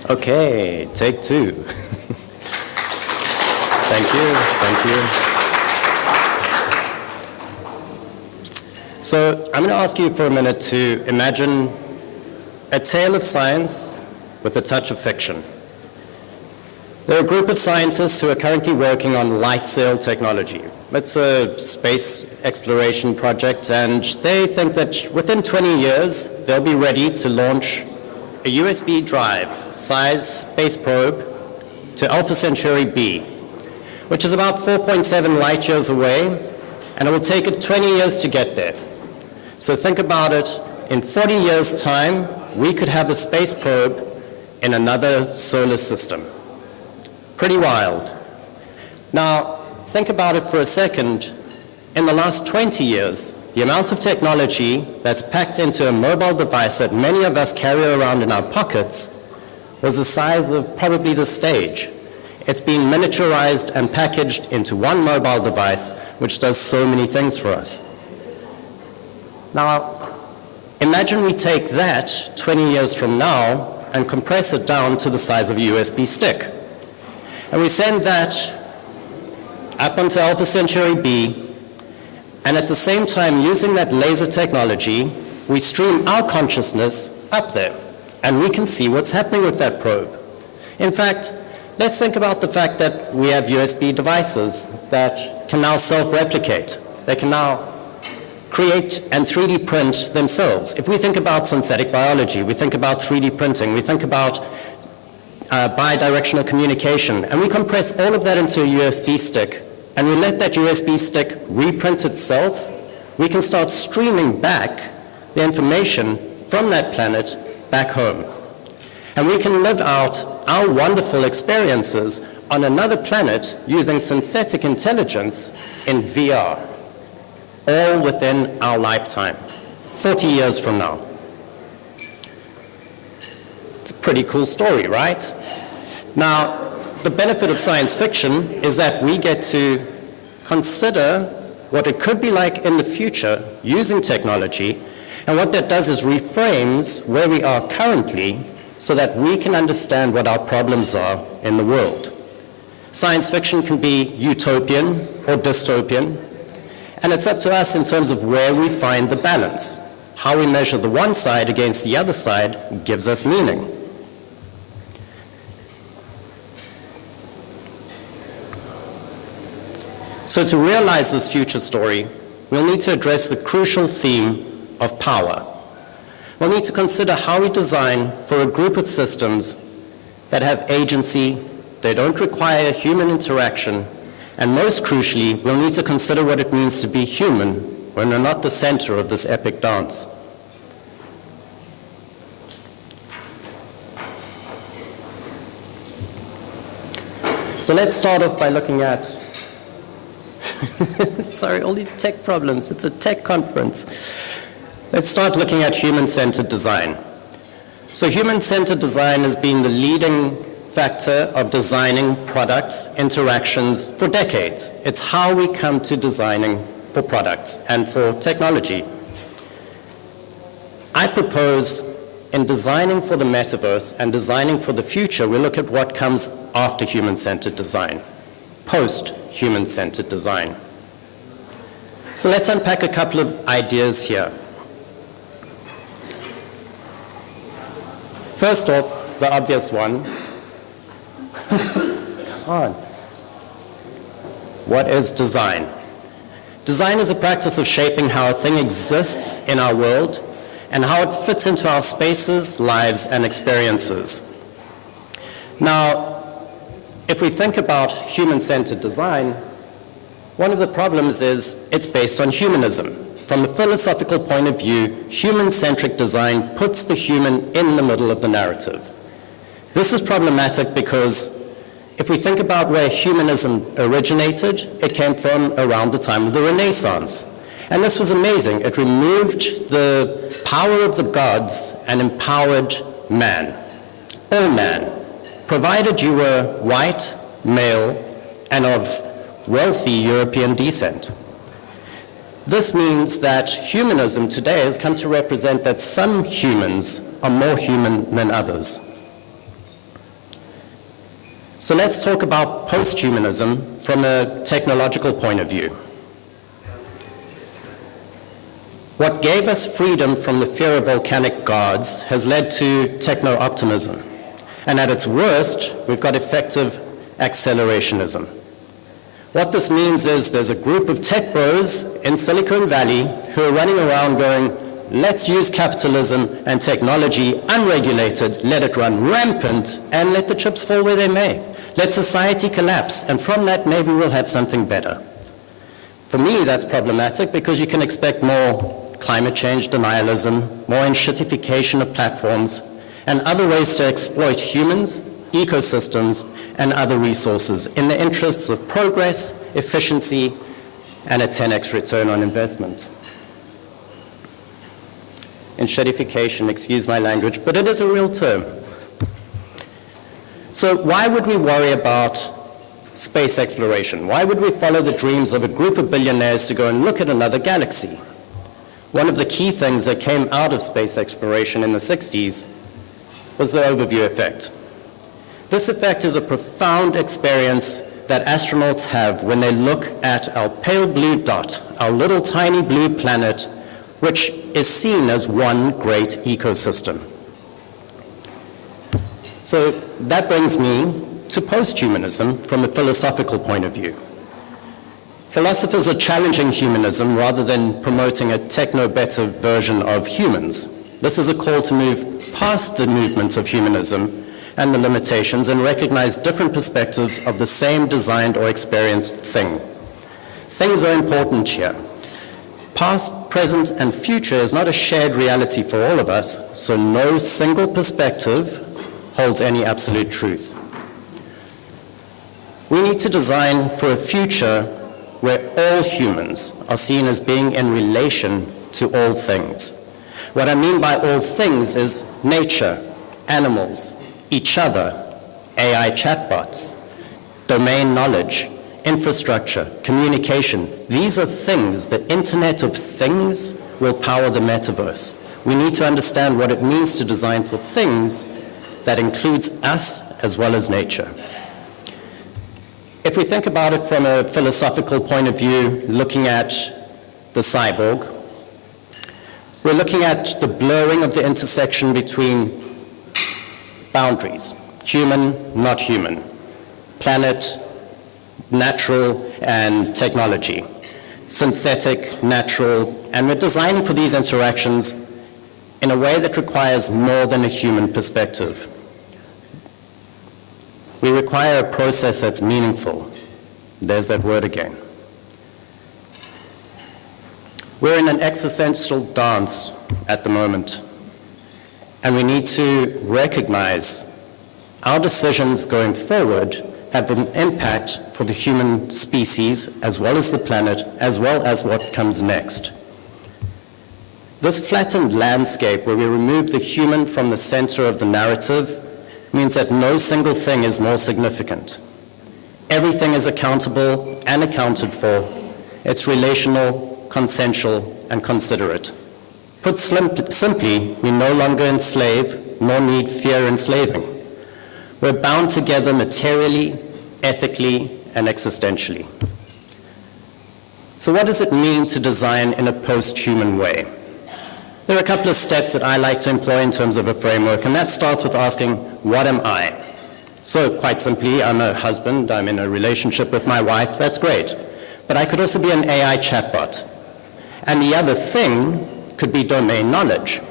Okay, take two. Thank you, thank you. So I'm going to ask you for a minute to imagine a tale of science with a touch of fiction. There are a group of scientists who are currently working on light sail technology. It's a space exploration project, and they think that within 20 years, they'll be ready to launch a USB drive size space probe to Alpha Centauri B, which is about 4.7 light years away, and it will take it 20 years to get there. So think about it, in 40 years' time, we could have a space probe in another solar system. Pretty wild. Now, think about it for a second. In the last 20 years, the amount of technology that's packed into a mobile device that many of us carry around in our pockets was the size of probably the stage. It's been miniaturized and packaged into one mobile device, which does so many things for us. Now, imagine we take that 20 years from now and compress it down to the size of a USB stick. And we send that up onto Alpha Centauri B, and at the same time, using that laser technology, we stream our consciousness up there, and we can see what's happening with that probe. In fact, let's think about the fact that we have USB devices that can now self-replicate. They can now create and 3D print themselves. If we think about synthetic biology, we think about 3D printing, we think about bidirectional communication, and we compress all of that into a USB stick, and we let that USB stick reprint itself, we can start streaming back the information from that planet back home. And we can live out our wonderful experiences on another planet using synthetic intelligence in VR, all within our lifetime, 40 years from now. It's a pretty cool story, right? Now, the benefit of science fiction is that we get to consider what it could be like in the future using technology, and what that does is reframes where we are currently so that we can understand what our problems are in the world. Science fiction can be utopian or dystopian, and it's up to us in terms of where we find the balance. How we measure the one side against the other side gives us meaning. So to realize this future story, we'll need to address the crucial theme of power. We'll need to consider how we design for a group of systems that have agency, they don't require human interaction, and most crucially, we'll need to consider what it means to be human when we're not the center of this epic dance. So let's start off by looking at sorry, all these tech problems. It's a tech conference. Let's start looking at human-centered design. So human-centered design has been the leading factor of designing products, interactions for decades. It's how we come to designing for products and for technology. I propose in designing for the metaverse and designing for the future, we look at what comes after human-centered design, post-human-centered design. So let's unpack a couple of ideas here. First off, the obvious one. Come on. What is design? Design is a practice of shaping how a thing exists in our world and how it fits into our spaces, lives, and experiences. Now, if we think about human-centered design, one of the problems is it's based on humanism. From a philosophical point of view, human-centric design puts the human in the middle of the narrative. This is problematic because if we think about where humanism originated, it came from around the time of the Renaissance. And this was amazing. It removed the power of the gods and empowered man, all man, provided you were white, male, and of wealthy European descent. This means that humanism today has come to represent that some humans are more human than others. So let's talk about post-humanism from a technological point of view. What gave us freedom from the fear of volcanic gods has led to techno-optimism. And at its worst, we've got effective accelerationism. What this means is there's a group of tech bros in Silicon Valley who are running around going, let's use capitalism and technology unregulated, let it run rampant, and let the chips fall where they may. Let society collapse, and from that maybe we'll have something better. For me, that's problematic because you can expect more climate change denialism, more enshittification of platforms, and other ways to exploit humans, ecosystems, and other resources in the interests of progress, efficiency, and a 10x return on investment. Enshedification, excuse my language, but it is a real term. So why would we worry about space exploration? Why would we follow the dreams of a group of billionaires to go and look at another galaxy? One of the key things that came out of space exploration in the 60s was the overview effect. This effect is a profound experience that astronauts have when they look at our pale blue dot, our little tiny blue planet, which is seen as one great ecosystem. So that brings me to posthumanism from a philosophical point of view. Philosophers are challenging humanism rather than promoting a techno-better version of humans. This is a call to move past the movement of humanism and the limitations and recognize different perspectives of the same designed or experienced thing. Things are important here. Past, present, and future is not a shared reality for all of us, so no single perspective holds any absolute truth. We need to design for a future where all humans are seen as being in relation to all things. What I mean by all things is nature, animals, each other, AI chatbots, domain knowledge, infrastructure, communication. These are things. The Internet of Things will power the metaverse. We need to understand what it means to design for things that includes us as well as nature. If we think about it from a philosophical point of view, looking at the cyborg, we're looking at the blurring of the intersection between boundaries, human, not human, planet, natural, and technology, synthetic, natural, and we're designing for these interactions in a way that requires more than a human perspective. We require a process that's meaningful. There's that word again. We're in an existential dance at the moment, and we need to recognize our decisions going forward have an impact for the human species, as well as the planet, as well as what comes next. This flattened landscape, where we remove the human from the center of the narrative, means that no single thing is more significant. Everything is accountable and accounted for. It's relational, consensual, and considerate. Put simply, we no longer enslave, nor need fear enslaving. We're bound together materially, ethically, and existentially. So what does it mean to design in a post-human way? There are a couple of steps that I like to employ in terms of a framework, and that starts with asking, what am I? So quite simply, I'm a husband, I'm in a relationship with my wife, that's great. But I could also be an AI chatbot. And the other thing could be domain knowledge.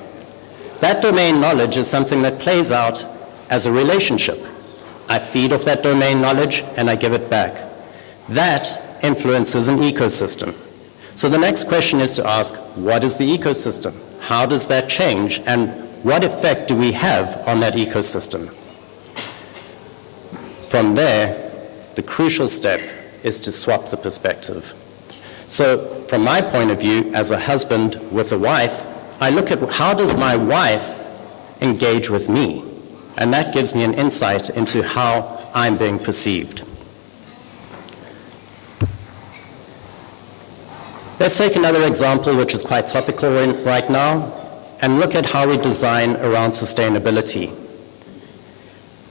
That domain knowledge is something that plays out as a relationship. I feed off that domain knowledge and I give it back. That influences an ecosystem. So the next question is to ask, what is the ecosystem? How does that change? And what effect do we have on that ecosystem? From there, the crucial step is to swap the perspective. So from my point of view, as a husband with a wife, I look at how does my wife engage with me? And that gives me an insight into how I'm being perceived. Let's take another example which is quite topical right now and look at how we design around sustainability.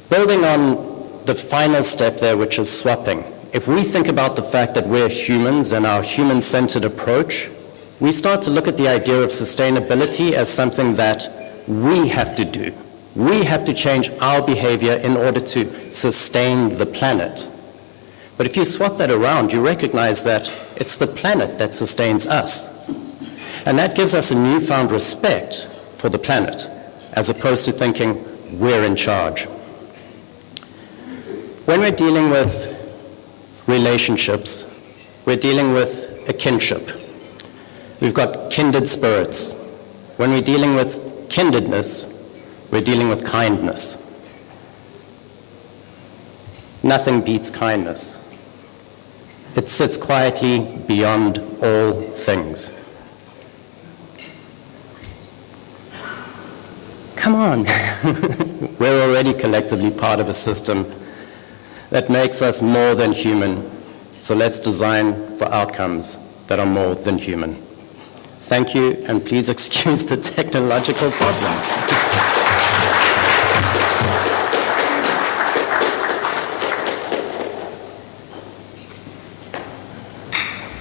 Building on the final step there, which is swapping. If we think about the fact that we're humans and our human-centered approach, we start to look at the idea of sustainability as something that we have to do. We have to change our behavior in order to sustain the planet. But if you swap that around, you recognize that it's the planet that sustains us. And that gives us a newfound respect for the planet, as opposed to thinking we're in charge. When we're dealing with relationships, we're dealing with a kinship. We've got kindred spirits. When we're dealing with kindredness, we're dealing with kindness. Nothing beats kindness. It sits quietly beyond all things. Come on. We're already collectively part of a system that makes us more than human. So let's design for outcomes that are more than human. Thank you, and please excuse the technological problems.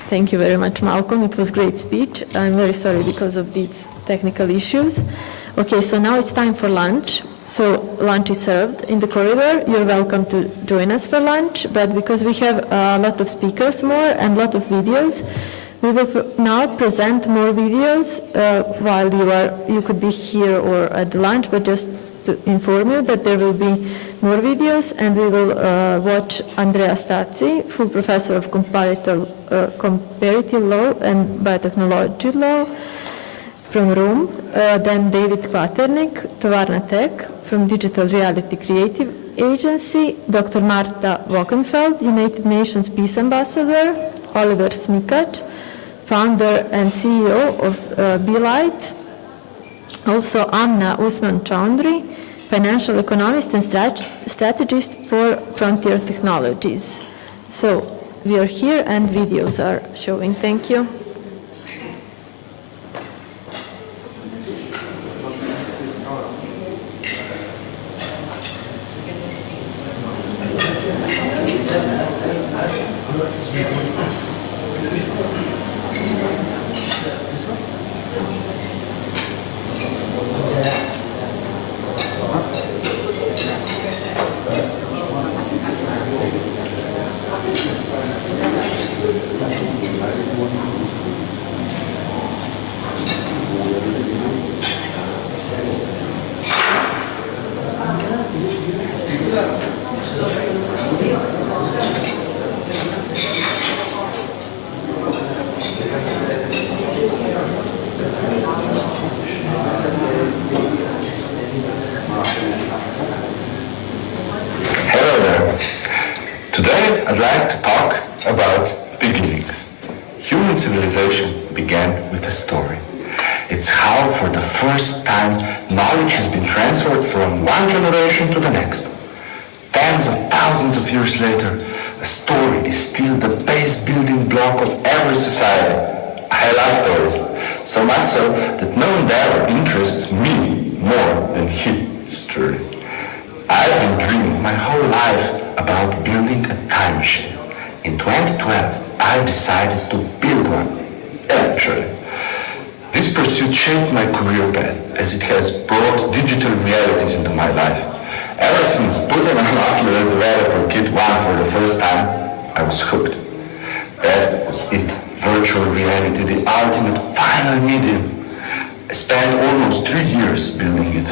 Thank you very much, Malcolm. It was a great speech. I'm very sorry because of these technical issues. Okay, so now it's time for lunch. So lunch is served in the corridor. You're welcome to join us for lunch, but because we have a lot of speakers more and a lot of videos, we will now present more videos while you could be here or at the lunch, but just to inform you that there will be more videos, and we will watch Andrea Stazzi, full professor of comparative law and biotechnology law from Rome, then David Kvaternik, Tovarna Tech from Digital Reality Creative Agency, Dr. Marta Wochenfeld, United Nations Peace Ambassador, Oliver Smikac, founder and CEO of Beelight, also Anna Usman Chaudhry, financial economist and strategist for Frontier Technologies. So we are here and videos are showing. Thank you. Today, I'd like to talk about beginnings. Human civilization began with a story. It's how, for the first time, knowledge has been transferred from one generation to the next. Tens of thousands of years later, a story is still the base building block of every society. I love stories, so much so that no endeavor interests me more than history. I've been dreaming my whole life about building a time machine. In 2012, I decided to build one, eventually. This pursuit shaped my career path, as it has brought digital realities into my life. Ever since putting an Oculus developer kit 1 for the first time, I was hooked. That was it. Virtual reality, the ultimate final medium. I spent almost 3 years building it.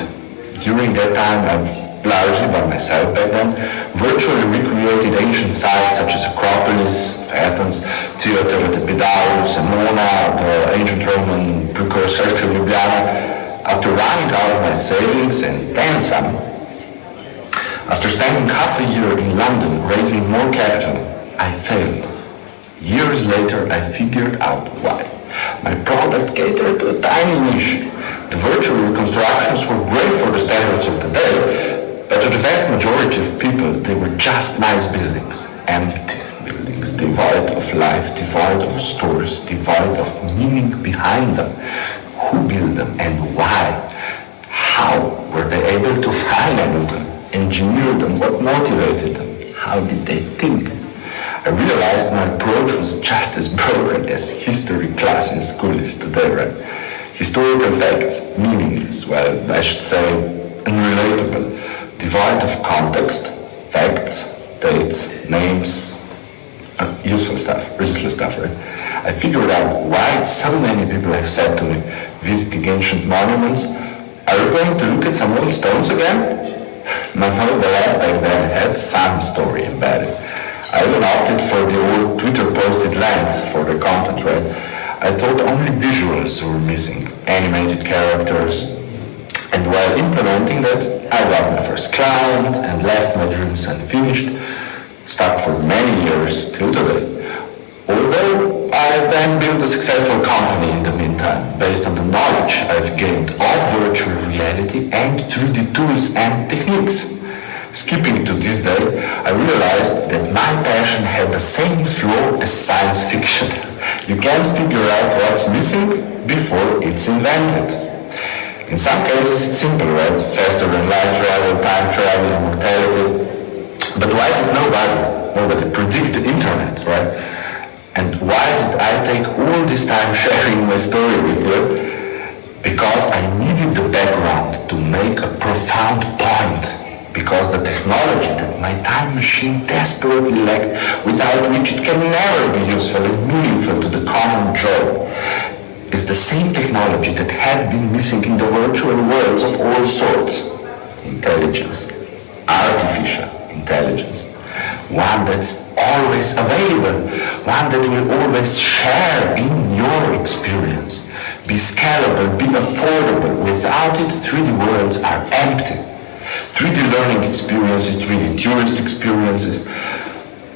During that time, I've largely by myself back then, virtually recreated ancient sites such as Acropolis, Athens, Theater at the Pidaus, and Mona, the ancient Roman precursor to Ljubljana. After running out of my savings and then some, after spending half a year in London raising more capital, I failed. Years later, I figured out why. My product catered to a tiny niche. The virtual reconstructions were great for the standards of the day, but to the vast majority of people, they were just nice buildings, empty buildings, devoid of life, devoid of stories, devoid of meaning behind them. Who built them and why? How were they able to finance them, engineer them, what motivated them? How did they think? I realized my approach was just as broken as history class in school is today, right? Historical facts, meaningless, well, I should say unrelatable, devoid of context, facts, dates, names, useful stuff, useless stuff, right? I figured out why so many people have said to me, visiting ancient monuments, are you going to look at some old stones again? My mother back then had some story embedded. I even opted for the old Twitter posted length for the content, right? I thought only visuals were missing, animated characters, and while implementing that, I got my first client and left my dreams unfinished, stuck for many years till today. Although I have then built a successful company in the meantime, based on the knowledge I've gained of virtual reality and 3D tools and techniques. Skipping to this day, I realized that my passion had the same flow as science fiction. You can't figure out what's missing before it's invented. In some cases it's simple, right? Faster than light travel, time travel, immortality. But why did nobody predict the internet, right? And why did I take all this time sharing my story with you? Because I needed the background to make a profound point. Because the technology that my time machine desperately lacked, without which it can never be useful and meaningful to the common Joe, is the same technology that had been missing in the virtual worlds of all sorts. Intelligence. Artificial intelligence. One that's always available. One that will always share in your experience. Be scalable, be affordable. Without it, 3D worlds are empty. 3D learning experiences, 3D tourist experiences.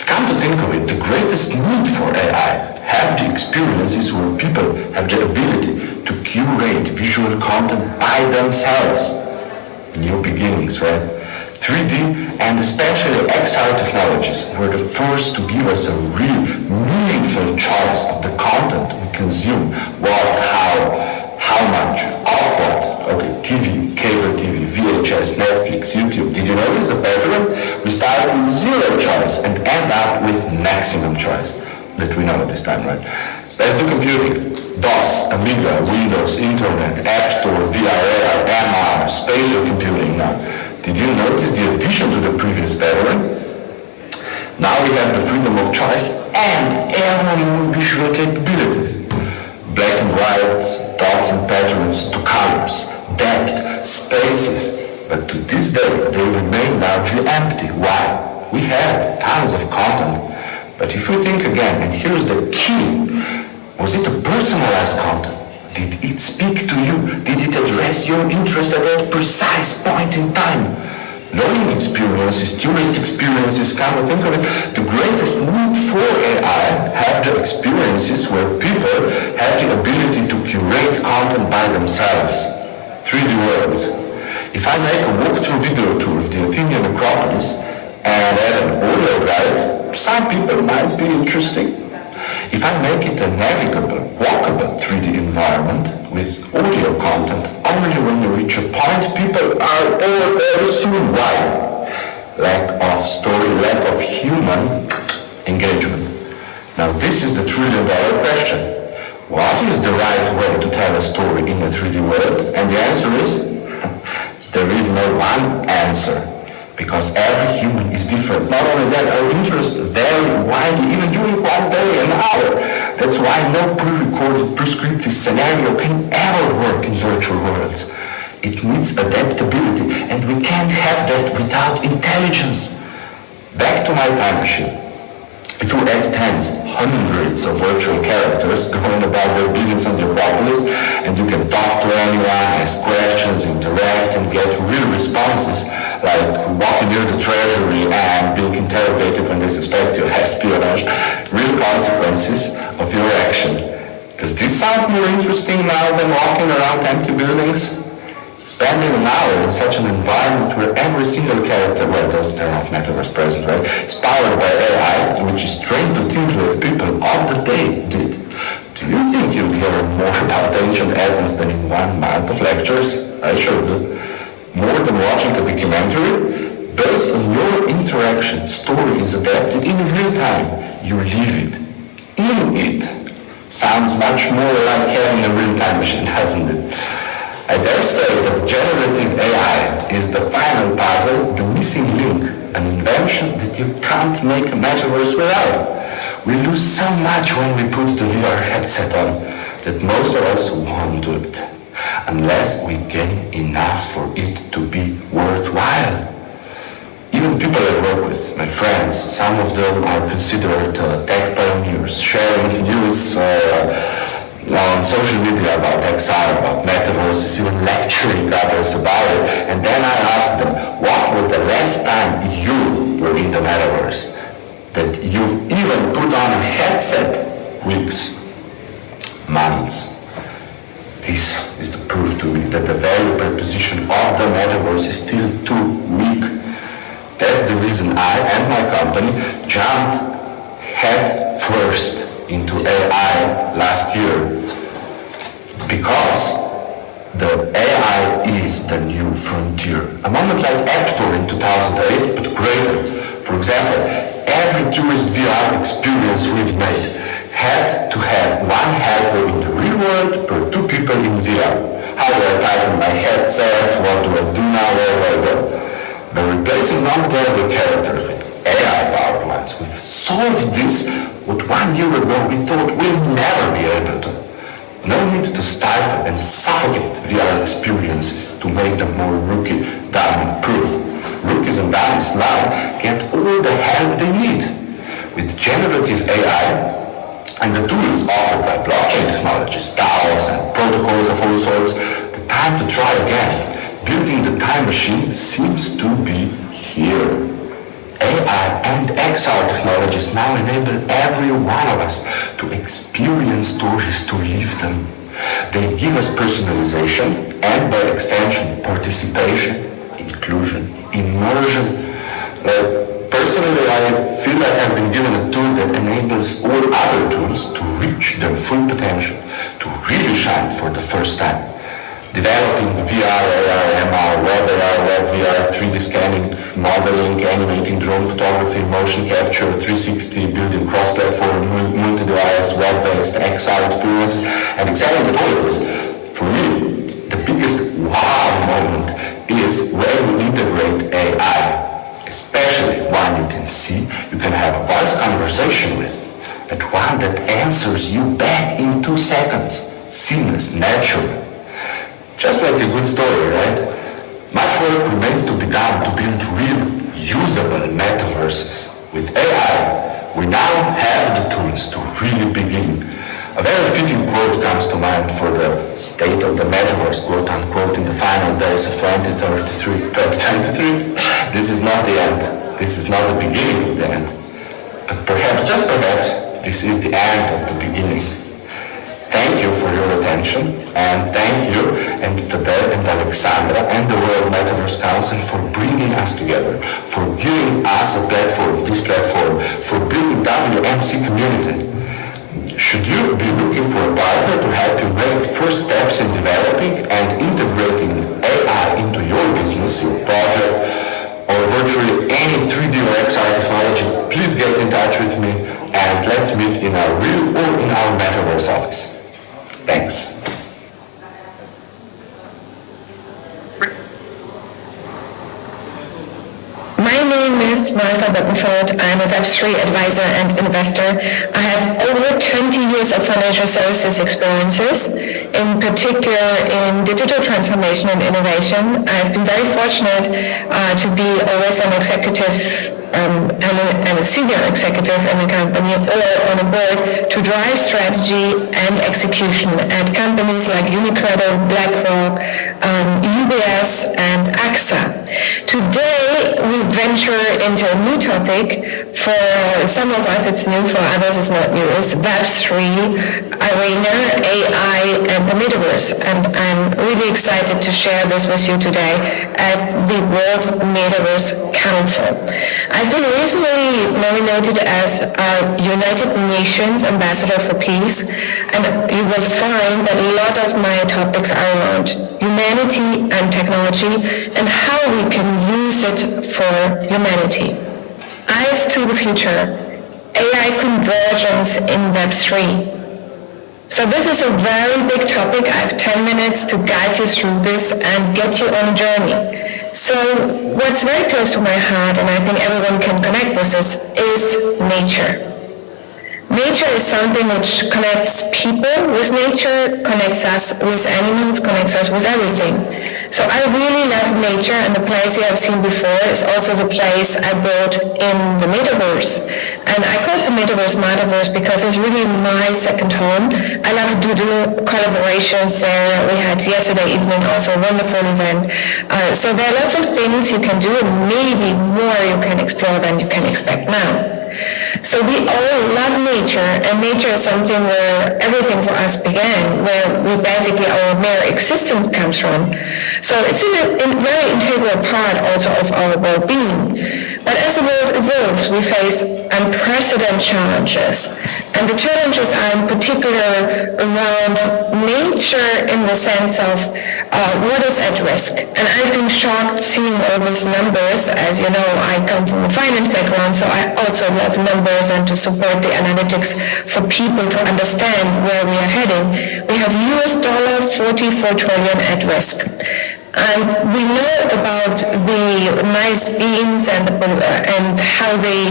Come to think of it, the greatest need for AI have the experiences where people have the ability to curate visual content by themselves. New beginnings, right? 3D and especially XR technologies were the first to give us a real, meaningful choice of the content we consume. What, how much, of what? Okay, TV, cable TV, VHS, Netflix, YouTube. Did you notice the pattern? We start with zero choice and end up with maximum choice that we know at this time, right? Let's do computing. DOS, Amiga, Windows, Internet, App Store, VRR, MR, spatial computing now. Did you notice the addition to the previous pattern? Now we have the freedom of choice and every new visual capabilities. Black and white, dots and patterns to colors, depth, spaces. But to this day, they remain largely empty. Why? We had tons of content. But if you think again, and here's the key, was it a personalized content? Did it speak to you? Did it address your interest at that precise point in time? Learning experiences, tourist experiences, come to think of it, the greatest need for AI have the experiences where people have the ability to curate content by themselves. 3D worlds. If I make a walkthrough video tour of the Athenian Acropolis and add an audio guide, some people might be interesting. If I make it a navigable, walkable 3D environment with audio content, only when you reach a point, people are bored very soon. Why? Lack of story, lack of human engagement. Now this is the trillion-dollar question. What is the right way to tell a story in a 3D world? And the answer is, there is no one answer. Because every human is different. Not only that, our interests vary widely, even during one day, an hour. That's why no pre-recorded, prescriptive scenario can ever work in virtual worlds. It needs adaptability, and we can't have that without intelligence. Back to my time machine. If you add tens, hundreds of virtual characters going about their business on the Acropolis, and you can talk to anyone, ask questions, interact, and get real responses, like walking near the treasury and being interrogated when they suspect you of espionage, real consequences of your action. Does this sound more interesting now than walking around empty buildings? Spending an hour in such an environment where every single character, well, they're not Metaverse present, right, is powered by AI, which is trained to think like people of the day did. Do you think you'll hear more about ancient Athens than in 1 month of lectures? I sure do. More than watching a documentary, based on your interaction, story is adapted in real time. You live it. In it. Sounds much more like having a real-time machine, doesn't it? I dare say that generative AI is the final puzzle, the missing link, an invention that you can't make a metaverse without. We lose so much when we put the VR headset on that most of us won't do it, unless we gain enough for it to be worthwhile. Even people I work with, my friends, some of them are considered tech pioneers, sharing news on social media about XR, about Metaverse, even lecturing others about it. And then I ask them, what was the last time you were in the Metaverse? that you've even put on a headset, weeks, months. This is the proof to me that the value proposition of the metaverse is still too weak. That's the reason I and my company jumped head first into AI last year, because the AI is the new frontier. A moment like App Store in 2008, but greater. For example, every tourist VR experience we've made had to have one helper in the real world per two people in VR. How do I tighten my headset? What do I do now? Where do I go? By replacing non-playable characters with AI-powered ones, we've solved this what 1 year ago we thought we'll never be able to. No need to stifle and suffocate VR experiences to make them more rookie-dummy-proof. Rookies and dummies now get all the help they need. With generative AI and the tools offered by blockchain technologies, DAOs and protocols of all sorts, the time to try again, building the time machine, seems to be here. AI and XR technologies now enable every one of us to experience stories, to live them. They give us personalization and, by extension, participation, inclusion, immersion. Personally, I feel like I've been given a tool that enables all other tools to reach their full potential, to really shine for the first time. Developing VR, AR, MR, Web AR, Web VR, 3D scanning, modeling, animating, drone photography, motion capture, 360, building cross-platform, multi-device, web-based XR experience, and exactly all of this. For me, the biggest wow moment is when we integrate AI, especially one you can see, you can have a voice conversation with, and one that answers you back in 2 seconds, seamless, natural. Just like a good story, right? Much work remains to be done to build real, usable metaverses. With AI, we now have the tools to really begin. A very fitting quote comes to mind for the state of the metaverse, quote unquote, in the final days of 2023. This is not the end. This is not the beginning of the end. But perhaps, just perhaps, this is the end of the beginning. Thank you for your attention, and thank you and Tadej and Alexandra and the World Metaverse Council for bringing us together, for giving us a platform, this platform, for building WMC community. Should you be looking for a partner to help you make first steps in developing and integrating AI into your business, your project, or virtually any 3D or XR technology, please get in touch with me and let's meet in our real or in our Metaverse office. Thanks. My name is Martha Buttenford. I'm a Web3 advisor and investor. I have over 20 years of financial services experiences, in particular in digital transformation and innovation. I've been very fortunate to be always an executive and a senior executive in a company or on a board to drive strategy and execution at companies like UniCredit, BlackRock, UBS, and AXA. Today, we venture into a new topic. For some of us, it's new. For others, it's not new. It's Web3, arena, AI, and the Metaverse. And I'm really excited to share this with you today at the World Metaverse Council. I've been recently nominated as our United Nations Ambassador for Peace, and you will find that a lot of my topics are around humanity and technology and how we can use it for humanity. Eyes to the future, AI convergence in Web3. So this is a very big topic. I have 10 minutes to guide you through this and get you on a journey. So what's very close to my heart, and I think everyone can connect with this, is nature. Nature is something which connects people with nature, connects us with animals, connects us with everything. So I really love nature, and the place you have seen before is also the place I built in the Metaverse. And I call it the Metaverse because it's really my second home. I love to do collaborations there. We had yesterday evening also a wonderful event. So there are lots of things you can do, and maybe more you can explore than you can expect now. So we all love nature, and nature is something where everything for us began, where we basically our mere existence comes from. So it's a very integral part also of our well-being. But as the world evolves, we face unprecedented challenges. And the challenges are in particular around nature in the sense of what is at risk. And I've been shocked seeing all these numbers. As you know, I come from a finance background, so I also love numbers and to support the analytics for people to understand where we are heading. We have $44 trillion at risk. And we know about the nice beans and how they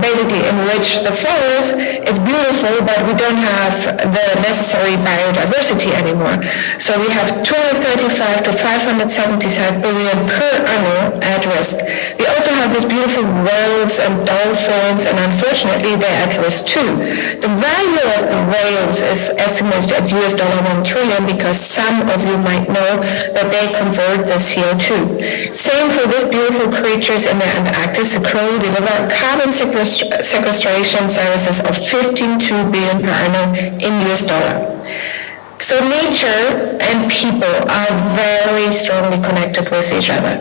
basically enrich the forest. It's beautiful, but we don't have the necessary biodiversity anymore. So we have 235 to 575 billion per annum at risk. We also have these beautiful whales and dolphins, and unfortunately they're at risk too. The value of the whales is estimated at $1 trillion because some of you might know that they convert the CO2. Same for these beautiful creatures in the Antarctic. The crow deliver carbon sequestration services of $15.2 billion per annum in US dollar. So nature and people are very strongly connected with each other.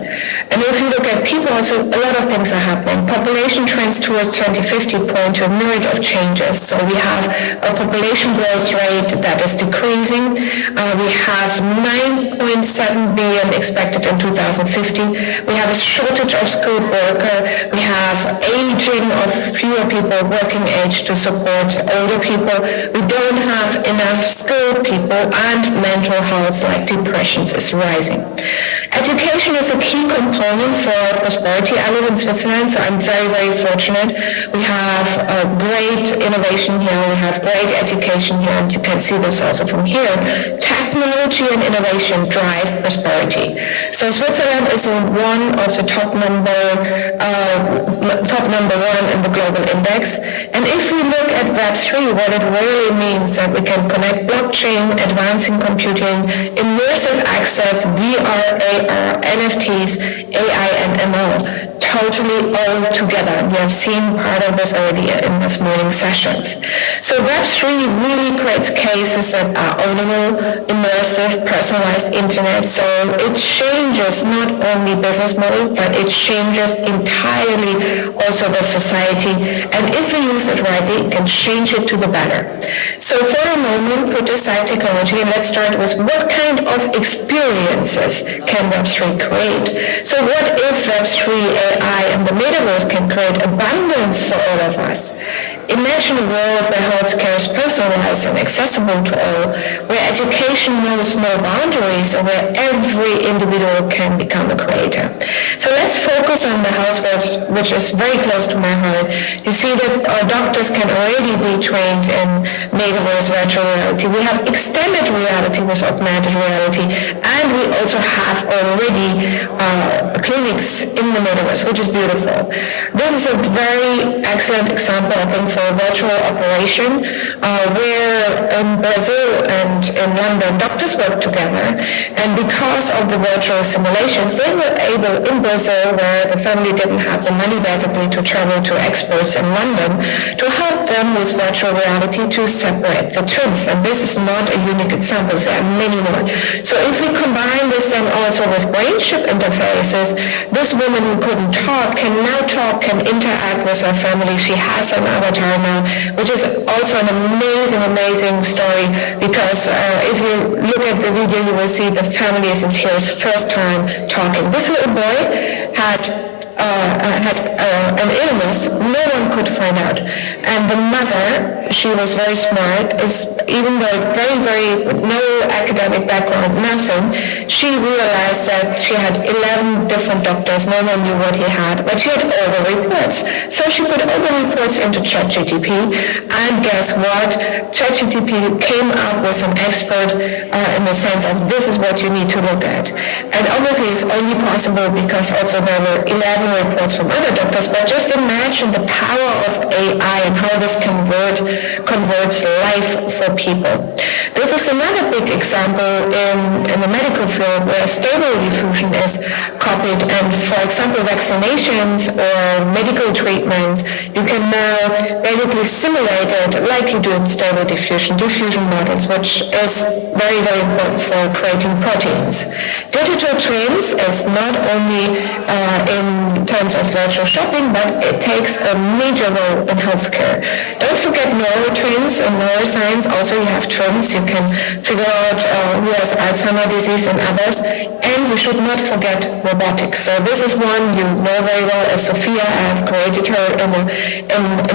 And if you look at people, also a lot of things are happening. Population trends towards 2050 point to a myriad of changes. So we have a population growth rate that is decreasing. We have 9.7 billion expected in 2050. We have a shortage of skilled workers. We have aging of fewer people working age to support older people. We don't have enough skilled people, and mental health like depressions is rising. Education is a key component for prosperity. I live in Switzerland, so I'm very, very fortunate. We have a great innovation here. We have great education here, and you can see this also from here. Technology and innovation drive prosperity. So Switzerland is one of the top number one in the global index. And if we look at Web3, what it really means that we can connect blockchain, advancing computing, immersive access, VR, AR, NFTs, AI, and ML, totally all together. We have seen part of this already in this morning sessions. So Web3 really creates cases that are ownable, immersive, personalized internet. So it changes not only business model, but it changes entirely also the society. And if we use it rightly, it can change it to the better. So for a moment, put aside technology, and let's start with what kind of experiences can Web3 create? So what if Web3, AI, and the Metaverse can create abundance for all of us? Imagine a world where healthcare is personalized and accessible to all, where education knows no boundaries, and where every individual can become a creator. So let's focus on the health world, which is very close to my heart. You see that our doctors can already be trained in Metaverse virtual reality. We have extended reality with augmented reality, and we also have already clinics in the Metaverse, which is beautiful. This is a very excellent example, I think, for a virtual operation where in Brazil and in London doctors work together, and because of the virtual simulations they were able in Brazil, where the family didn't have the money basically to travel to experts in London, to help them with virtual reality to separate the twins. And this is not a unique example, there are many more. So if we combine this then also with brain chip interfaces, this woman who couldn't talk can now talk, can interact with her family. She has an avatar now, which is also an amazing story, because if you look at the video, you will see the family is in tears, first time talking. This little boy had an illness no one could find out, and the mother, she was very smart, even though very no academic background, nothing, she realized that she had 11 different doctors, no one knew what he had, but she had all the reports. So she put all the reports into ChatGPT, and guess what? ChatGPT came up with an expert in the sense of this is what you need to look at. And obviously it's only possible because also there were 11 reports from other doctors, but just imagine the power of AI and how this converts life for people. This is another big example in the medical field where stable diffusion is copied, and for example vaccinations or medical treatments, you can now basically simulate it like you do in stable diffusion models, which is very, very important for creating proteins. Digital twins is not only in terms of virtual shopping, but it takes a major role in healthcare. Don't forget neurotwins and neuroscience. Also, you have twins. You can figure out who has Alzheimer's disease and others. And we should not forget robotics. So this is one you know very well as Sophia. I have created her in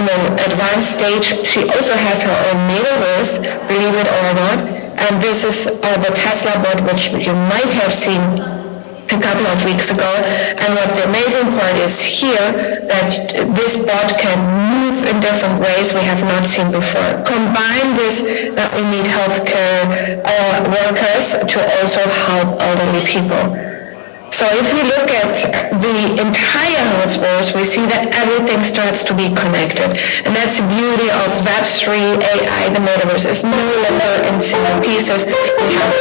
the advanced stage. She also has her own Metaverse, believe it or not. And this is the Tesla bot, which you might have seen a couple of weeks ago. And what the amazing part is here, that this bot can move in different ways we have not seen before. Combine this, that we need healthcare workers to also help elderly people. So if we look at the entire Metaverse, we see that everything starts to be connected. And that's the beauty of Web3, AI, the Metaverse. It's no longer in single pieces. We have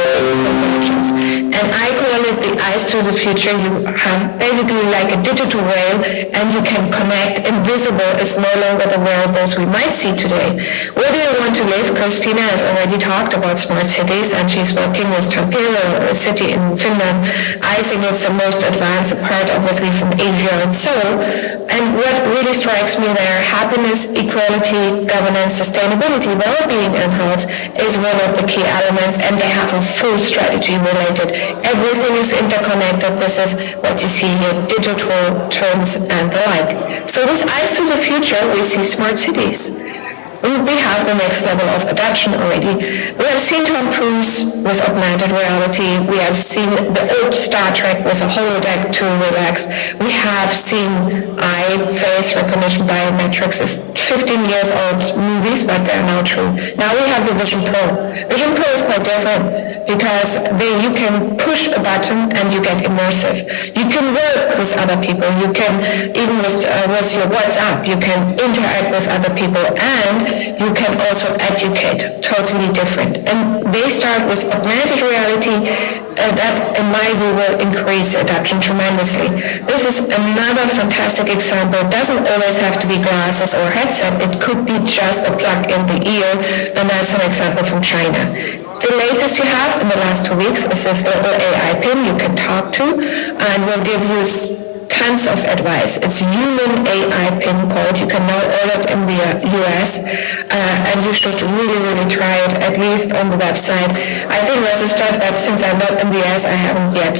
connections. And I call it the eyes to the future. You have basically like a digital rail, and you can connect. Invisible is no longer the wearables we might see today. Where do you want to live? Christina has already talked about smart cities, and she's working with Tampere, a city in Finland. I think it's the most advanced, apart obviously from Asia and so. And what really strikes me there, happiness, equality, governance, sustainability, well-being, and health is one of the key elements, and they have a full strategy related. Everything is interconnected. This is what you see here, digital twins and the like. So with eyes to the future, we see smart cities. We have the next level of adoption already. We have seen Tom Cruise with augmented reality. We have seen the old Star Trek with a holodeck to relax. We have seen eye face recognition biometrics. It's 15 years old movies, but they're now true. Now we have the Vision Pro. Vision Pro is quite different because you can push a button and you get immersive. You can work with other people. You can, even with your WhatsApp, you can interact with other people, and you can also educate, totally different. And they start with augmented reality, that in my view will increase adoption tremendously. This is another fantastic example. It doesn't always have to be glasses or headset. It could be just a plug in the ear, and that's an example from China. The latest you have in the last 2 weeks is this little AI pin you can talk to, and will give you tons of advice. It's human AI pin code. You can now order it in the US, and you should really, really try it, at least on the website. I think registered, but since I'm not in the US, I haven't yet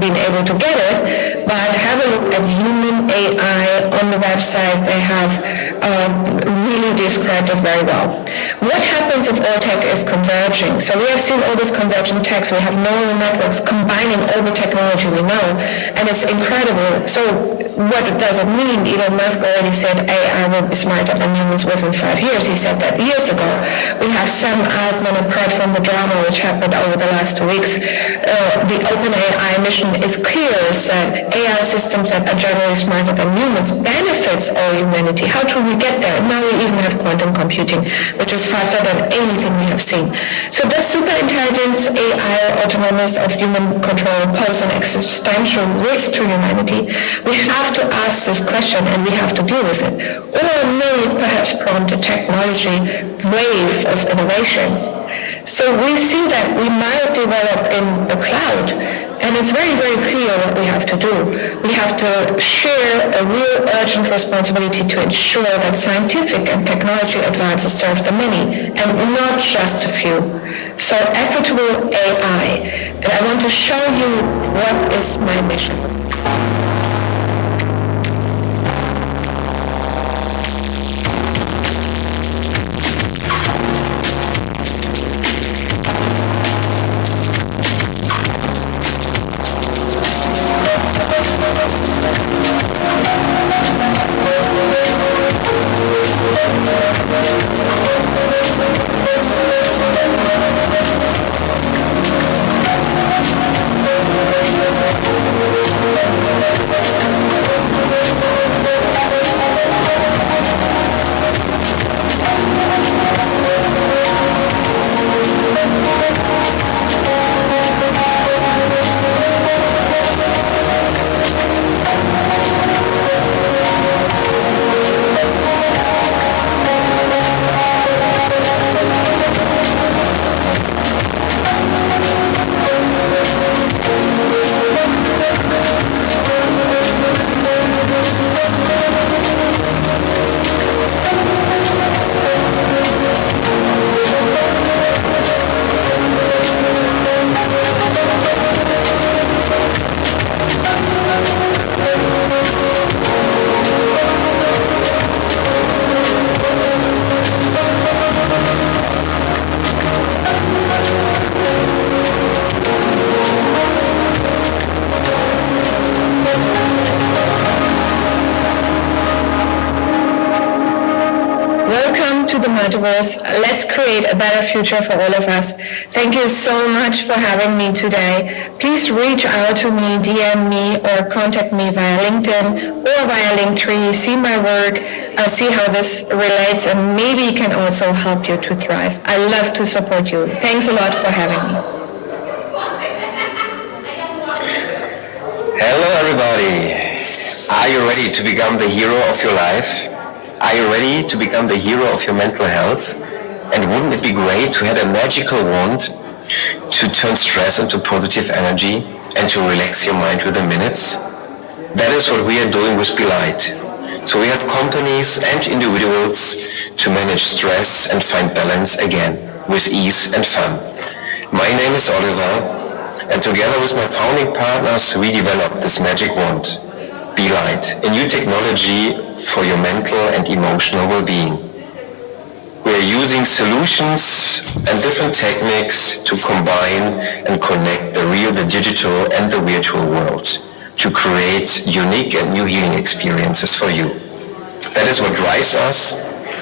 been able to get it, but have a look at human AI on the website. They have really described it very well. What happens if all tech is converging? So we have seen all this convergent techs. We have neural networks combining all the technology we know, and it's incredible. So what does it mean? Elon Musk already said AI will be smarter than humans within 5 years. He said that years ago. We have Sam Altman, apart from the drama which happened over the last 2 weeks. The OpenAI mission is clear, said AI systems that are generally smarter than humans benefits all humanity. How do we get there? Now we even have quantum computing, which is faster than anything we have seen. So does superintelligence, AI, autonomous of human control pose an existential risk to humanity? We have to ask this question, and we have to deal with it. Or may it perhaps prompt a technology wave of innovations? So we see that we might develop in the cloud, and it's very, very clear what we have to do. We have to share a real urgent responsibility to ensure that scientific and technology advances serve the many, and not just a few. So equitable AI. And I want to show you what is my mission. Metaverse. Let's create a better future for all of us. Thank you so much for having me today. Please reach out to me, DM me, or contact me via LinkedIn or via Linktree. See my work, see how this relates, and maybe can also help you to thrive. I love to support you. Thanks a lot for having me. Hello everybody. Are you ready to become the hero of your life? Are you ready to become the hero of your mental health? And wouldn't it be great to have a magical wand to turn stress into positive energy and to relax your mind within minutes? That is what we are doing with Light. So we help companies and individuals to manage stress and find balance again with ease and fun. My name is Oliver, and together with my founding partners, we developed this magic wand, Light, a new technology for your mental and emotional well-being. We are using solutions and different techniques to combine and connect the real, the digital, and the virtual world to create unique and new healing experiences for you. That is what drives us,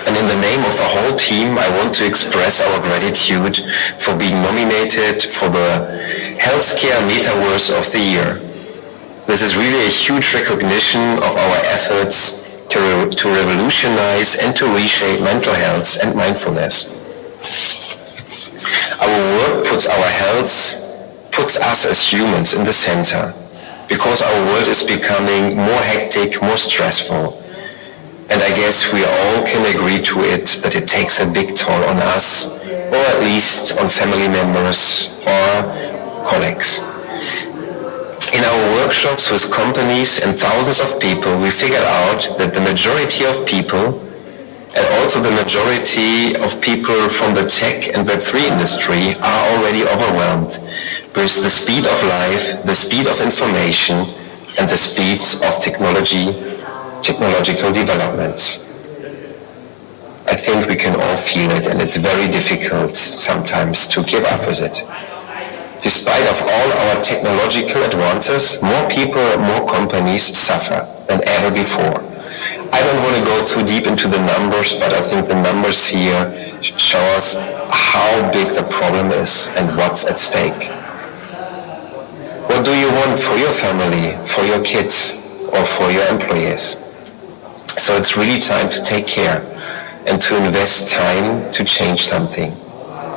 and in the name of the whole team, I want to express our gratitude for being nominated for the Healthcare Metaverse of the Year. This is really a huge recognition of our efforts to revolutionize and to reshape mental health and mindfulness. Our work puts us as humans in the center, because our world is becoming more hectic, more stressful. And I guess we all can agree to it that it takes a big toll on us, or at least on family members or colleagues. In our workshops with companies and thousands of people, we figured out that the majority of people, and also the majority of people from the tech and Web3 industry, are already overwhelmed with the speed of life, the speed of information, and the speed of technological developments. I think we can all feel it, and it's very difficult sometimes to keep up with it. Despite of all our technological advances, more people, more companies suffer than ever before. I don't want to go too deep into the numbers, but I think the numbers here show us how big the problem is and what's at stake. What do you want for your family, for your kids, or for your employees? So it's really time to take care and to invest time to change something.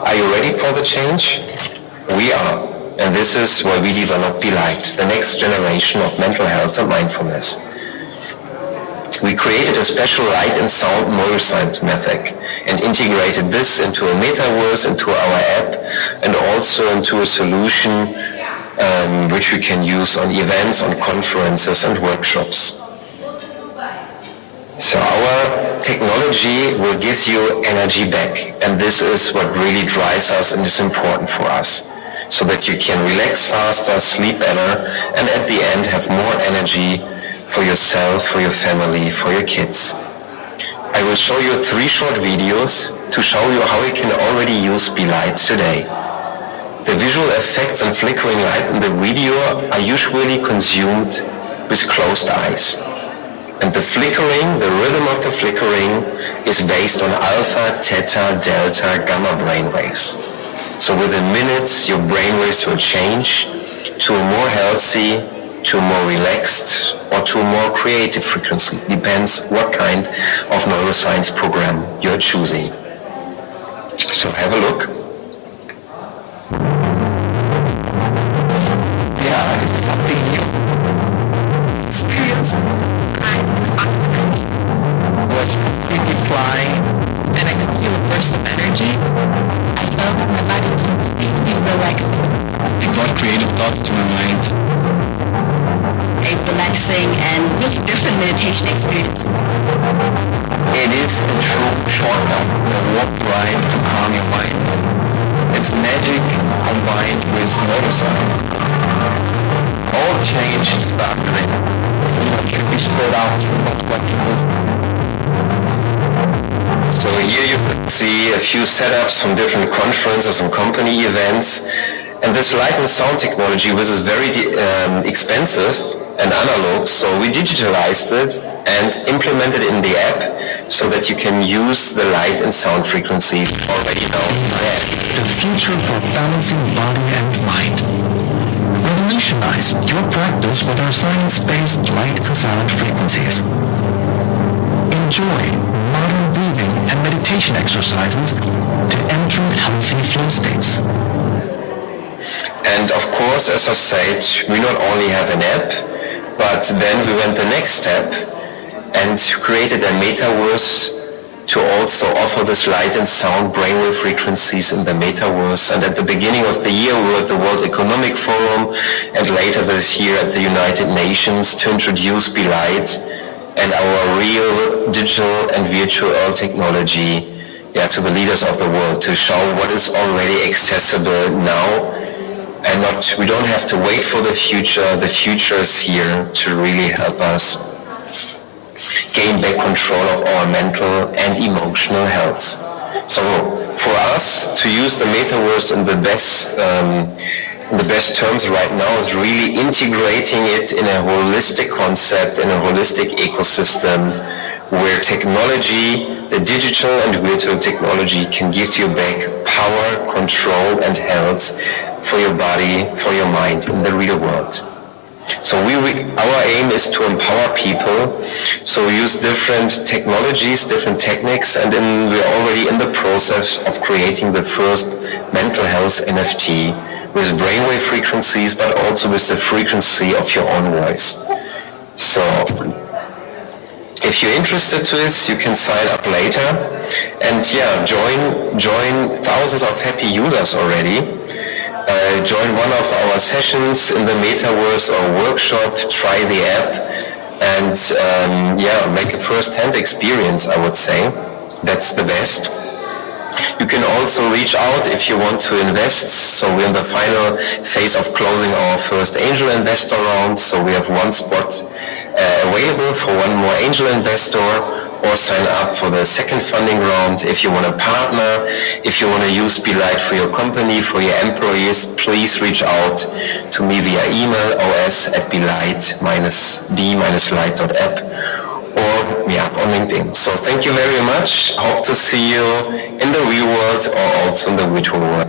Are you ready for the change? We are, and this is why we developed Light, the next generation of mental health and mindfulness. We created a special light and sound neuroscience method and integrated this into a metaverse, into our app, and also into a solution which we can use on events, on conferences and workshops. So our technology will give you energy back, and this is what really drives us and is important for us, so that you can relax faster, sleep better, and at the end have more energy for yourself, for your family, for your kids. I will show you 3 short videos to show you how you can already use Light today. The visual effects and flickering light in the video are usually consumed with closed eyes. And the flickering, the rhythm of the flickering, is based on alpha, theta, delta, gamma brainwaves. So within minutes, your brainwaves will change to a more healthy, to a more relaxed, or to a more creative frequency. Depends what kind of neuroscience program you're choosing. So have a look. Yeah, this is something new. Experience. Was completely flying, and I could feel a burst of energy. I felt my body completely relaxing. It brought creative thoughts to my mind. A relaxing and really different meditation experience. It is a true shortcut, a walk drive to calm your mind. It's magic combined with neuroscience. All change starts with, can be spread out, not what you do. So here you can see a few setups from different conferences and company events. And this light and sound technology was very expensive and analog, so we digitalized it and implemented it in the app so that you can use the light and sound frequencies already now. The future for balancing body and mind. Revolutionize your practice with our science-based light and sound frequencies. Enjoy modern breathing and meditation exercises to enter healthy flow states. And of course, as I said, we not only have an app, but then we went the next step and created a Metaverse to also offer this light and sound brainwave frequencies in the Metaverse. And at the beginning of the year, we were at the World Economic Forum, and later this year at the United Nations to introduce BeLight and our real digital and virtual technology to the leaders of the world, to show what is already accessible now. And we don't have to wait for the future. The future is here to really help us gain back control of our mental and emotional health. So for us to use the Metaverse in the best terms right now is really integrating it in a holistic concept, in a holistic ecosystem where technology, the digital and virtual technology, can give you back power, control, and health for your body, for your mind in the real world. So our aim is to empower people. So we use different technologies, different techniques, and then we're already in the process of creating the first mental health NFT with brainwave frequencies, but also with the frequency of your own voice. So if you're interested to this, you can sign up later and join thousands of happy users already. Join one of our sessions in the Metaverse or workshop, try the app, and make a first-hand experience, I would say. That's the best. You can also reach out if you want to invest. So we're in the final phase of closing our first angel investor round. So we have one spot available for one more angel investor, or sign up for the second funding round. If you want to partner, if you want to use BeLight for your company, for your employees, please reach out to me via email, os@belight-b-light.app, or on LinkedIn. So thank you very much. Hope to see you in the real world or also in the virtual world.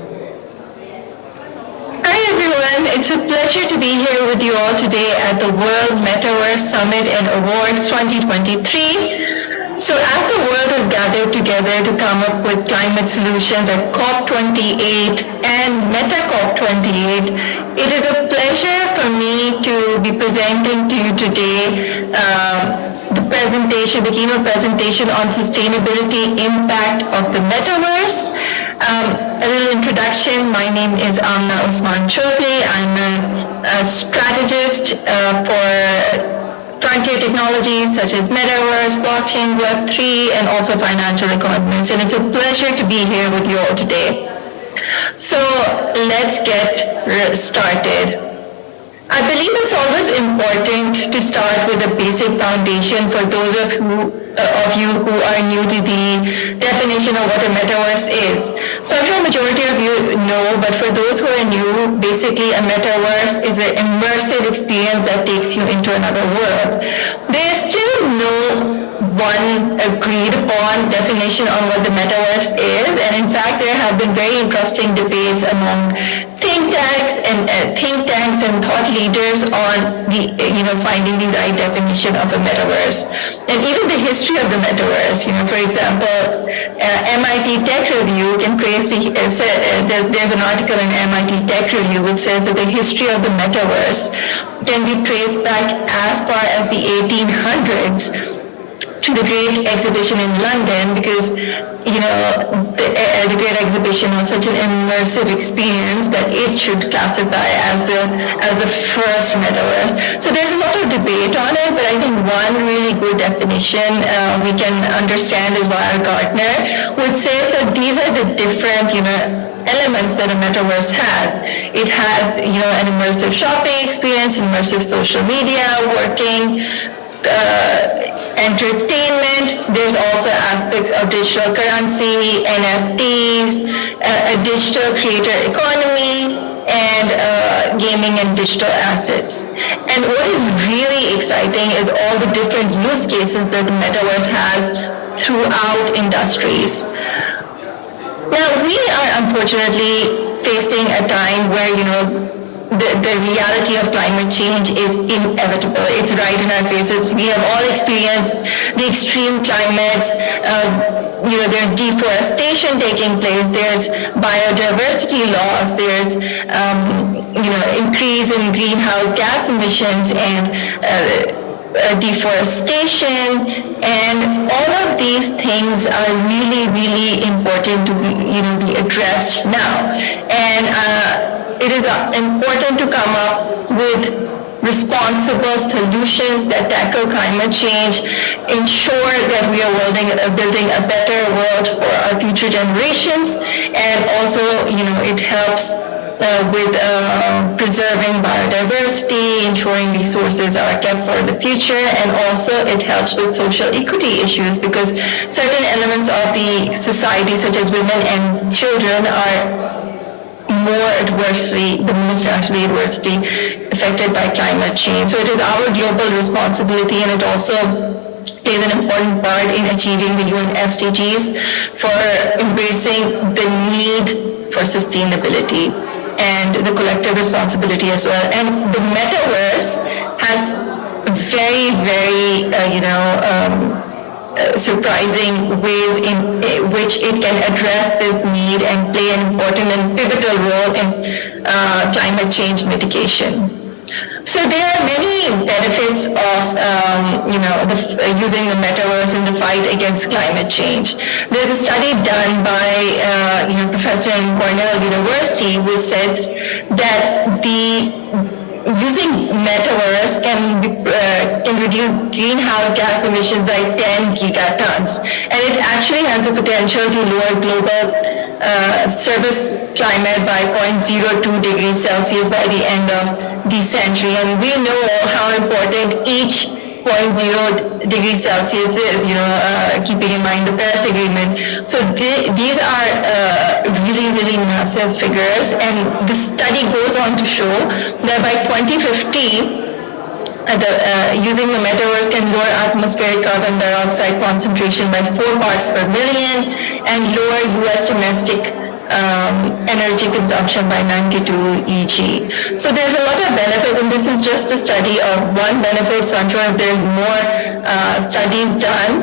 Hi everyone, it's a pleasure to be here with you all today at the World Metaverse Summit and Awards 2023. So as the world has gathered together to come up with climate solutions at COP28 and MetaCOP28, it is a pleasure for me to be presenting to you today the keynote presentation on sustainability impact of the Metaverse. A little introduction. My name is Amna Usman Chaudhry. I'm a strategist for frontier technologies such as Metaverse, blockchain, Web3, and also financial economists. And it's a pleasure to be here with you all today. So let's get started. I believe it's always important to start with a basic foundation for those of you who are new to the definition of what a metaverse is. So I'm sure a majority of you know, but for those who are new, basically a metaverse is an immersive experience that takes you into another world. There is still no one agreed upon definition on what the metaverse is, and in fact there have been very interesting debates among think tanks and thought leaders on finding the right definition of a metaverse, and even the history of the metaverse. For example, MIT Tech Review can praise there's an article in MIT Tech Review which says that the history of the metaverse can be traced back as far as the 1800s to the Great Exhibition in London, because the Great Exhibition was such an immersive experience that it should classify as the first metaverse. So there's a lot of debate on it, but I think one really good definition we can understand is why Gartner would say that these are the different elements that a metaverse has. It has an immersive shopping experience, immersive social media, working, entertainment. There's also aspects of digital currency, NFTs, a digital creator economy, and gaming and digital assets. And what is really exciting is all the different use cases that the metaverse has throughout industries. Now, we are unfortunately facing a time where, the reality of climate change is inevitable. It's right in our faces. We have all experienced the extreme climates. There's deforestation taking place. There's biodiversity loss. There's, increase in greenhouse gas emissions and deforestation, and all of these things are really, really important to be addressed now. And it is important to come up with responsible solutions that tackle climate change, ensure that we are building a better world for our future generations, and also, it helps with preserving biodiversity, ensuring resources are kept for the future, and also it helps with social equity issues because certain elements of the society, such as women and children, are the most adversely affected by climate change. So it is our global responsibility, and it also plays an important part in achieving the UN SDGs for embracing the need for sustainability and the collective responsibility as well. And the Metaverse has very, very, surprising ways in which it can address this need and play an important and pivotal role in climate change mitigation. So there are many benefits of using the Metaverse in the fight against climate change. There's a study done by professor in Cornell University who said that using Metaverse can reduce greenhouse gas emissions by 10 gigatons, and it actually has the potential to lower global surface climate by 0.02 degrees Celsius by the end of the century. And we know how important each 0.0 degrees Celsius is, keeping in mind the Paris Agreement. So these are really, really massive figures, and the study goes on to show that by 2050, using the Metaverse can lower atmospheric carbon dioxide concentration by 4 parts per million and lower U.S. domestic energy consumption by 92 EG. So there's a lot of benefits, and this is just a study of one benefit. So I'm sure if there's more studies done,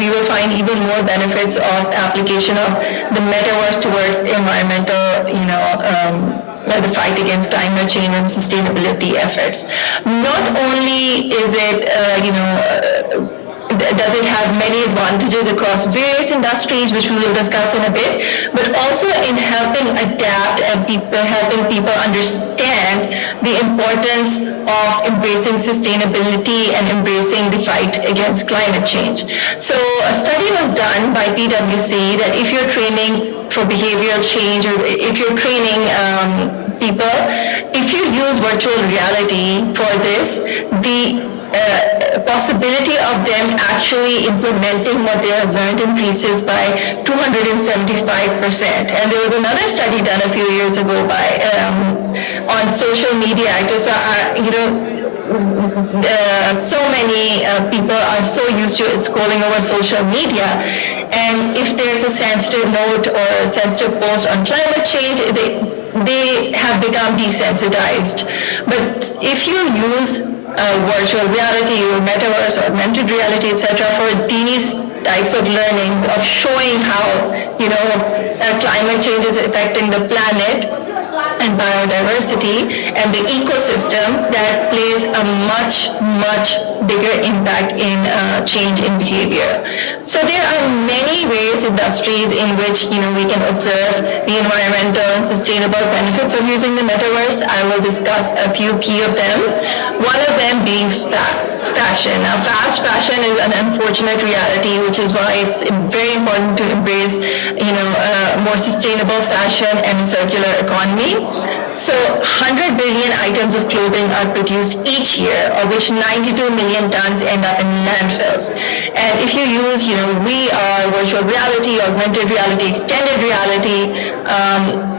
we will find even more benefits of application of the Metaverse towards environmental, the fight against climate change and sustainability efforts. Not only is it, does it have many advantages across various industries, which we will discuss in a bit, but also in helping adapt and helping people understand the importance of embracing sustainability and embracing the fight against climate change. So a study was done by PwC that if you're training for behavioral change, or if you're training people, if you use virtual reality for this, the possibility of them actually implementing what they have learned increases by 275%. And there was another study done a few years ago by on social media actors. So many people are so used to scrolling over social media, and if there's a sensitive note or a sensitive post on climate change, they have become desensitized. But if you use virtual reality or Metaverse or augmented reality, etc., for these types of learnings of showing how climate change is affecting the planet and biodiversity and the ecosystems, that plays a much, much bigger impact in change in behavior. So there are many various industries in which we can observe the environmental and sustainable benefits of using the Metaverse. I will discuss a few key of them. One of them being fashion. Now, fast fashion is an unfortunate reality, which is why it's very important to embrace, more sustainable fashion and circular economy. So 100 billion items of clothing are produced each year, of which 92 million tons end up in landfills. And if you use, VR, virtual reality, augmented reality, extended reality,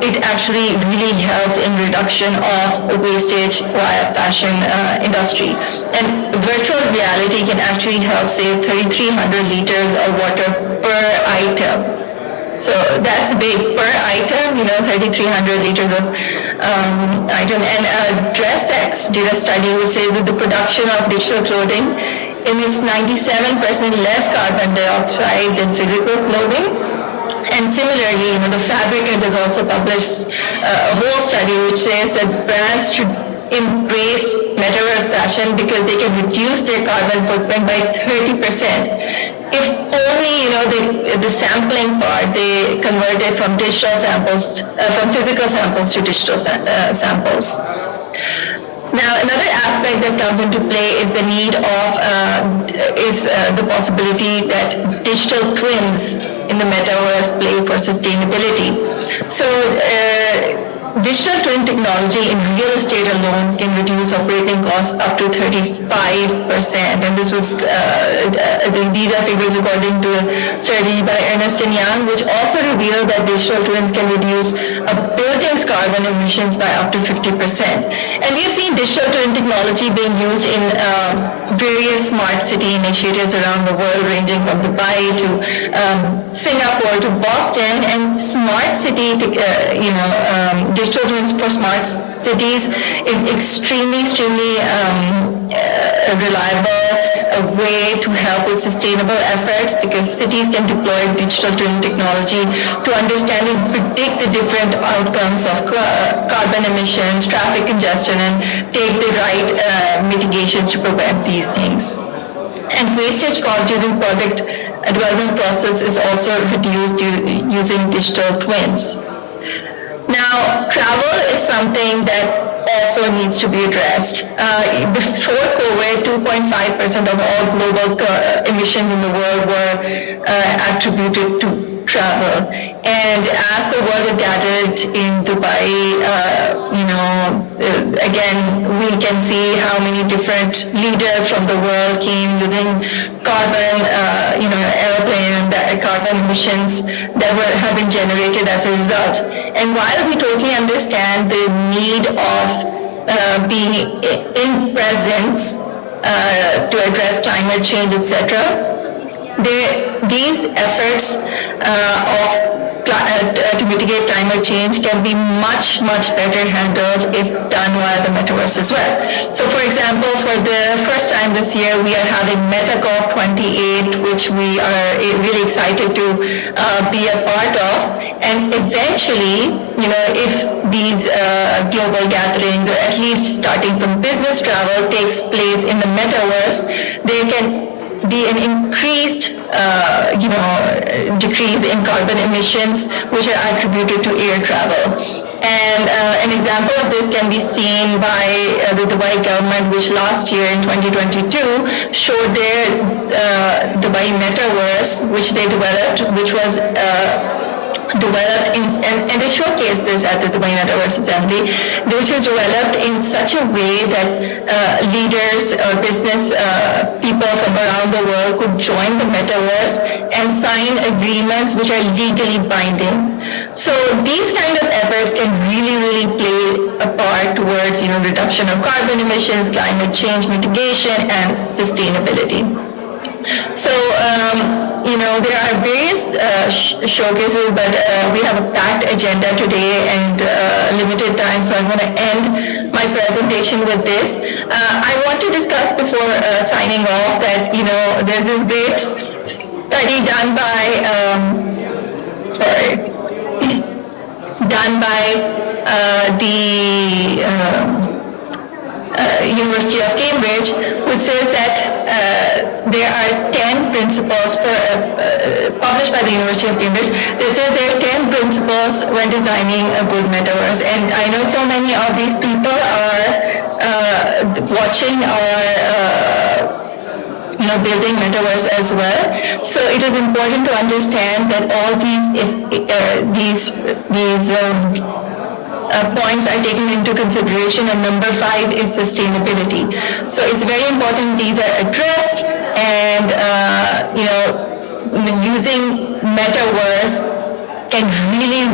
it actually really helps in reduction of wastage via fashion industry. And virtual reality can actually help save 3,300 liters of water per item. So that's big per item, 3,300 liters of item. And DressX did a study which says that the production of digital clothing emits 97% less carbon dioxide than physical clothing. And similarly, the Fabricant has also published a whole study which says that brands should embrace Metaverse fashion because they can reduce their carbon footprint by 30%. If only, the sampling part, they converted from digital samples, from physical samples to digital samples. Now, another aspect that comes into play is the need of, the possibility that digital twins in the Metaverse play for sustainability. So, digital twin technology in real estate alone can reduce operating costs up to 35%. And this was, these are figures according to a study by Ernst & Young, which also revealed that digital twins can reduce a building's carbon emissions by up to 50%. And we've seen digital twin technology being used in various smart city initiatives around the world, ranging from Dubai to Singapore to Boston. And smart city, digital twins for smart cities is extremely reliable, a way to help with sustainable efforts, because cities can deploy digital twin technology to understand and predict the different outcomes of carbon emissions, traffic congestion, and take the right mitigations to prevent these things. And wastage caused during project development process is also reduced using digital twins. Now, travel is something that also needs to be addressed. Before COVID, 2.5% of all global emissions in the world were attributed to travel. And as the world is gathered in Dubai, again, we can see how many different leaders from the world came using carbon, airplane carbon emissions that have been generated as a result. And while we totally understand the need of being in presence to address climate change, etc., these efforts to mitigate climate change can be much better handled if done via the Metaverse as well. So, for example, for the first time this year, we are having MetaCop 28, which we are really excited to be a part of. And eventually, if these global gatherings, or at least starting from business travel, takes place in the Metaverse, there can be an increased decrease in carbon emissions, which are attributed to air travel. And an example of this can be seen by the Dubai government, which last year in 2022 showed their Dubai Metaverse, which they developed, which was developed and they showcased this at the Dubai Metaverse Assembly, which is developed in such a way that leaders or business people from around the world could join the Metaverse and sign agreements which are legally binding. So these kind of efforts can really play a part towards reduction of carbon emissions, climate change mitigation, and sustainability. So, there are various showcases, but we have a packed agenda today and limited time, so I'm going to end my presentation with this. I want to discuss before signing off that, there's this great study done by the University of Cambridge, which says that there are 10 principles published by the University of Cambridge that says there are 10 principles when designing a good metaverse. And I know so many of these people are watching or building metaverse as well. So it is important to understand that all these points are taken into consideration, and number 5 is sustainability. So it's very important these are addressed, and using Metaverse can really,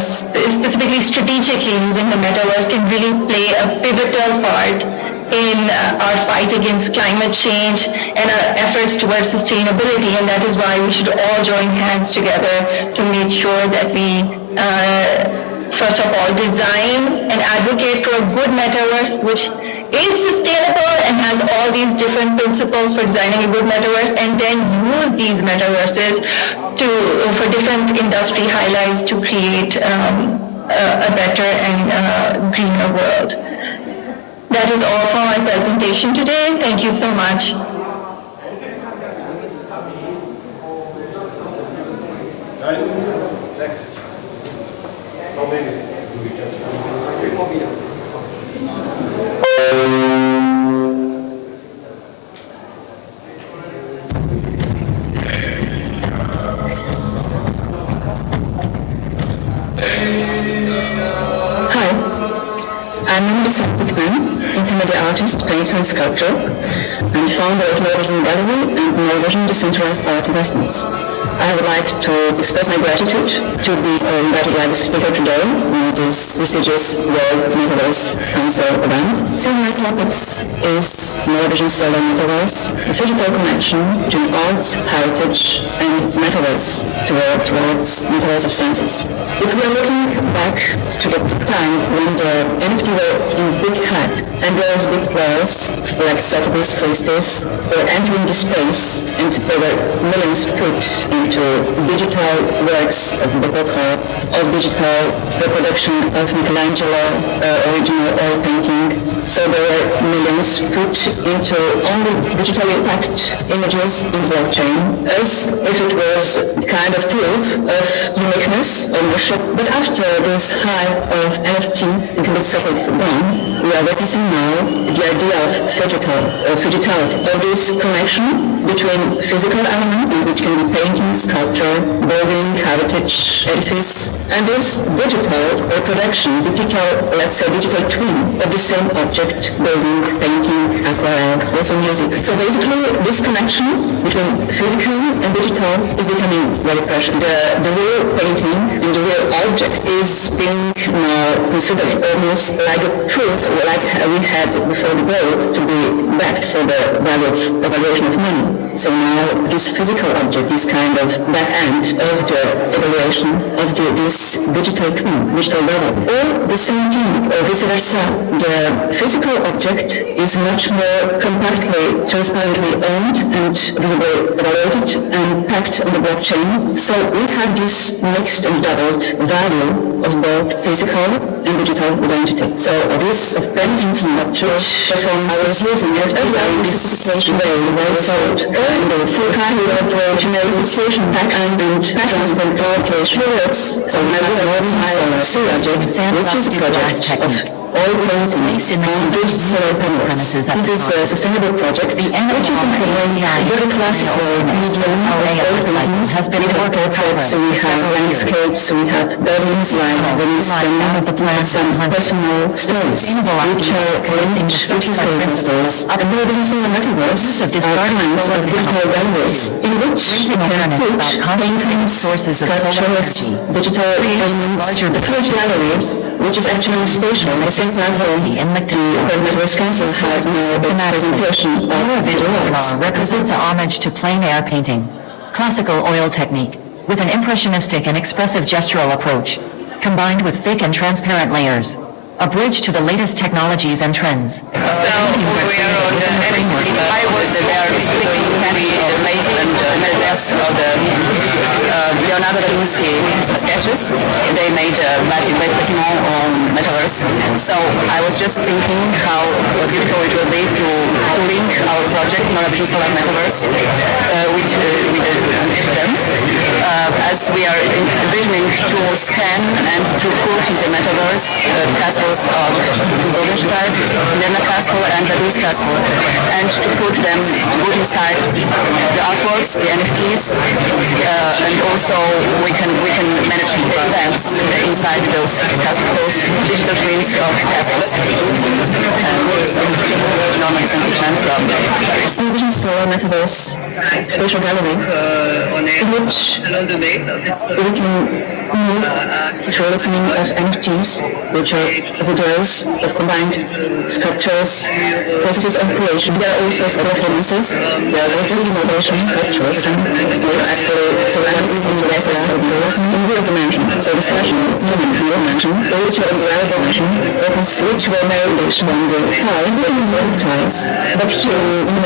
specifically strategically using the Metaverse can really play a pivotal part in our fight against climate change and our efforts towards sustainability, and that is why we should all join hands together to make sure that we, first of all, design and advocate for a good Metaverse, which is sustainable and has all these different principles for designing a good Metaverse, and then use these Metaverses for different industry highlights to create a better and greener world. That is all for my presentation today. Thank you so much. Intermediate artist, painter and sculptor, and founder of Norwegian Gallery and Norwegian Decentralized Art Investments. I would like to express my gratitude to be invited as a speaker today in this prestigious World Metaverse Council event. Since my topics is Norwegian Solar Metaverse, the physical connection between arts, heritage, and Metaverse to work towards Metaverse of senses. If we are looking back to the time when the NFT were in big hype, and those big players like Sotheby's, Christie's were entering the space, and there were millions put into digital works of Bocca, of digital reproduction of Michelangelo original oil painting. So there were millions put into only digitally packed images in blockchain, as if it was kind of proof of uniqueness, ownership. But after this hype of NFT a bit settled down, we are witnessing now the idea of digitality, of this connection between physical element, which can be painting, sculpture, building, heritage, edifice, and this digital reproduction, digital, let's say digital twin of the same object, building, painting, aquarelle, also music. So basically, this connection between physical and digital is becoming very precious. The real painting and the real object is being now considered almost like a proof, like we had before the gold, to be backed for the value of evaluation of money. So now this physical object is kind of back end of the evaluation of this digital twin, digital level. Or the same thing, or vice versa. The physical object is much more compactly, transparently owned and visibly evaluated and packed on the blockchain. So we have this mixed and doubled value of both physical and digital identity. So this of paintings and objects performances using it as a specification very sold. And the full kind of generalization back and transparent application. So now we have which is a project of all paintings and solar panels. This is a sustainable project, which is employing very classical medium of oil paintings. We have portraits, we have landscapes, we have buildings like Venice, and we have some personal stories, which are linked with historical stories. And buildings in the Metaverse are kinds of digital galleries in which we can put paintings, sculptures, digital elements, the first galleries, which is actually spatial. The same platform the Metaverse Council has now its presentation of visual arts. Represents a homage to plein air painting, classical oil technique, with an impressionistic and expressive gestural approach, combined with thick and transparent layers. A bridge to the latest technologies and trends. So we are on the NFT. I was there speaking amazing and the best of the Leonardo da Vinci sketches. They made Batman on Metaverse. So I was just thinking how beautiful it will be to link our project, Norwegian Solar Metaverse, with them. as we are envisioning to scan and to put in the metaverse castles of Goldenstein, Lerna Castle and Vaduz Castle, and to put them inside the artworks, the NFTs, and also we can manage events inside those digital twins of castles. Envision Solar Metaverse Spatial Gallery, in which we can move to a listening of NFTs, which are videos of combined sculptures, processes of creation. There are also performances, there are also innovation sculptures, and they're actually surrounded in the rest of in real dimension. So the special human real dimension, the virtual and real dimension, which were narration on the tiles, but here in the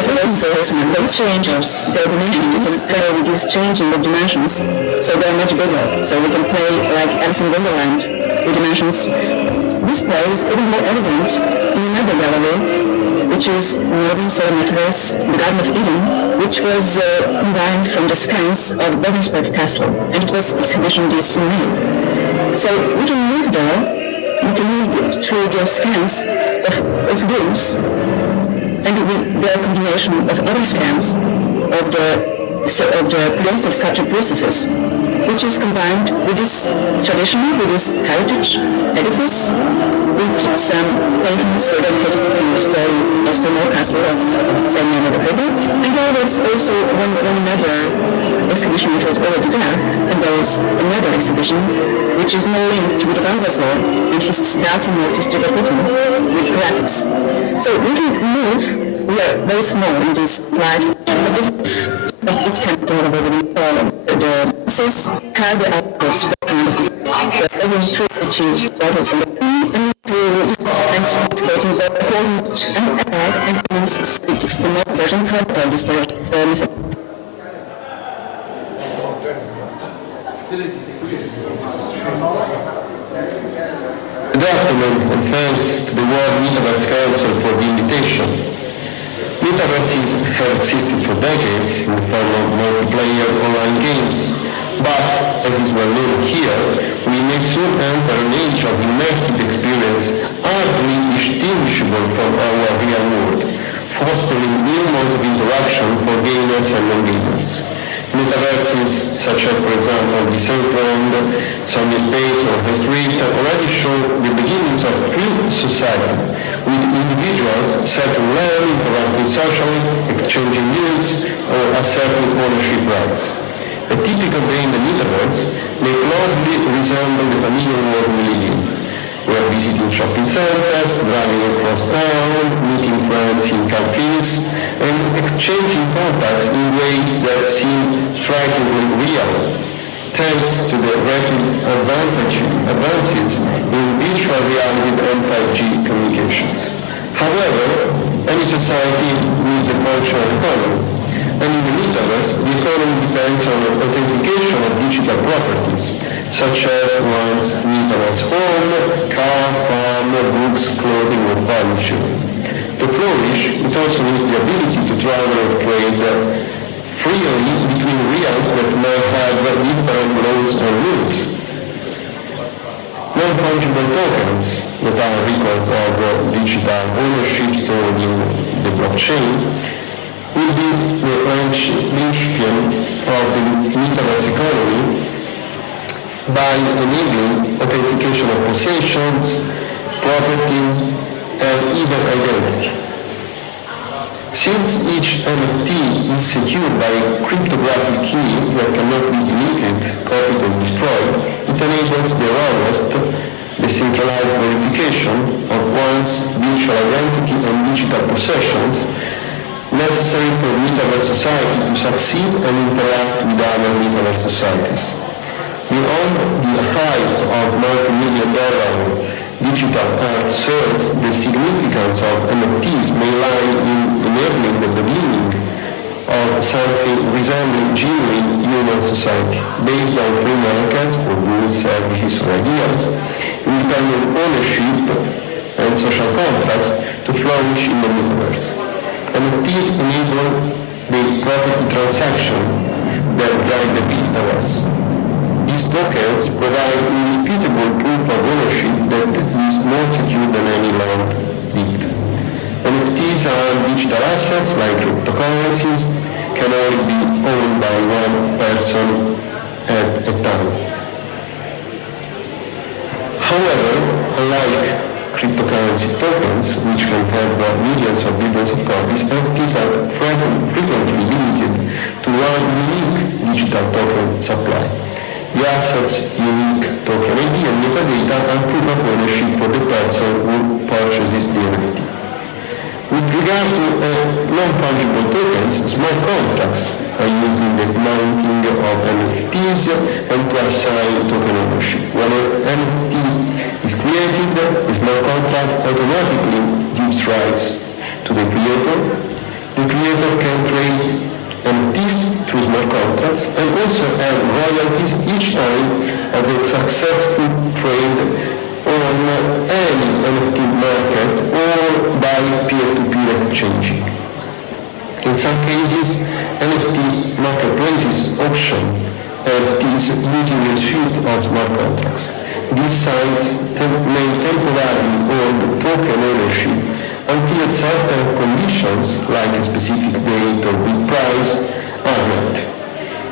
they change their dimensions, and so with this changing of dimensions, so they're much bigger. So we can play like Alice in Wonderland with dimensions. This play is even more evident in another gallery, which is Northern Solar Metaverse, the Garden of Eden, which was combined from the scans of Bogensberg Castle, and it was exhibition this May. So we can move there, we can move through the scans of rooms, and there are combination of other scans of the place of sculptured processes, which is combined with this tradition, with this heritage edifice, with some paintings dedicated to the story of the Castle of San Manuel de Puebla. And there was also one another exhibition which was already there, and there was another exhibition which is more linked with Valvasor and his starting artist with graphics. So we can move, we are very small in this life, but it can go over the process, has the outputs, which is what is and to getting the whole and the more version protocol display. Good afternoon, and thanks to the World Metaverse Council for the invitation. Metaverses have existed for decades in the form of multiplayer online games, but, as is well known here, we may soon enter an age of immersive experience hardly distinguishable from our real world, fostering new modes of interaction for gamers and non-gamers. Metaverses, such as, for example, Decentraland, Sony Space, or The Street, already show the beginnings of true society, with individuals set to learn, interacting socially, exchanging news, or asserting ownership rights. A typical day in the Metaverse may closely resemble the familiar world we live in. We are visiting shopping centers, driving across town, meeting friends in cafes, and exchanging contacts in ways that seem strikingly real, thanks to the rapid advances in virtual reality and 5G communications. However, any society needs a functional economy, and in the Metaverse, the economy depends on the authentication of digital properties, such as one's Metaverse home, car, farm, books, clothing, or furniture. To flourish, it also needs the ability to travel or trade freely between realms that may have different laws or rules. Non-fungible tokens, that are records of digital ownership stored in the blockchain, will be the linchpin of the Metaverse economy by enabling authentication of possessions, property, and even identity. Since each NFT is secured by a cryptographic key that cannot be deleted, copied, or destroyed, it enables the robust, decentralized verification of one's virtual identity and digital possessions necessary for Metaverse society to succeed and interact with other Metaverse societies. Beyond the hype of multi-million-dollar digital art sales, the significance of NFTs may lie in enabling the beginning of something resembling genuine human society, based on free markets for goods, services, or ideas, independent ownership, and social contracts to flourish in the Metaverse. NFTs enable the property transaction that drive the Metaverse. These tokens provide indisputable proof of ownership that is more secure than any loan deed. NFTs are digital assets like cryptocurrencies, can only be owned by one person at a time. However, unlike cryptocurrency tokens, which can have millions or billions of copies, NFTs are frequently limited to one unique digital token supply. The asset's unique token ID and metadata are proof of ownership for the person who purchases the NFT. With regard to non-fungible tokens, smart contracts are used in the mounting of NFTs and to assign token ownership. When an NFT is created, the smart contract automatically gives rights to the creator. The creator can trade NFTs through smart contracts and also earn royalties each time of a successful trade on any NFT market or by peer-to-peer exchanging. In some cases, NFT marketplaces auction NFTs using a suite of smart contracts. These sites may temporarily hold token ownership until certain conditions, like a specific date or bid price, are met.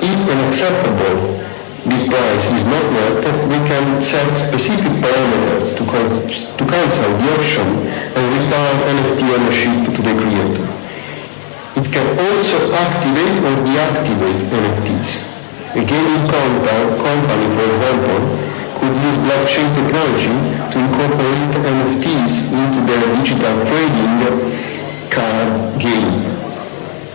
If an acceptable bid price is not met, we can set specific parameters to cancel the auction and return NFT ownership to the creator. It can also activate or deactivate NFTs. A gaming company, for example, could use blockchain technology to incorporate NFTs into their digital trading card game.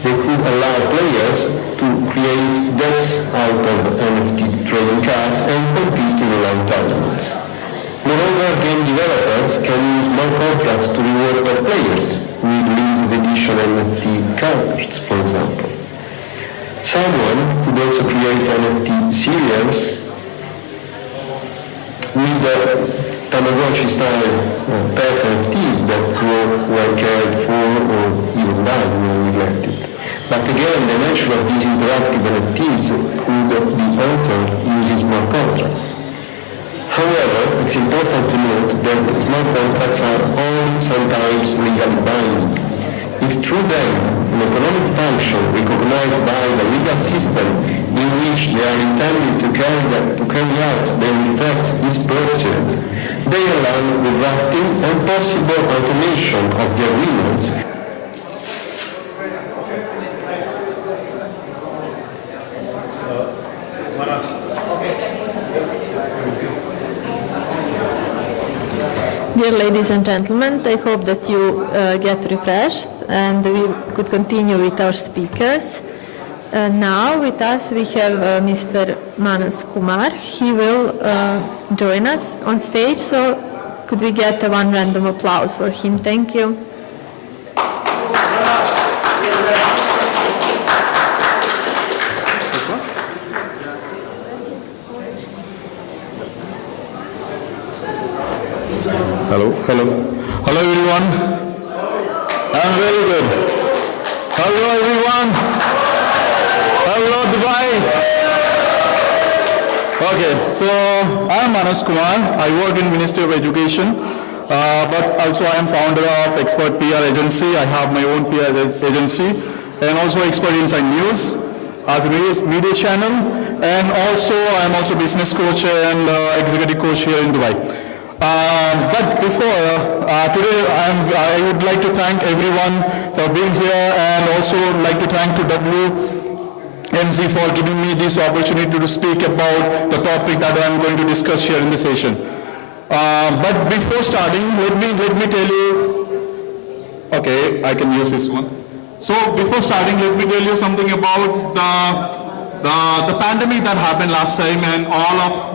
They could allow players to create debts out of NFT trading cards and compete in online tournaments. Moreover, game developers can use smart contracts to reward their players with limited edition NFT cards, for example. Someone could also create NFT series with Tamagotchi-style pet NFTs that were cared for or even died when neglected. But again, the nature of these interactive NFTs could be altered using smart contracts. However, it's important to note that smart contracts are only sometimes legally binding. If through them an economic function recognized by the legal system in which they are intended to carry out their effects is pursued, they allow the drafting and possible automation of the agreements. Dear ladies and gentlemen, I hope that you get refreshed and we could continue with our speakers. Now with us we have Mr. Manas Kumar. He will join us on stage, so could we get one random applause for him? Thank you. Hello. Hello everyone. I'm very good. Hello everyone. Hello Dubai. Okay, so I'm Manas Kumar. I work in Ministry of Education, but also I am founder of Expert PR Agency. I have my own PR agency and also Expert Inside News as a media channel, and also I'm also business coach and executive coach here in Dubai. But before, today I would like to thank everyone for being here, and also like to thank to WMZ for giving me this opportunity to speak about the topic that I'm going to discuss here in the session. But before starting, let me tell you, okay, I can use this one. So before starting, let me tell you something about the pandemic that happened last time, and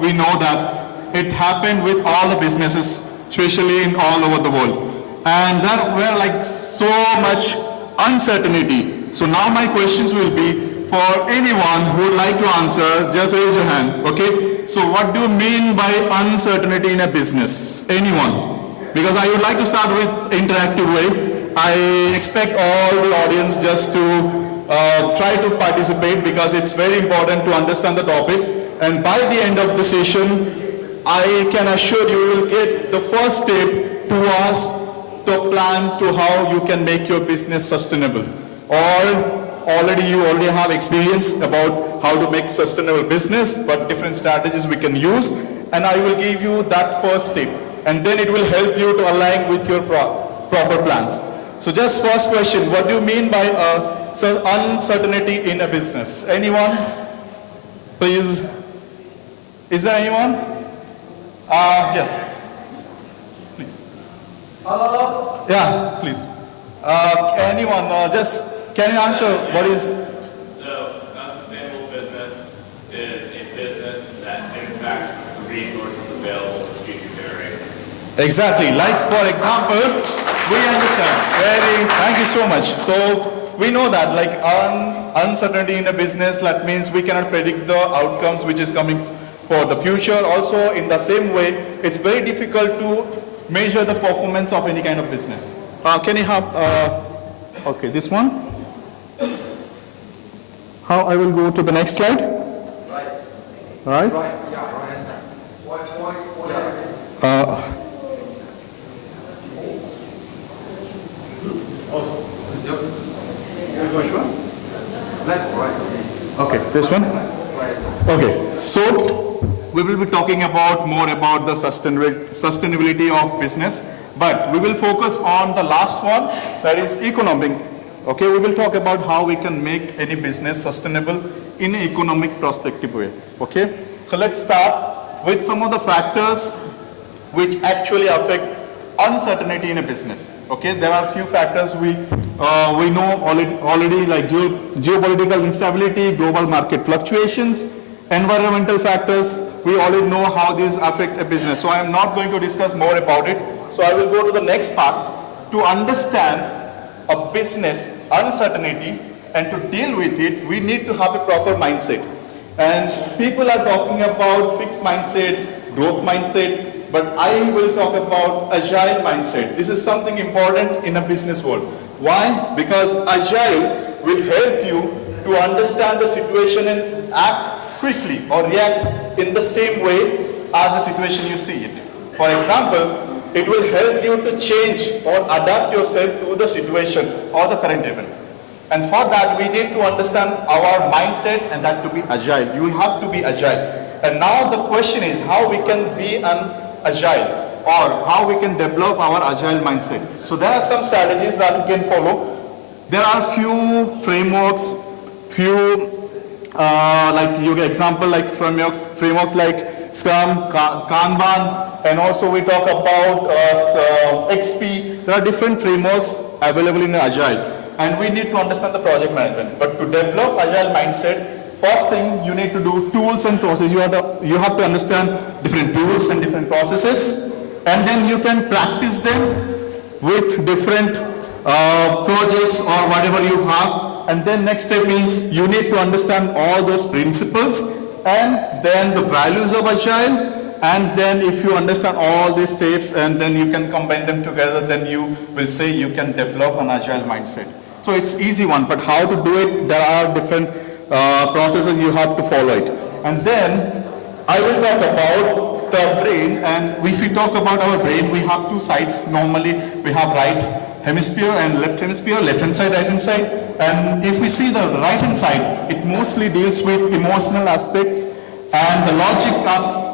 we know that it happened with all the businesses, especially in all over the world. And there were like so much uncertainty. So now my questions will be for anyone who would like to answer, just raise your hand, okay? So what do you mean by uncertainty in a business? Anyone? Because I would like to start with interactive way. I expect all the audience just to try to participate because it's very important to understand the topic. And by the end of the session, I can assure you will get the first step towards the plan to how you can make your business sustainable. Or you already have experience about how to make sustainable business, but different strategies we can use. And I will give you that first step. And then it will help you to align with your proper plans. So just first question, what do you mean by uncertainty in a business? Anyone? Please. Is there anyone? Yes. Please. Yeah, please. Anyone, can you answer what is? So, unsustainable business is a business that impacts the resources available for future generations. Exactly. Like, for example, we understand. Thank you so much. So, we know that, like, uncertainty in a business, that means we cannot predict the outcomes which is coming for the future. Also, in the same way, it's very difficult to measure the performance of any kind of business. Can you have, okay, this one? How I will go to the next slide? Right. Okay, this one? Okay, so we will be talking more about the sustainability of business, but we will focus on the last one, that is economic. Okay, we will talk about how we can make any business sustainable in an economic perspective way. Okay, so let's start with some of the factors which actually affect uncertainty in a business. Okay, there are a few factors we know already, like geopolitical instability, global market fluctuations, environmental factors. We already know how these affect a business. So I am not going to discuss more about it. So I will go to the next part. To understand a business uncertainty and to deal with it, we need to have a proper mindset. And people are talking about fixed mindset, growth mindset, but I will talk about agile mindset. This is something important in a business world. Why? Because agile will help you to understand the situation and act quickly or react in the same way as the situation you see it. For example, it will help you to change or adapt yourself to the situation or the current event. And for that, we need to understand our mindset and that to be agile. You have to be agile. And now the question is how we can be an agile or how we can develop our agile mindset. So there are some strategies that we can follow. There are few frameworks, like you get example like frameworks like Scrum, Kanban, and also we talk about XP. There are different frameworks available in Agile, and we need to understand the project management. But to develop Agile mindset, first thing you need to do tools and processes. You have to understand different tools and different processes, and then you can practice them with different projects or whatever you have. And then next step is you need to understand all those principles and then the values of Agile. And then if you understand all these steps and then you can combine them together, then you will say you can develop an Agile mindset. So it's easy one, but how to do it, there are different processes you have to follow it. And then I will talk about the brain, and if we talk about our brain, we have two sides. Normally we have right hemisphere and left hemisphere, left hand side, right hand side. And if we see the right hand side, it mostly deals with emotional aspects, and the logic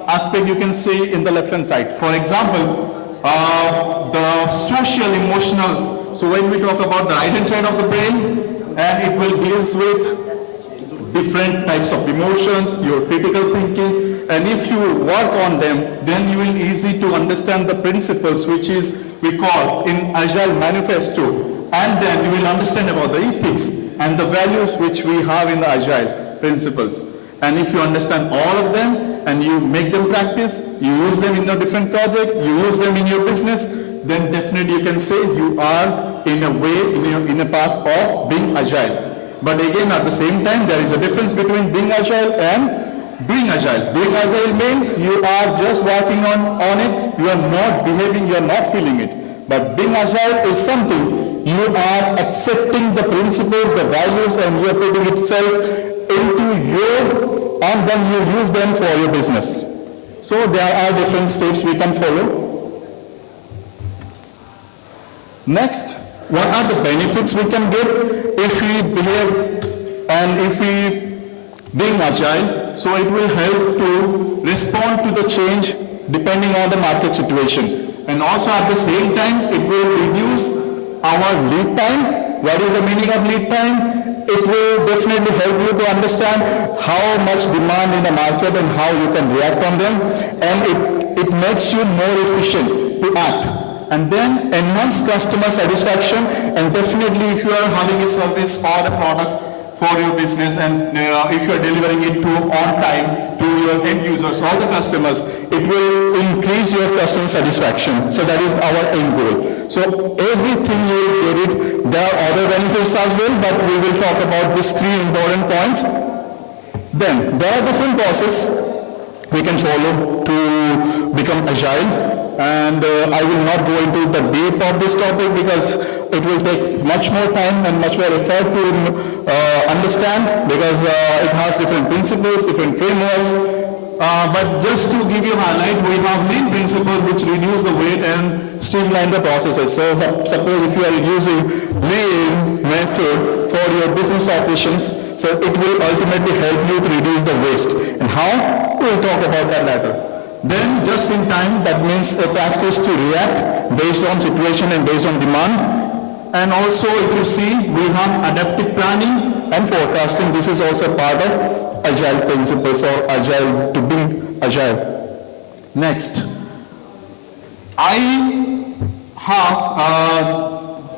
aspect you can see in the left hand side. For example, the social emotional. So when we talk about the right hand side of the brain, and it will deals with different types of emotions, your critical thinking, and if you work on them, then you will easy to understand the principles which is we call in Agile Manifesto, and then you will understand about the ethics and the values which we have in the Agile principles. And if you understand all of them and you make them practice, you use them in a different project, you use them in your business, then definitely you can say you are in a way, in a path of being agile. But again, at the same time, there is a difference between being agile and doing agile. Doing agile means you are just working on it, you are not behaving, you are not feeling it. But being agile is something you are accepting the principles, the values, and you are putting itself into your, and then you use them for your business. So there are different steps we can follow. Next, what are the benefits we can get if we behave and if we being agile? So it will help to respond to the change depending on the market situation. And also at the same time, it will reduce our lead time. What is the meaning of lead time? It will definitely help you to understand how much demand in the market and how you can react on them. And it makes you more efficient to act. And then enhance customer satisfaction, and definitely if you are having a service or a product for your business and if you are delivering it on time to your end users, all the customers, it will increase your customer satisfaction. So that is our end goal. So everything you will get it. There are other benefits as well, but we will talk about these 3 important points. Then there are different processes we can follow to become agile. And I will not go into the deep of this topic because it will take much more time and much more effort to understand, because it has different principles, different frameworks. But just to give you a highlight, we have main principles which reduce the weight and streamline the processes. So suppose if you are using lean method for your business operations, so it will ultimately help you to reduce the waste. And how? We'll talk about that later. Then just in time, that means a practice to react based on situation and based on demand. And also if you see, we have adaptive planning and forecasting. This is also part of agile principles or agile to be agile. Next, I have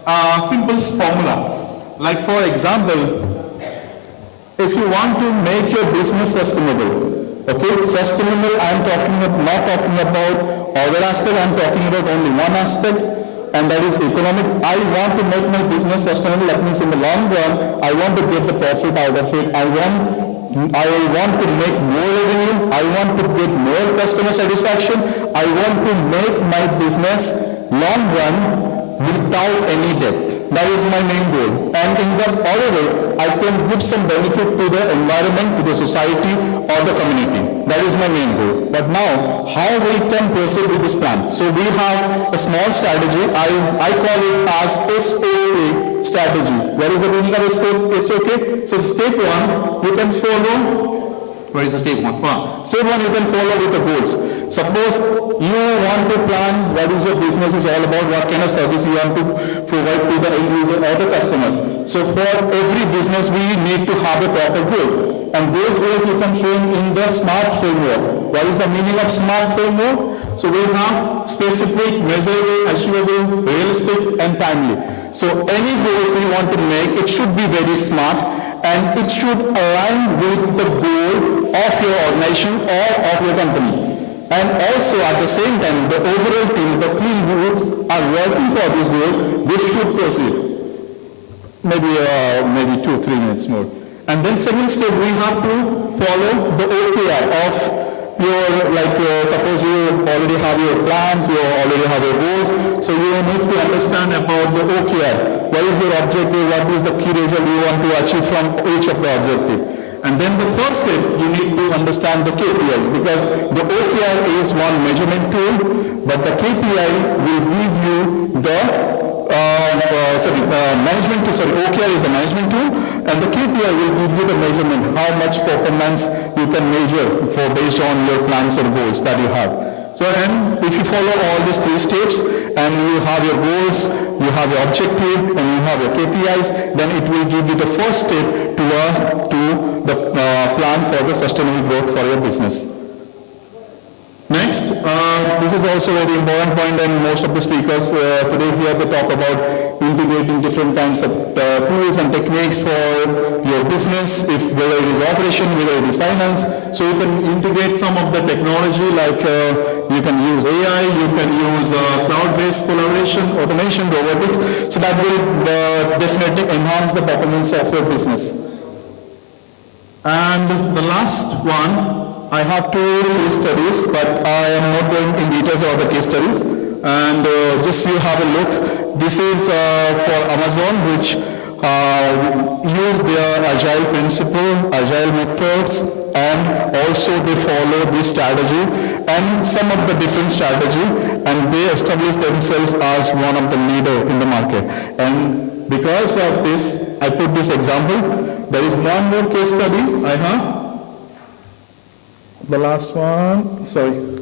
a simple formula. Like for example, if you want to make your business sustainable, okay, sustainable, not talking about other aspect, I'm talking about only one aspect, and that is economic. I want to make my business sustainable. That means in the long run, I want to get the profit out of it. I want to make more revenue. I want to get more customer satisfaction. I want to make my business long run without any debt. That is my main goal. And in the other way, I can give some benefit to the environment, to the society or the community. That is my main goal. But now, how we can proceed with this plan? So we have a small strategy. I call it as SOK strategy. What is the meaning of SOK? So step 1, you can follow. Where is the step 1? Step 1, you can follow with the goals. Suppose you want to plan what is your business is all about, what kind of service you want to provide to the end user or the customers. So for every business, we need to have a proper goal. And those goals you can frame in the SMART framework. What is the meaning of SMART framework? So we have specific, measurable, achievable, realistic, and timely. So any goals you want to make, it should be very smart, and it should align with the goal of your organization or of your company. And also at the same time, the overall team, the team who are working for this goal, they should proceed. Maybe 2-3 minutes more. And then second step, we have to follow the OKR of your, suppose you already have your plans, you already have your goals, so you need to understand about the OKR. What is your objective? What is the key result you want to achieve from each of the objectives? And then the third step, you need to understand the KPIs, because the OKR is one measurement tool, but the KPI will give you the OKR is the management tool, and the KPI will give you the measurement, how much performance you can measure based on your plans or goals that you have. So, and if you follow all these 3 steps, and you have your goals, you have your objective, and you have your KPIs, then it will give you the first step towards the plan for the sustainable growth for your business. Next, this is also a very important point, and most of the speakers today here they talk about integrating different kinds of tools and techniques for your business, whether it is operation, whether it is finance. So you can integrate some of the technology, like you can use AI, you can use cloud-based collaboration, automation, robotics. So that will definitely enhance the performance of your business. And the last one, I have 2 case studies, but I am not going in details about the case studies. And just you have a look. This is for Amazon, which use their agile principle, agile methods, and also they follow this strategy and some of the different strategy, and they establish themselves as one of the leader in the market. And because of this, I put this example. There is one more case study I have. The last one, sorry.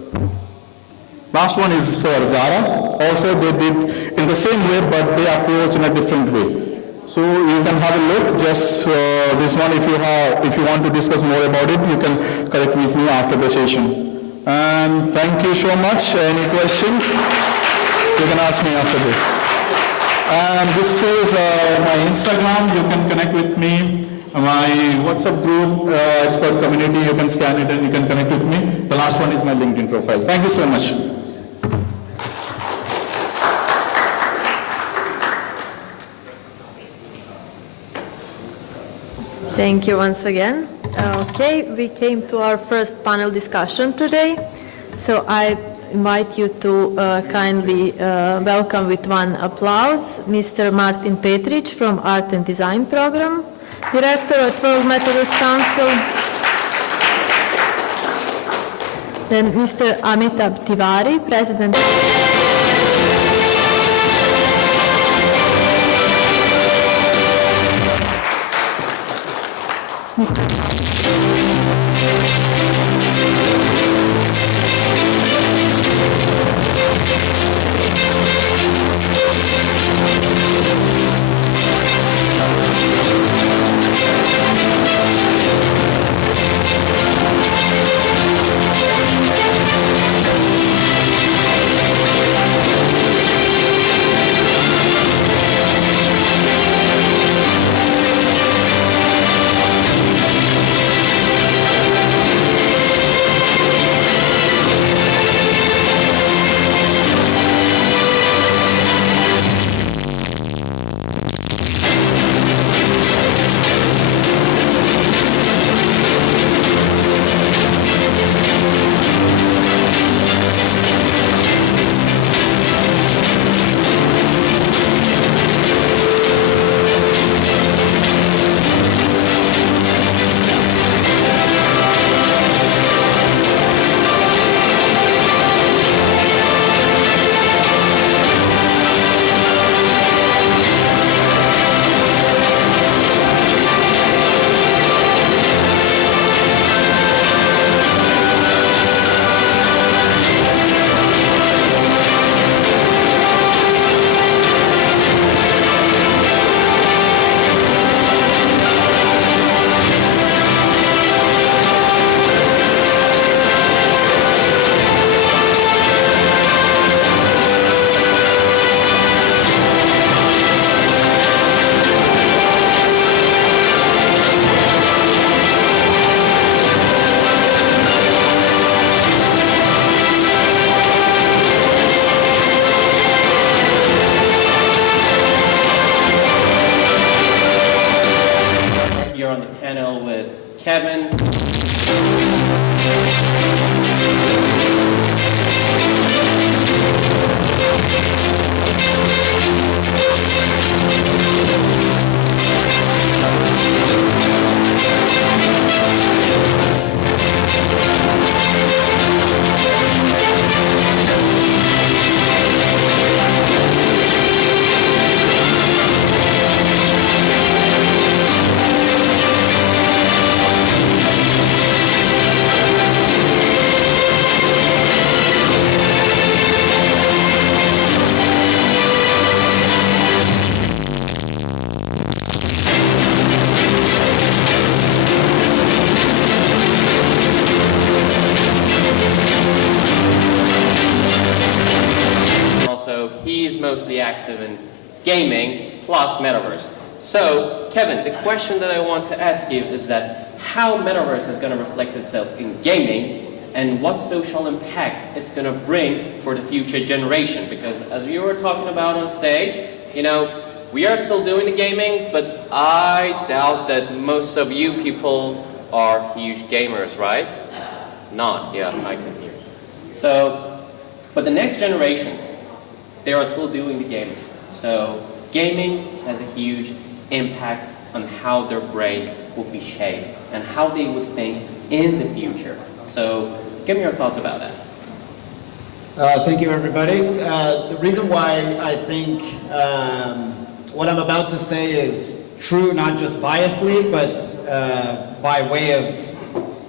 Last one is for Zara. Also they did in the same way, but they approached in a different way. So you can have a look, just this one, if you want to discuss more about it, you can connect with me after the session. And thank you so much. Any questions? You can ask me after this. And this is my Instagram. You can connect with me. My WhatsApp group, expert community, you can scan it and you can connect with me. The last one is my LinkedIn profile. Thank you so much. Thank you once again. Okay, we came to our first panel discussion today. So I invite you to kindly welcome with one applause Mr. Martin Petric from Art and Design Program, Director at World Metaverse Council. Then Mr. Amitabh Tiwari, President. He's mostly active in gaming plus Metaverse. So, Kevin, the question that I want to ask you is that how Metaverse is going to reflect itself in gaming and what social impacts it's going to bring for the future generation. Because as we were talking about on stage, you know, we are still doing the gaming, but I doubt that most of you people are huge gamers, right? Not, yeah, I can hear. So, but the next generations, they are still doing the gaming. So gaming has a huge impact on how their brain will be shaped and how they would think in the future. So give me your thoughts about that. Thank you, everybody. The reason why I think what I'm about to say is true, not just biasly, but by way of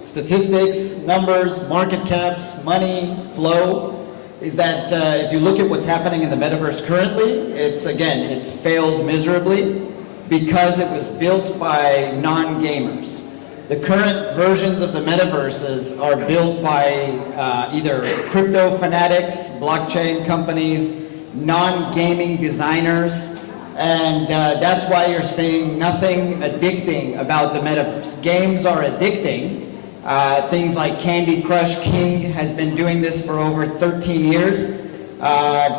statistics, numbers, market caps, money, flow, is that if you look at what's happening in the metaverse currently, it's failed miserably because it was built by non-gamers. The current versions of the metaverses are built by either crypto fanatics, blockchain companies, non-gaming designers, and that's why you're seeing nothing addicting about the metaverse. Games are addicting. Things like Candy Crush King has been doing this for over 13 years.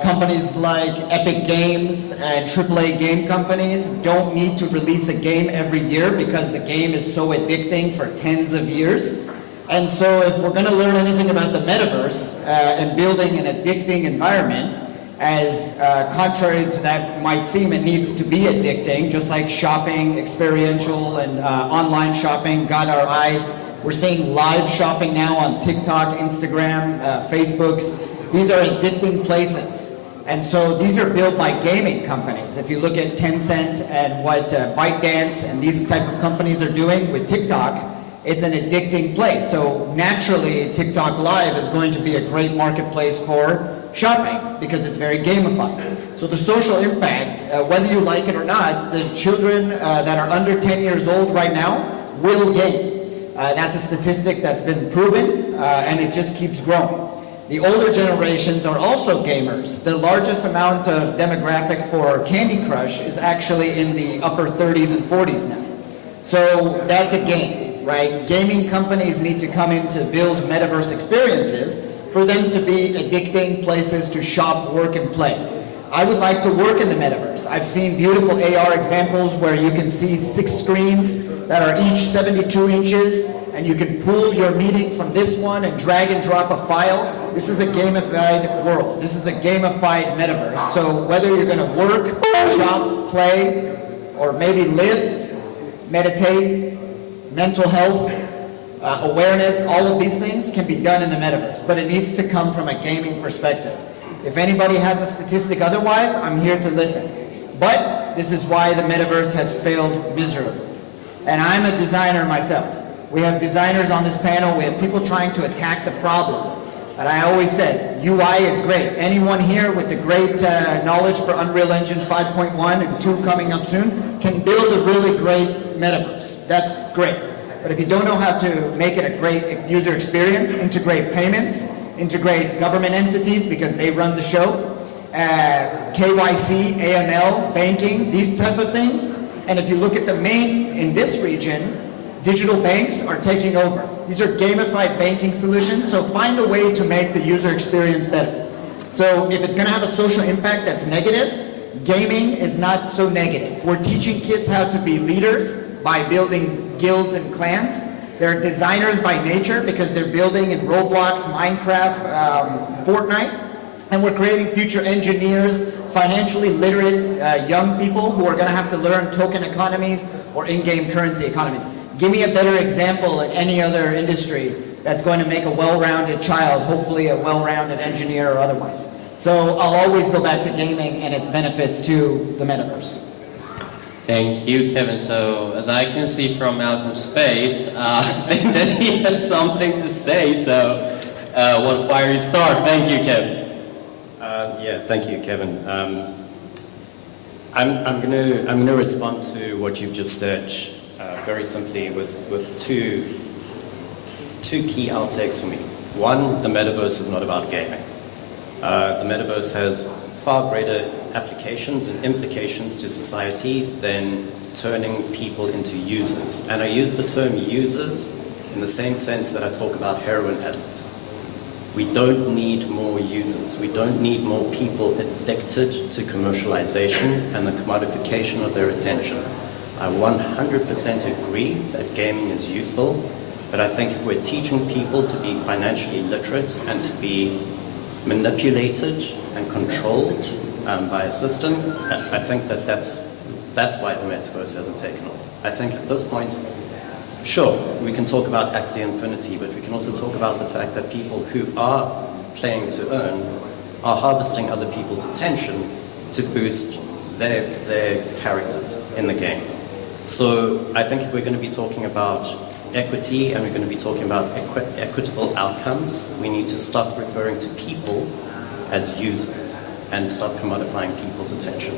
Companies like Epic Games and AAA game companies don't need to release a game every year because the game is so addicting for tens of years. And so if we're going to learn anything about the metaverse and building an addicting environment, as contrary to that might seem, it needs to be addicting, just like shopping, experiential and online shopping got our eyes. We're seeing live shopping now on TikTok, Instagram, Facebooks. These are addicting places. And so these are built by gaming companies. If you look at Tencent and what ByteDance and these type of companies are doing with TikTok, it's an addicting place. So naturally, TikTok Live is going to be a great marketplace for shopping because it's very gamified. So the social impact, whether you like it or not, the children that are under 10 years old right now will game. That's a statistic that's been proven, and it just keeps growing. The older generations are also gamers. The largest amount of demographic for Candy Crush is actually in the upper 30s and 40s now. So that's a game, right? Gaming companies need to come in to build metaverse experiences for them to be addicting places to shop, work, and play. I would like to work in the metaverse. I've seen beautiful AR examples where you can see 6 screens that are each 72 inches, and you can pull your meeting from this one and drag and drop a file. This is a gamified world. This is a gamified metaverse. So whether you're going to work, shop, play, or maybe live, meditate, mental health, awareness, all of these things can be done in the metaverse, but it needs to come from a gaming perspective. If anybody has a statistic otherwise, I'm here to listen. But this is why the metaverse has failed miserably. And I'm a designer myself. We have designers on this panel. We have people trying to attack the problem. And I always said, UI is great. Anyone here with the great knowledge for Unreal Engine 5.1 and 2 coming up soon can build a really great metaverse. That's great. But if you don't know how to make it a great user experience, integrate payments, integrate government entities because they run the show, KYC, AML, banking, these type of things. And if you look at the main, in this region, digital banks are taking over. These are gamified banking solutions, so find a way to make the user experience better. So if it's going to have a social impact that's negative, gaming is not so negative. We're teaching kids how to be leaders by building guilds and clans. They're designers by nature because they're building in Roblox, Minecraft, Fortnite. And we're creating future engineers, financially literate young people who are going to have to learn token economies or in-game currency economies. Give me a better example in any other industry that's going to make a well-rounded child, hopefully a well-rounded engineer or otherwise. So I'll always go back to gaming and its benefits to the metaverse. Thank you, Kevin. So as I can see from Malcolm's face, I think that he has something to say. So what fire you start? Thank you, Kevin. Yeah, thank you, Kevin. I'm going to respond to what you've just said very simply with two key outtakes for me. One, the metaverse is not about gaming. The metaverse has far greater applications and implications to society than turning people into users. And I use the term users in the same sense that I talk about heroin addicts. We don't need more users. We don't need more people addicted to commercialization and the commodification of their attention. I 100% agree that gaming is useful, but I think if we're teaching people to be financially literate and to be manipulated and controlled by a system, I think that's why the Metaverse hasn't taken off. I think at this point, sure, we can talk about Axie Infinity, but we can also talk about the fact that people who are playing to earn are harvesting other people's attention to boost their characters in the game. So I think if we're going to be talking about equity and we're going to be talking about equitable outcomes, we need to stop referring to people as users and stop commodifying people's attention.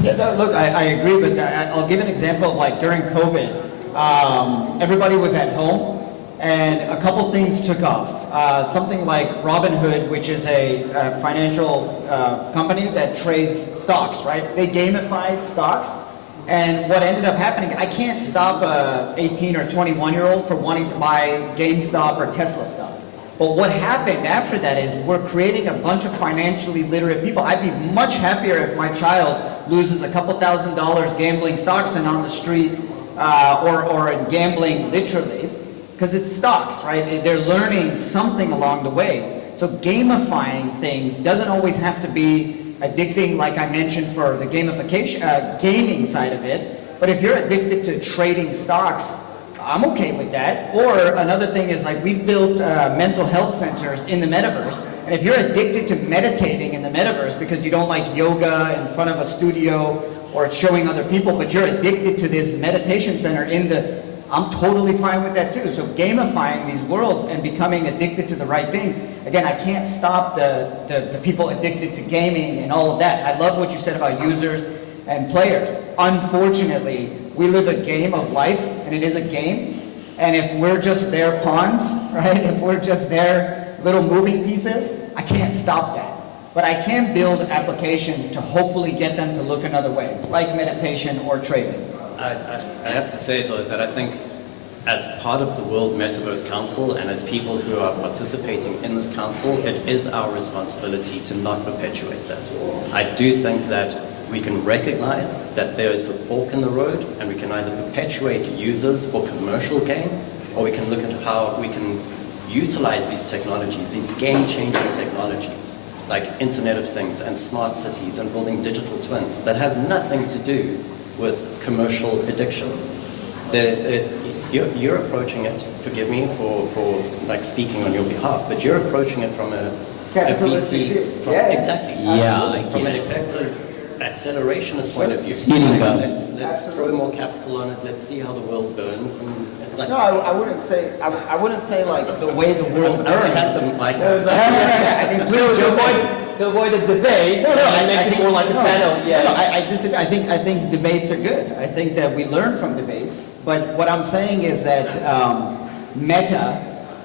Yeah, no, look, I agree, but I'll give an example of like during COVID, everybody was at home and a couple things took off. Something like Robinhood, which is a financial company that trades stocks, right? They gamified stocks. And what ended up happening, I can't stop a 18 or 21-year-old from wanting to buy GameStop or Tesla stock. But what happened after that is we're creating a bunch of financially literate people. I'd be much happier if my child loses a couple $1,000s gambling stocks than on the street or in gambling literally, because it's stocks, right? They're learning something along the way. So gamifying things doesn't always have to be addicting, like I mentioned, for the gamification, gaming side of it. But if you're addicted to trading stocks, I'm okay with that. Or another thing is like we've built mental health centers in the metaverse. And if you're addicted to meditating in the metaverse because you don't like yoga in front of a studio or showing other people, but you're addicted to this meditation center I'm totally fine with that too. So gamifying these worlds and becoming addicted to the right things. Again, I can't stop the people addicted to gaming and all of that. I love what you said about users and players. Unfortunately, we live a game of life, and it is a game. And if we're just their pawns, right? If we're just their little moving pieces, I can't stop that. But I can build applications to hopefully get them to look another way, like meditation or trading. I have to say, though, that I think as part of the World Metaverse Council and as people who are participating in this council, it is our responsibility to not perpetuate that. I do think that we can recognize that there is a fork in the road and we can either perpetuate users for commercial gain or we can look at how we can utilize these technologies, these game-changing technologies like Internet of Things and smart cities and building digital twins that have nothing to do with commercial addiction. You're approaching it, forgive me for like speaking on your behalf, but you're approaching it from a VC, exactly, from an effective accelerationist point of view. Let's throw more capital on it, let's see how the world burns. And like, no, I wouldn't say like the way the world burns. To avoid a debate and make it more like a panel, yes. I disagree. I think debates are good. I think that we learn from debates. But what I'm saying is that Meta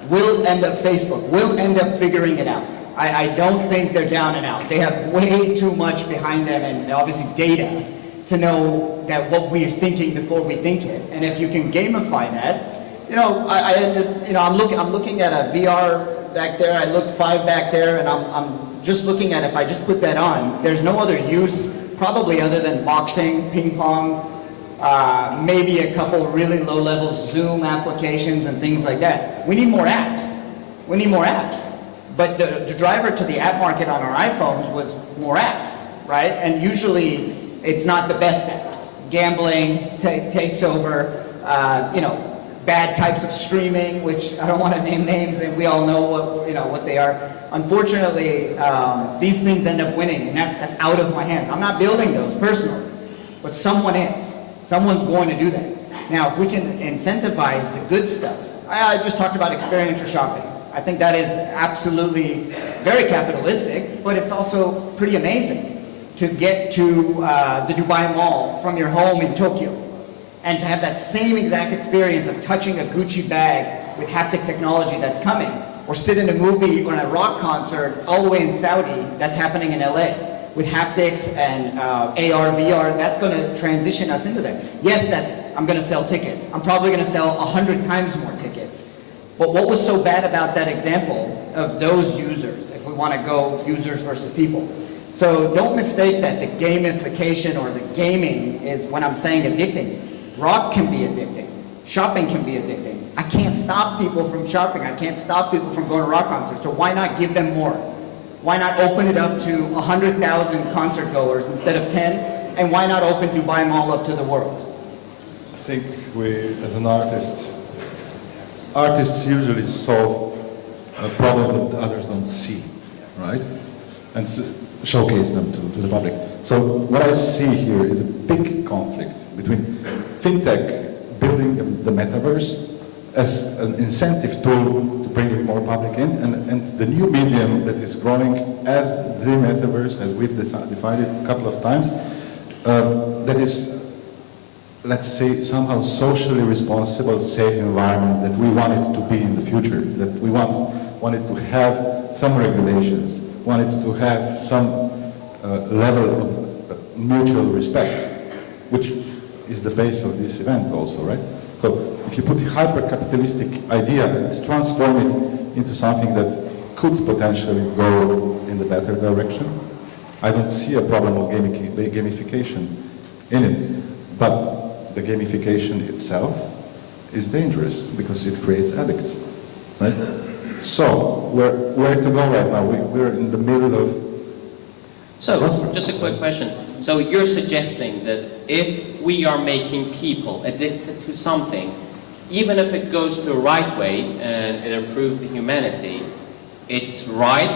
will end up, Facebook will end up figuring it out. I don't think they're down and out. They have way too much behind them and obviously data to know that what we're thinking before we think it. And if you can gamify that, I'm looking at a VR back there. I looked 5 back there, and I'm just looking at if I just put that on, there's no other use probably other than boxing, ping pong, maybe a couple really low-level Zoom applications and things like that. We need more apps. We need more apps. But the driver to the app market on our iPhones was more apps, right? And usually it's not the best apps. Gambling takes over, bad types of streaming, which I don't want to name names, and we all know what they are. Unfortunately, these things end up winning, and that's out of my hands. I'm not building those personally, but someone is. Someone's going to do that. Now, if we can incentivize the good stuff, I just talked about experiential shopping. I think that is absolutely very capitalistic, but it's also pretty amazing to get to the Dubai Mall from your home in Tokyo and to have that same exact experience of touching a Gucci bag with haptic technology that's coming, or sit in a movie or in a rock concert all the way in Saudi that's happening in LA with haptics and AR, VR. That's going to transition us into that. Yes, I'm going to sell tickets. I'm probably going to sell 100 times more tickets. But what was so bad about that example of those users, if we want to go users versus people? So don't mistake that the gamification or the gaming is, when I'm saying addicting, rock can be addicting. Shopping can be addicting. I can't stop people from shopping. I can't stop people from going to rock concerts. So why not give them more? Why not open it up to 100,000 concert goers instead of 10? And why not open Dubai Mall up to the world? I think we, as an artist, artists usually solve problems that others don't see, right? And showcase them to the public. So what I see here is a big conflict between fintech building the metaverse as an incentive tool to bring more public in, and the new medium that is growing as the metaverse, as we've defined it a couple of times, that is, let's say, somehow socially responsible, safe environment that we want it to be in the future, that we want it to have some regulations, want it to have some level of mutual respect, which is the base of this event also, right? So if you put a hyper-capitalistic idea and transform it into something that could potentially go in the better direction, I don't see a problem of gamification in it. But the gamification itself is dangerous because it creates addicts, right? So where to go right now? We're in the middle of... So, just a quick question. So you're suggesting that if we are making people addicted to something, even if it goes the right way and it improves the humanity, it's right?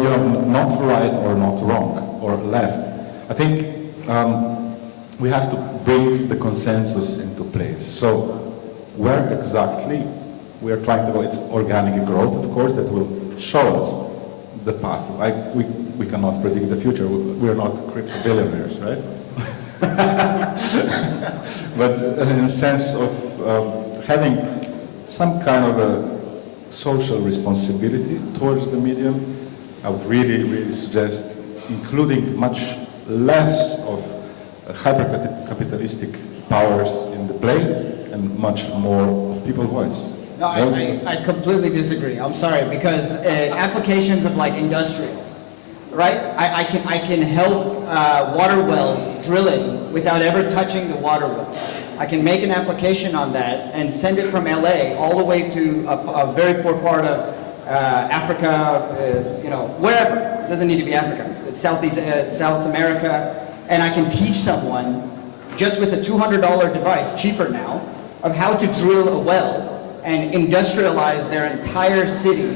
You're not right or not wrong or left. I think we have to bring the consensus into place. So where exactly we are trying to go? It's organic growth, of course, that will show us the path. We cannot predict the future. We're not crypto billionaires, right? But in a sense of having some kind of a social responsibility towards the medium, I would really, really suggest including much less of hyper-capitalistic powers in the play and much more of people's voice. No, I completely disagree. I'm sorry, because applications of like industrial, right? I can help water well drilling without ever touching the water well. I can make an application on that and send it from LA all the way to a very poor part of Africa, wherever. It doesn't need to be Africa. South America, and I can teach someone just with a $200 device, cheaper now, of how to drill a well and industrialize their entire city,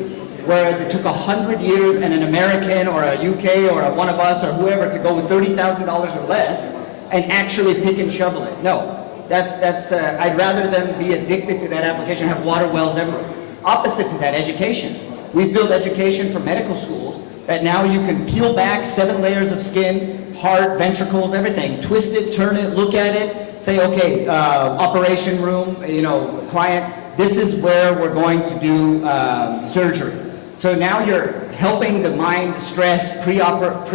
whereas it took 100 years and an American or a UK or a one of us or whoever to go with $30,000 or less and actually pick and shovel it. No, that's I'd rather them be addicted to that application, have water wells everywhere. Opposite to that, education. We've built education for medical schools that now you can peel back 7 layers of skin, heart, ventricles, everything, twist it, turn it, look at it, say, okay, operation room, client, this is where we're going to do surgery. So now you're helping the mind stress pre-op,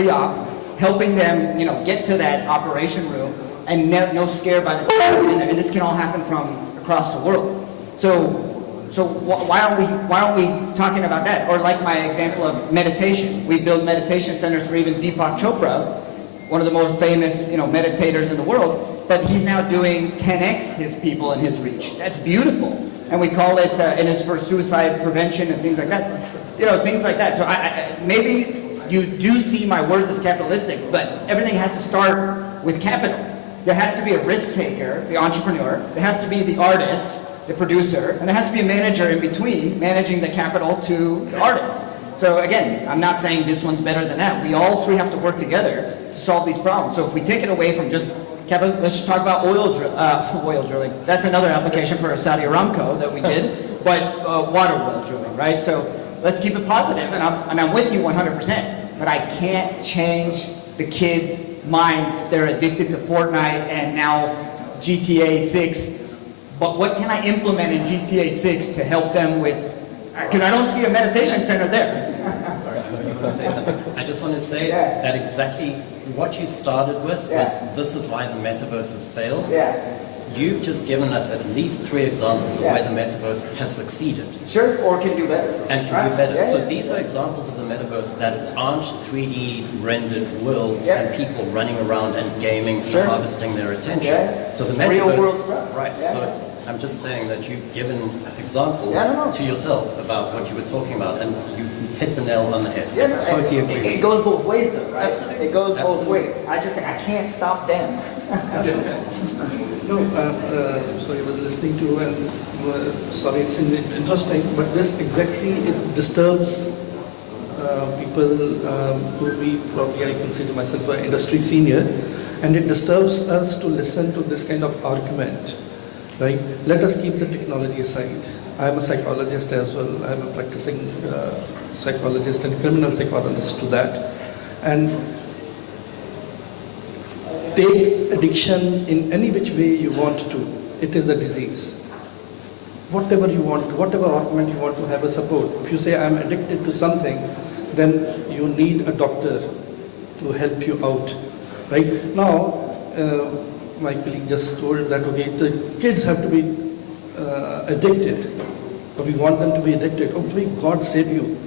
helping them, get to that operation room and no scare by the time they get in there. And this can all happen from across the world. So why aren't we talking about that? Or like my example of meditation. We build meditation centers for even Deepak Chopra, one of the most famous, meditators in the world, but he's now doing 10x his people and his reach. That's beautiful. And we call it, and it's for suicide prevention and things like that. Things like that. So maybe you do see my words as capitalistic, but everything has to start with capital. There has to be a risk taker, the entrepreneur. There has to be the artist, the producer, and there has to be a manager in between managing the capital to the artist. So again, I'm not saying this one's better than that. We all three have to work together to solve these problems. So if we take it away from just capital, let's just talk about oil drilling. That's another application for Saudi Aramco that we did, but water well drilling, right? So let's keep it positive, and I'm with you 100%, but I can't change the kids' minds if they're addicted to Fortnite and now GTA 6. But what can I implement in GTA 6 to help them with, because I don't see a meditation center there. Sorry, I want to say something. I just want to say that exactly what you started with was this is why the metaverse has failed. You've just given us at least 3 examples of where the metaverse has succeeded. Sure, or can do better. And can do better. So these are examples of the metaverse that aren't 3D rendered worlds and people running around and gaming and harvesting their attention. So the metaverse, real world stuff. Right. So I'm just saying that you've given examples to yourself about what you were talking about, and you hit the nail on the head. Yeah, I totally agree with it you. goes both ways though, right? Absolutely. It goes both Absolutely. ways. I just say, I can't stop them. No, sorry, I was listening to and sorry, it's interesting, but this exactly, it disturbs people who we probably, I consider myself an industry senior, and it disturbs us to listen to this kind of argument, right? Let us keep the technology aside. I'm a psychologist as well. I'm a practicing psychologist and criminal psychologist to that. And take addiction in any which way you want to. It is a disease. Whatever you want, whatever argument you want to have a support. If you say I'm addicted to something, then you need a doctor to help you out. Right? Now, my colleague just told that, okay, the kids have to be addicted. Or we want them to be addicted. Oh, please, God save you.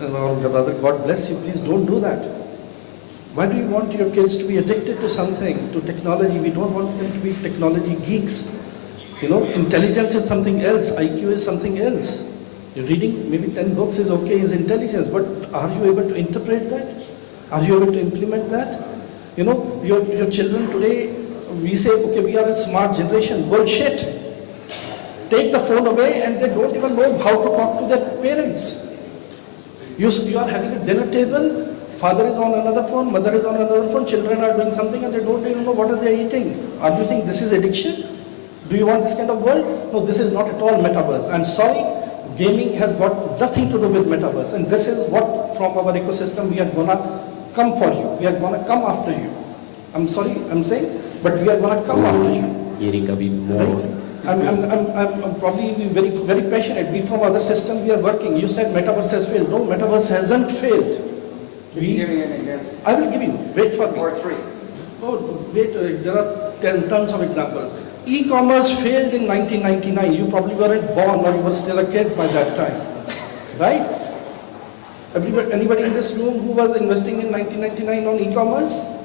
Or rather, God bless you. Please don't do that. Why do you want your kids to be addicted to something, to technology? We don't want them to be technology geeks. You know, intelligence is something else, IQ is something else. You're reading maybe 10 books is okay, is intelligence, but are you able to interpret that? Are you able to implement that? You know, your children today, we say, okay, we are a smart generation. Bullshit. Take the phone away and they don't even know how to talk to their parents. You are having a dinner table, father is on another phone, mother is on another phone, children are doing something and they don't even know what are they eating. Are you think this is addiction? Do you want this kind of world? No, this is not at all metaverse. I'm sorry, gaming has got nothing to do with metaverse, and this is what from our ecosystem we are gonna come for you. We are gonna come after you. I'm sorry, I'm saying, but we are gonna come after you. Right? I'm probably very, very passionate. We from other system we are working. You said metaverse has failed. No, metaverse hasn't failed. Can you give me an example? I will give you. Wait for me. Or three. Oh, wait. There are tons of examples. E-commerce failed in 1999. You probably weren't born or you were still a kid by that time, right? Anybody in this room who was investing in 1999 on e-commerce?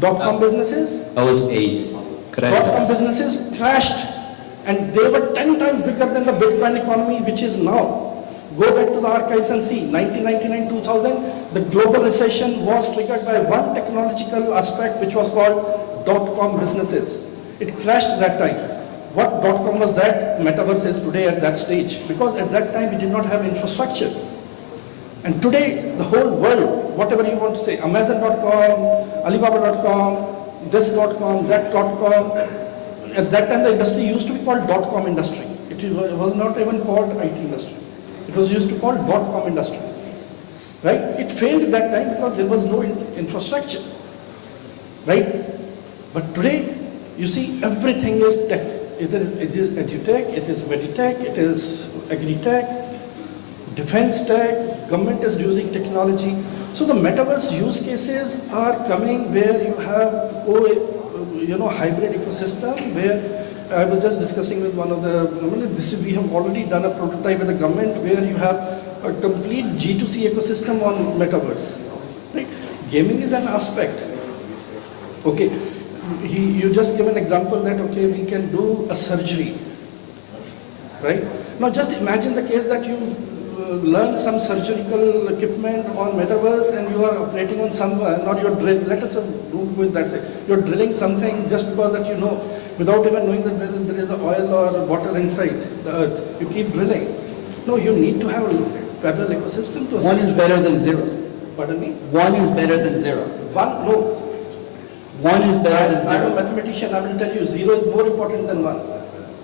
.com businesses? I was 8. .com businesses crashed, and they were 10 times bigger than the Bitcoin economy, which is now. Go back to the archives and see, 1999-2000, the global recession was triggered by one technological aspect, which was called .com businesses. It crashed that time. What .com was that? Metaverse is today at that stage. Because at that time, we did not have infrastructure. And today, the whole world, whatever you want to say, Amazon.com, Alibaba.com, this.com, that.com. At that time, the industry used to be called .com industry. It was not even called IT industry. It was used to call .com industry. Right? It failed at that time because there was no infrastructure. Right? But today, you see, everything is tech. It is edutech, it is meditech, it is agri-tech, defense tech, government is using technology. So the metaverse use cases are coming where you have hybrid ecosystem where I was just discussing with one of the, we have already done a prototype with the government where you have a complete G2C ecosystem on metaverse. Right? Gaming is an aspect. Okay, you just give an example that, okay, we can do a surgery. Right? Now just imagine the case that you learn some surgical equipment on metaverse and you are operating on someone, or you're let us do with that, say, you're drilling something just because that you know, without even knowing that whether there is oil or water inside the earth. You keep drilling. No, you need to have a parallel ecosystem to assist. One is better than zero. Pardon me? One is better than zero. No. One is better than zero. I'm a mathematician, I will tell you, zero is more important than one.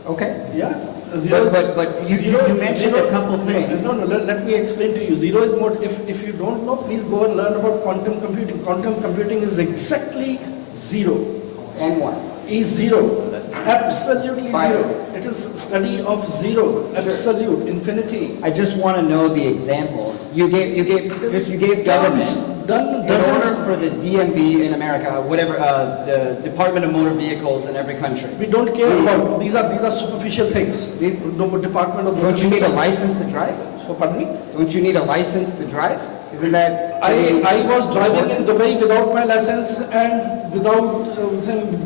Okay. Yeah. Zero, but you mentioned a couple things. No, let me explain to you. Zero is more, if you don't know, please go and learn about quantum computing. Quantum computing is exactly zero. And what? Is zero. Absolutely zero. It is study of zero. Absolute, infinity. I just want to know the examples. You gave government. In order for the DMV in America, whatever, the Department of Motor Vehicles in every country. We don't care about, these are superficial things. No Department of Motor Don't you need a license to drive? So, pardon me? Don't you need a license to drive? Isn't that? I was driving in Dubai without my license and without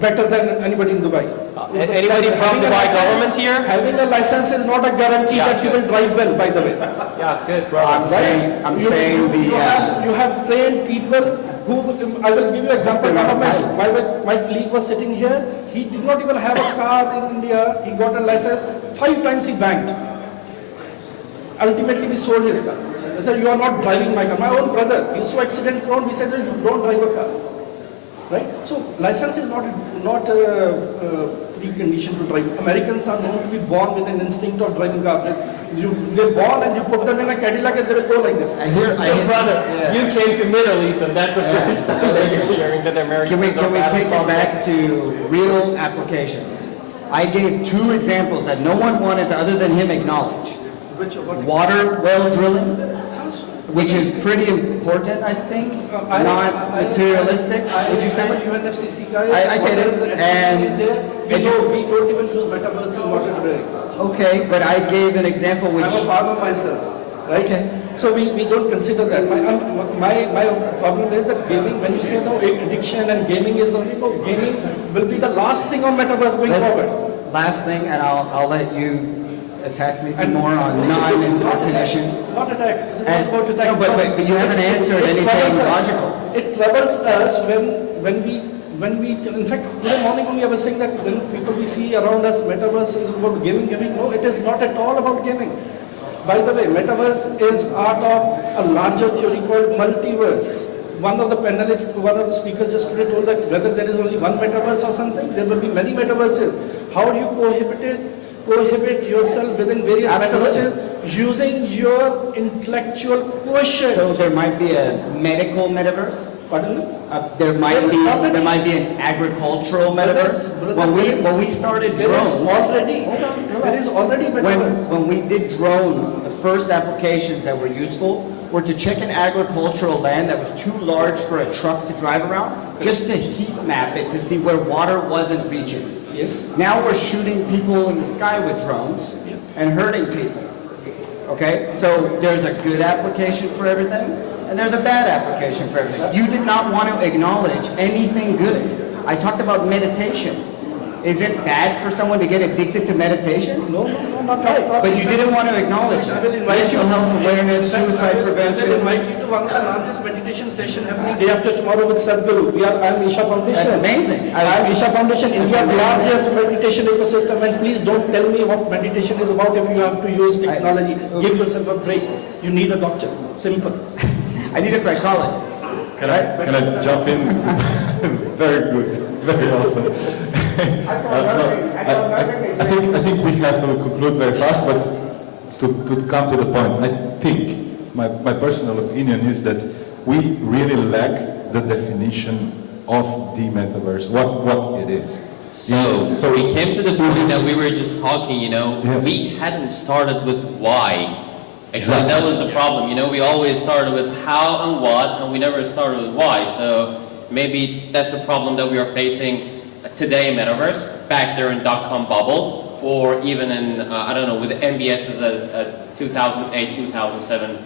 better than anybody in Dubai. Anybody from Dubai government here? Having a license is not a guarantee that you will drive well, by the way. Yeah, good, bro. I'm saying you have trained people who, I will give you an example. One of my colleague was sitting here. He did not even have a car in India. He got a license. 5 times he banked. Ultimately, we sold his car. I said, you are not driving my car. My own brother, he was so accident prone. We said, you don't drive a car. Right? So, license is not a precondition to drive. Americans are known to be born with an instinct of driving car. They're born and you put them in a Cadillac and they will go like this. Brother, you came to Middle East and that's the first time that you're hearing that Americans Can we are take it back to real applications? I gave 2 examples that no one wanted to, other than him, acknowledge. Water well drilling, which is pretty important, I think, not materialistic, would you say? I'm a UNFCCC guy. I get it. And we don't even use Metaverse in water drilling. okay, but I gave an example which... I'm a farmer myself, right? Okay. So we don't consider that. My problem is that gaming, when you say no, addiction and gaming is the only, no, gaming will be the last thing on Metaverse going forward. Last thing, and I'll let you attack me some more on non-important issues. Not attack. This is not about attack. No, but you haven't answered anything logical. It troubles us when we, in fact, today morning only I was saying that when people we see around us, Metaverse is about gaming. No, it is not at all about gaming. By the way, Metaverse is part of a larger theory called multiverse. One of the panelists, one of the speakers just today told that whether there is only one Metaverse or something, there will be many Metaverses. How do you cohabit yourself within various Metaverses using your intellectual quotient? So there might be a medical metaverse? Pardon me? There might be an agricultural metaverse. When we started drones, there is already Metaverse. When we did drones, the first applications that were useful were to check an agricultural land that was too large for a truck to drive around, just to heat map it to see where water wasn't reaching. Yes. Now we're shooting people in the sky with drones and hurting people. Okay? So there's a good application for everything, and there's a bad application for everything. You did not want to acknowledge anything good. I talked about meditation. Is it bad for someone to get addicted to meditation? No, not But you didn't want to acknowledge mental health awareness, suicide prevention. I will invite you to one of the largest meditation session happening day after tomorrow with Sadhguru. I'm Isha Foundation. That's amazing. I'm Isha Foundation, India's largest meditation ecosystem, and please don't tell me what meditation is about if you have to use technology. Give yourself a break. You need a doctor. Simple. I need a psychologist. Can I jump in? Very good. Very awesome. I think we have to conclude very fast, but to come to the point, I think my personal opinion is that we really lack the definition of the metaverse, what it is. So we came to the point that we were just talking, we hadn't started with why. Actually, that was the problem. We always started with how and what, and we never started with why. So maybe that's the problem that we are facing today in Metaverse, back there in .com bubble, or even in, I don't know, with MBS as a 2008, 2007,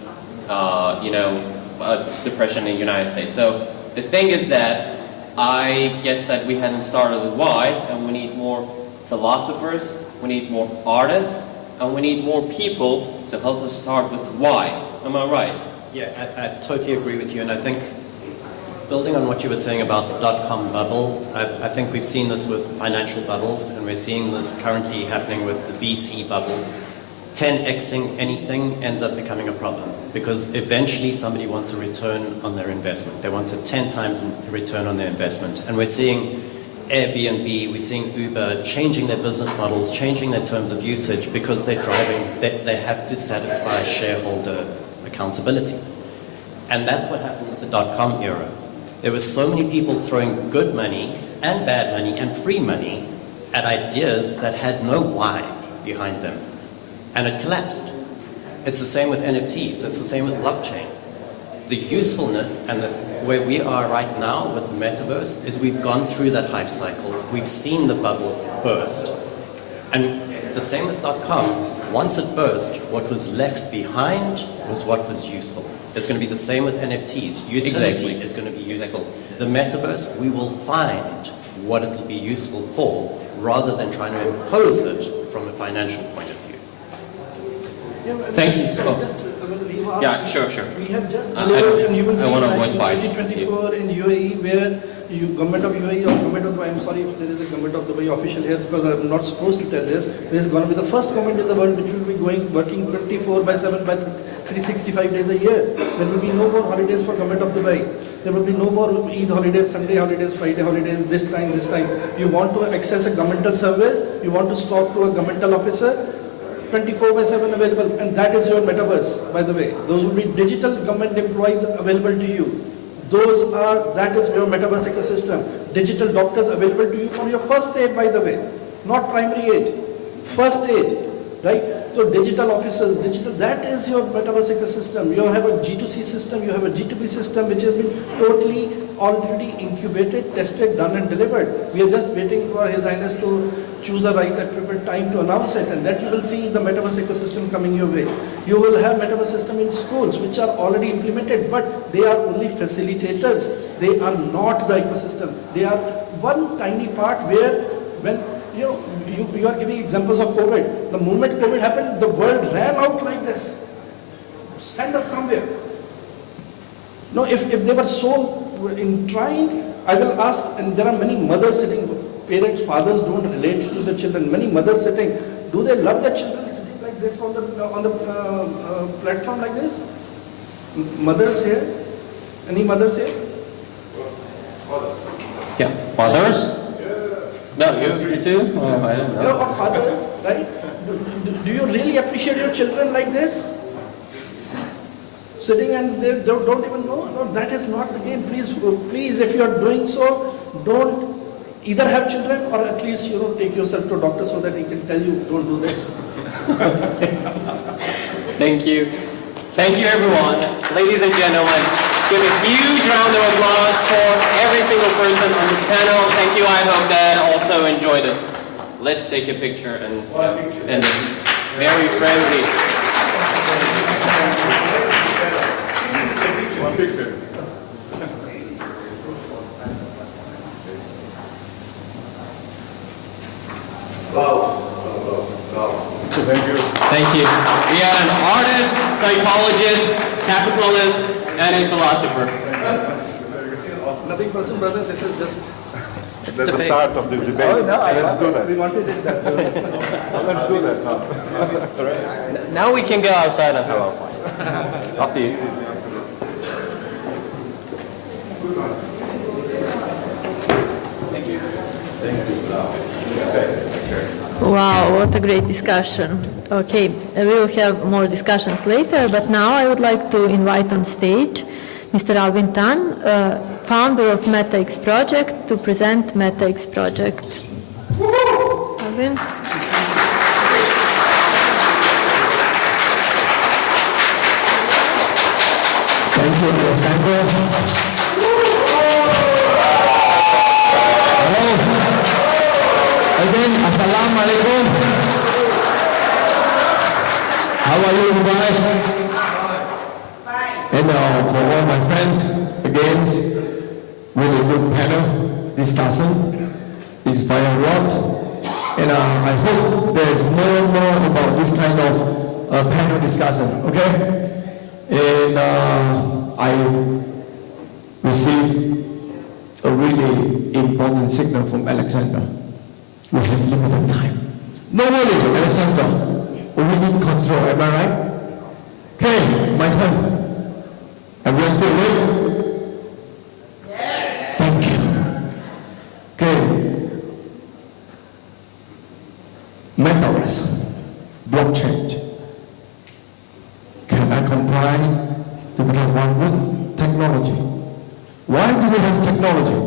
depression in the United States. So the thing is that I guess that we hadn't started with why, and we need more philosophers, we need more artists, and we need more people to help us start with why. Am I right? Yeah, I totally agree with you, and I think building on what you were saying about the .com bubble, I think we've seen this with financial bubbles, and we're seeing this currently happening with the VC bubble. 10xing anything ends up becoming a problem, because eventually somebody wants a return on their investment. They want a 10 times return on their investment. And we're seeing Airbnb, we're seeing Uber changing their business models, changing their terms of usage, because they have to satisfy shareholder accountability. And that's what happened with the .com era. There were so many people throwing good money and bad money and free money at ideas that had no why behind them. And it collapsed. It's the same with NFTs. It's the same with blockchain. The usefulness and where we are right now with the Metaverse is we've gone through that hype cycle. We've seen the bubble burst. And the same with .com. Once it burst, what was left behind was what was useful. It's going to be the same with NFTs. Utility is going to be useful. The metaverse, we will find what it will be useful for, rather than trying to impose it from a financial point of view. Thank you. Yeah, sure. We have just I delivered, and you will I see wanna like avoid in fights. 2024 in UAE, where government of UAE or government of Dubai, I'm sorry if there is a government of Dubai official here because I'm not supposed to tell this, is going to be the first government in the world which will be working 24/7 by 365 days a year. There will be no more holidays for government of Dubai. There will be no more Eid holidays, Sunday holidays, Friday holidays, this time. You want to access a governmental service, you want to talk to a governmental officer, 24/7 available, and that is your metaverse, by the way. Those will be digital government employees available to you. That is your metaverse ecosystem. Digital doctors available to you for your first aid, by the way, not primary aid, first aid, right? So digital officers, that is your metaverse ecosystem. You have a G2C system, you have a G2B system, which has been totally already incubated, tested, done and delivered. We are just waiting for His Highness to choose the right appropriate time to announce it, and that you will see the metaverse ecosystem coming your way. You will have metaverse system in schools, which are already implemented, but they are only facilitators. They are not the ecosystem. They are one tiny part where when you are giving examples of COVID. The moment COVID happened, the world ran out like this. Send us somewhere. No, if they were so entwined, I will ask, and there are many mothers sitting, parents, fathers don't relate to the children. Many mothers sitting, do they love their children sitting like this on the platform like this? Mothers here? Any mothers here? Yeah, fathers? No, you too? Oh, I don't know. Or fathers, right? Do you really appreciate your children like this? Sitting and they don't even know? No, that is not the game. Please, if you are doing so, don't either have children or at least, take yourself to a doctor so that he can tell you, don't do this. Thank you. Thank you, everyone. Ladies and gentlemen, give a huge round of applause for every single person on this panel. Thank you. I hope that also enjoyed it. Let's take a picture and very friendly. One picture. Thank you. Thank you. We are an artist, psychologist, capitalist, and a philosopher. Nothing personal, brother. This is just... That's the start of the debate. Oh, no, Let's do that. We wanted it that way. Let's do that now. Now we can go outside and have a fun. Up to you. Wow, what a great discussion. Okay, we will have more discussions later, but now I would like to invite on stage Mr. Alvin Tan, founder of MetaX project, to present MetaX project. Alvin? Thank you, Alessandro. Again, Assalamu alaikum. How are you, Dubai? And for all my friends, again, really good panel discussion, inspire a lot. And I hope there's more and more about this kind of panel discussion, okay? And I received a really important signal from Alexander. We have limited time. No worry, Alexander. We need control, am I right? Okay, my turn. Everyone still awake? Yes. Thank you. Okay. Metaverse, blockchain. Can I comply to become one with technology? Why do we have technology?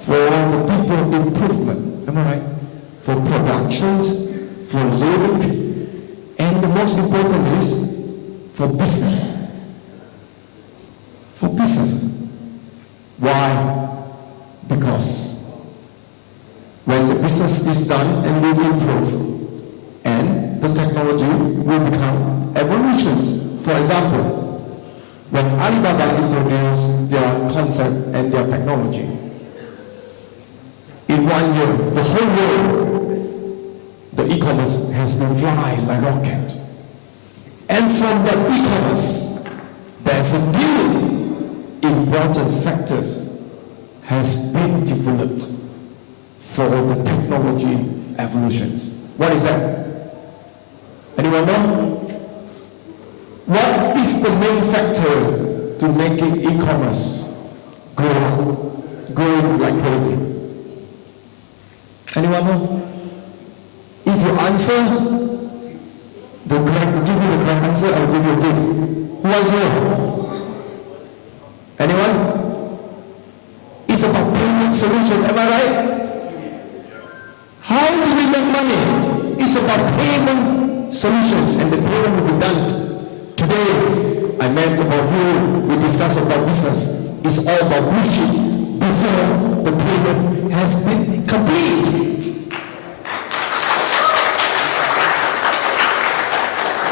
For the people improvement, am I right? For productions, for living, and the most important is for business. For business. Why? Because when the business is done and will improve, and the technology will become evolutions. example, when Alibaba introduced their concept and their technology, in 1 year, the whole world, the e-commerce has been flying like rocket. And from the e-commerce, there's a new important factors has been developed for the technology evolutions. What is that? Anyone know? What is the main factor to making e-commerce growing like crazy? Anyone know? If you answer, give me the correct answer, I will give you a gift. Who wants to know? Anyone? It's about payment solution, am I right? How do we make money? It's about payment solutions, and the payment will be done. Today, I meant about you, we discussed about business. It's all about bullshit before the payment has been complete.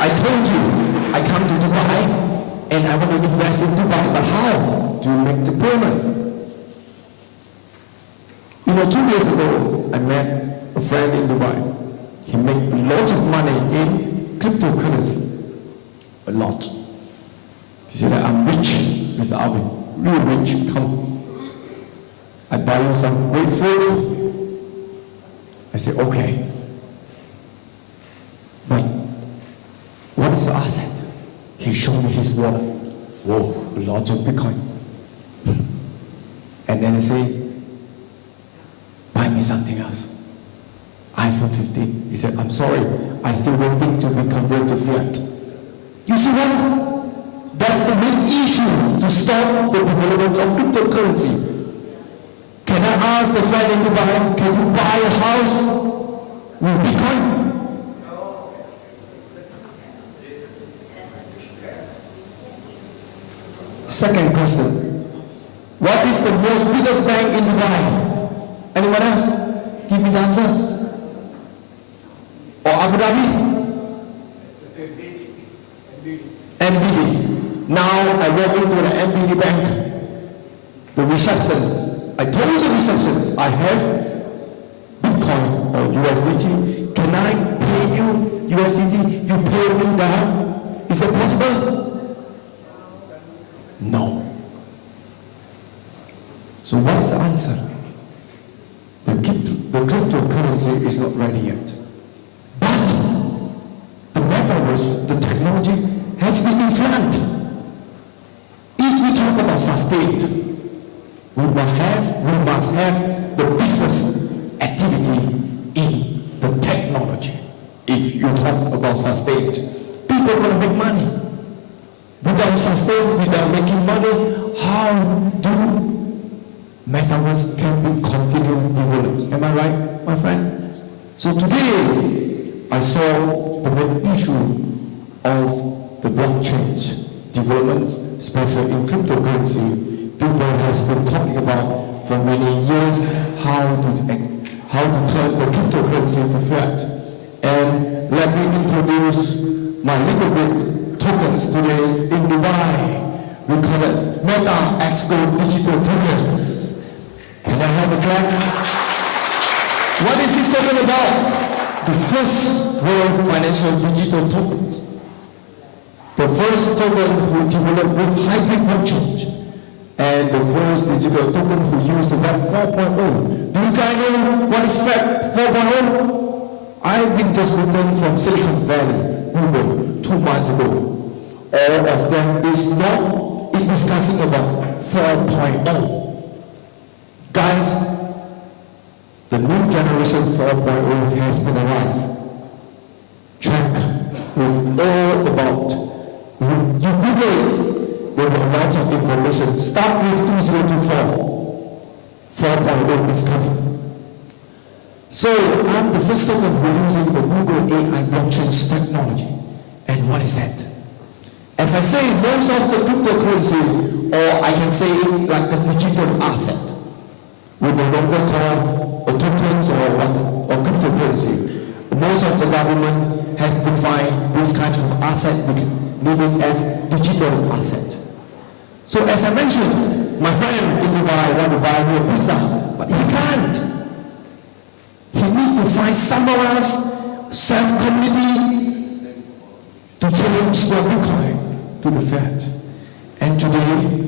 I told you, I come to Dubai and I want to invest in Dubai, but how do you make the payment? 2 years ago, I met a friend in Dubai. He made a lot of money in cryptocurrency. A lot. He said, I'm rich, Mr. Alvin, real rich, come. I buy you some great food. I said, okay. But what is the asset? He showed me his wallet. Whoa, a lot of Bitcoin. And then I say, buy me something else. iPhone 15. He said, I'm sorry, I still waiting to be converted to fiat. You see what? That's the main issue to stop the development of cryptocurrency. Can I ask the friend in Dubai, can you buy a house with Bitcoin? Second question, what is the most biggest bank in Dubai? Anyone else? Give me the answer. Or Abu Dhabi? MBD. Now I walk into the MBD bank. The reception. I told the receptionist, I have Bitcoin or USDT. Can I pay you USDT? You pay me down? Is that possible? No. So what is the answer? The cryptocurrency is not ready yet. But the Metaverse, the technology, has been in front. If we talk about sustained, we must have the business activity in the technology. If you talk about sustained, people are going to make money. Without sustain, without making money, how do Metaverse can be continued developed? Am I right, my friend? So today, I saw the main issue of the blockchain development, especially in cryptocurrency. People have been talking about for many years how to turn the cryptocurrency into fiat. And let me introduce my little bit tokens today in Dubai. We call it Meta Exco Digital Tokens. Can I have a clap? What is this token about? The first world financial digital tokens. The first token who developed with hybrid blockchain. And the first digital token who used the Web 4.0. Do you guys know what is Web 4.0? I've been just returned from Silicon Valley, Google, 2 months ago. All of them is discussing about 4.0. Guys, the new generation 4.0 has been arrived. Check with all about. You Google it, there were a lot of information. Start with 2024. 4.0 is coming. So I'm the first token who using the Google AI blockchain technology. And what is that? As I say, most of the cryptocurrency, or I can say like a digital asset, we no longer call a tokens or cryptocurrency. Most of the government has defined this kind of asset living as digital asset. So as I mentioned, my friend in Dubai want to buy me a pizza, but he can't. He needs to find somewhere else, self-community, to change their Bitcoin to the Fed. And today,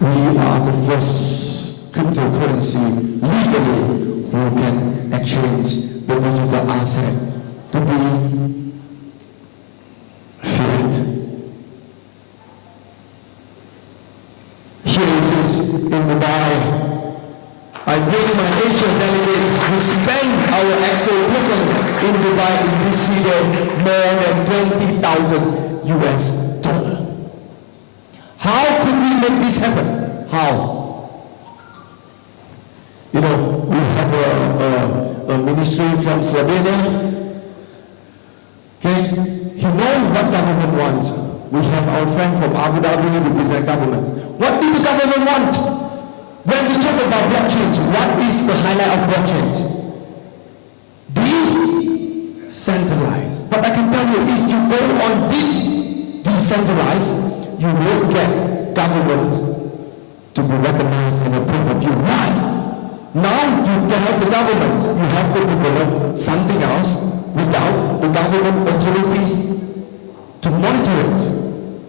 we are the first cryptocurrency legally who can exchange the digital asset to be fiat. Here it is in Dubai. I bring my Asian delegate who spend our extra token in Dubai in this video more than 20,000 US dollars. How could we make this happen? How? You know, we have a ministry from Slovenia. Okay, he knows what government wants. We have our friend from Abu Dhabi who represent government. What do the government want? When we talk about blockchain, what is the highlight of blockchain? Decentralized. But I can tell you, if you go on this decentralized, you will get government to be recognized and approved of you. Why? Now you tell the government you have to develop something else without the government authorities to monitor it.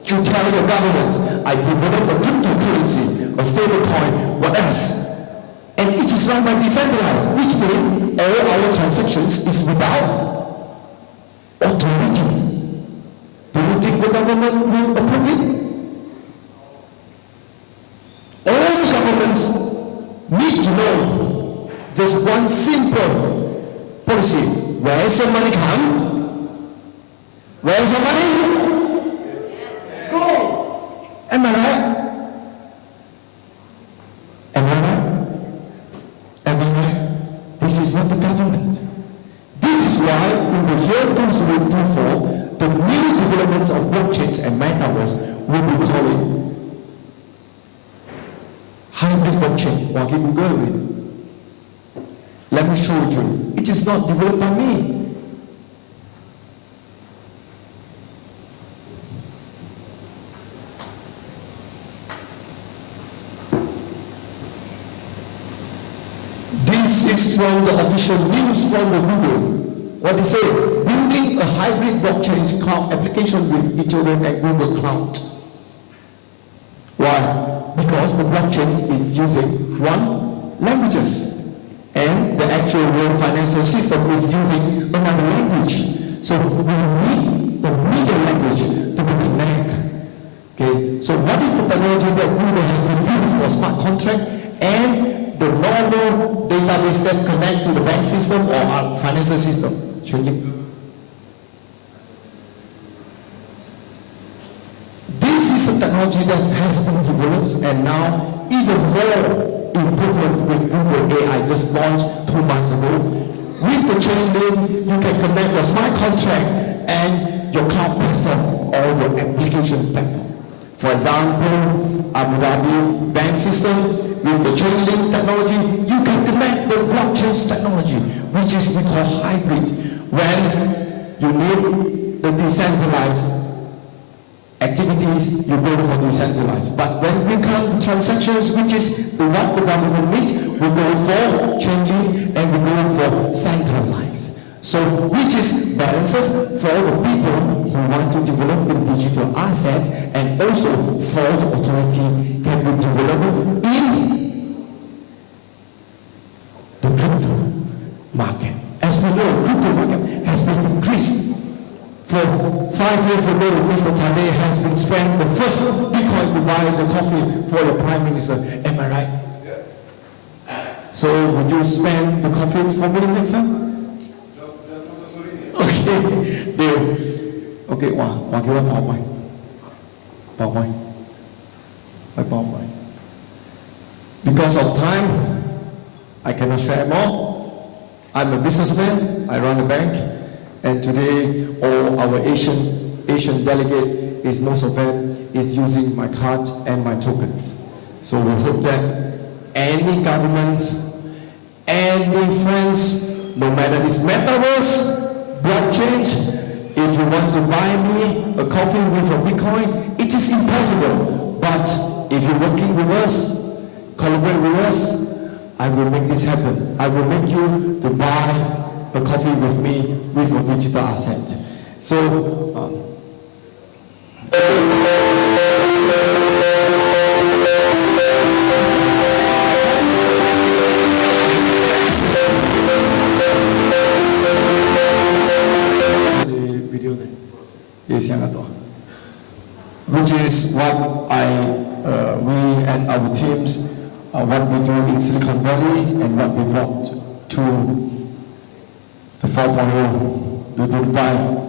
You tell your government, I develop a cryptocurrency, a stable coin, what else? And it is run by decentralized, which means all our transactions is without authority. Do you think the government will approve it? All the governments need to know just one simple policy. Where is the money come? Where is the money? Go. Am I right? Am I right? Am I right? This is not the government. This is why in the year 2024, the new developments of blockchains and metaverse will be called hybrid blockchain. Or can you Google it? Let me show you. It is not developed by me. This is from the official news from the Google. What they say? Building a hybrid blockchain cloud application with Ethereum and Google Cloud. Why? Because the blockchain is using one languages, and the actual world financial system is using another language. So we need the middle language to be connected. Okay. So what is the technology that Google has been using for smart contract and the normal database that connect to the bank system or our financial system? This is a technology that has been developed and now even more improvement with Google AI just launched 2 months ago. With the chain link, you can connect your smart contract and your cloud platform or your application platform. For example, Abu Dhabi bank system with the chain link technology, you can connect the blockchain technology, which is we call hybrid. When you need the decentralized activities, you go for decentralized. But when we come to transactions, which is what the government needs, we go for chain link and we go for centralized. So, which is balances for the people who want to develop the digital asset and also for the authority can be developed in the crypto market. As we know, crypto market has been increased. For 5 years ago, Mr. Tane has been spent the first Bitcoin to buy the coffee for the Prime Minister. Am I right? Yeah. So would you spend the coffee for me next time? Okay, deal. Okay, Hoàng kêu anh bỏ mày. Bỏ mày. Because of time, I cannot share more. I'm a businessman, I run a bank, and today all our Asian delegate is most of them is using my card and my tokens. So we hope that any government And my friends, no matter it's Metaverse, blockchain, if you want to buy me a coffee with a Bitcoin, it is impossible. But if you're working with us, collaborate with us, I will make this happen. I will make you to buy a coffee with me with a digital asset. So, which is what we and our teams, what we do in Silicon Valley and what we brought to the 4.0 to Dubai.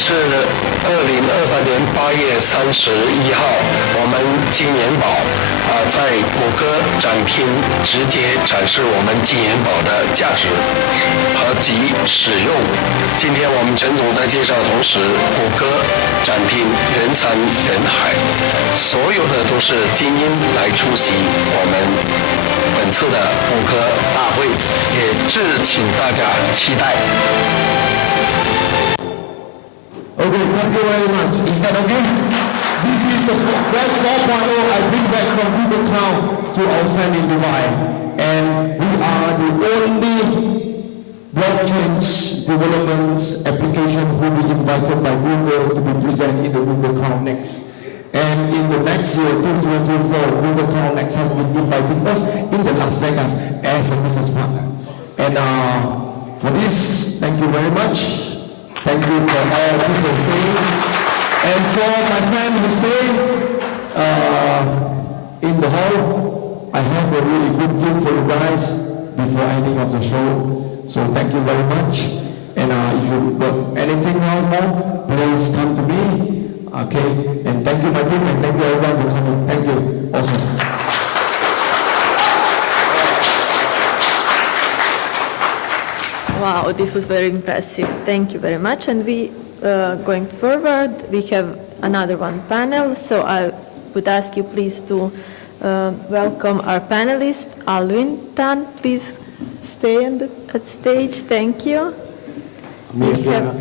是2023年8月31号，我们金元宝在谷歌展厅直接展示我们金元宝的价值和及使用。今天我们陈总在介绍的同时，谷歌展厅人山人海，所有的都是精英来出席我们本次的谷歌大会，也敬请大家期待。Okay, thank you very much. Is that okay? This is the Web 4.0 I bring back from Google Cloud to our friend in Dubai. And we are the only blockchain developments, applications will be invited by Google to be presented in the Google Cloud Next. And in the next year, 2024, Google Cloud Next has been inviting us in the Las Vegas as a business partner. And for this, thank you very much. Thank you for all people staying. And for my friend who stayed in the hall, I have a really good gift for you guys before ending of the show. So thank you very much. And if you got anything more, please come to me. Okay, and thank you my team, and thank you everyone for coming. Thank you. Awesome. Wow, this was very impressive. Thank you very much. And we, going forward, we have another one panel. So I would ask you please to welcome our panelist, Alvin Tan. Please stay at stage. Thank you. We have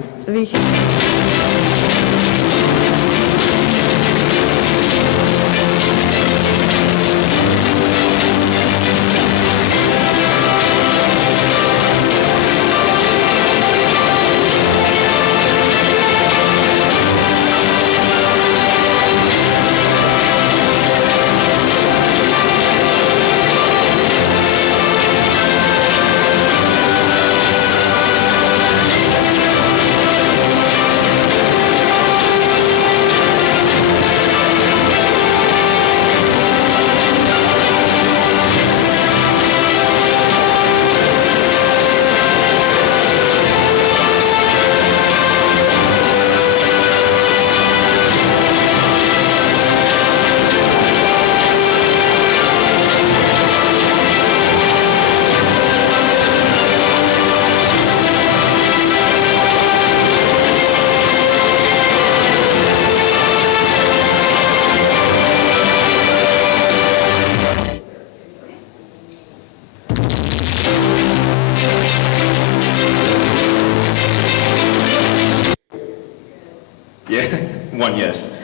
Yes.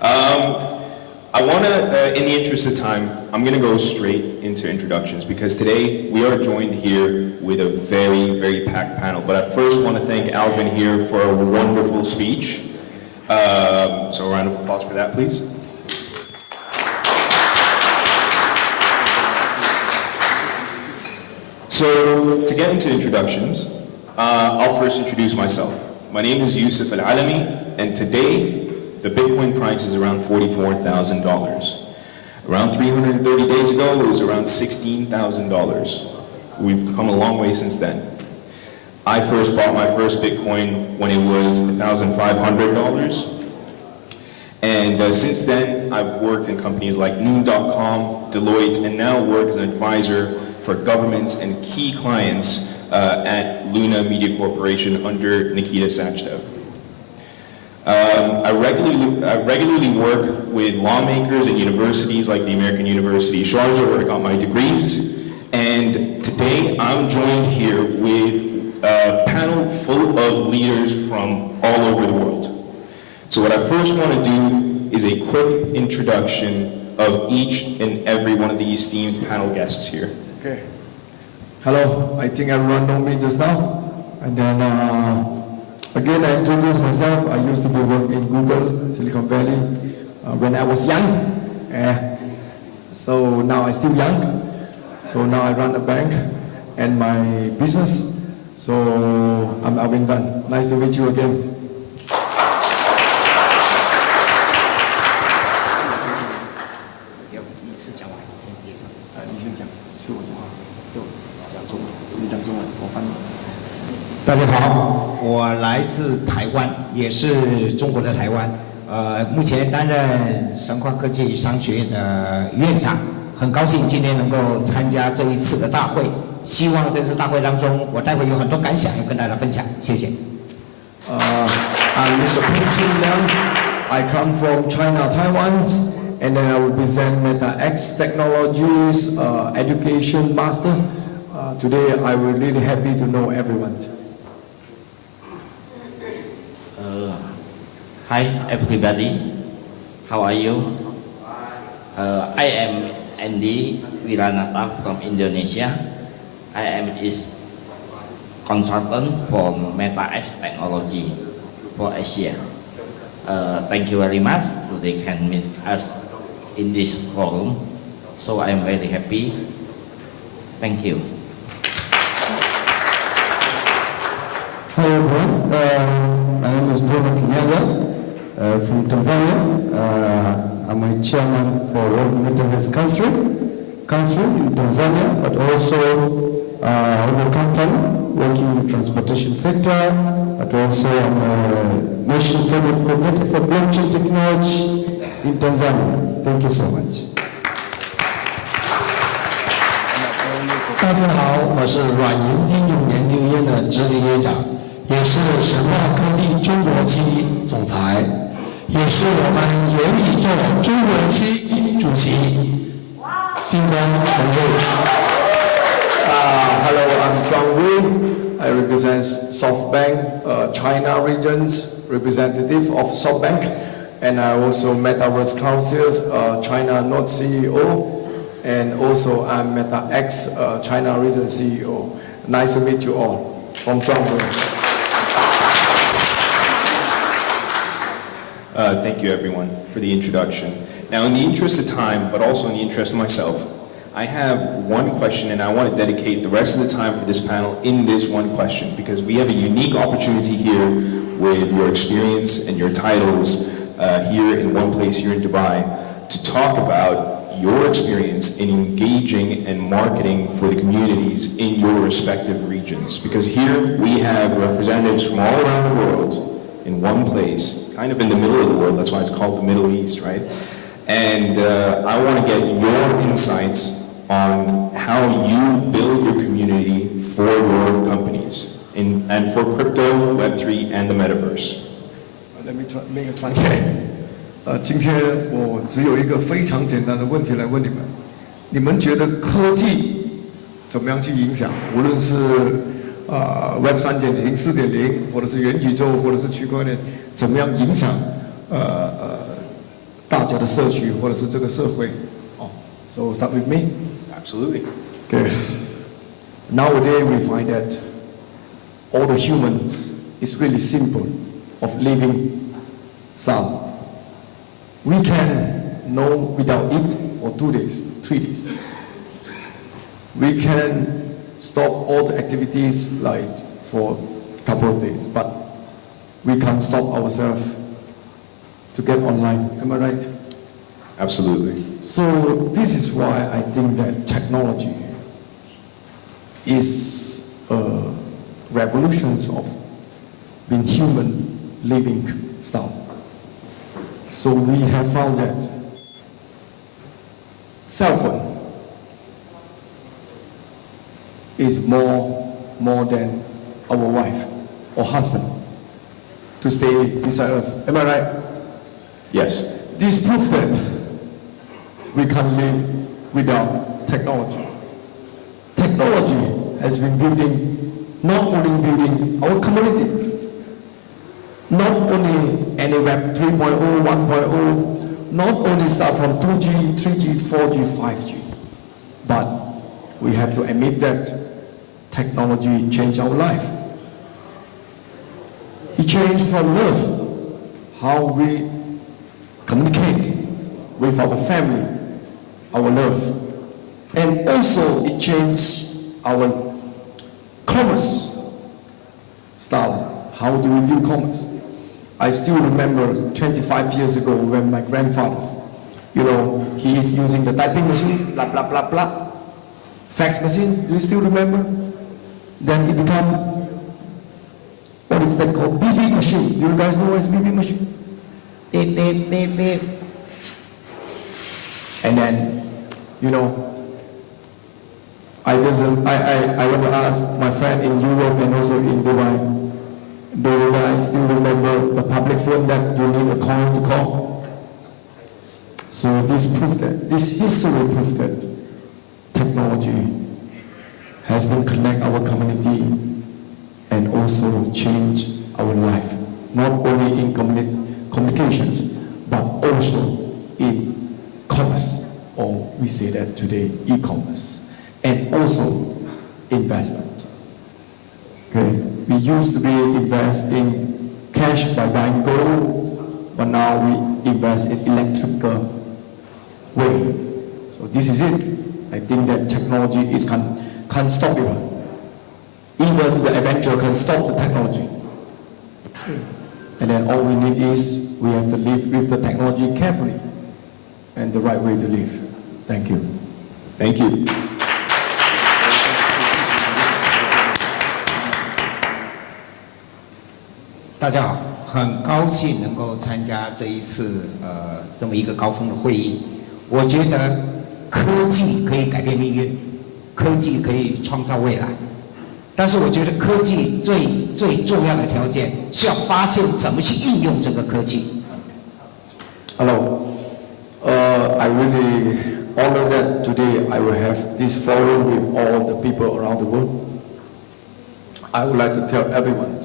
I want to, in the interest of time, I'm going to go straight into introductions because today we are joined here with a very, very packed panel. But I first want to thank Alvin here for a wonderful speech. So a round of applause for that, please. So to get into introductions, I'll first introduce myself. My name is Yusuf Al-Alami, and today the Bitcoin price is around $44,000. Around 330 days ago, it was around $16,000. We've come a long way since then. I first bought my first Bitcoin when it was $1,500. And since then, I've worked in companies like Noon.com, Deloitte, and now work as an advisor for governments and key clients at Luna Media Corporation under Nikita Sachdev. I regularly work with lawmakers at universities like the American University of Sharjah, where I got my degrees. And today I'm joined here with a panel full of leaders from all over the world. So what I first want to do is a quick introduction of each and every one of the esteemed panel guests here. Okay. Hello, I think everyone know me just now. And then again, I introduce myself. I used to be working in Google, Silicon Valley, when I was young. So now I'm still young. So now I run a bank and my business. So I'm Alvin Tan. Nice to meet you again.大家好，我来自台湾，也是中国的台湾。目前担任神话科技商学院的院长，很高兴今天能够参加这一次的大会。希望这次大会当中，我待会有很多感想要跟大家分享。谢谢。I'm Mr. Peng Liang. I come from China, Taiwan, and then I represent MetaX Technologies Education Master. Today, I will really happy to know everyone. Hi everybody, how are you? I am Andy Wiranata from Indonesia. I am consultant for Metaverse technology for Asia. Thank you very much. They can meet us in this forum. So I am very happy. Thank you. Hi everyone, my name is Bruno Kinyaga from Tanzania. I'm a chairman for World Metaverse Council in Tanzania, but also our company working in the transportation sector, but also I'm a national project coordinator for blockchain technology in Tanzania. Thank you so much. 大家好，我是软银金融研究院的执行院长，也是神话科技中国区总裁，也是我们元宇宙中国区主席。新疆同志。Hello, I'm Zhang Wei. I represent SoftBank China region's representative of SoftBank, and I also Metaverse Council's China Node CEO. And also I'm MetaX China region CEO. Nice to meet you all. From Zhangwei. Thank you everyone for the introduction. Now in the interest of time, but also in the interest of myself, I have one question and I want to dedicate the rest of the time for this panel in this one question because we have a unique opportunity here with your experience and your titles here in one place here in Dubai to talk about your experience in engaging and marketing for the communities in your respective regions. Because here we have representatives from all around the world in one place, kind of in the middle of the world, that's why it's called the Middle East, right? And I want to get your insights on how you build your community for your companies and for crypto, Web3, and the Metaverse. Let me make a translation. 今天我只有一个非常简单的问题来问你们：你们觉得科技怎么样去影响？无论是Web 3.0、4.0，或者是元宇宙，或者是区块链，怎么样影响大家的社区或者是这个社会？哦 ，So start with me. Absolutely. Okay. Nowadays we find that all the humans is really simple of living style. We can know without eat for 2 days, 3 days. We can stop all the activities like for a couple of days, but we can't stop ourselves to get online. Am I right? Absolutely. So this is why I think that technology is a revolution of being human living style. So we have found that cell phone is more than our wife or husband to stay beside us. Am I right? Yes. This proves that we can't live without technology. Technology has been not only building our community, not only any Web 3.0, 1.0, not only start from 2G, 3G, 4G, 5G, but we have to admit that technology changed our life. It changed from love, how we communicate with our family, our love. And also it changed our commerce style. How do we do commerce? I still remember 25 years ago when my grandfather, he is using the typing machine, blah, blah, blah, blah. Fax machine, do you still remember? Then it became, what is that called? BB machine. Do you guys know what is BB machine? Beep. And then, I want to ask my friend in Europe and also in Dubai, do you guys still remember the public phone that you need a coin to call? So this history proves that technology has been connect our community and also change our life, not only in communications, but also in commerce, or we say that today, e-commerce, and also investment. Okay, we used to be invest in cash by buying gold, but now we invest in electrical way. So this is it. I think that technology is can't stop it. Even the Avenger can stop the technology. And then all we need is we have to live with the technology carefully and the right way to live. Thank you. Thank you. 大家好，很高兴能够参加这一次这么一个高峰的会议。我觉得科技可以改变命运，科技可以创造未来，但是我觉得科技最重要的条件是要发现怎么去应用这个科技。Hello, I really honor that today I will have this forum with all the people around the world. I would like to tell everyone,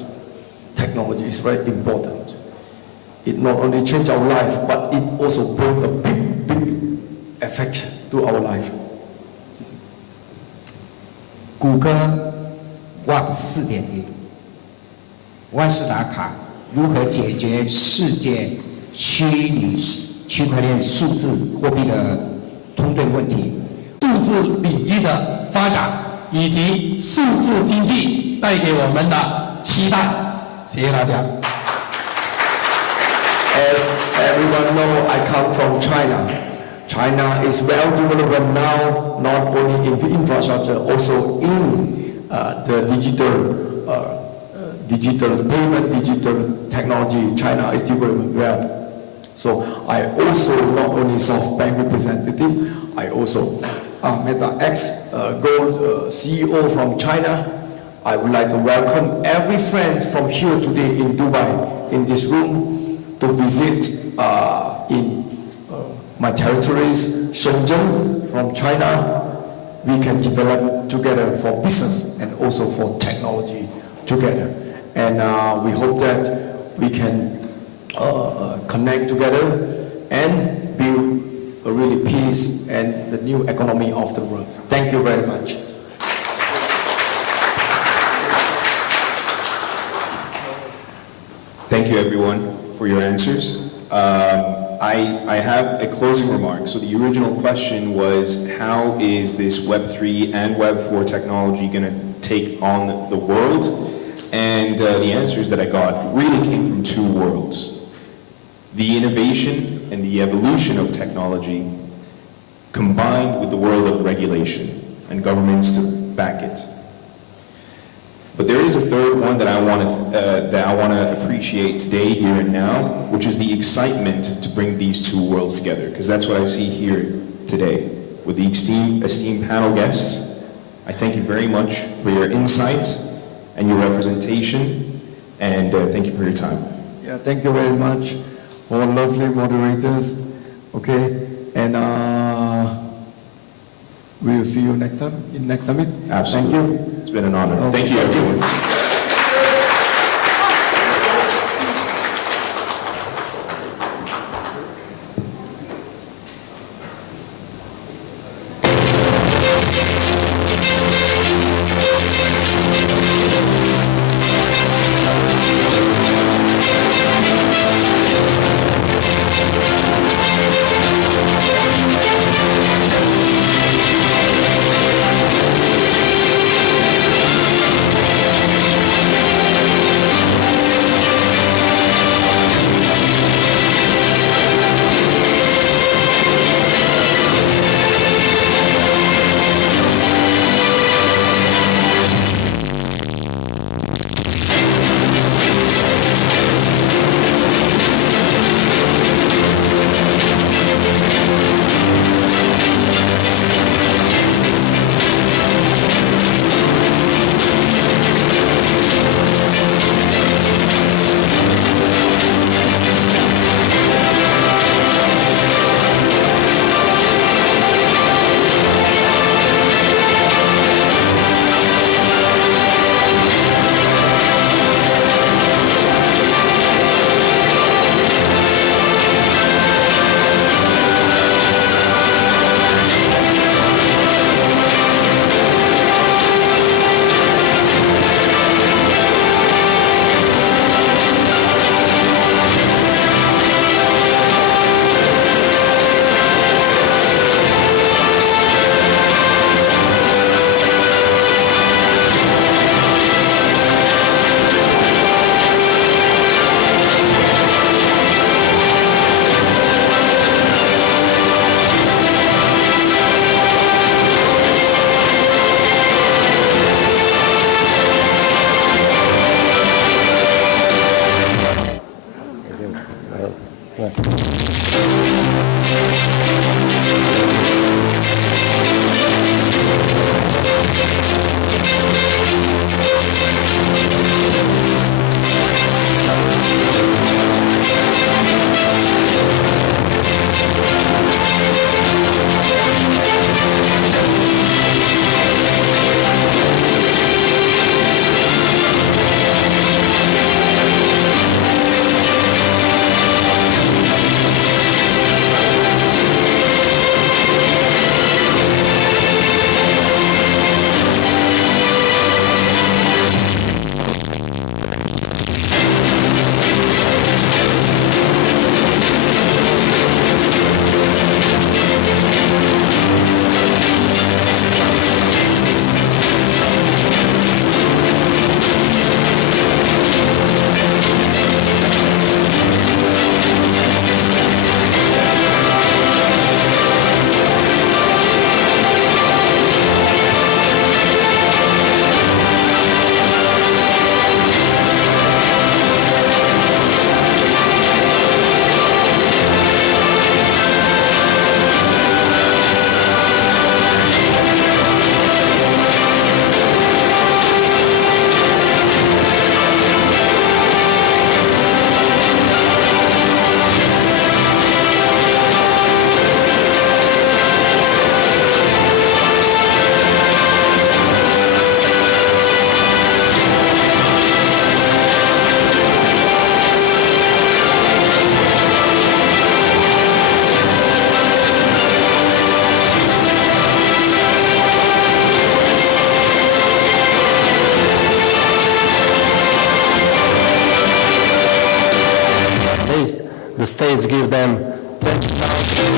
technology is very important. It not only changes our life, but it also brings a big effect to our life. 谷歌 Web 4.0，万事达卡如何解决世界虚拟区块链数字货币的通兑问题？数字领域的发展以及数字经济带给我们的期待。谢谢大家。As everyone knows, I come from China. China is well developed now, not only in infrastructure, also in the digital payment, digital technology. China is developing well. So I also not only SoftBank representative, I also MetaX Gold CEO from China. I would like to welcome every friend from here today in Dubai, in this room, to visit in my territories, Shenzhen from China. We can develop together for business and also for technology together. And we hope that we can connect together and build a really peace and the new economy of the world. Thank you very much. Thank you, everyone, for your answers. I have a closing remark. So the original question was, how is this Web3 and Web4 technology going to take on the world? And the answers that I got really came from two worlds. The innovation and the evolution of technology combined with the world of regulation and governments to back it. But there is a third one that I want to appreciate today, here and now, which is the excitement to bring these two worlds together, because that's what I see here today with the esteemed panel guests. I thank you very much for your insight and your representation, and thank you for your time. Yeah, thank you very much for lovely moderators. Okay, and we'll see you next time in next summit. Absolutely. Thank you. It's been an honor. Thank you, everyone. The states give them 20,000.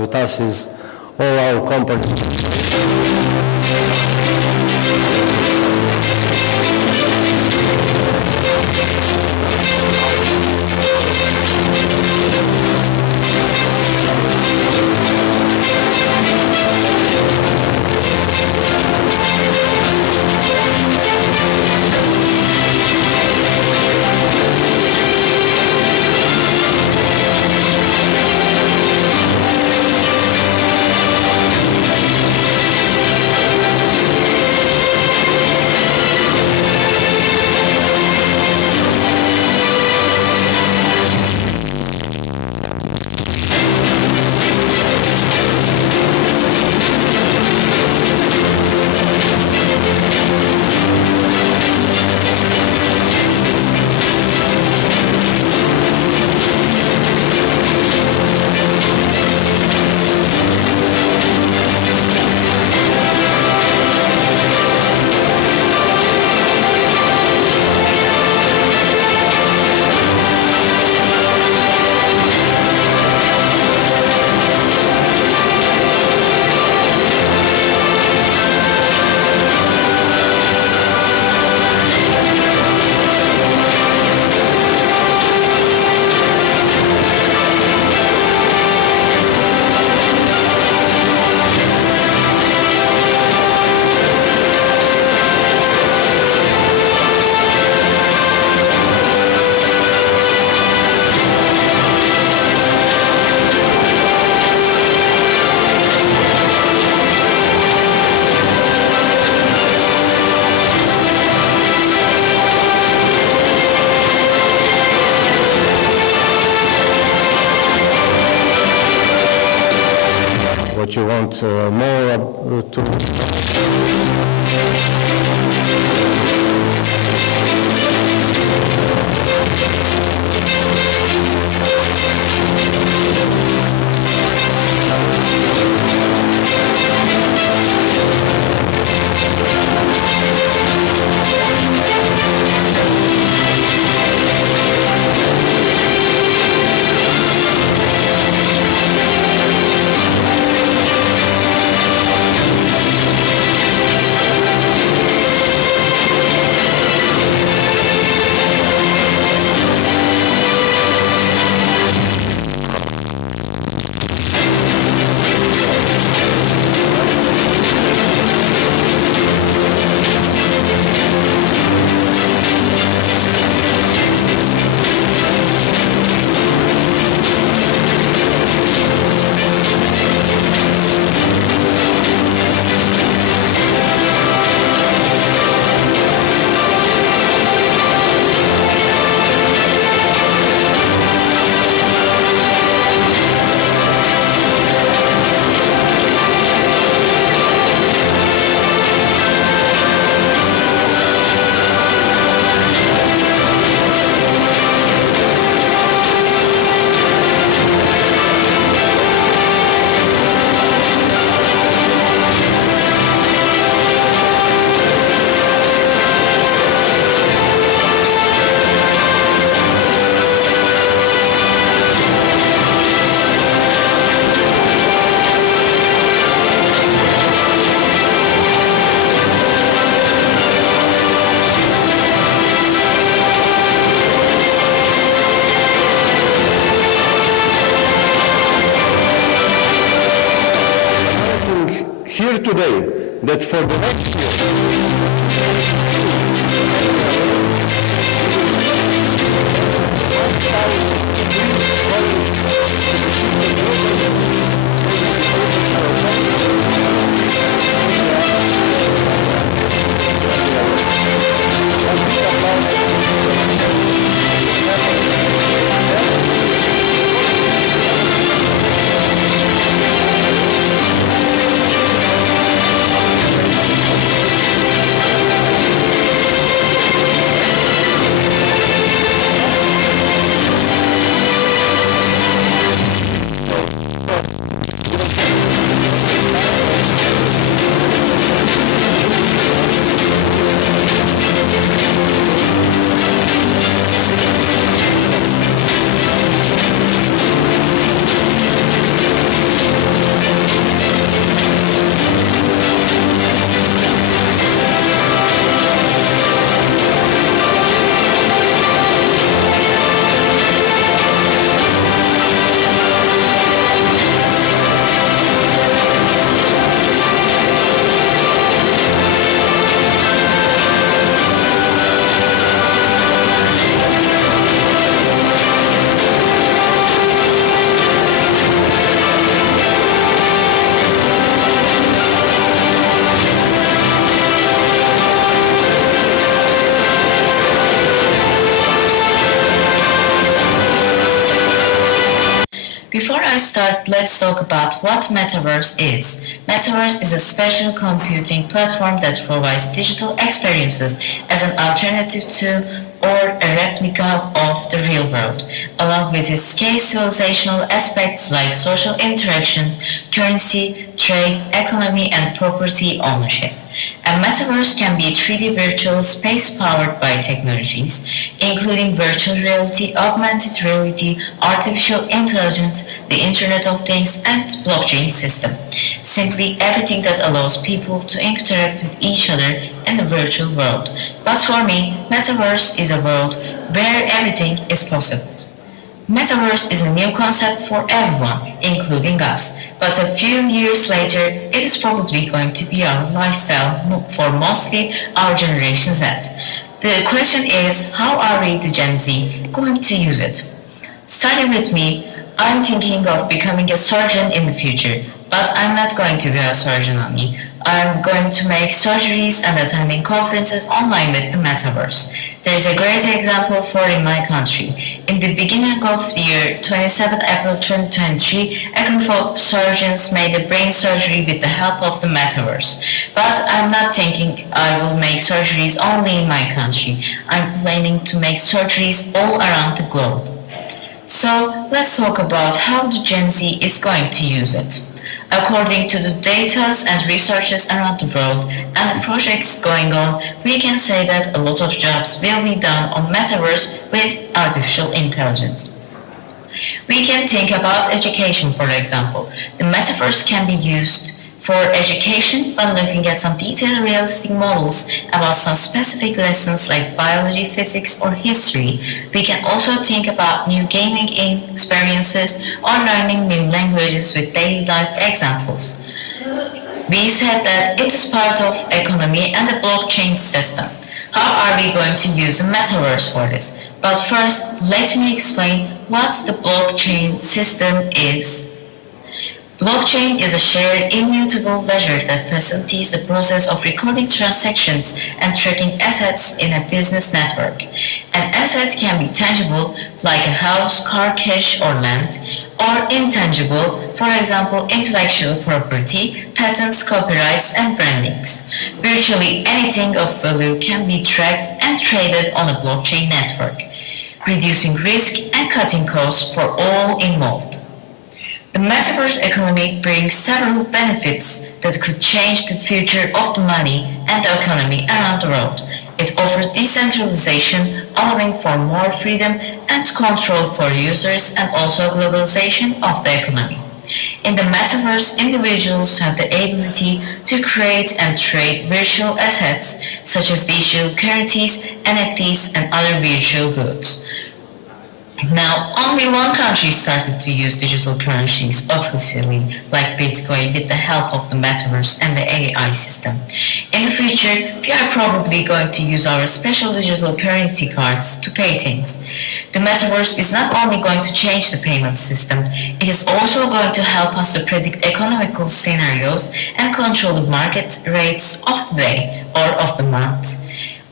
With us is all our companies. what you want more to... Here today, that for the next Before I start, let's talk about what Metaverse is. Metaverse is a special computing platform that provides digital experiences as an alternative to or a replica of the real world, along with its key civilizational aspects like social interactions, currency, trade, economy, and property ownership. A metaverse can be a 3D virtual space powered by technologies, including virtual reality, augmented reality, artificial intelligence, the Internet of Things, and blockchain system. Simply everything that allows people to interact with each other in the virtual world. But for me, metaverse is a world where everything is possible. Metaverse is a new concept for everyone, including us. But a few years later, it is probably going to be our lifestyle for mostly our Generation Z. The question is, how are we, the Gen Z, going to use it? Starting with me, I'm thinking of becoming a surgeon in the future, but I'm not going to be a surgeon only. I'm going to make surgeries and attending conferences online with the Metaverse. There is a great example for in my country. In the beginning of the year, 27 April 2023, a group of surgeons made a brain surgery with the help of the Metaverse. But I'm not thinking I will make surgeries only in my country. I'm planning to make surgeries all around the globe. So let's talk about how the Gen Z is going to use it. According to the data and researches around the world and the projects going on, we can say that a lot of jobs will be done on Metaverse with artificial intelligence. We can think about education, for example. The Metaverse can be used for education by looking at some detailed realistic models about some specific lessons like biology, physics, or history. We can also think about new gaming experiences or learning new languages with daily life examples. We said that it is part of economy and the blockchain system. How are we going to use the Metaverse for this? But first, let me explain what the blockchain system is. Blockchain is a shared, immutable ledger that facilitates the process of recording transactions and tracking assets in a business network. An asset can be tangible, like a house, car, cash, or land, or intangible, for example, intellectual property, patents, copyrights, and brandings. Virtually anything of value can be tracked and traded on a blockchain network, reducing risk and cutting costs for all involved. The Metaverse economy brings several benefits that could change the future of the money and the economy around the world. It offers decentralization, allowing for more freedom and control for users and also globalization of the economy. In the Metaverse, individuals have the ability to create and trade virtual assets such as digital currencies, NFTs, and other virtual goods. Now, only one country started to use digital currencies officially, like Bitcoin, with the help of the Metaverse and the AI system. In the future, we are probably going to use our special digital currency cards to pay things. The Metaverse is not only going to change the payment system, it is also going to help us to predict economical scenarios and control the market rates of the day or of the month.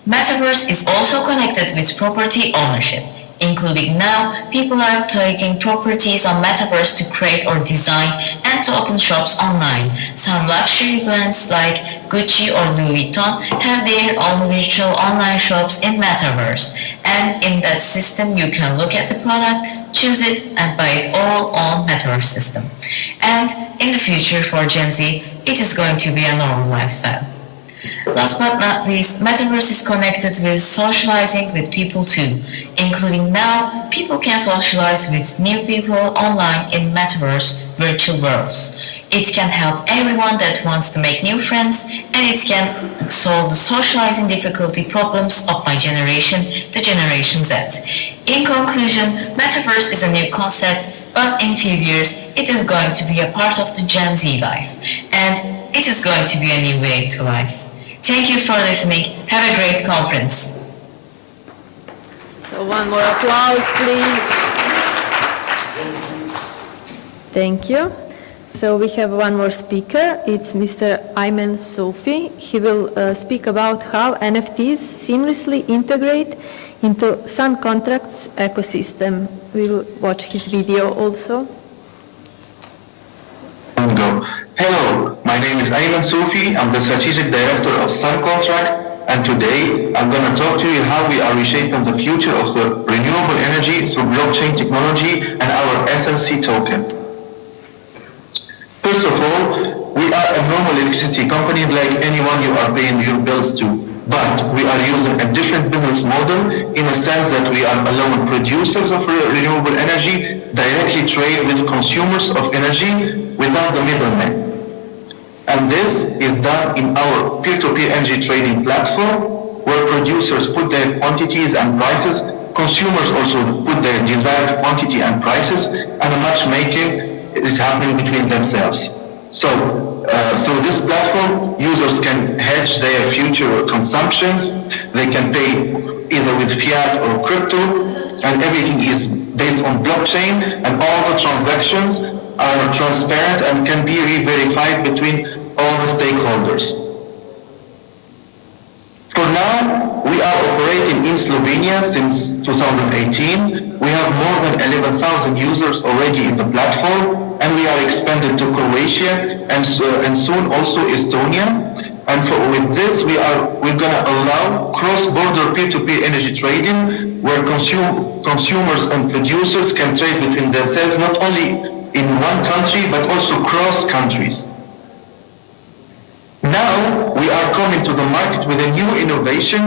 Metaverse is also connected with property ownership, including now people are taking properties on Metaverse to create or design and to open shops online. Some luxury brands like Gucci or Louis Vuitton have their own virtual online shops in Metaverse, and in that system you can look at the product, choose it, and buy it all on Metaverse system. And in the future for Gen Z, it is going to be a normal lifestyle. Last but not least, Metaverse is connected with socializing with people too, including now people can socialize with new people online in Metaverse virtual worlds. It can help everyone that wants to make new friends, and it can solve the socializing difficulty problems of my generation, the Generation Z. In conclusion, Metaverse is a new concept, but in few years it is going to be a part of the Gen Z life, and it is going to be a new way to life. Thank you for listening. Have a great conference. So one more applause, please. Thank you. So we have one more speaker. It's Mr. Ayman Sofi. He will speak about how NFTs seamlessly integrate into Sun Contracts ecosystem. We will watch his video also. Hello, my name is Ayman Sofi. I'm the Strategic Director of Sun Contract, and today I'm going to talk to you how we are reshaping the future of the renewable energy through blockchain technology and our SNC token. First of all, we are a normal electricity company like anyone you are paying your bills to, but we are using a different business model in a sense that we are allowing producers of renewable energy directly trade with consumers of energy without the middleman. And this is done in our peer-to-peer energy trading platform, where producers put their quantities and prices, consumers also put their desired quantity and prices, and a matchmaking is happening between themselves. So, through this platform, users can hedge their future consumptions, they can pay either with fiat or crypto, and everything is based on blockchain, and all the transactions are transparent and can be re-verified between all all the stakeholders. For now, we are operating in Slovenia since 2018. We have more than 11,000 users already in the platform, and we are expanded to Croatia and soon also Estonia. And with this, we're going to allow cross-border peer-to-peer energy trading, where consumers and producers can trade between themselves not only in one country but also cross countries. Now we are coming to the market with a new innovation,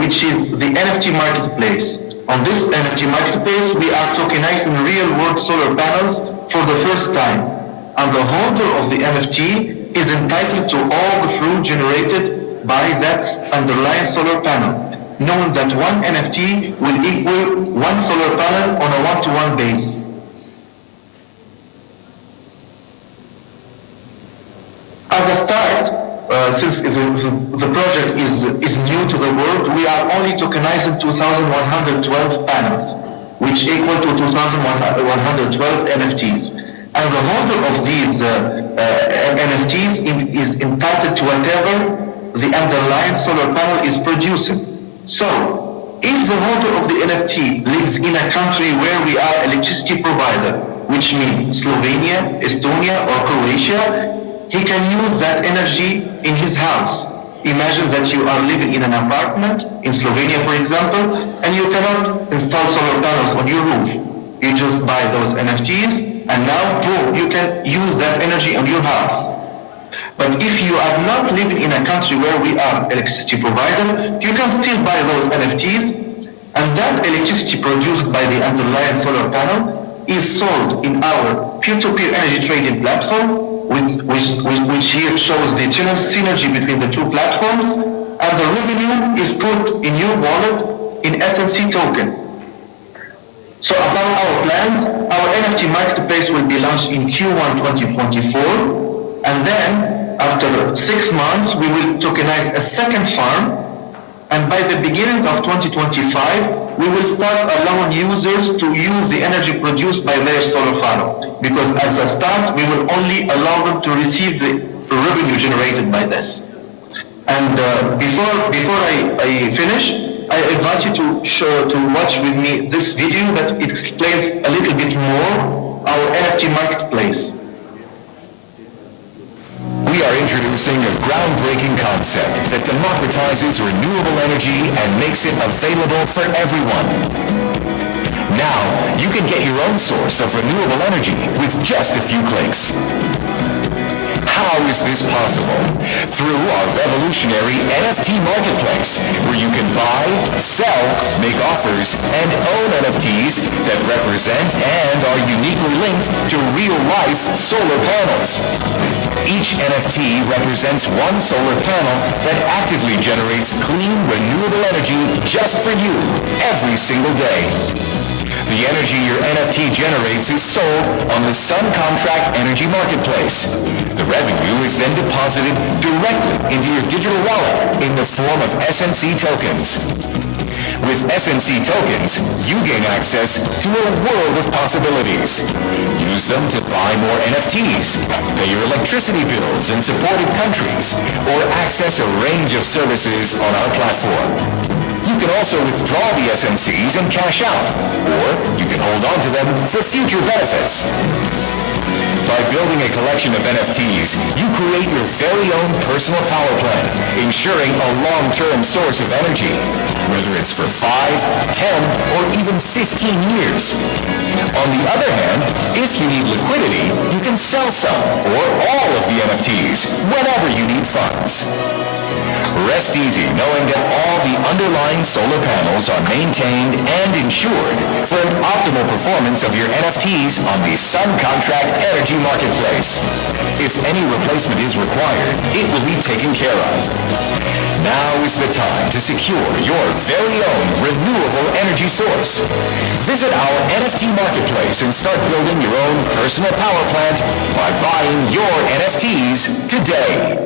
which is the NFT marketplace. On this NFT marketplace, we are tokenizing real-world solar panels for the first time, and the holder of the NFT is entitled to all the fruit generated by that underlying solar panel, knowing that one NFT will equal one solar panel on a one-to-one basis. As a start, since the project is new to the world, we are only tokenizing 2,112 panels, which equal to 2,112 NFTs. And the holder of these NFTs is entitled to whatever the underlying solar panel is producing. So, if the holder of the NFT lives in a country where we are electricity provider, which means Slovenia, Estonia, or Croatia, he can use that energy in his house. Imagine that you are living in an apartment in Slovenia, for example, and you cannot install solar panels on your roof. You just buy those NFTs, and now, boom, you can use that energy on your house. But if you are not living in a country where we are electricity provider, you can still buy those NFTs, and that electricity produced by the underlying solar panel is sold in our peer-to-peer energy trading platform, which here shows the synergy between the two platforms, and the revenue is put in your wallet in SNC token. So about our plans, our NFT marketplace will be launched in Q1 2024, and then after 6 months we will tokenize a second farm, and by the beginning of 2025 we will start allowing users to use the energy produced by their solar panel, because as a start we will only allow them to receive the revenue generated by this. And before I finish, I invite you to watch with me this video that explains a little bit more our NFT marketplace. We are introducing a groundbreaking concept that democratizes renewable energy and makes it available for everyone. Now, you can get your own source of renewable energy with just a few clicks. How is this possible? Through our revolutionary NFT marketplace, where you can buy, sell, make offers, and own NFTs that represent and are uniquely linked to real-life solar panels. Each NFT represents one solar panel that actively generates clean, renewable energy just for you every single day. The energy your NFT generates is sold on the Sun Contract Energy Marketplace. The revenue is then deposited directly into your digital wallet in the form of SNC tokens. With SNC tokens, you gain access to a world of possibilities. Use them to buy more NFTs, pay your electricity bills in supported countries, or access a range of services on our platform. You can also withdraw the SNCs and cash out, or you can hold on to them for future benefits. By building a collection of NFTs, you create your very own personal power plant, ensuring a long-term source of energy, whether it's for 5, 10, or even 15 years. On the other hand, if you need liquidity, you can sell some or all of the NFTs whenever you need funds. Rest easy knowing that all the underlying solar panels are maintained and insured for an optimal performance of your NFTs on the Sun Contract Energy Marketplace. If any replacement is required, it will be taken care of. Now is the time to secure your very own renewable energy source. Visit our NFT marketplace and start building your own personal power plant by buying your NFTs today.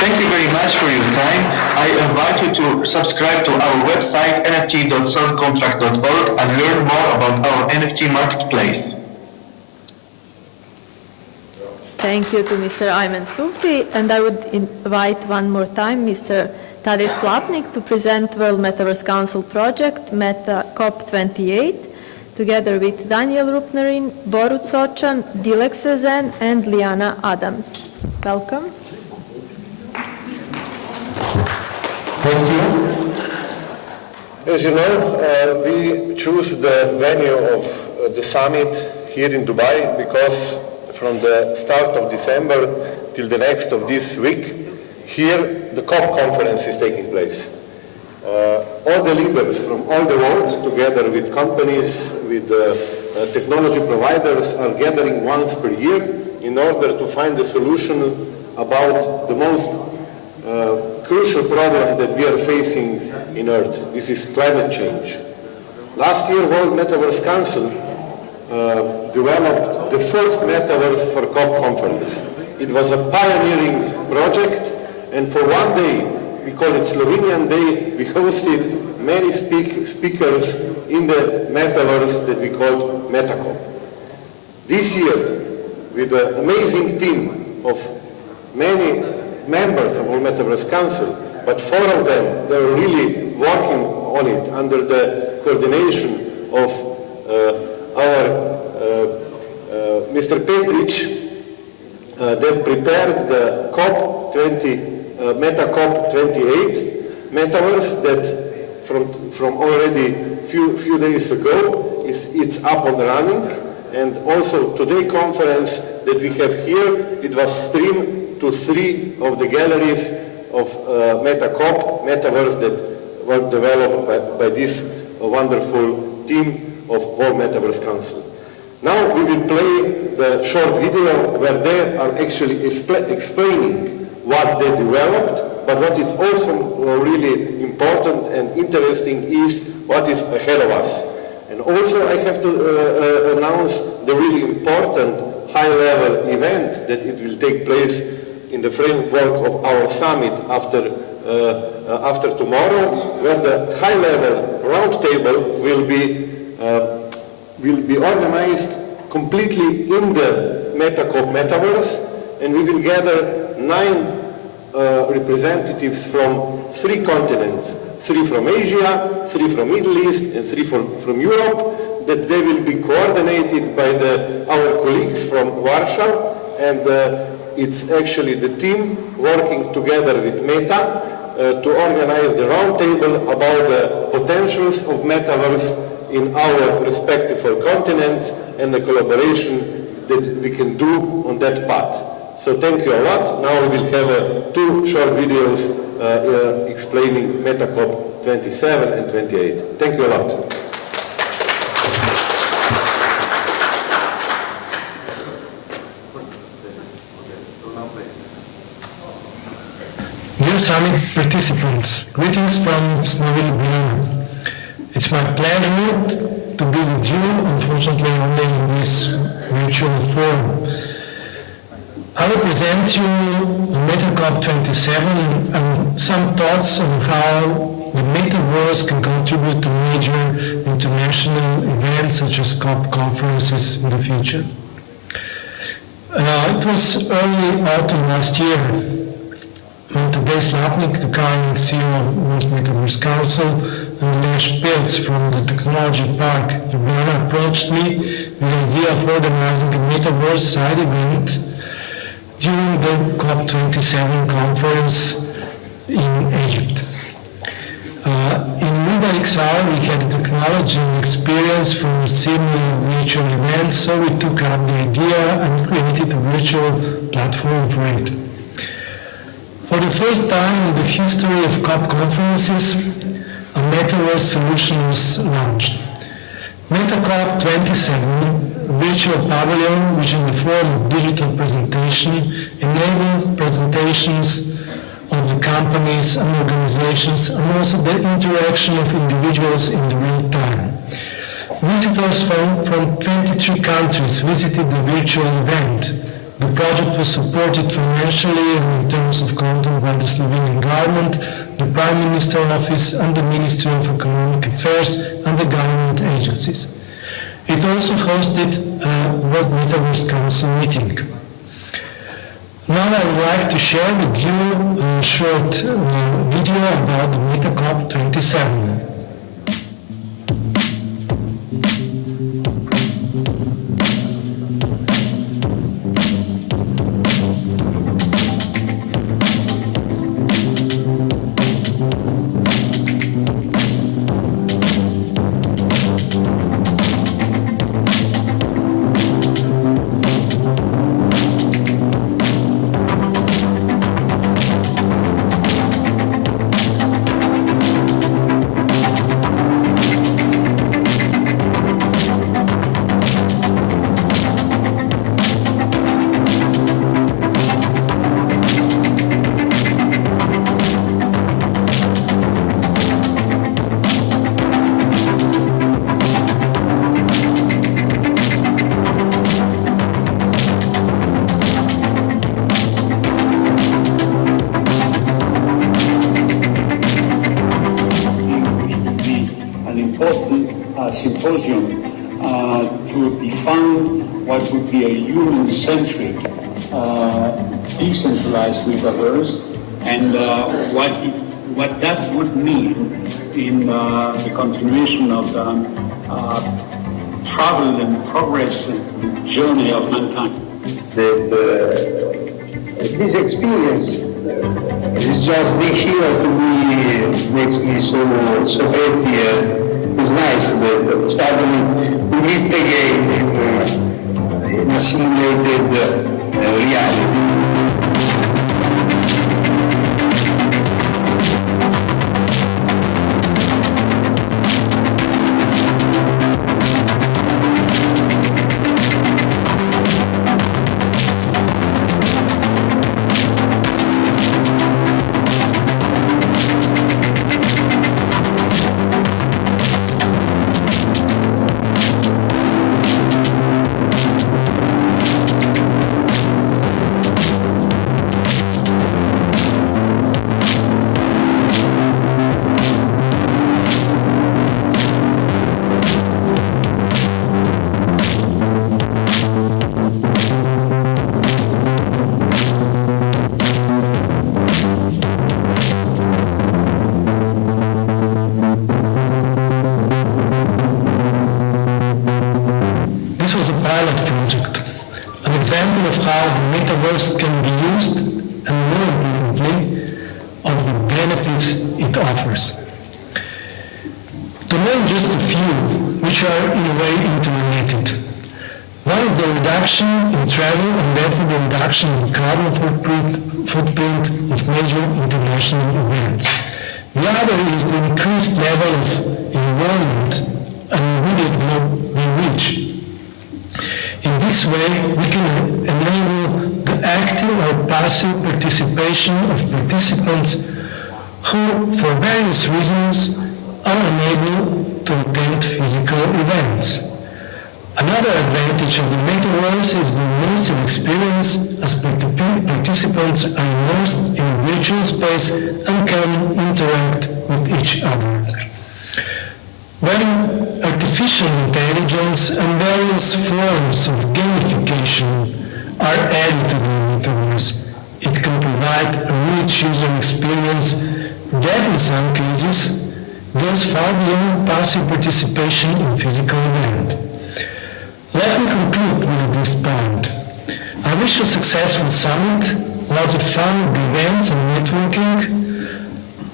Thank you very much for your time. I invite you to subscribe to our website nft.suncontract.org and learn more about our NFT marketplace. Thank you to Mr. Ayman Sufi, and I would invite one more time Mr. Tadej Slapnik to present World Metaverse Council project Meta COP28, together with Daniel Rupnerin, Borut Sochan, Dilek Sezen, and Liana Adams. Welcome. Thank you. As you know, we choose the venue of the summit here in Dubai because from the start of December till the next of this week, here the COP conference is taking place. All the leaders from all the world, together with companies, with technology providers, are gathering once per year in order to find a solution about the most crucial problem that we are facing in Earth. This is climate change. Last year, World Metaverse Council developed the first Metaverse for COP conference. It was a pioneering project, and for one day, we call it Slovenian Day, we hosted many speakers in the Metaverse that we called MetaCop. This year, with an amazing team of many members of World Metaverse Council, but 4 of them, they're really working on it under the coordination of our Mr. Petric. They've prepared the MetaCop 28 Metaverse that from already few days ago it's up and running, and also today conference that we have here, it was streamed to 3 of the galleries of MetaCop Metaverse that were developed by this wonderful team of World Metaverse Council. Now we will play the short video where they are actually explaining what they developed, but what is also really important and interesting is what is ahead of us. And also I have to announce the really important high-level event that it will take place in the framework of our summit after tomorrow, where the high-level roundtable will be organized completely in the MetaCop Metaverse, and we will gather 9 representatives from 3 continents, 3 from Asia, 3 from Middle East, and 3 from Europe, that they will be coordinated by our colleagues from Warsaw, and it's actually the team working together with Meta to organize the roundtable about the potentials of Metaverse in our respective continents and the collaboration that we can do on that path. So thank you a lot. Now we will have 2 short videos explaining MetaCop 27 and 28. Thank you a lot. Dear summit participants, greetings from snowy Ljubljana. It's my pleasure to be with you, unfortunately only in this virtual forum. I will present you MetaCop 27 and some thoughts on how the Metaverse can contribute to major international events such as COP conferences in the future. It was early autumn last year when Tadej Slapnik, the current CEO of World Metaverse Council, and Lech Pilz from the Technology Park Ljubljana approached me with the idea of organizing a Metaverse side event during the COP27 conference in Egypt. In MetaXR, we had technology and experience from similar virtual events, so we took up the idea and created a virtual platform for it. For the first time in the history of COP conferences, a Metaverse solution was launched. MetaCop 27, virtual pavilion, which in the form of digital presentation, enabled presentations of the companies and organizations, and also the interaction of individuals in the real time. Visitors from 23 countries visited the virtual event. The project was supported financially and in terms of content by the Slovenian government, the Prime Minister Office, and the Ministry of Economic Affairs and the government agencies. It also hosted a World Metaverse Council meeting. Now I would like to share with you a short video about the MetaCop 27. Symposium to define what would be a human-centric, decentralized metaverse, and what that would mean in the continuation of the travel and progress and journey of mankind. This experience is just being here to me makes me so happy. It's nice that suddenly we meet again in a simulated reality. How the metaverse can be used, and more importantly, of the benefits it offers. To name just a few, which are in a way interrelated. One is the reduction in travel and therefore the reduction in carbon footprint of major international events. The other is the increased level of involvement and immediate reach. In this way, we can enable the active or passive participation of participants who, for various reasons, are unable to attend physical events. Another advantage of the metaverse is the immersive experience, as participants are immersed in a virtual space and can interact with each other. When artificial intelligence and various forms of gamification are added to the metaverse, it can provide a rich user experience that in some cases goes far beyond passive participation in physical events. Let me conclude with this point. I wish a successful summit, lots of fun, events and networking.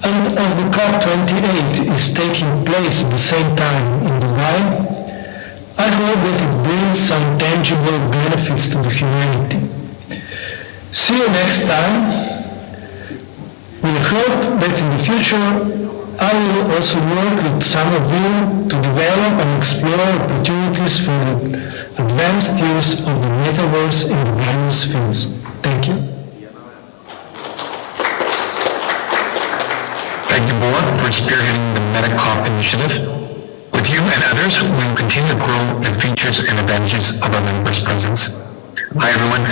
And as the COP28 is taking place at the same time in Dubai, I hope that it brings some tangible benefits to the humanity. See you next time. We hope that in the future I will also work with some of you to develop and explore opportunities for the advanced use of the metaverse in the various fields. Thank you. Thank you, Board, for spearheading the MetaCop initiative. With you and others, we will continue to grow the features and advantages of our Metaverse presence. Hi everyone,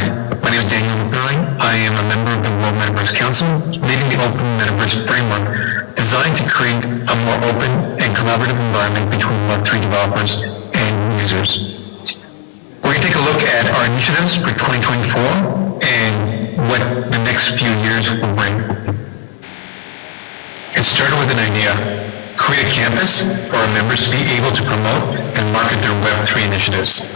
my name is Daniel McBurling. I am a member of the World Metaverse Council, leading the Open Metaverse Framework, designed to create a more open and collaborative environment between Web3 developers and users. We're going to take a look at our initiatives for 2024 and what the next few years will bring. It started with an idea: create a campus for our members to be able to promote and market their Web3 initiatives.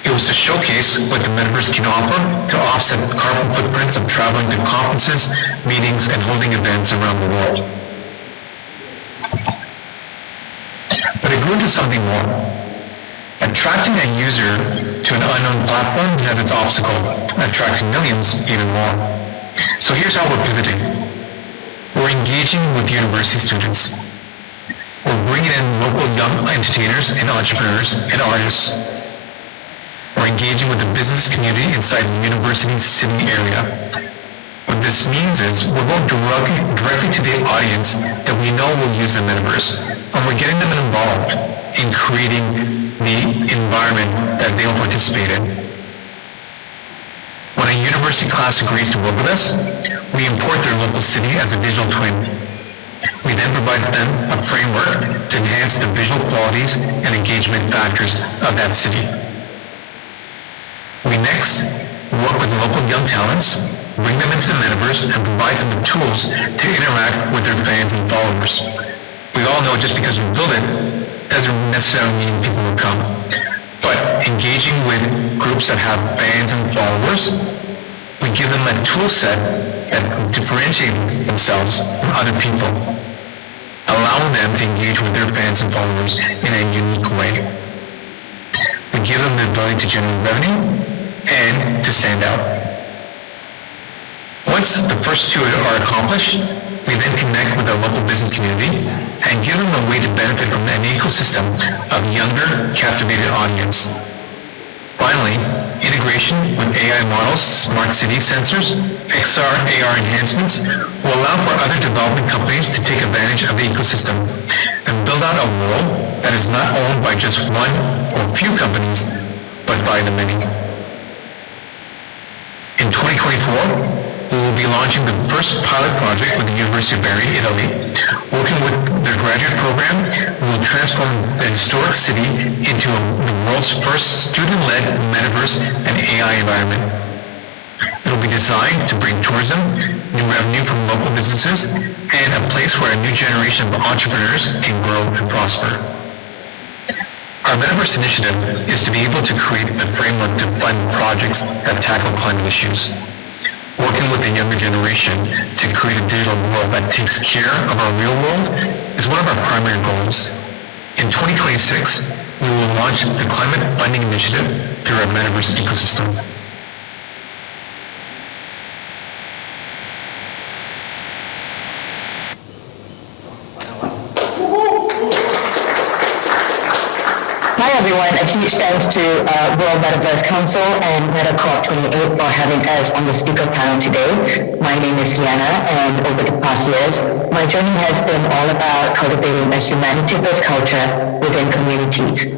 It was to showcase what the Metaverse can offer to offset carbon footprints of traveling to conferences, meetings, and holding events around the world. But it grew into something more. Attracting a user to an unknown platform has its obstacle, attracting millions even more. So here's how we're pivoting. We're engaging with university students. We're bringing in local young entertainers and entrepreneurs and artists. We're engaging with the business community inside the university's city area. What this means is we're going directly to the audience that we know will use the Metaverse, and we're getting them involved in creating the environment that they will participate in. When a university class agrees to work with us, we import their local city as a digital twin. We then provide them a framework to enhance the visual qualities and engagement factors of that city. We next work with local young talents, bring them into the Metaverse, and provide them the tools to interact with their fans and followers. We all know just because we build it doesn't necessarily mean people will come. But engaging with groups that have fans and followers, we give them a tool set that differentiate themselves from other people, allowing them to engage with their fans and followers in a unique way. We give them the ability to generate revenue and to stand out. Once the first two are accomplished, we then connect with our local business community and give them a way to benefit from an ecosystem of younger, captivated audience. Finally, integration with AI models, smart city sensors, XR, AR enhancements will allow for other development companies to take advantage of the ecosystem and build out a world that is not owned by just one or few companies, but by the many. In 2024, we will be launching the first pilot project with the University of Bari, Italy. Working with their graduate program, we will transform the historic city into the world's first student-led Metaverse and AI environment. It will be designed to bring tourism, new revenue from local businesses, and a place where a new generation of entrepreneurs can grow and prosper. Our Metaverse initiative is to be able to create a framework to fund projects that tackle climate issues. Working with the younger generation to create a digital world that takes care of our real world is one of our primary goals. In 2026, we will launch the Climate Funding Initiative through our Metaverse ecosystem. Hi everyone, a huge thanks to World Metaverse Council and MetaCorp 28 for having us on the speaker panel today. My name is Liana, and over the past years, my journey has been all about cultivating a humanity-first culture within communities.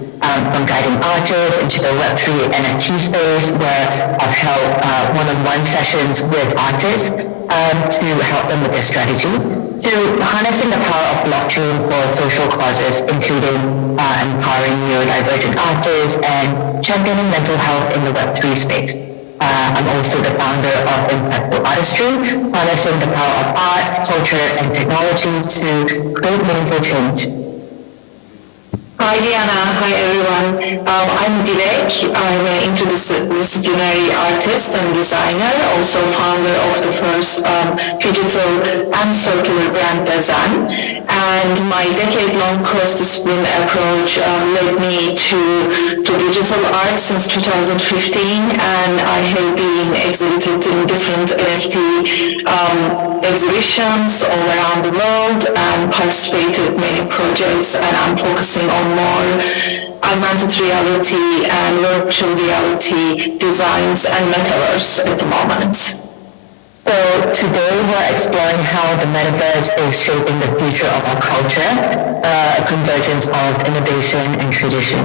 From guiding artists into the Web3 NFT space, where I've held one-on-one sessions with artists to help them with their strategy, to harnessing the power of blockchain for social causes, including empowering neurodivergent artists and championing mental health in the Web3 space. I'm also the founder of Impactful Artistry, harnessing the power of art, culture, and technology to create meaningful change. Hi Diana, hi everyone. I'm Dilek. I'm an interdisciplinary artist and designer, also founder of the first digital and circular brand Design. And my decade-long cross-discipline approach led me to digital art since 2015, and I have been exhibited in different NFT exhibitions all around the world and participated in many projects, and I'm focusing on more augmented reality and virtual reality designs and metaverse at the moment. So today we're exploring how the Metaverse is shaping the future of our culture, a convergence of innovation and tradition.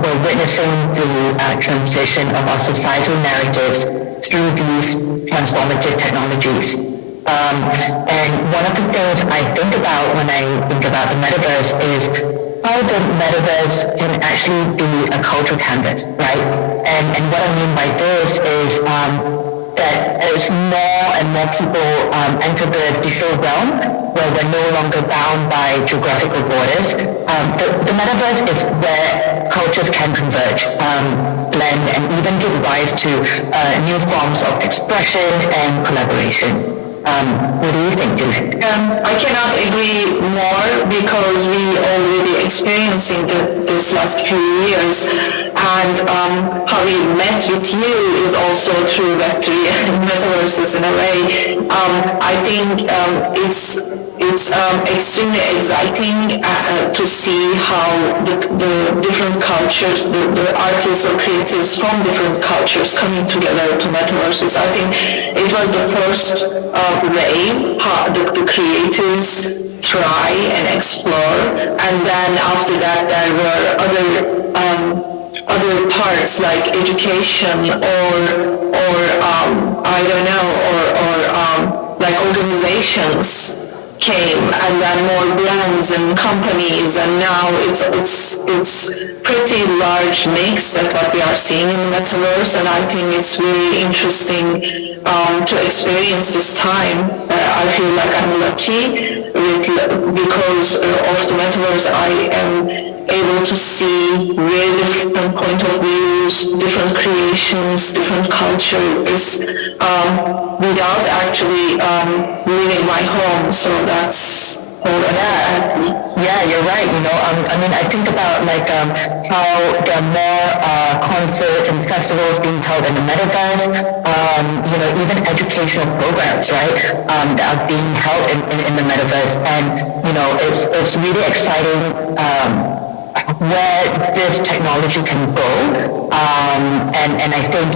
We're witnessing the transition of our societal narratives through these transformative technologies. And one of the things I think about when I think about the Metaverse is how the metaverse can actually be a cultural canvas, right? And what I mean by this is that as more and more people enter the digital realm, where we're no longer bound by geographical borders, the metaverse is where cultures can converge, blend, and even give rise to new forms of expression and collaboration. What do you think, Juliet? I cannot agree more because we already experiencing this last few years, and how we met with you is also through Web3 and metaverses in a way. I think it's extremely exciting to see how the different cultures, the artists or creatives from different cultures coming together to metaverses. I think it was the first way how the creatives try and explore, and then after that there were other parts like education or I don't know or like organizations came, and then more brands and companies, and now it's pretty large mix of what we are seeing in the metaverse, and I think it's really interesting to experience this time. I feel like I'm lucky because of the metaverse. I am able to see really different point of views, different creations, different cultures, without actually leaving my home. So that's all Yeah, you're right. I mean, I think about like how there are more concerts and festivals being held in the metaverse. Even educational programs, right, that are being held in the metaverse, and it's really exciting where this technology can go, and I think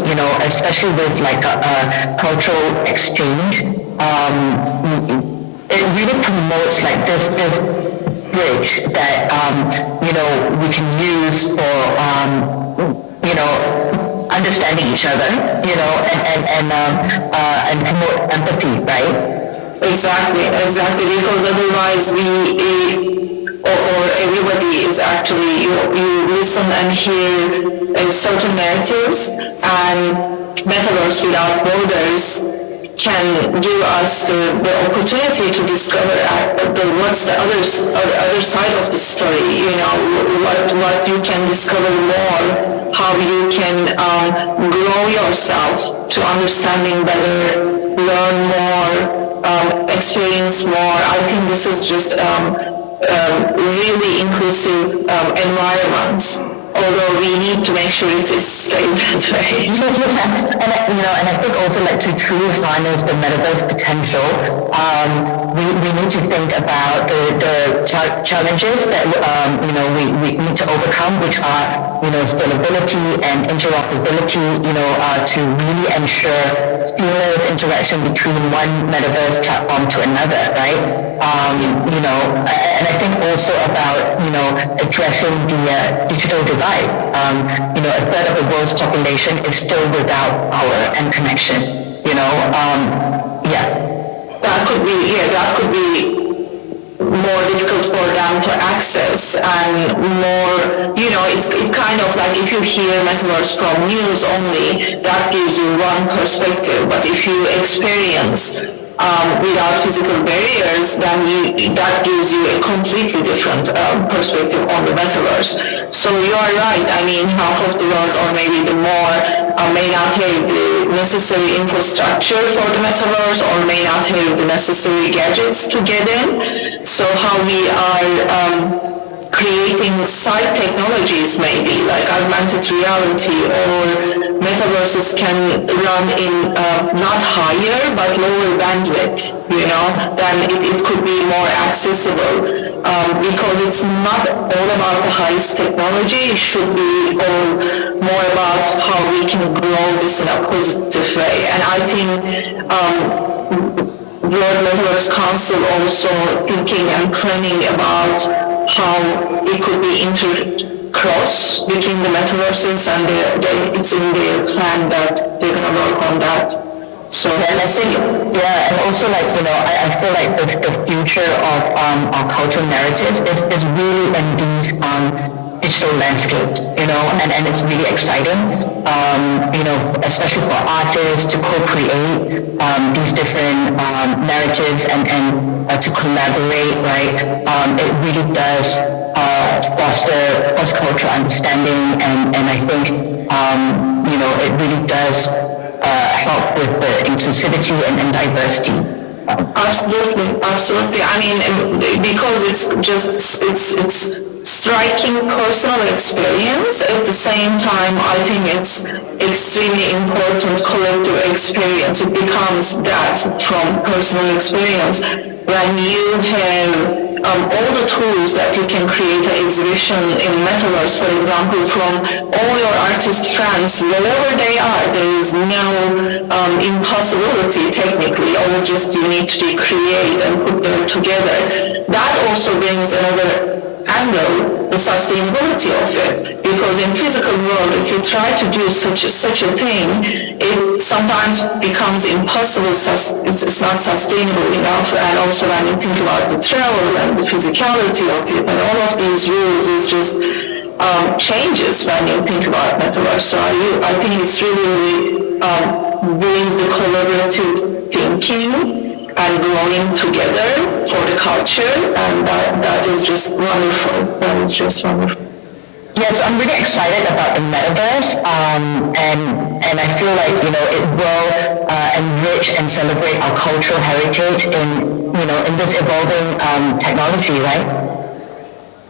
especially with like a cultural exchange, it really promotes like this bridge that we can use for understanding each other, and promote empathy, right? Exactly, because otherwise or everybody is actually, you listen and hear certain narratives, and Metaverse Without Borders can give us the opportunity to discover what's the other side of the story, what you can discover more, how you can grow yourself to understanding better, learn more, experience more. I think this is just really inclusive environment, although we need to make sure it stays that way. And I think also like to truly harness the metaverse potential, we need to think about the challenges that we need to overcome, which are scalability and interoperability, to really ensure seamless interaction between one metaverse platform to another, right? And I think also about addressing the digital divide. A third of the world's population is still without power and connection. That could be more difficult for them to access, and more, it's kind of like if you hear metaverse from news only, that gives you one perspective, but if you experience without physical barriers, then that gives you a completely different perspective on the metaverse. So you are right. I mean, half of the world, or maybe the more, may not have the necessary infrastructure for the metaverse, or may not have the necessary gadgets to get in. So how we are creating side technologies, maybe like augmented reality, or metaverses can run in not higher but lower bandwidth, then it could be more accessible, because it's not all about the highest technology. It should be all more about how we can grow this in a positive way. And I think World Metaverse Council also thinking and planning about how it could be intercross between the metaverses, and it's in their plan that they're going to work on that. So and I think, and also like, I feel like the future of our cultural narratives is really in these digital landscapes, and it's really exciting, especially for artists to co-create these different narratives and to collaborate, right? It really does foster cross-cultural understanding, and I think, it really does help with the inclusivity and diversity. Absolutely. I mean, because it's striking personal experience. At the same time, I think it's extremely important collective experience. It becomes that from personal experience when you have all the tools that you can create an exhibition in Metaverse, for example, from all your artist friends, wherever they are, there is no impossibility technically, or just you need to create and put them together. That also brings another angle, the sustainability of it, because in physical world, if you try to do such a thing, it sometimes becomes impossible. It's not sustainable enough. And also when you think about the travel and the physicality of it and all of these rules, it's just changes when you think about Metaverse. So I think it's really brings the collaborative thinking and growing together for the culture, and that is just wonderful. Yes, I'm really excited about the Metaverse, and I feel like, it will enrich and celebrate our cultural heritage in this evolving technology, right?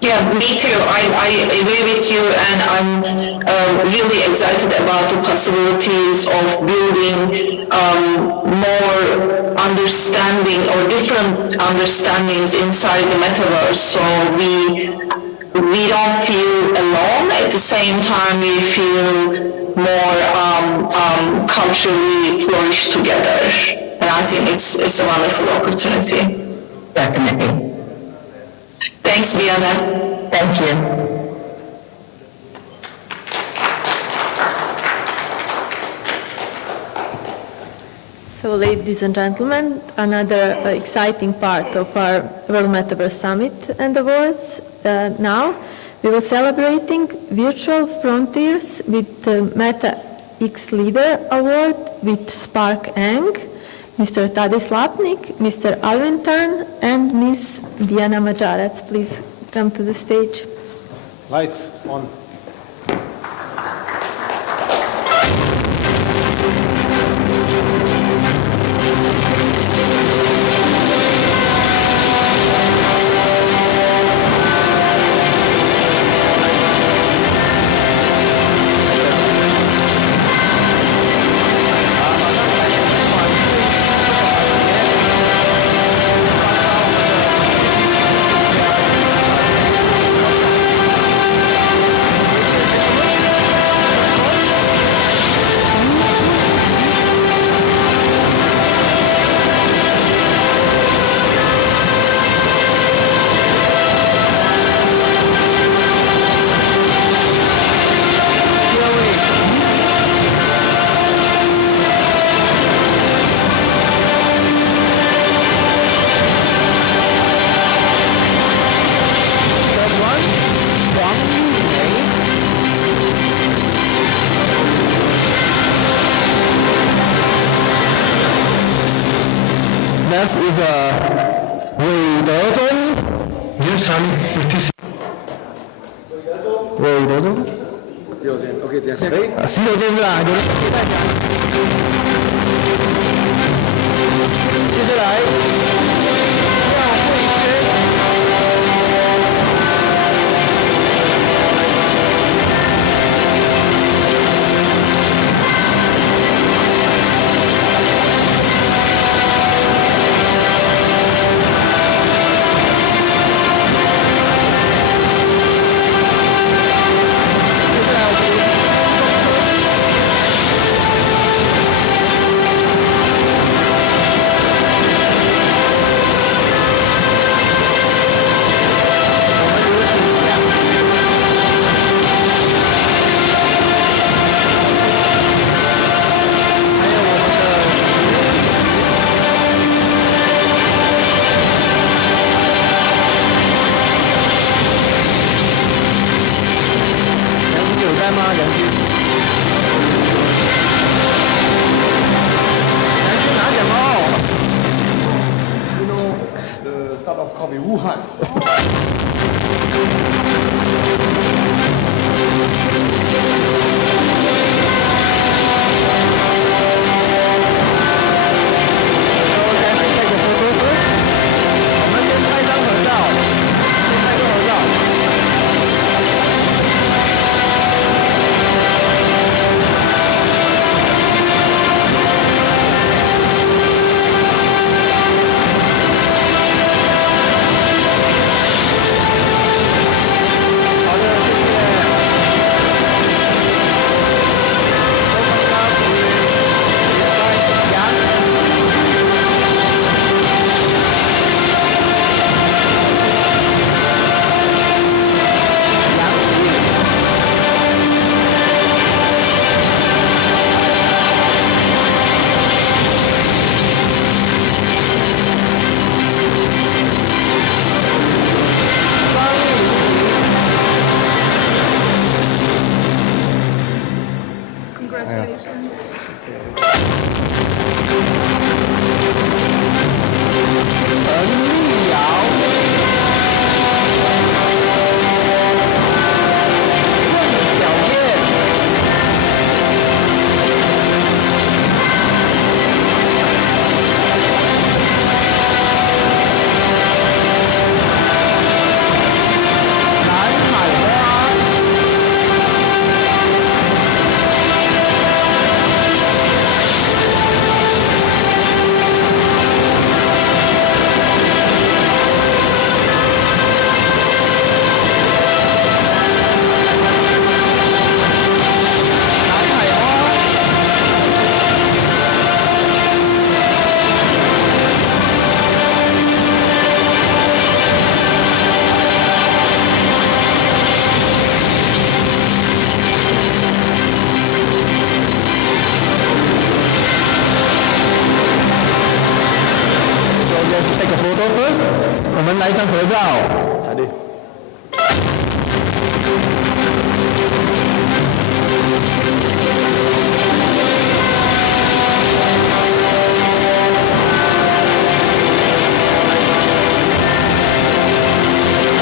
Yeah, me too. I agree with you, and I'm really excited about the possibilities of building more understanding or different understandings inside the Metaverse. So we don't feel alone. At the same time, we feel more culturally flourish together, and I think it's a wonderful opportunity. Definitely. Thanks, Diana. Thank you. So, ladies and gentlemen, another exciting part of our World Metaverse Summit and Awards. Now, we will celebrating Virtual Frontiers with the Meta X Leader Award with Spark Eng, Mr. Tadis Lapnik, Mr. Alvin Tan, and Ms. Diana Majarac. Please come to the stage. Lights on. Next is Wei Dezhong. Yes, I'm participating. Wei Dezhong. ，OK，点线。十六点了，接下来。汉。我们来一张合照。彩丽。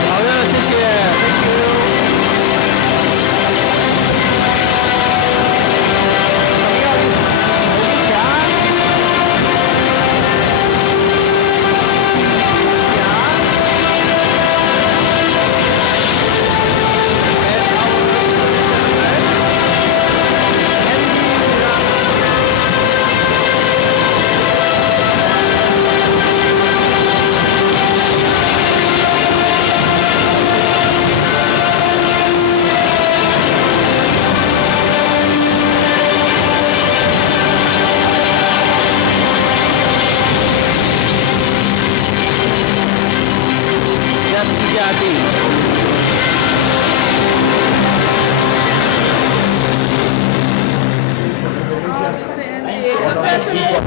好的，谢谢 ，Thank you。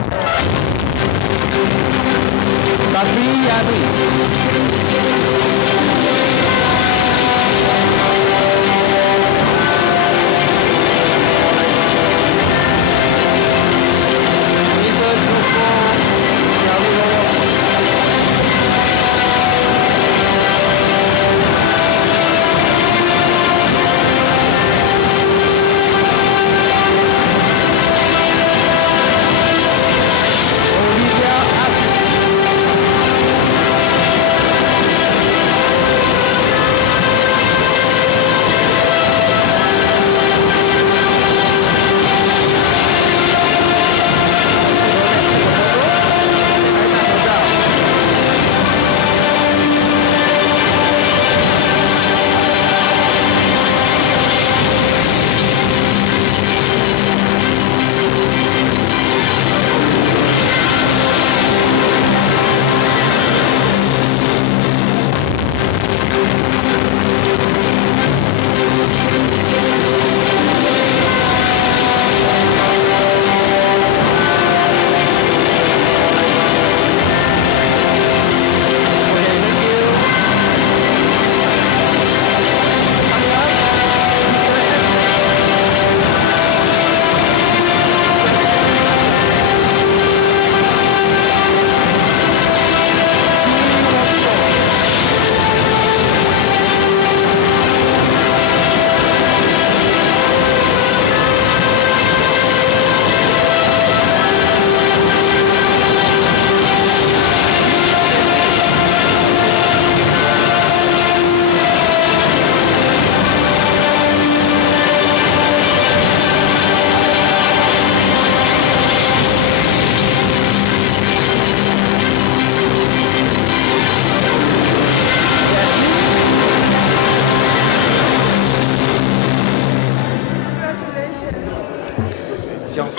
question.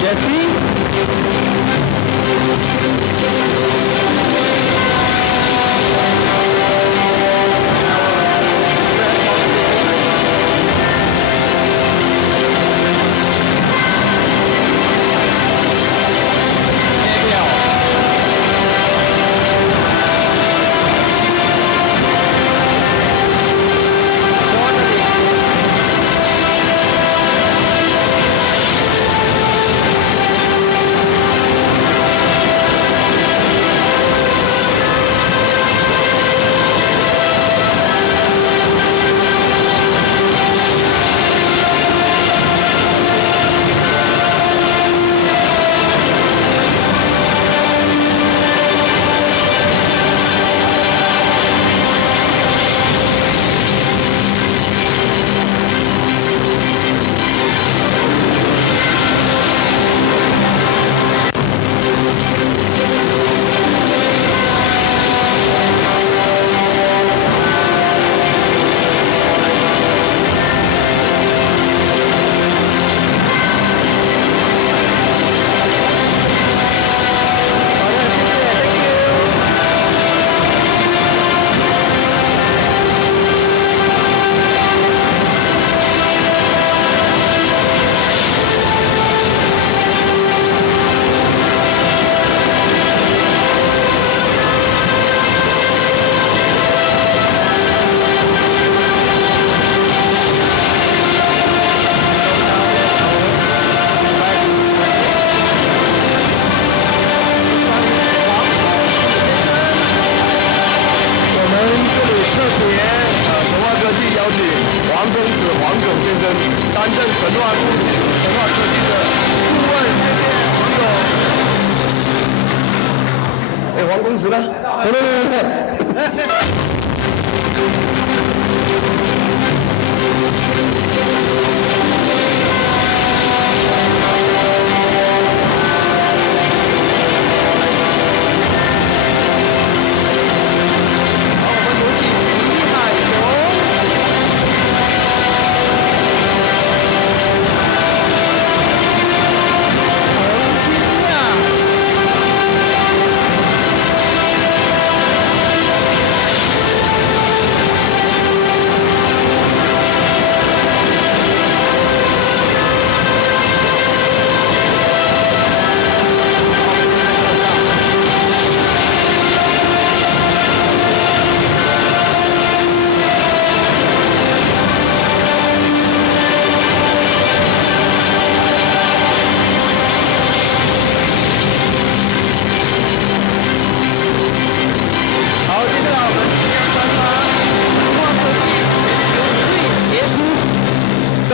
Jeffrey?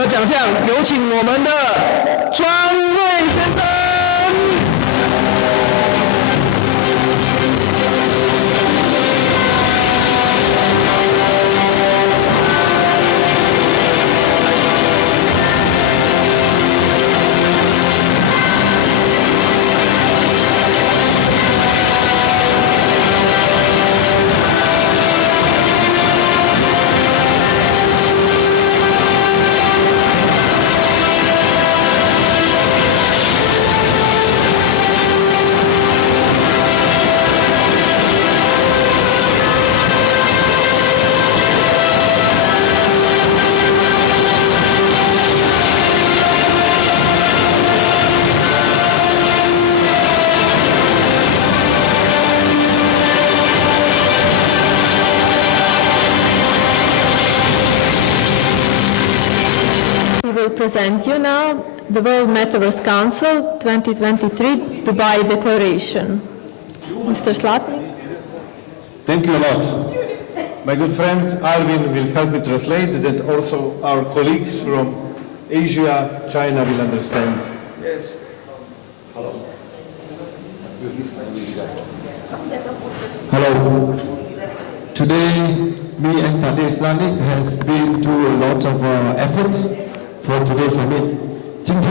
奖项，有请我们的庄卫先生。Present you now the World Metaverse Council 2023 Dubai Declaration. Mr. Slatnik. Thank you a lot. My good friend Alvin will help me translate, that also our colleagues from Asia, China will understand. Yes. Hello. Hello. Today, me and Tadej Slatnik has been through a lot of efforts for today's summit. 今天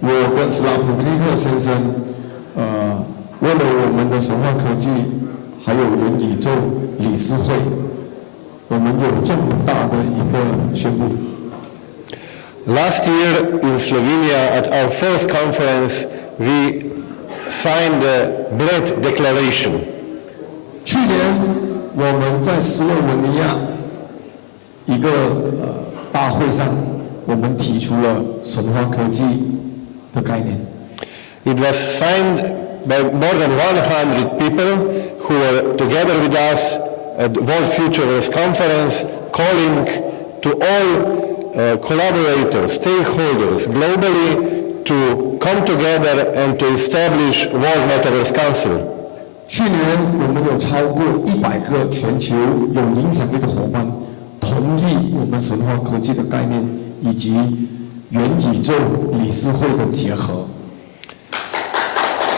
我跟斯拉普利克先生，为了我们的神话科技还有元宇宙理事会，我们有这么大的一个宣布。Last year in Slovenia at our first conference, we signed the Bled Declaration. 去年我们在斯洛文尼亚一个大会上，我们提出了神话科技的概念。It was signed by more than 100 people who were together with us at the World Futurist Conference, calling to all collaborators, stakeholders globally to come together and to establish World Metaverse Council. 去年我们有超过100个全球有影响力的伙伴同意我们神话科技的概念以及元宇宙理事会的结合。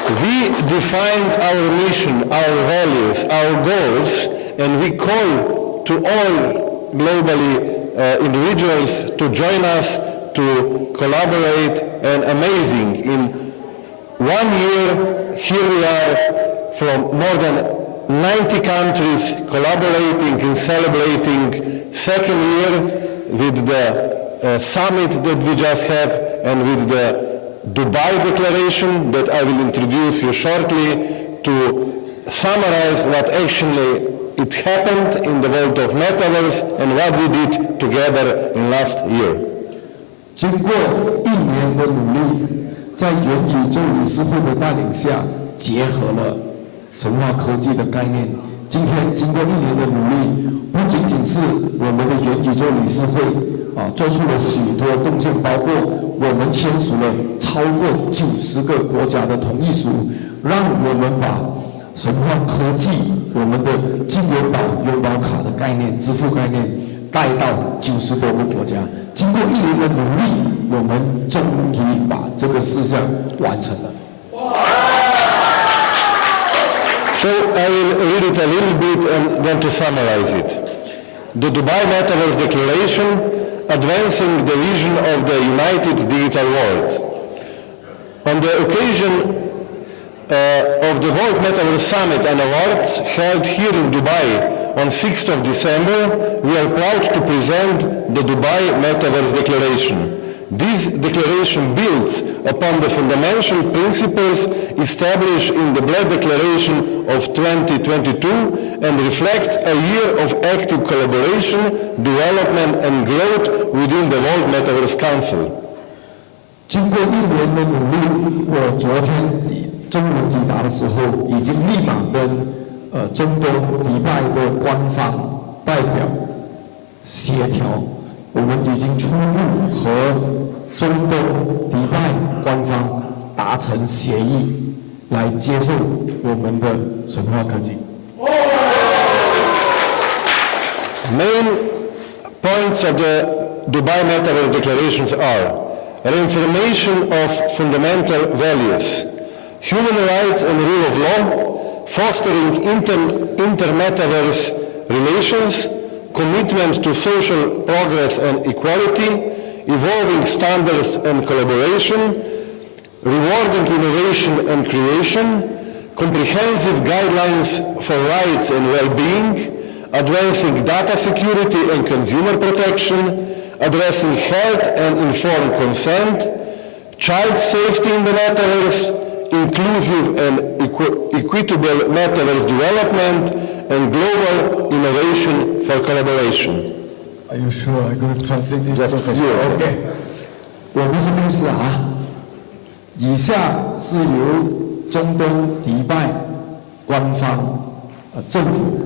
We defined our mission, our values, our goals, and we call to all globally individuals to join us to collaborate, and amazing, in 1 year here we are from more than 90 countries collaborating and celebrating second year with the summit that we just have and with the Dubai Declaration that I will introduce you shortly to summarize what actually it happened in the world of Metaverse and what we did together in last year. 经过1年的努力，在元宇宙理事会的带领下，结合了神话科技的概念。今天经过1年的努力，不仅仅是我们的元宇宙理事会做出了许多贡献，包括我们签署了超过90个国家的同意书，让我们把神话科技、我们的金元宝、元宝卡的概念、支付概念带到90多个国家。经过1年的努力，我们终于把这个事项完成了。So I will read it a little bit and then to summarize it. The Dubai Metaverse Declaration, advancing the vision of the united digital world. On the occasion of the World Metaverse Summit and Awards held here in Dubai on 6th of December, we are proud to present the Dubai Metaverse Declaration. This declaration builds upon the fundamental principles established in the Bled Declaration of 2022 and reflects a year of active collaboration, development and growth within the World Metaverse Council. 经过1年的努力，我昨天中午抵达的时候，已经立马跟中东迪拜的官方代表协调，我们已经初步和中东迪拜官方达成协议，来接受我们的神话科技。Main points of the Dubai Metaverse Declarations are reaffirmation of fundamental values, human rights and rule of law, fostering inter-metaverse relations, commitment to social progress and equality, evolving standards and collaboration, rewarding innovation and creation, comprehensive guidelines for rights and well-being, advancing data security and consumer protection, addressing health and informed consent, child safety in the metaverse, inclusive and equitable metaverse development, and global innovation for collaboration. Are you sure I'm going to translate this? Just for you. Okay. 我不是律师啊。以下是由中东迪拜官方政府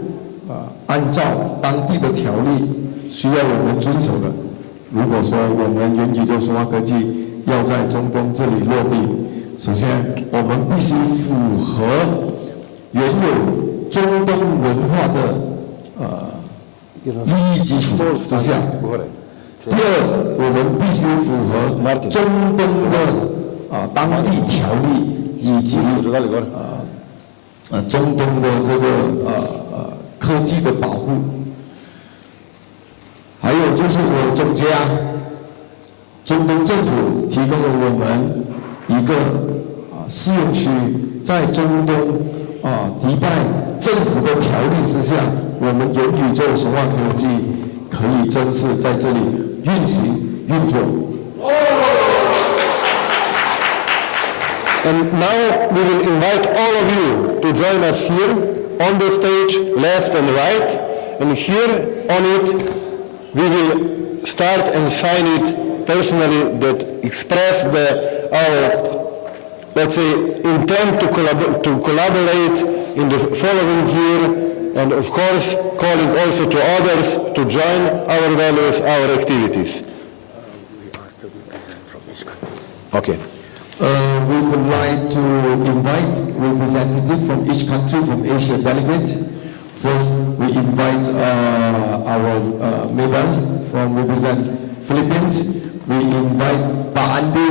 按照当地的条例需要我们遵守的。如果说我们元宇宙神话科技要在中东这里落地，首先我们必须符合原有中东文化的利益基础之下。第二，我们必须符合中东的当地条例以及中东的这个科技的保护。还有就是我总结中东政府提供了我们一个试用区，在中东迪拜政府的条例之下，我们元宇宙神话科技可以正式在这里运行运作。And now we will invite all of you to join us here on the stage, left and right. And here on it, we will start and sign it personally that express our, let's say, intent to collaborate in the following year, and of course, calling also to others to join our values, our activities. Okay. We would like to invite representatives from each country, from Asia delegate. First, we invite our Mabel from represent Philippines. We invite Pak Andi.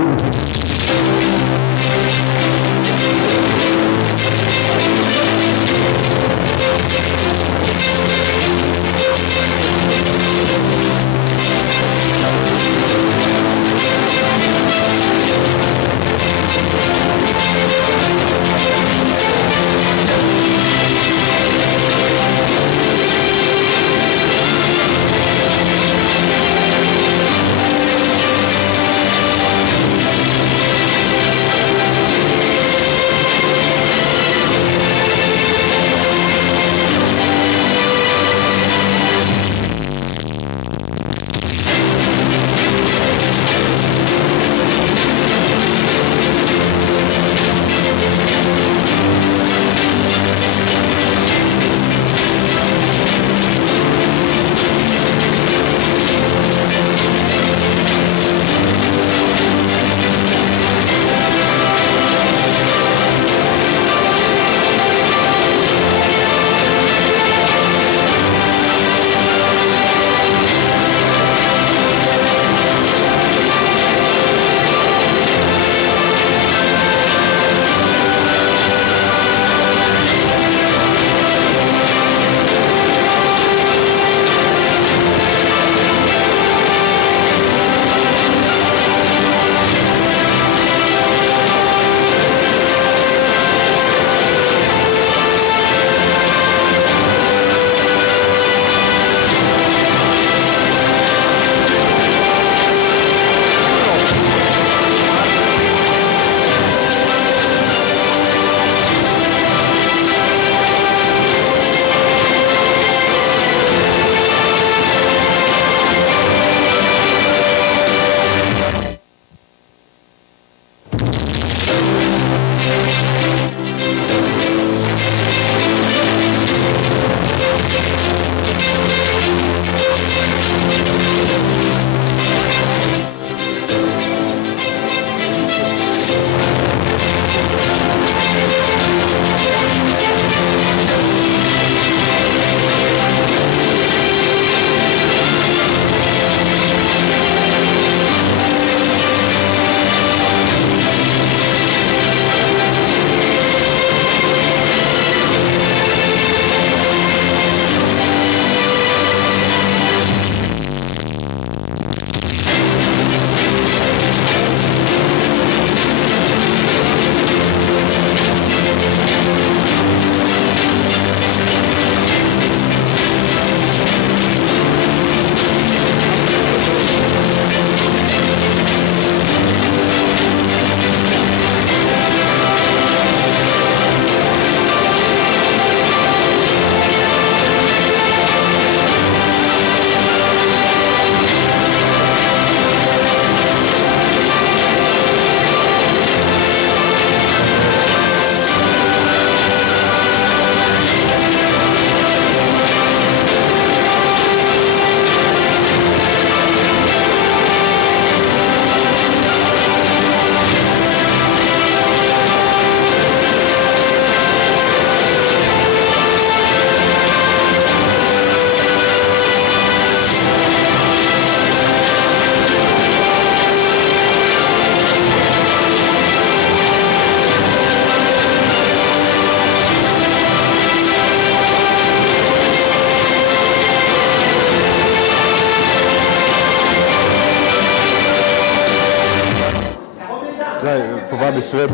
Povadi sve.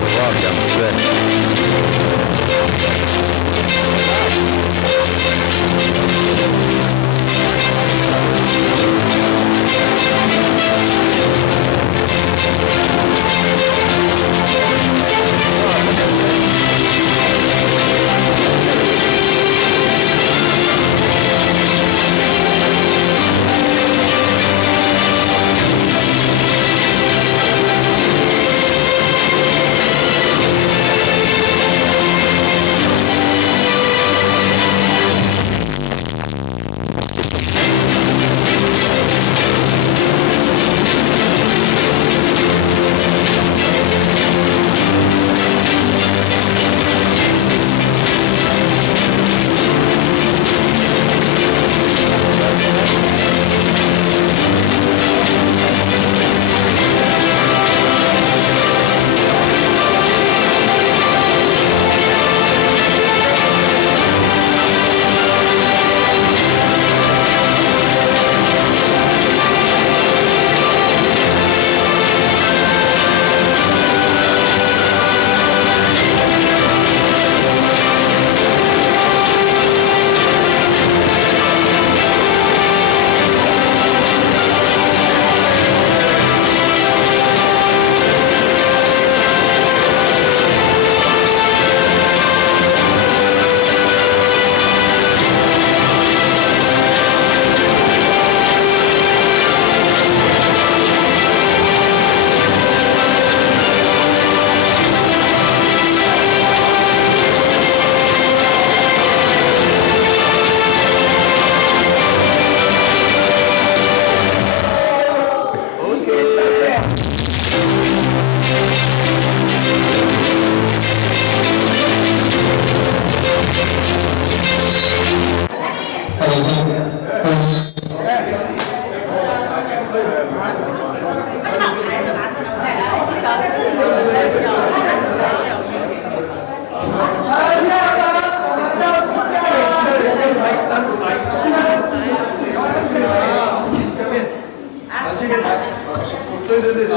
Povadam sve. 对对对，